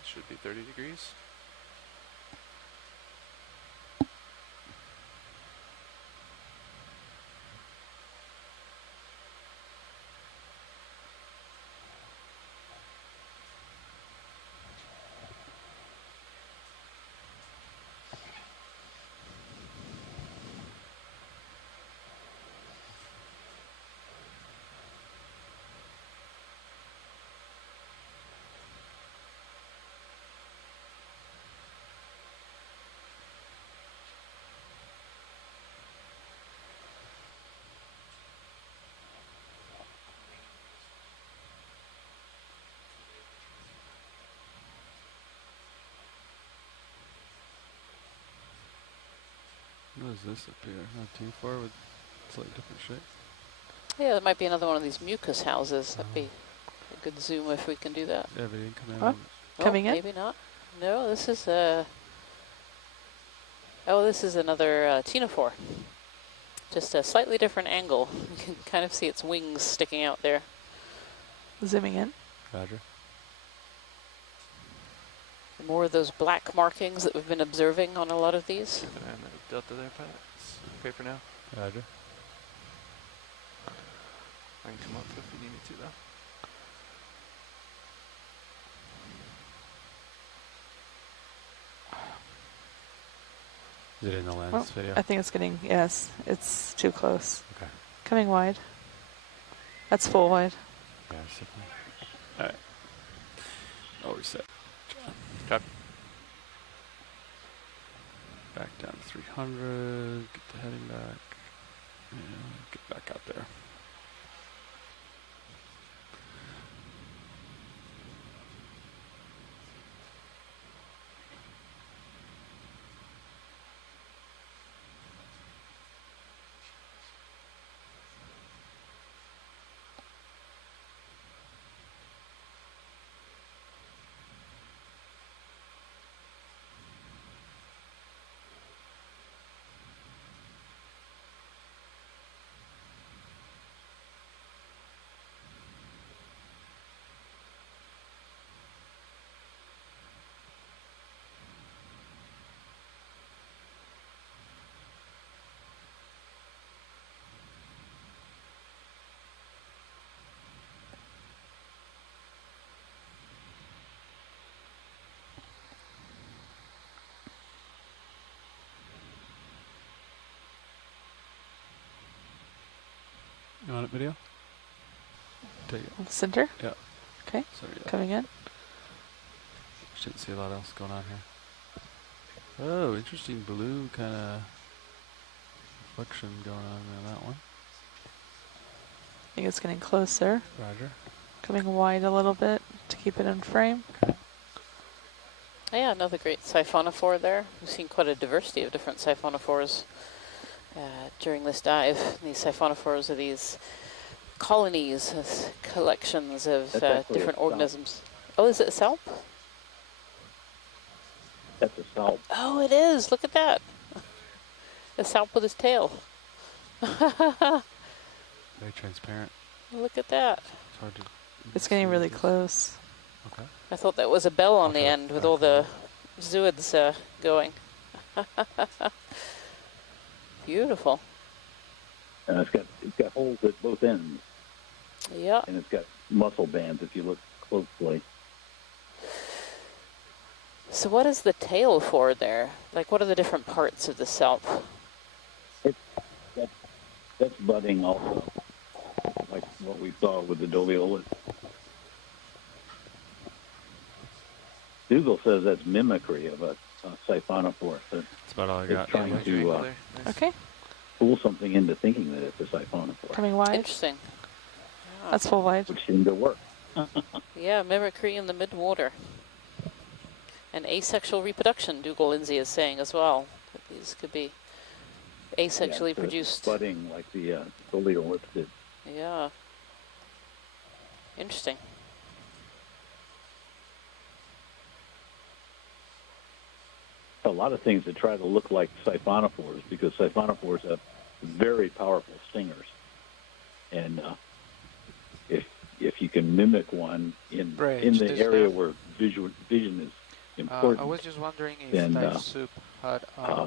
Should be 30 degrees. What is this up here? Not too far with slightly different shape. Yeah, that might be another one of these mucus houses. That'd be a good zoom if we can do that. Yeah, but you can come in. Oh, coming in? Maybe not. No, this is a... Oh, this is another ctenophore. Just a slightly different angle. You can kind of see its wings sticking out there. Zooming in. Roger. More of those black markings that we've been observing on a lot of these. Keep an eye on the delta there, pilots. Okay for now? Roger. I can come up if you need me to, though. Is it in the lens Oh, video? I think it's getting, yes, it's too close. Okay. Coming wide. That's full wide. Yeah, definitely. Alright. I'll reset. Copy. Back down to 300. Get the heading back. And get back out there. You want it video? Take it. Center? Yeah. Okay. Sorry, yeah. Coming in. Shouldn't see a lot else going on here. Oh, interesting blue kind of reflection going on in that one. I think it's getting closer. Roger. Coming wide a little bit to keep it in frame. Okay. Yeah, another great siphonophore there. We've seen quite a diversity of different siphonophores during this dive. These siphonophores are these colonies, collections of different organisms. Oh, is it a salp? That's a salp. Oh, it is. Look at that. A salp with his tail. Very transparent. Look at that. It's hard to... It's getting really close. Okay. I thought that was a bell on the end with all the zooids going. Beautiful. And it's got holes at both ends. Yeah. And it's got muscle bands if you look closely. So what is the tail for there? Like, what are the different parts of the salp? That's budding also, like what we saw with the doliolus. Dougal says that's mimicry of a siphonophore. So that's about all I got. Trying to okay. Fool something into thinking that it's a siphonophore. Coming wide. Interesting. Yeah. That's full wide. Which seemed to work. Yeah, mimicry in the mid-water. And asexual reproduction, Dougal Lindsay is saying as well. That these could be asexually produced. Budding like the doliolus did. Yeah. Interesting. A lot of things that try to look like siphonophores because siphonophores have very powerful stingers, and if you can mimic one in the area where vision is important, I was just wondering if then Dive Soup had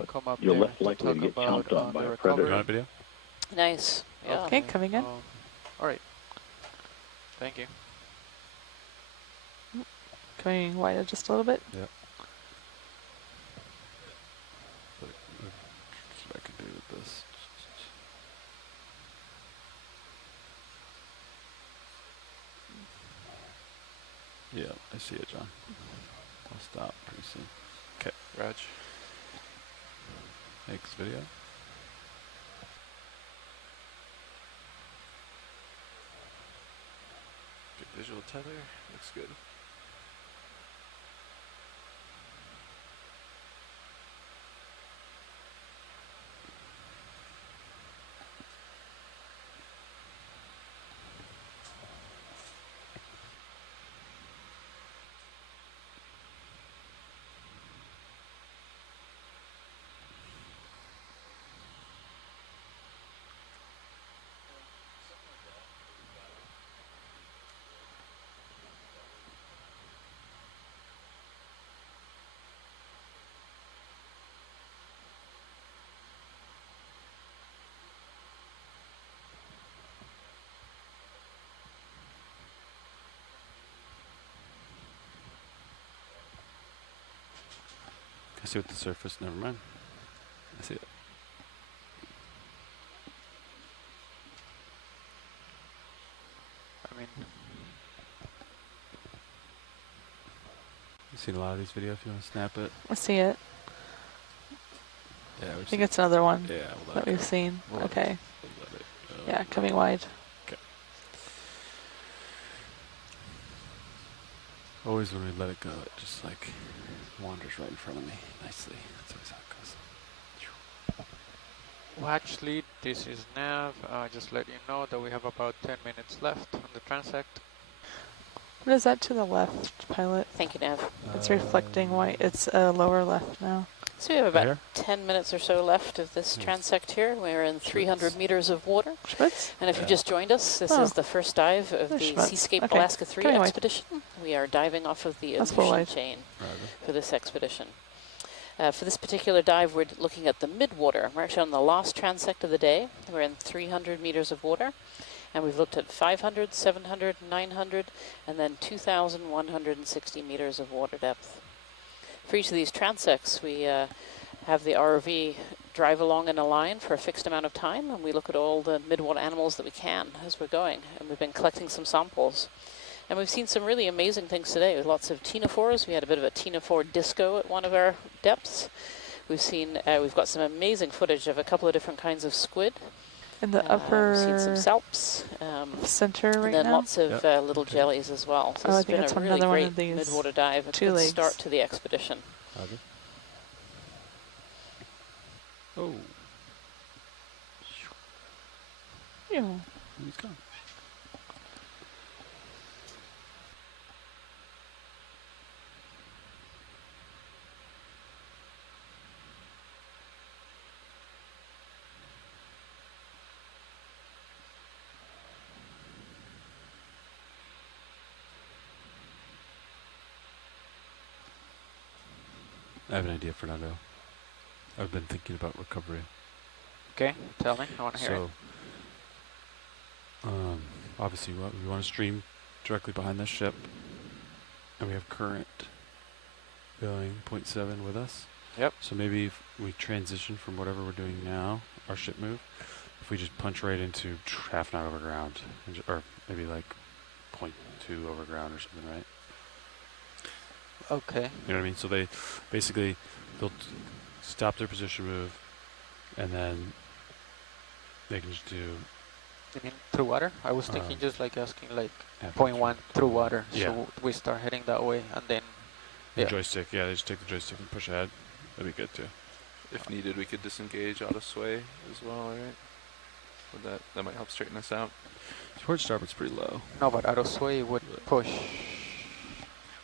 come up you're there less likely to get chomped on by a predator. You want a video? Nice. Yeah. Okay, coming in. All right. Thank you. Coming wider just a little bit. Yep. What I can do with this. Yeah, I see it, John. I'll stop pretty soon. Okay, Raj. Next video. Good visual tether. Looks good. I see what the surface, never mind. I see it. I mean, You've seen a lot of these videos, if you want to snap it. I see it. Yeah, I think it's another one yeah, that we've seen. We'll Okay. let it Yeah, coming wide. Okay. Always when we let it go, it just like wanders right in front of me nicely. That's always how it goes. watch lead, this is nav. Just let you know that we have about 10 minutes left on the transect. What is that to the left, pilot? Thank you, Nav. It's reflecting white. It's lower left now. So we have about 10 minutes or so left of this transect here. We're in 300 meters of water. Schmitz? And if you've just joined us, this is the first dive of the Seascape Alaska 3 expedition. We are diving off of the Aleutian chain for this expedition. For this particular dive, we're looking at the mid-water. We're actually on the last transect of the day. We're in 300 meters of water. And we've looked at 500, 700, 900, and then 2,160 meters of water depth. For each of these transects, we have the ROV drive along in a line for a fixed amount of time, and we look at all the midwater animals that we can as we're going. And we've been collecting some samples. And we've seen some really amazing things today with lots of ctenophores. We had a bit of a ctenophore disco at one of our depths. We've seen, we've got some amazing footage of a couple of different kinds of squid. In the upper we've seen some salps, center right and then now? lots of little jellies as well. So I it's think been it's a really another great one of these midwater dive. A two good legs. start to the expedition. Oh. Yeah. He's gone. I have an idea, Fernando. I've been thinking about recovery. Okay, tell me. I want to hear it. So, obviously, we want to stream directly behind this ship, and we have current going 0.7 with us. Yep. So maybe if we transition from whatever we're doing now, our ship move, if we just punch right into half an hour over ground, or maybe like 0.2 over ground or something, right? Okay. You know what I mean? So they basically they'll stop their position move, and then they can just do. You mean through water? I was thinking just like asking like Yeah, 0.1 through water. Yeah. So we start heading that way, and then The joystick, yeah, they just take the joystick and push ahead. That'd be good too. If needed, we could disengage auto sway as well, right? Would that might help straighten us out. Port starboard's pretty low. No, but out of sway would push.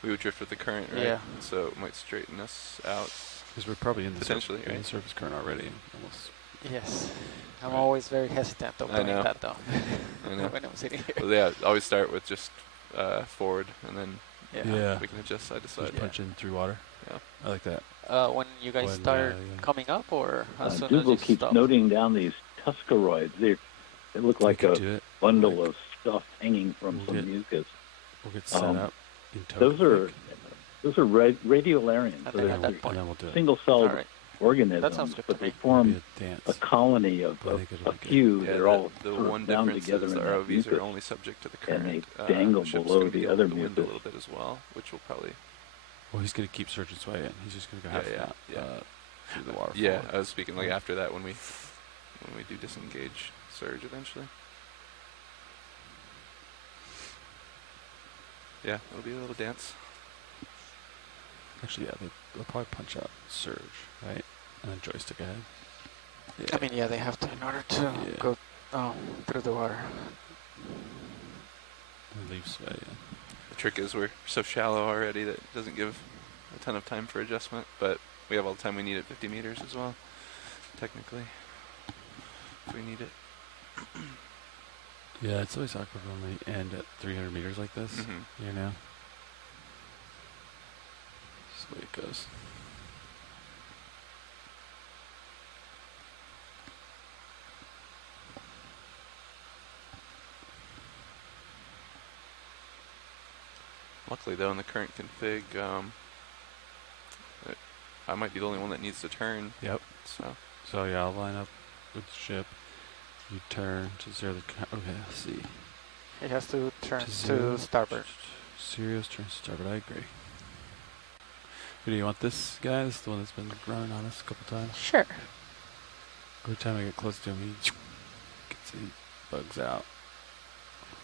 We would drift with the current, right? Yeah. So it might straighten us out. Because we're probably in the potentially in the surface current already. Almost. Yes. I'm always very hesitant of doing that, though. I know. When I'm sitting here. Well, yeah, always start with just forward, and then we can adjust side to side. Just punch in through water. Yeah. I like that. When you guys start coming up, or as soon Google as you keeps stop? noting down these tuscaroids. They look like a bundle of stuff hanging from some mucus. We'll get set up. Those are radiolarians. So they're single-celled organisms, but they form a colony of a few that are all the sort of one bound difference together is in the that ROVs mucus, are only subject to the current. and they dangle the ship's below gonna the go other with the wind a mucus. little bit as well, which will probably. Well, he's going to keep surging sway in. He's just going to go half through the water. Yeah, I was speaking like after that when we do disengage surge eventually. Yeah, it'll be a little dance. Actually, yeah, they'll probably punch out surge, right? And then joystick ahead. Yeah. I mean, yeah, they have to in order to go through the water. And leave sway, yeah. The trick is we're so shallow already that it doesn't give a ton of time for adjustment, but we have all the time we need at 50 meters as well, technically, if we need it. Yeah, it's always awkward when we end at 300 meters like this, you know? That's the way it goes. Luckily, though, in the current config, I might be the only one that needs to turn. Yep. So yeah, I'll line up with the ship. You turn to zero the. Okay, let's see. He has to turn to starboard. Sirius turns to starboard. I agree. Who do you want? This guy? This is the one that's been running on us a couple times. Sure. Every time I get close to him, he bugs out.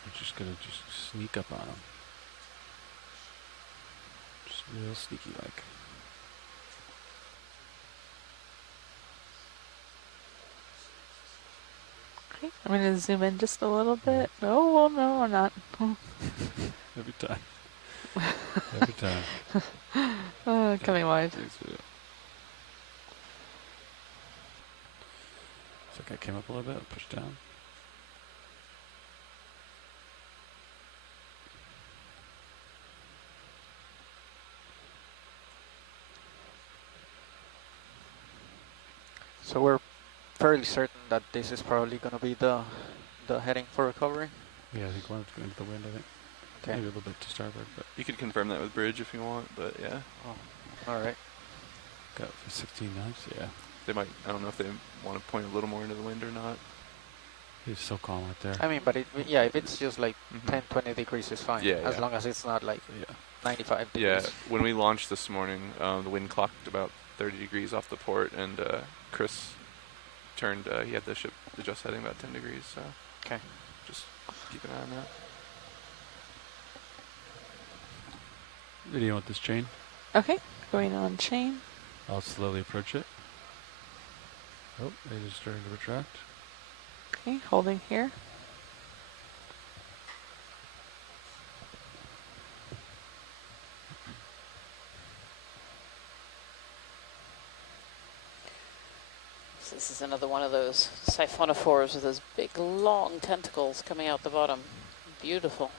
We're just gonna sneak up on him. Just real sneaky like. Okay, I'm going to zoom in just a little bit. Oh, well, no, I'm not. Every time. Every time. Coming wide. Looks like I came up a little bit, pushed down. So we're fairly certain that this is probably going to be the heading for recovery. Yeah, I think one to go into the wind, I think. Okay. Maybe a little bit to starboard, but You could confirm that with bridge if you want, but yeah. Oh, all right. Got for 16 knots, yeah. They might, I don't know if they want to point a little more into the wind or not. He's so calm right there. I mean, but if it's just like 10, 20 degrees is fine. Yeah, as long as it's not like 95 degrees. Yeah, when we launched this morning, the wind clocked about 30 degrees off the port, and Chris turned, he had the ship adjust heading about 10 degrees, so okay, just keep an eye on that. Who do you want this chain? Okay, going on chain. I'll slowly approach it. Oh, they just starting to retract. Okay, holding here. So this is another one of those siphonophores with those big long tentacles coming out the bottom. Beautiful.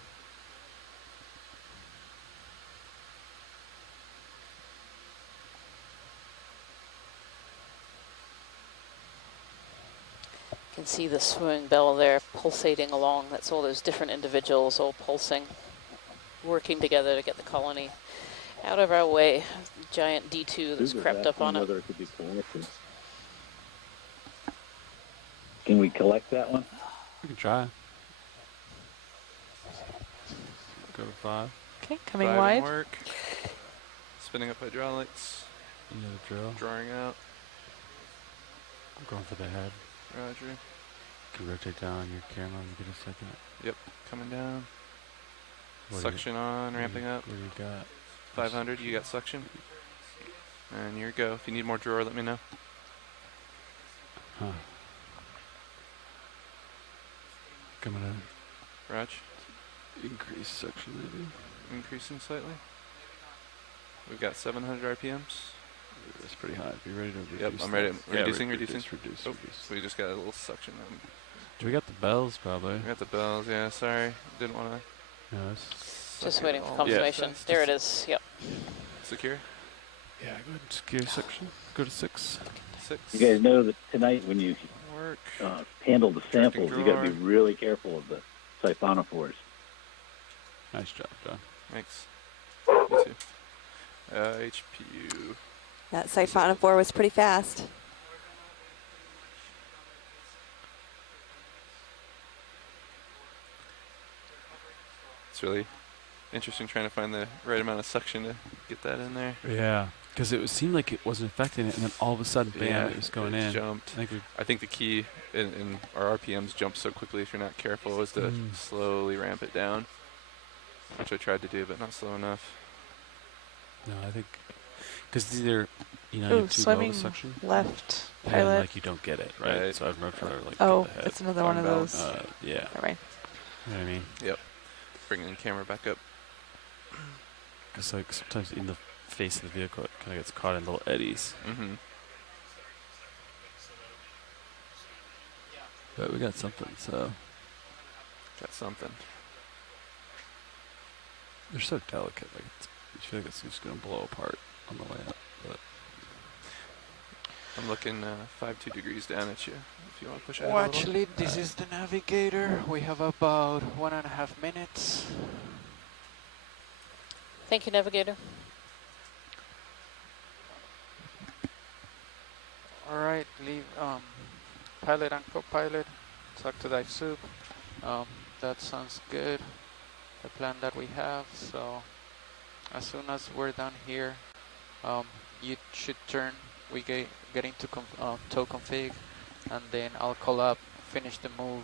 You can see the swimming bell there pulsating along. That's all those different individuals all pulsing, working together to get the colony out of our way. Giant D2 that's crept up on it. Whether it could be collected. Can we collect that one? We can try. Go to 5. Okay, coming 5 wide. and work. Spinning up hydraulics. You know the drill. Drawing out. I'm going for the head. Roger. You can rotate down on your camera and get a second. Yep, coming down. What Suction on, ramping up. What do you got? 500, you got suction. And here you go. If you need more drawer, let me know. Huh. I'm gonna Raj? increase section maybe. Increasing slightly. We've got 700 RPMs. That's pretty high. Be ready to reduce. Yep, I'm ready. Yeah, Reducing. reduce. Oh, we just got a little suction. Do we got the bells probably? We got the bells. Yeah, sorry, didn't want to. No, just waiting for confirmation. Yeah. There it is. Yep. Secure. Yeah, go ahead and secure section. Go to 6. 6. You guys know that tonight when you handle the samples, you got to be really careful of the siphonophores. Nice job, John. Thanks. You too. HPU. That siphonophore was pretty fast. It's really interesting trying to find the right amount of suction to get that in there. Yeah, because it seemed like it wasn't affecting it, and then all of a sudden, bam, it was going in. Jumped. I think the key in our RPMs jump so quickly if you're not careful is to slowly ramp it down, which I tried to do, but not slow enough. No, I think because either you know Ooh, you have too low swimming of suction, left and pilot. like you don't get it right. So I'd much rather like. Oh, get the head. it's another one of those. Yeah. All right. You know what I mean? Yep. Bringing the camera back up. Because like sometimes in the face of the vehicle, it kind of gets caught in little eddies. Mm-hmm. But we got something, so. Got something. They're so delicate. Like I feel like it's just gonna blow apart on the way up. But I'm looking 5-2 degrees down at you. If you want to push it. Oh, actually, this is the navigator. We have about 1.5 minutes. Thank you, navigator. All right, leave pilot and co-pilot. Talk to dive soup. That sounds good. The plan that we have. So as soon as we're done here, you should turn. We get into tow config, and then I'll call up, finish the move,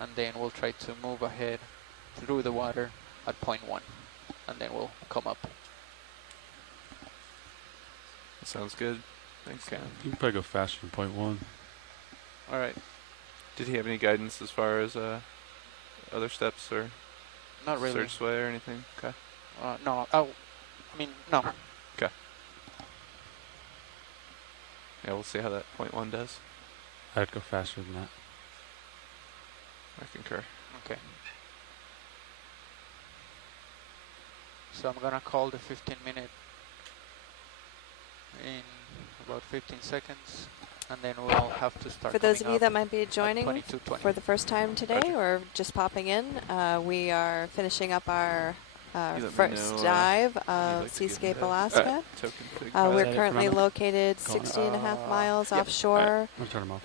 and then we'll try to move ahead through the water at point 1, and then we'll come up. That sounds good. Thanks, okay. You can probably go faster than point 1. All right. Did he have any guidance as far as other steps or not really search way or anything? Okay. No. Oh, I mean no. Okay. Yeah, we'll see how that point 1 does. I'd go faster than that. I concur. Okay. So I'm gonna call the 15-minute in about 15 seconds, and then we'll have to start. For those of you that might be joining for the first time today, Roger. or just popping in, we are finishing up our first know, dive like of to give Seascape, that Alaska. token fig We're pilot. currently located 60.5 miles offshore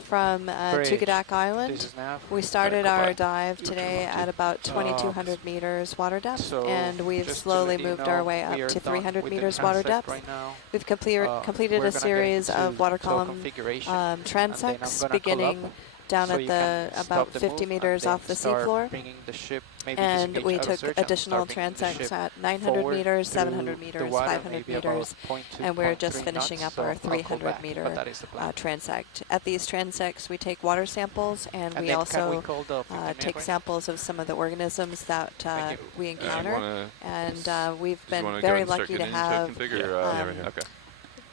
from Tugadak Island. This is Nav. We started our dive today at about 2,200 meters water depth, So and we've just to slowly let you moved know, our way we up are to done 300 with the meters water transect depth. right now. We've completed We're a gonna series get of into water tow column configuration, and then I'm transects gonna call beginning up down so at you can the stop about the 50 move meters and off then the start seafloor. bringing the ship, maybe And disengage we out of took search and additional start bringing the transects ship at 900 forward meters, through 700 the meters, water, 500 maybe meters, about 0.2, and we're just 0.3 finishing knots, up so our I'll call 300 back, meter but that is the plan. transect. At these transects, we take water samples, and we then also can we call the 15-minute take break? samples of some of the organisms that we encounter. And we've been go very and start lucky to getting into have config or, okay.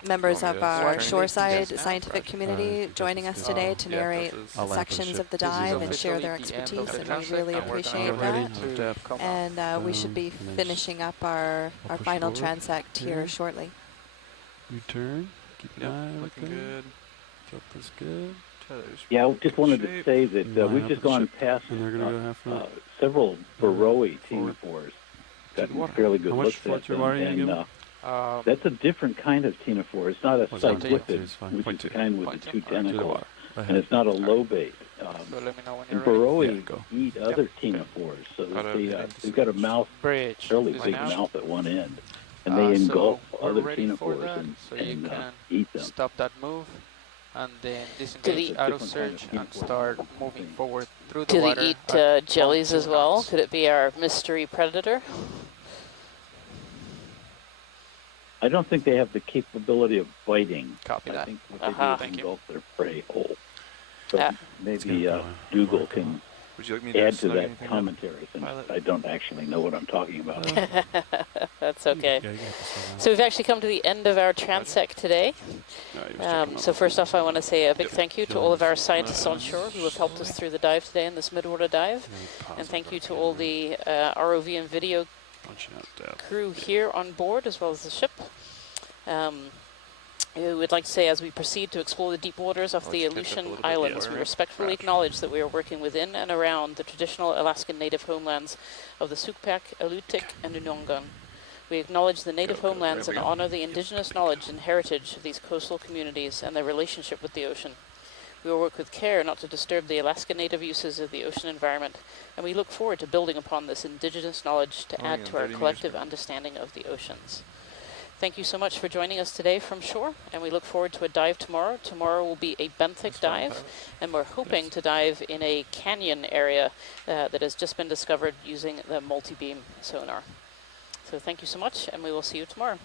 members You want of me to our start turning shoreside these now? scientific community joining us today to narrate sections of the dive and share their expertise, and we really appreciate that. And we should be finishing up our final transect here shortly. Return. Keep an eye on looking good. Delta is good. Yeah, I just wanted to say that we've just gone past several Baroe ctenophores, gotten fairly good looks at them, and that's a different kind of ctenophore. It's not a cyclipid, which is the kind with the 2 tentacles, and it's not a lobate. And Baroe eat other ctenophores, so they've got a mouth, fairly big mouth at one end, and they engulf other ctenophores and eat them. Stop that move, and then disengage out of search and start moving forward through the water. Do they eat jellies as well? Could it be our mystery predator? I don't think they have the capability of biting. Copy that. I think what they do is engulf their prey whole. So maybe Dougal can Would you like me to add to snug that anything up, commentary since Pilot? I don't actually know what I'm talking about. That's okay. Yeah, you can hit this one now. So we've actually come to the end of our transect today. No, he was checking So out. first off, I want to say a big thank you to all of our scientists on Nice. shore who have helped us through the dive today in this midwater dive. And thank you to all the ROV and video Punching out depth. crew here on board as well as the ship. We would like to say, as we proceed to explore the deep waters of the Aleutian Islands, we respectfully acknowledge that we are working within and around the traditional Alaskan native homelands of the Sukpak, Alutiiq, and Unongan. We acknowledge the native homelands and honor the indigenous knowledge and heritage of these coastal communities and their relationship with the ocean. We will work with care not to disturb the Alaska native uses of the ocean environment, and we look forward to building upon this indigenous knowledge to add to our collective understanding of the oceans. Thank you so much for joining us today from shore, and we look forward to a dive tomorrow. Tomorrow will be a benthic dive, and we're hoping to dive in a canyon area that has just been discovered using the multi-beam sonar. So thank you so much, and we will see you tomorrow.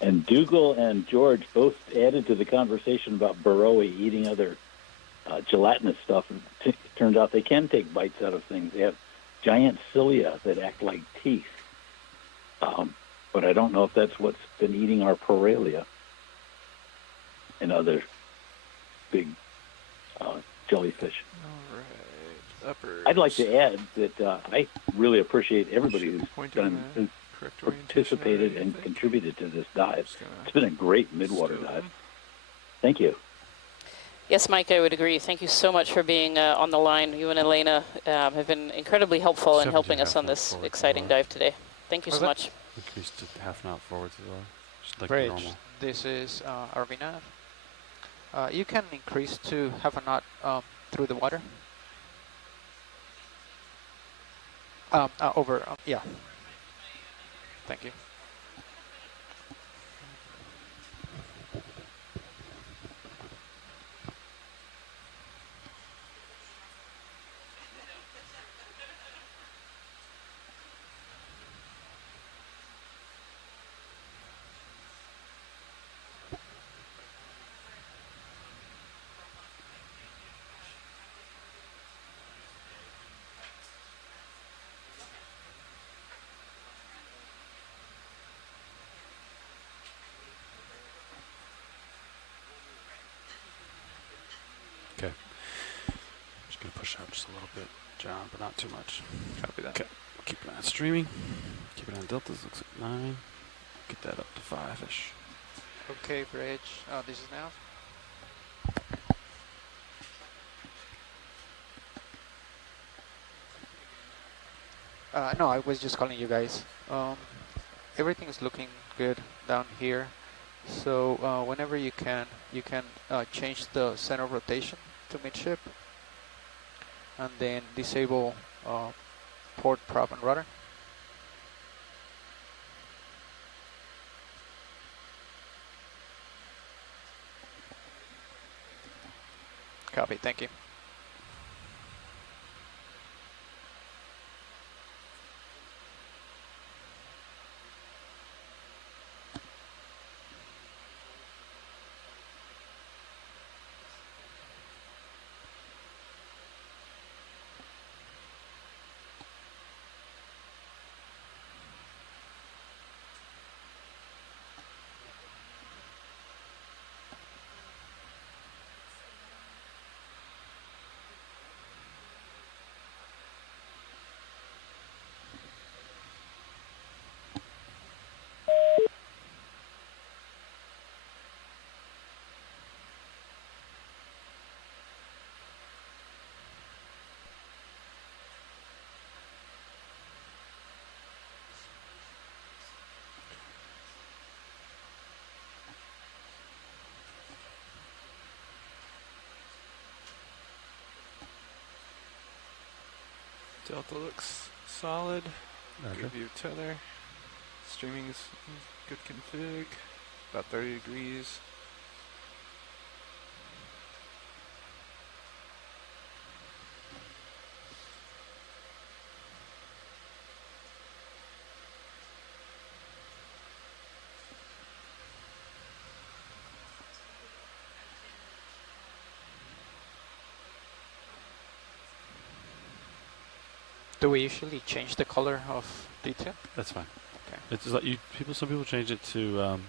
And Dougal and George both added to the conversation about Burrowie eating other gelatinous stuff. And turns out they can take bites out of things. They have giant cilia that act like teeth. But I don't know if that's what's been eating our Paralia and other big jellyfish. All right, uppers. I'd like to add that I really appreciate everybody who's participated and contributed to this dive. It's been a great midwater dive. Thank you. Yes, Mike, I would agree. Thank you so much for being on the line. You and Elena have been incredibly helpful in helping us on this exciting dive today. Thank you so much. Increased to half knot forwards as well. Just like Bridge, normal. this is RV nav. You can increase to half a knot through the water. Over, yeah. Thank you. Okay. Just gonna push out just a little bit, John, but not too much. Copy that. Okay. Keep it on streaming. Keep it on deltas. Looks like 9. Get that up to 5-ish. Okay, Bridge. This is now. No, I was just calling you guys. Everything is looking good down here. So whenever you can change the center of rotation to midship, and then disable port, prop, and rudder. Copy. Thank you. Delta looks solid. Roger. Good view of tether. Streaming is good config. About 30 degrees. Do we usually change the color of D2? That's fine. Okay. It's like some people change it to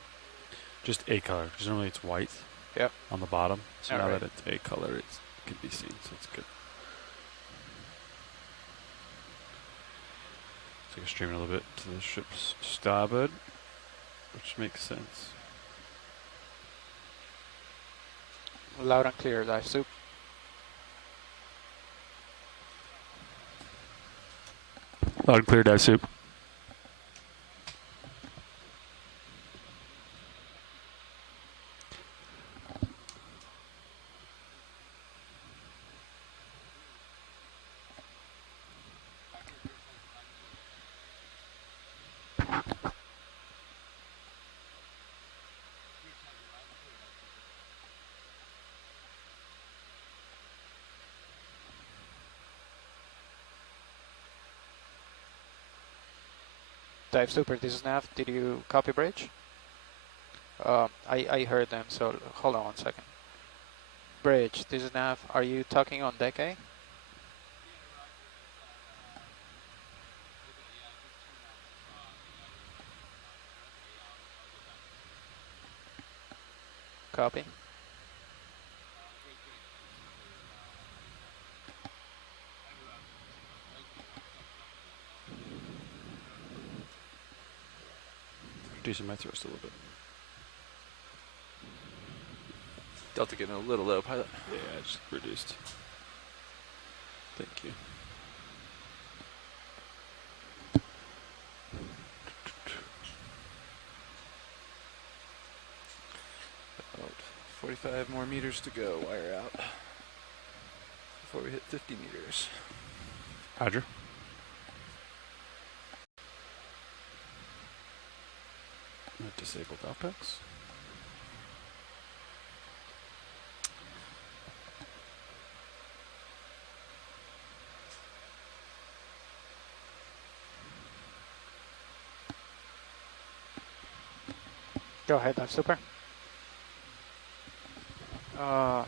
just a color. Because normally it's white. Yep. On the bottom. So now right. that it's a color, it can be seen. So it's good. So you're streaming a little bit to the ship's starboard, which makes sense. Loud and clear, dive soup. Loud and clear, dive soup. Dive super, this is Nav. Did you copy bridge? I heard them, so hold on 1 second. Bridge, this is Nav. Are you talking on deck A? Copy. Reducing my thrust a little bit. Delta getting a little low, pilot. Yeah, I just reduced. Thank you. About 45 more meters to go, wire out. Before we hit 50 meters. Roger. Disable valve packs. Go ahead, dive super.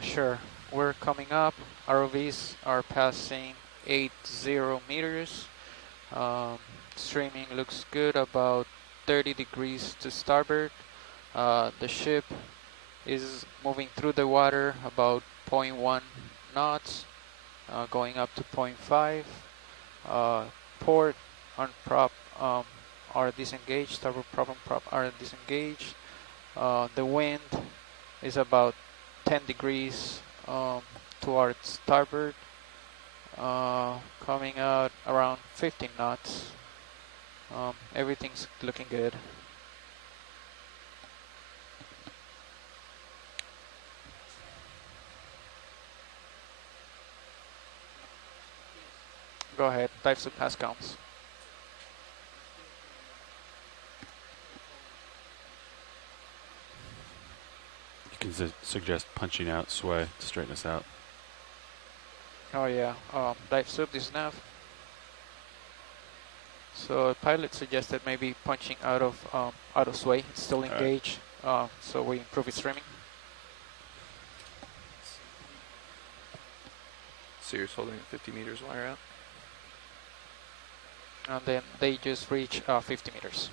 Sure. We're coming up. ROVs are passing 80 meters. Streaming looks good, about 30 degrees to starboard. The ship is moving through the water about 0.1 knots, going up to 0.5. Port on prop are disengaged, starboard prop and prop are disengaged. The wind is about 10 degrees towards starboard, coming out around 15 knots. Everything's looking good. Go ahead, dive to pass counts. You can suggest punching out sway to straighten us out. Oh yeah, dive soup this nav. So pilot suggested maybe punching out of sway. It's still engaged, so we improve its streaming. Sears holding at 50 meters, wire out. And then they just reach 50 meters.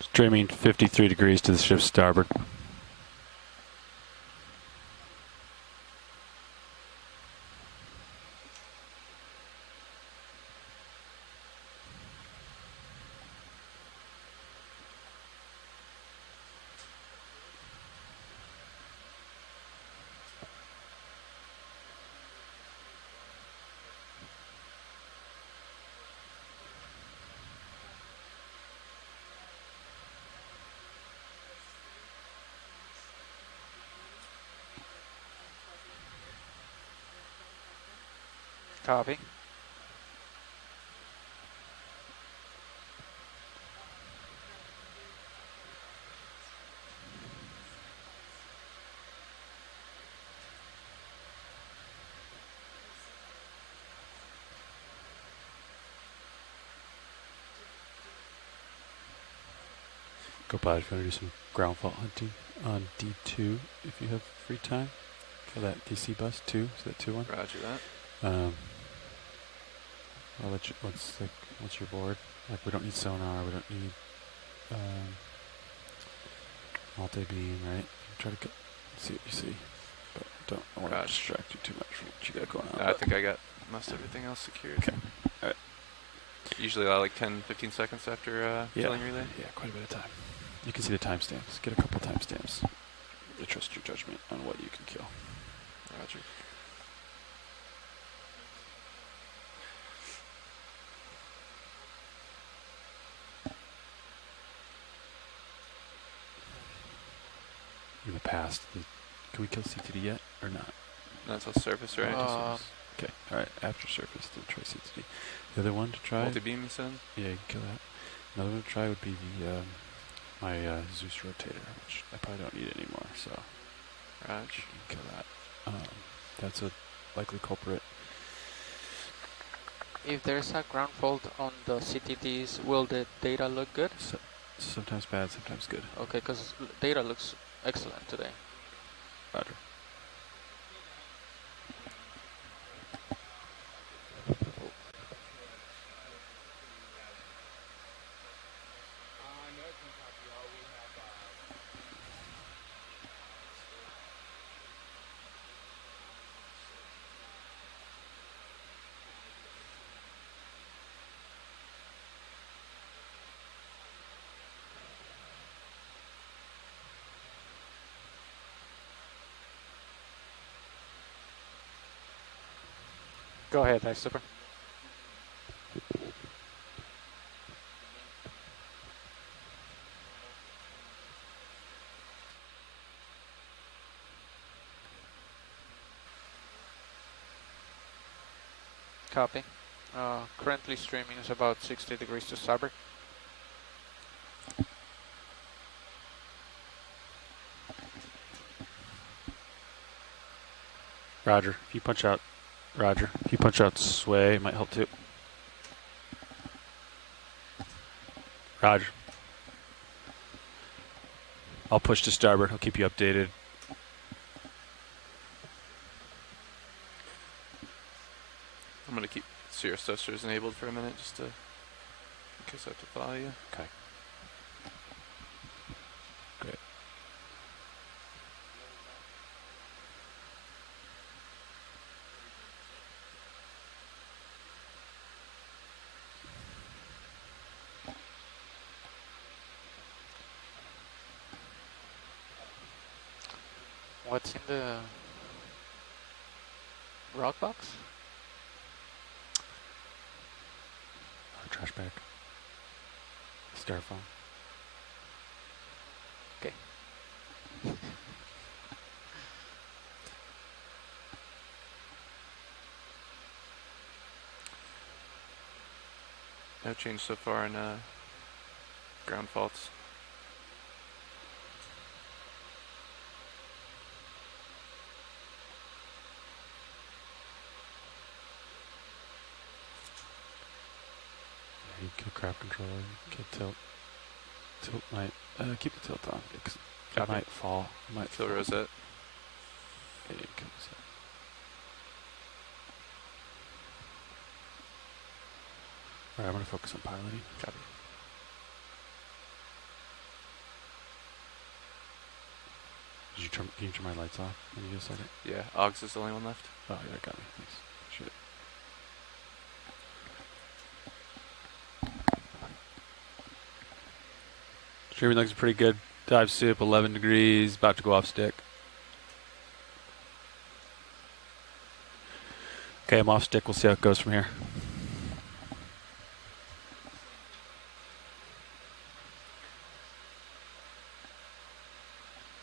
Streaming 53 degrees to the ship's starboard. Copy. Go by if you want to do some ground fault hunting on D2 if you have free time for that DC bus 2. Is that 2-1? Roger that. I'll let you, what's your board? Like, we don't need sonar, we don't need multi-beam, right? Try to see what you see, but don't want to distract you too much from what you got going on. I think I got most everything else secured. Okay. All right. Usually allow like 10, 15 seconds after killing relay. Yeah, quite a bit of time. You can see the timestamps. Get a couple timestamps. I trust your judgment on what you can kill. Roger. In the past, can we kill CTD yet or not? Not until surface, right? Okay, alright, after surface, then try CTD. The other one to try? Multi-beam, you said? Yeah, you can kill that. Another one to try would be the my Zeus rotator, which I probably don't need anymore, so Raj. you can kill that. That's a likely culprit. If there's a ground fault on the CTDs, will the data look good? Sometimes bad, sometimes good. Okay, because data looks excellent today. Roger. Go ahead, Nice Super. Copy. Currently streaming is about 60 degrees to starboard. Roger. If you punch out, Roger. If you punch out sway, it might help too. Roger. I'll push to starboard. I'll keep you updated. I'm going to keep Cirrus thrusters enabled for a minute just to, in case I have to follow you. Okay. Great. What's in the rock box? Trash bag. Styrofoam. Okay. No change so far in ground faults. You kill crab controller, kill tilt. Tilt might, keep the tilt on, because it might fall. It might kill fall. Rosette. Yeah, you kill Rosette. Alright, I'm going to focus on piloting. Copy. Can you turn my lights off when you get a second? Yeah, Augs is the only one left. Oh, yeah, got me. Thanks. Appreciate it. Streaming looks pretty good. Dive soup, 11 degrees, about to go off stick. Okay, I'm off stick. We'll see how it goes from here.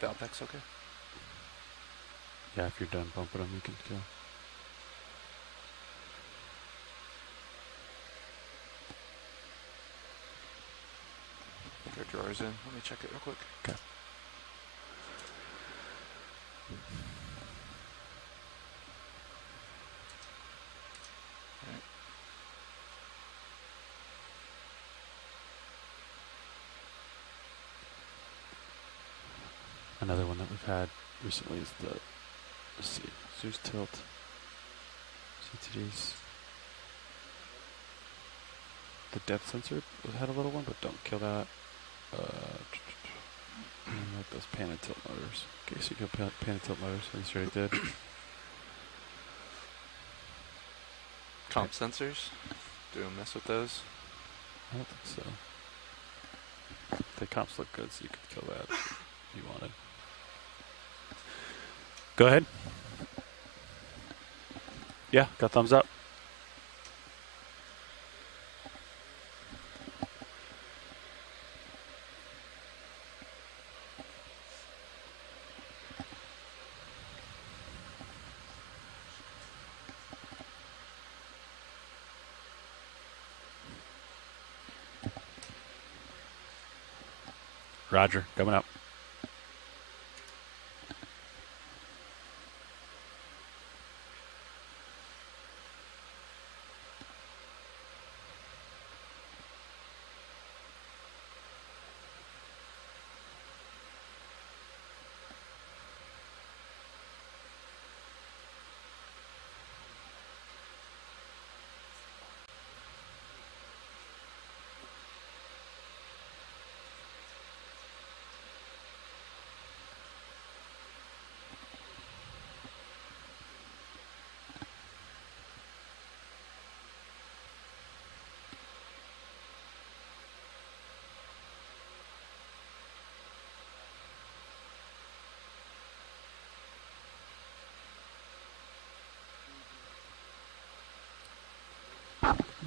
Valpex okay? Yeah, if you're done bumping them, you can kill. hours in. Let me check it real quick. Okay. Another one that we've had recently is the, let's see, Zeus tilt, CTGs. The depth sensor had a little one, but don't kill that. Like those pan and tilt motors. Okay, so you go pan and tilt motors, I just already did. Comp sensors? Do we mess with those? I don't think so. The comps look good, so you could kill that if you wanted. Go ahead. Yeah, got thumbs up. Roger, coming up.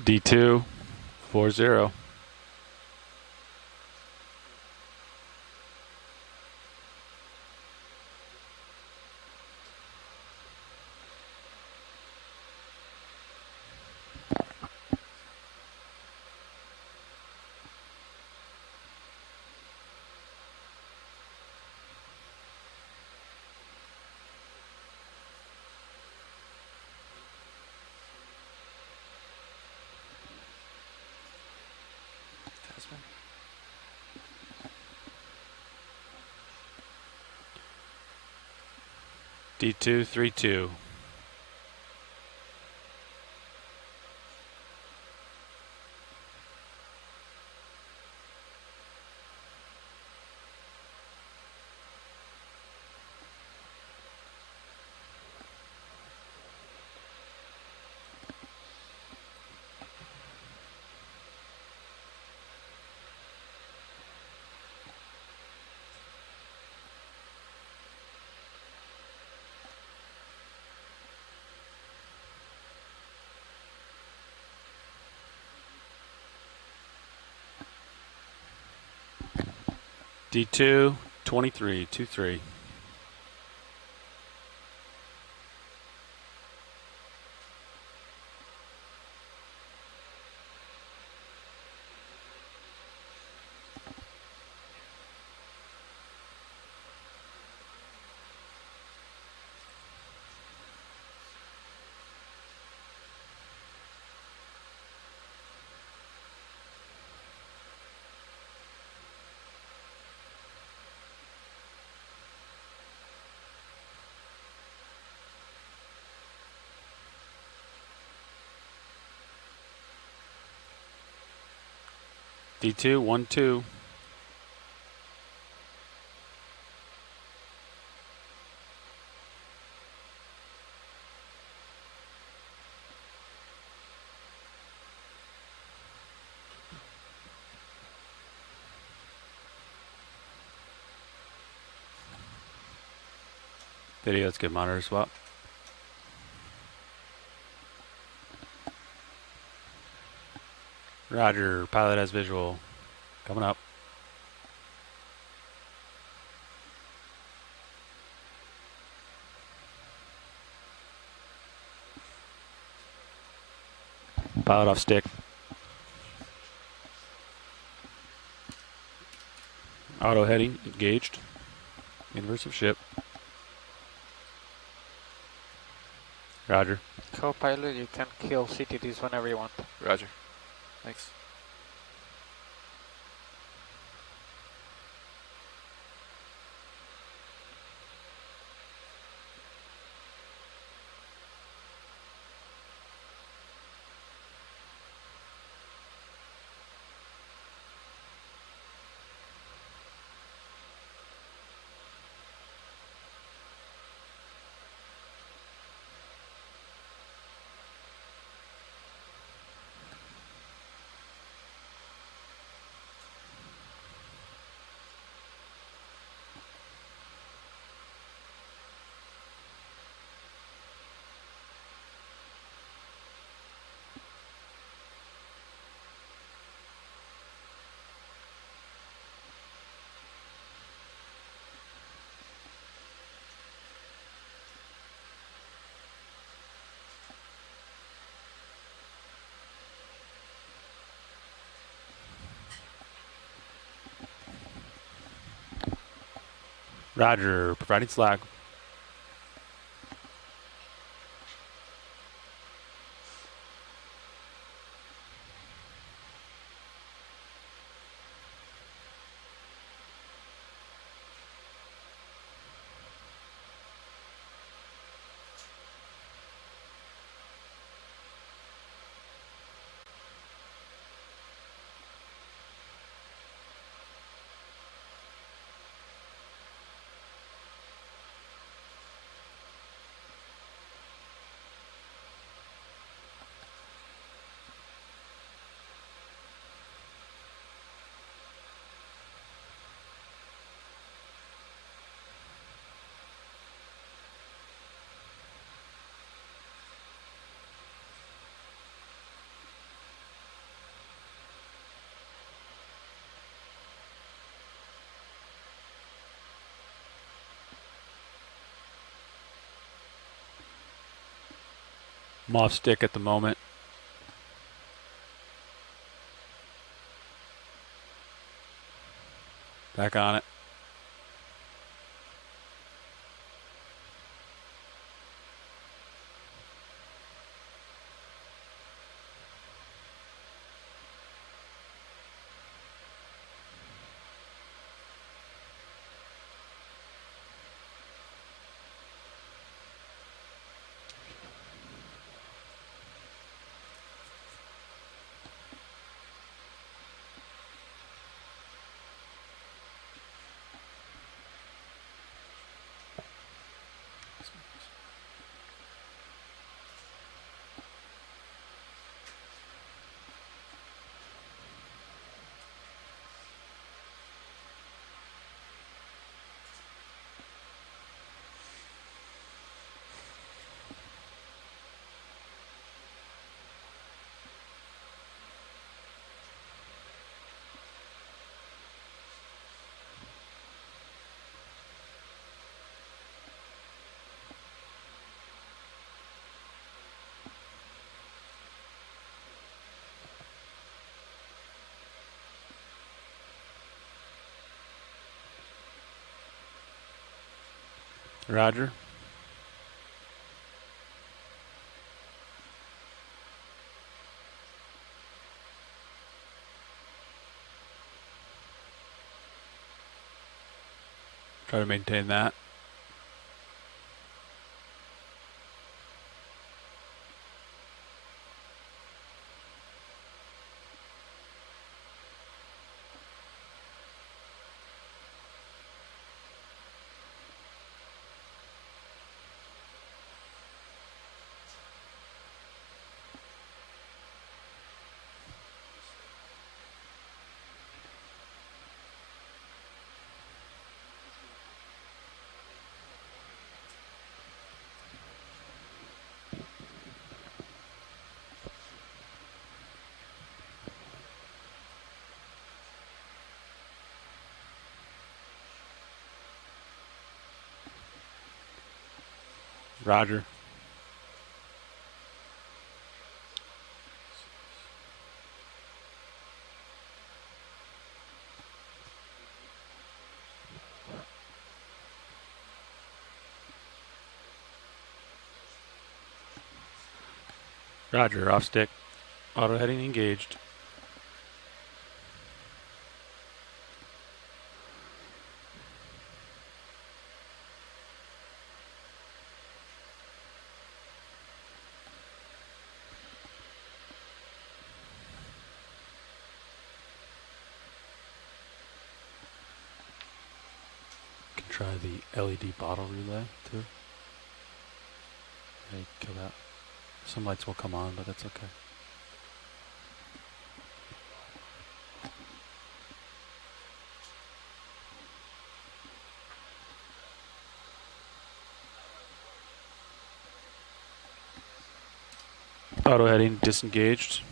D2, 40. D2, 32. D2, 23, 23. D2, 1, 2. Video, let's get monitor swap. Roger, pilot has visual. Coming up. Pilot off stick. Auto heading engaged. Inverse of ship. Roger. Co-pilot, you can kill CTDs whenever you want. Roger. Thanks. Roger. Providing slack. I'm off stick at the moment. Back on it. Roger. Try to maintain that. Roger. Roger, off stick. Auto heading engaged. Can try the LED bottle relay too. Okay, kill that. Some lights will come on, but that's okay. Auto heading disengaged.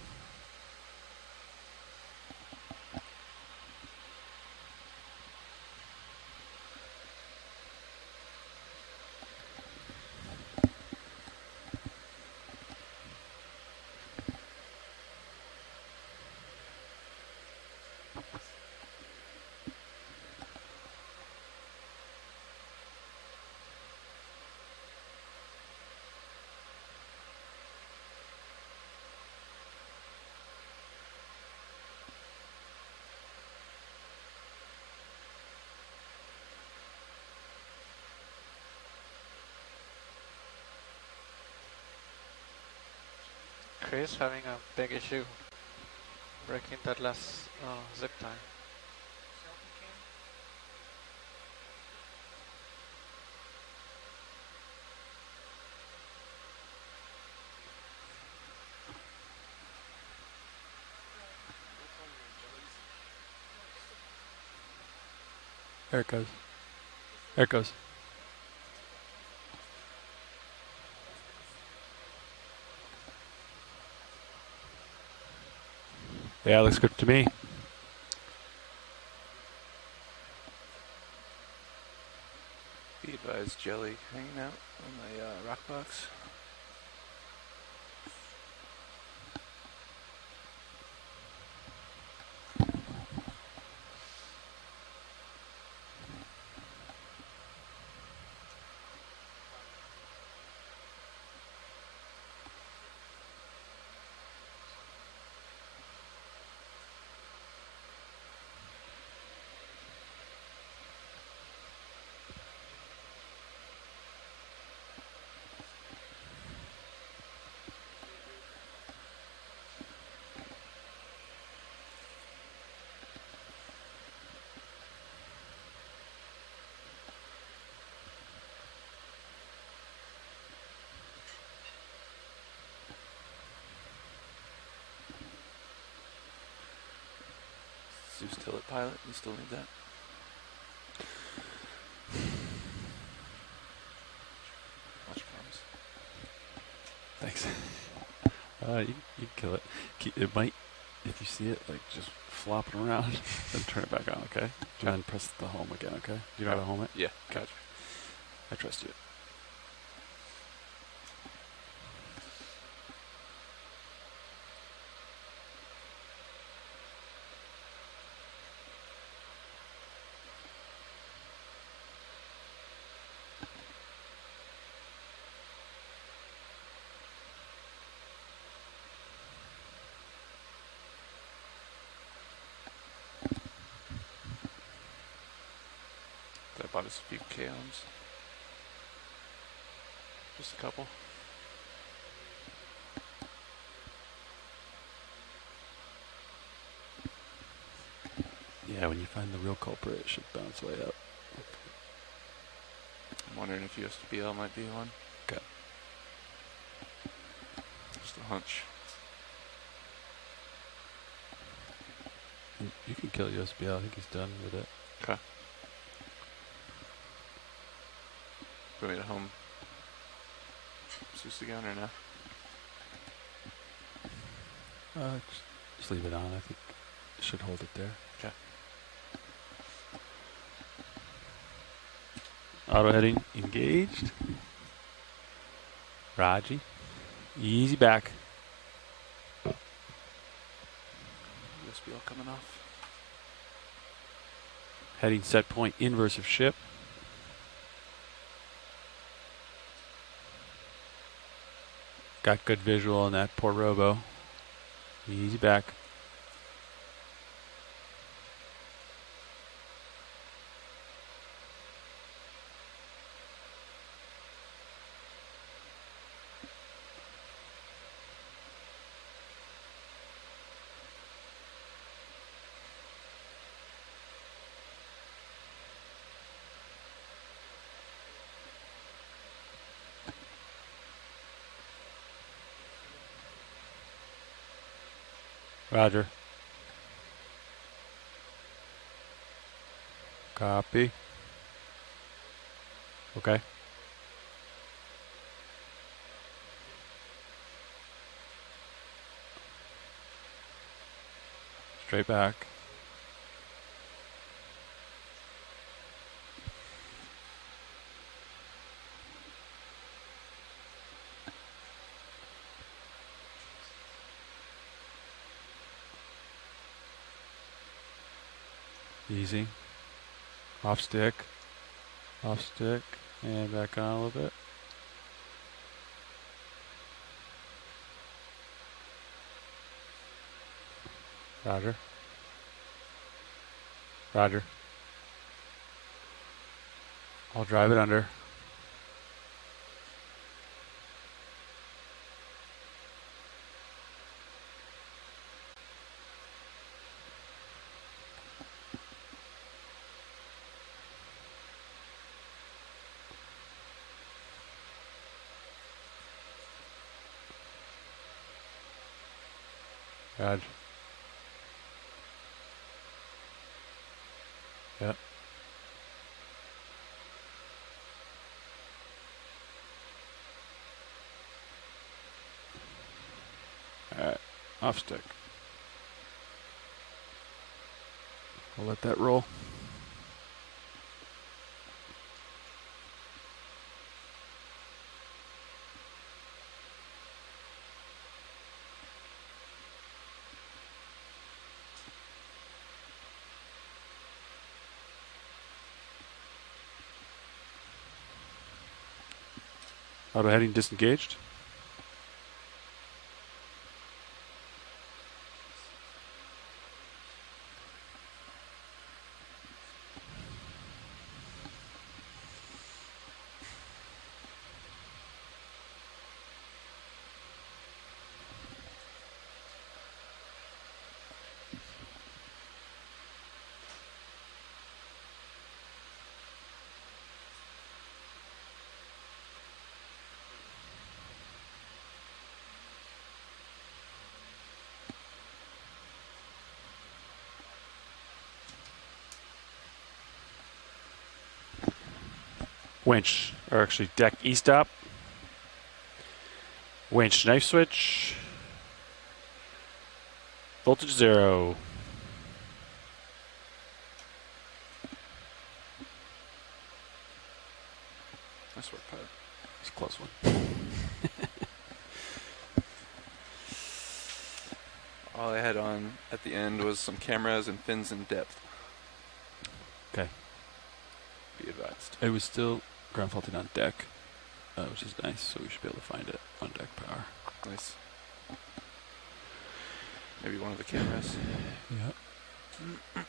Chris having a big issue breaking that last zip tie. There it goes. There it goes. Yeah, looks good to me. Be advised, jelly hanging out on my rock box. Zeus Tillet pilot, you still need that? Watch promise. Thanks. You can kill it. It might, if you see it, like just flopping around, then turn it back on, okay? And then press the home again, okay? You know how to home it? Yeah, okay. gotcha. I trust you. I bought us a few KOMs. Just a couple. Yeah, when you find the real culprit, it should bounce way up. I'm wondering if USBL might be one. Okay. Just a hunch. You can kill USBL. I think he's done with it. Okay. Do you want me to home Zeus again or no? Just leave it on. I think it should hold it there. Okay. Auto heading engaged. Raji. Easy back. USBL coming off. Heading set point inverse of ship. Got good visual on that poor robo. Easy back. Roger. Copy. Okay. Straight back. Easy. Off stick, and back on a little bit. Roger. Roger. I'll drive it under. Roger. Yep. Alright, off stick. I'll let that roll. Auto heading disengaged. Winch, or actually deck E-stop. Winch knife switch. Voltage 0. Nice work, Pilot. It's a close one. All I had on at the end was some cameras and fins in depth. Okay. Be advised. It was still ground faulting on deck, which is nice, so we should be able to find it on deck power. Nice. Maybe one of the cameras. Yeah.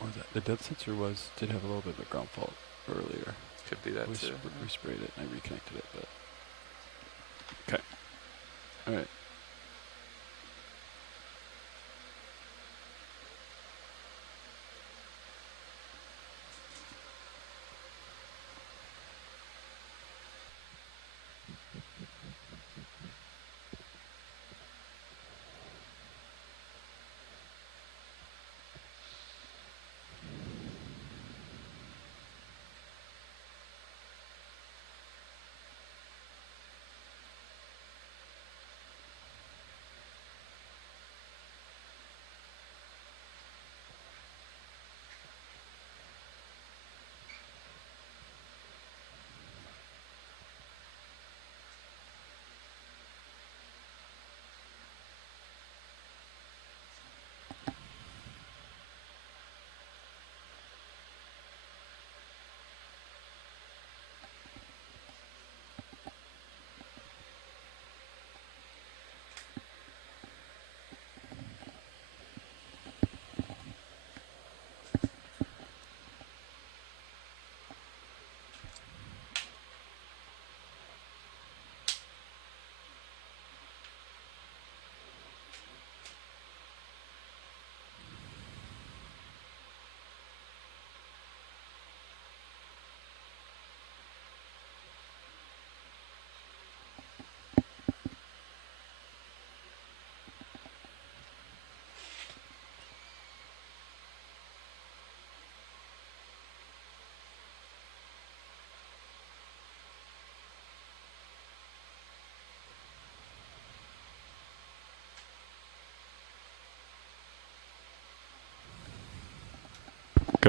Or the depth sensor did have a little bit of a ground fault earlier. Could be that too. We sprayed it and I reconnected it, but okay. All right.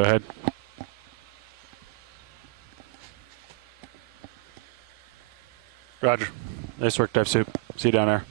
Go ahead. Roger. Nice work, Dive Soup. See you down there.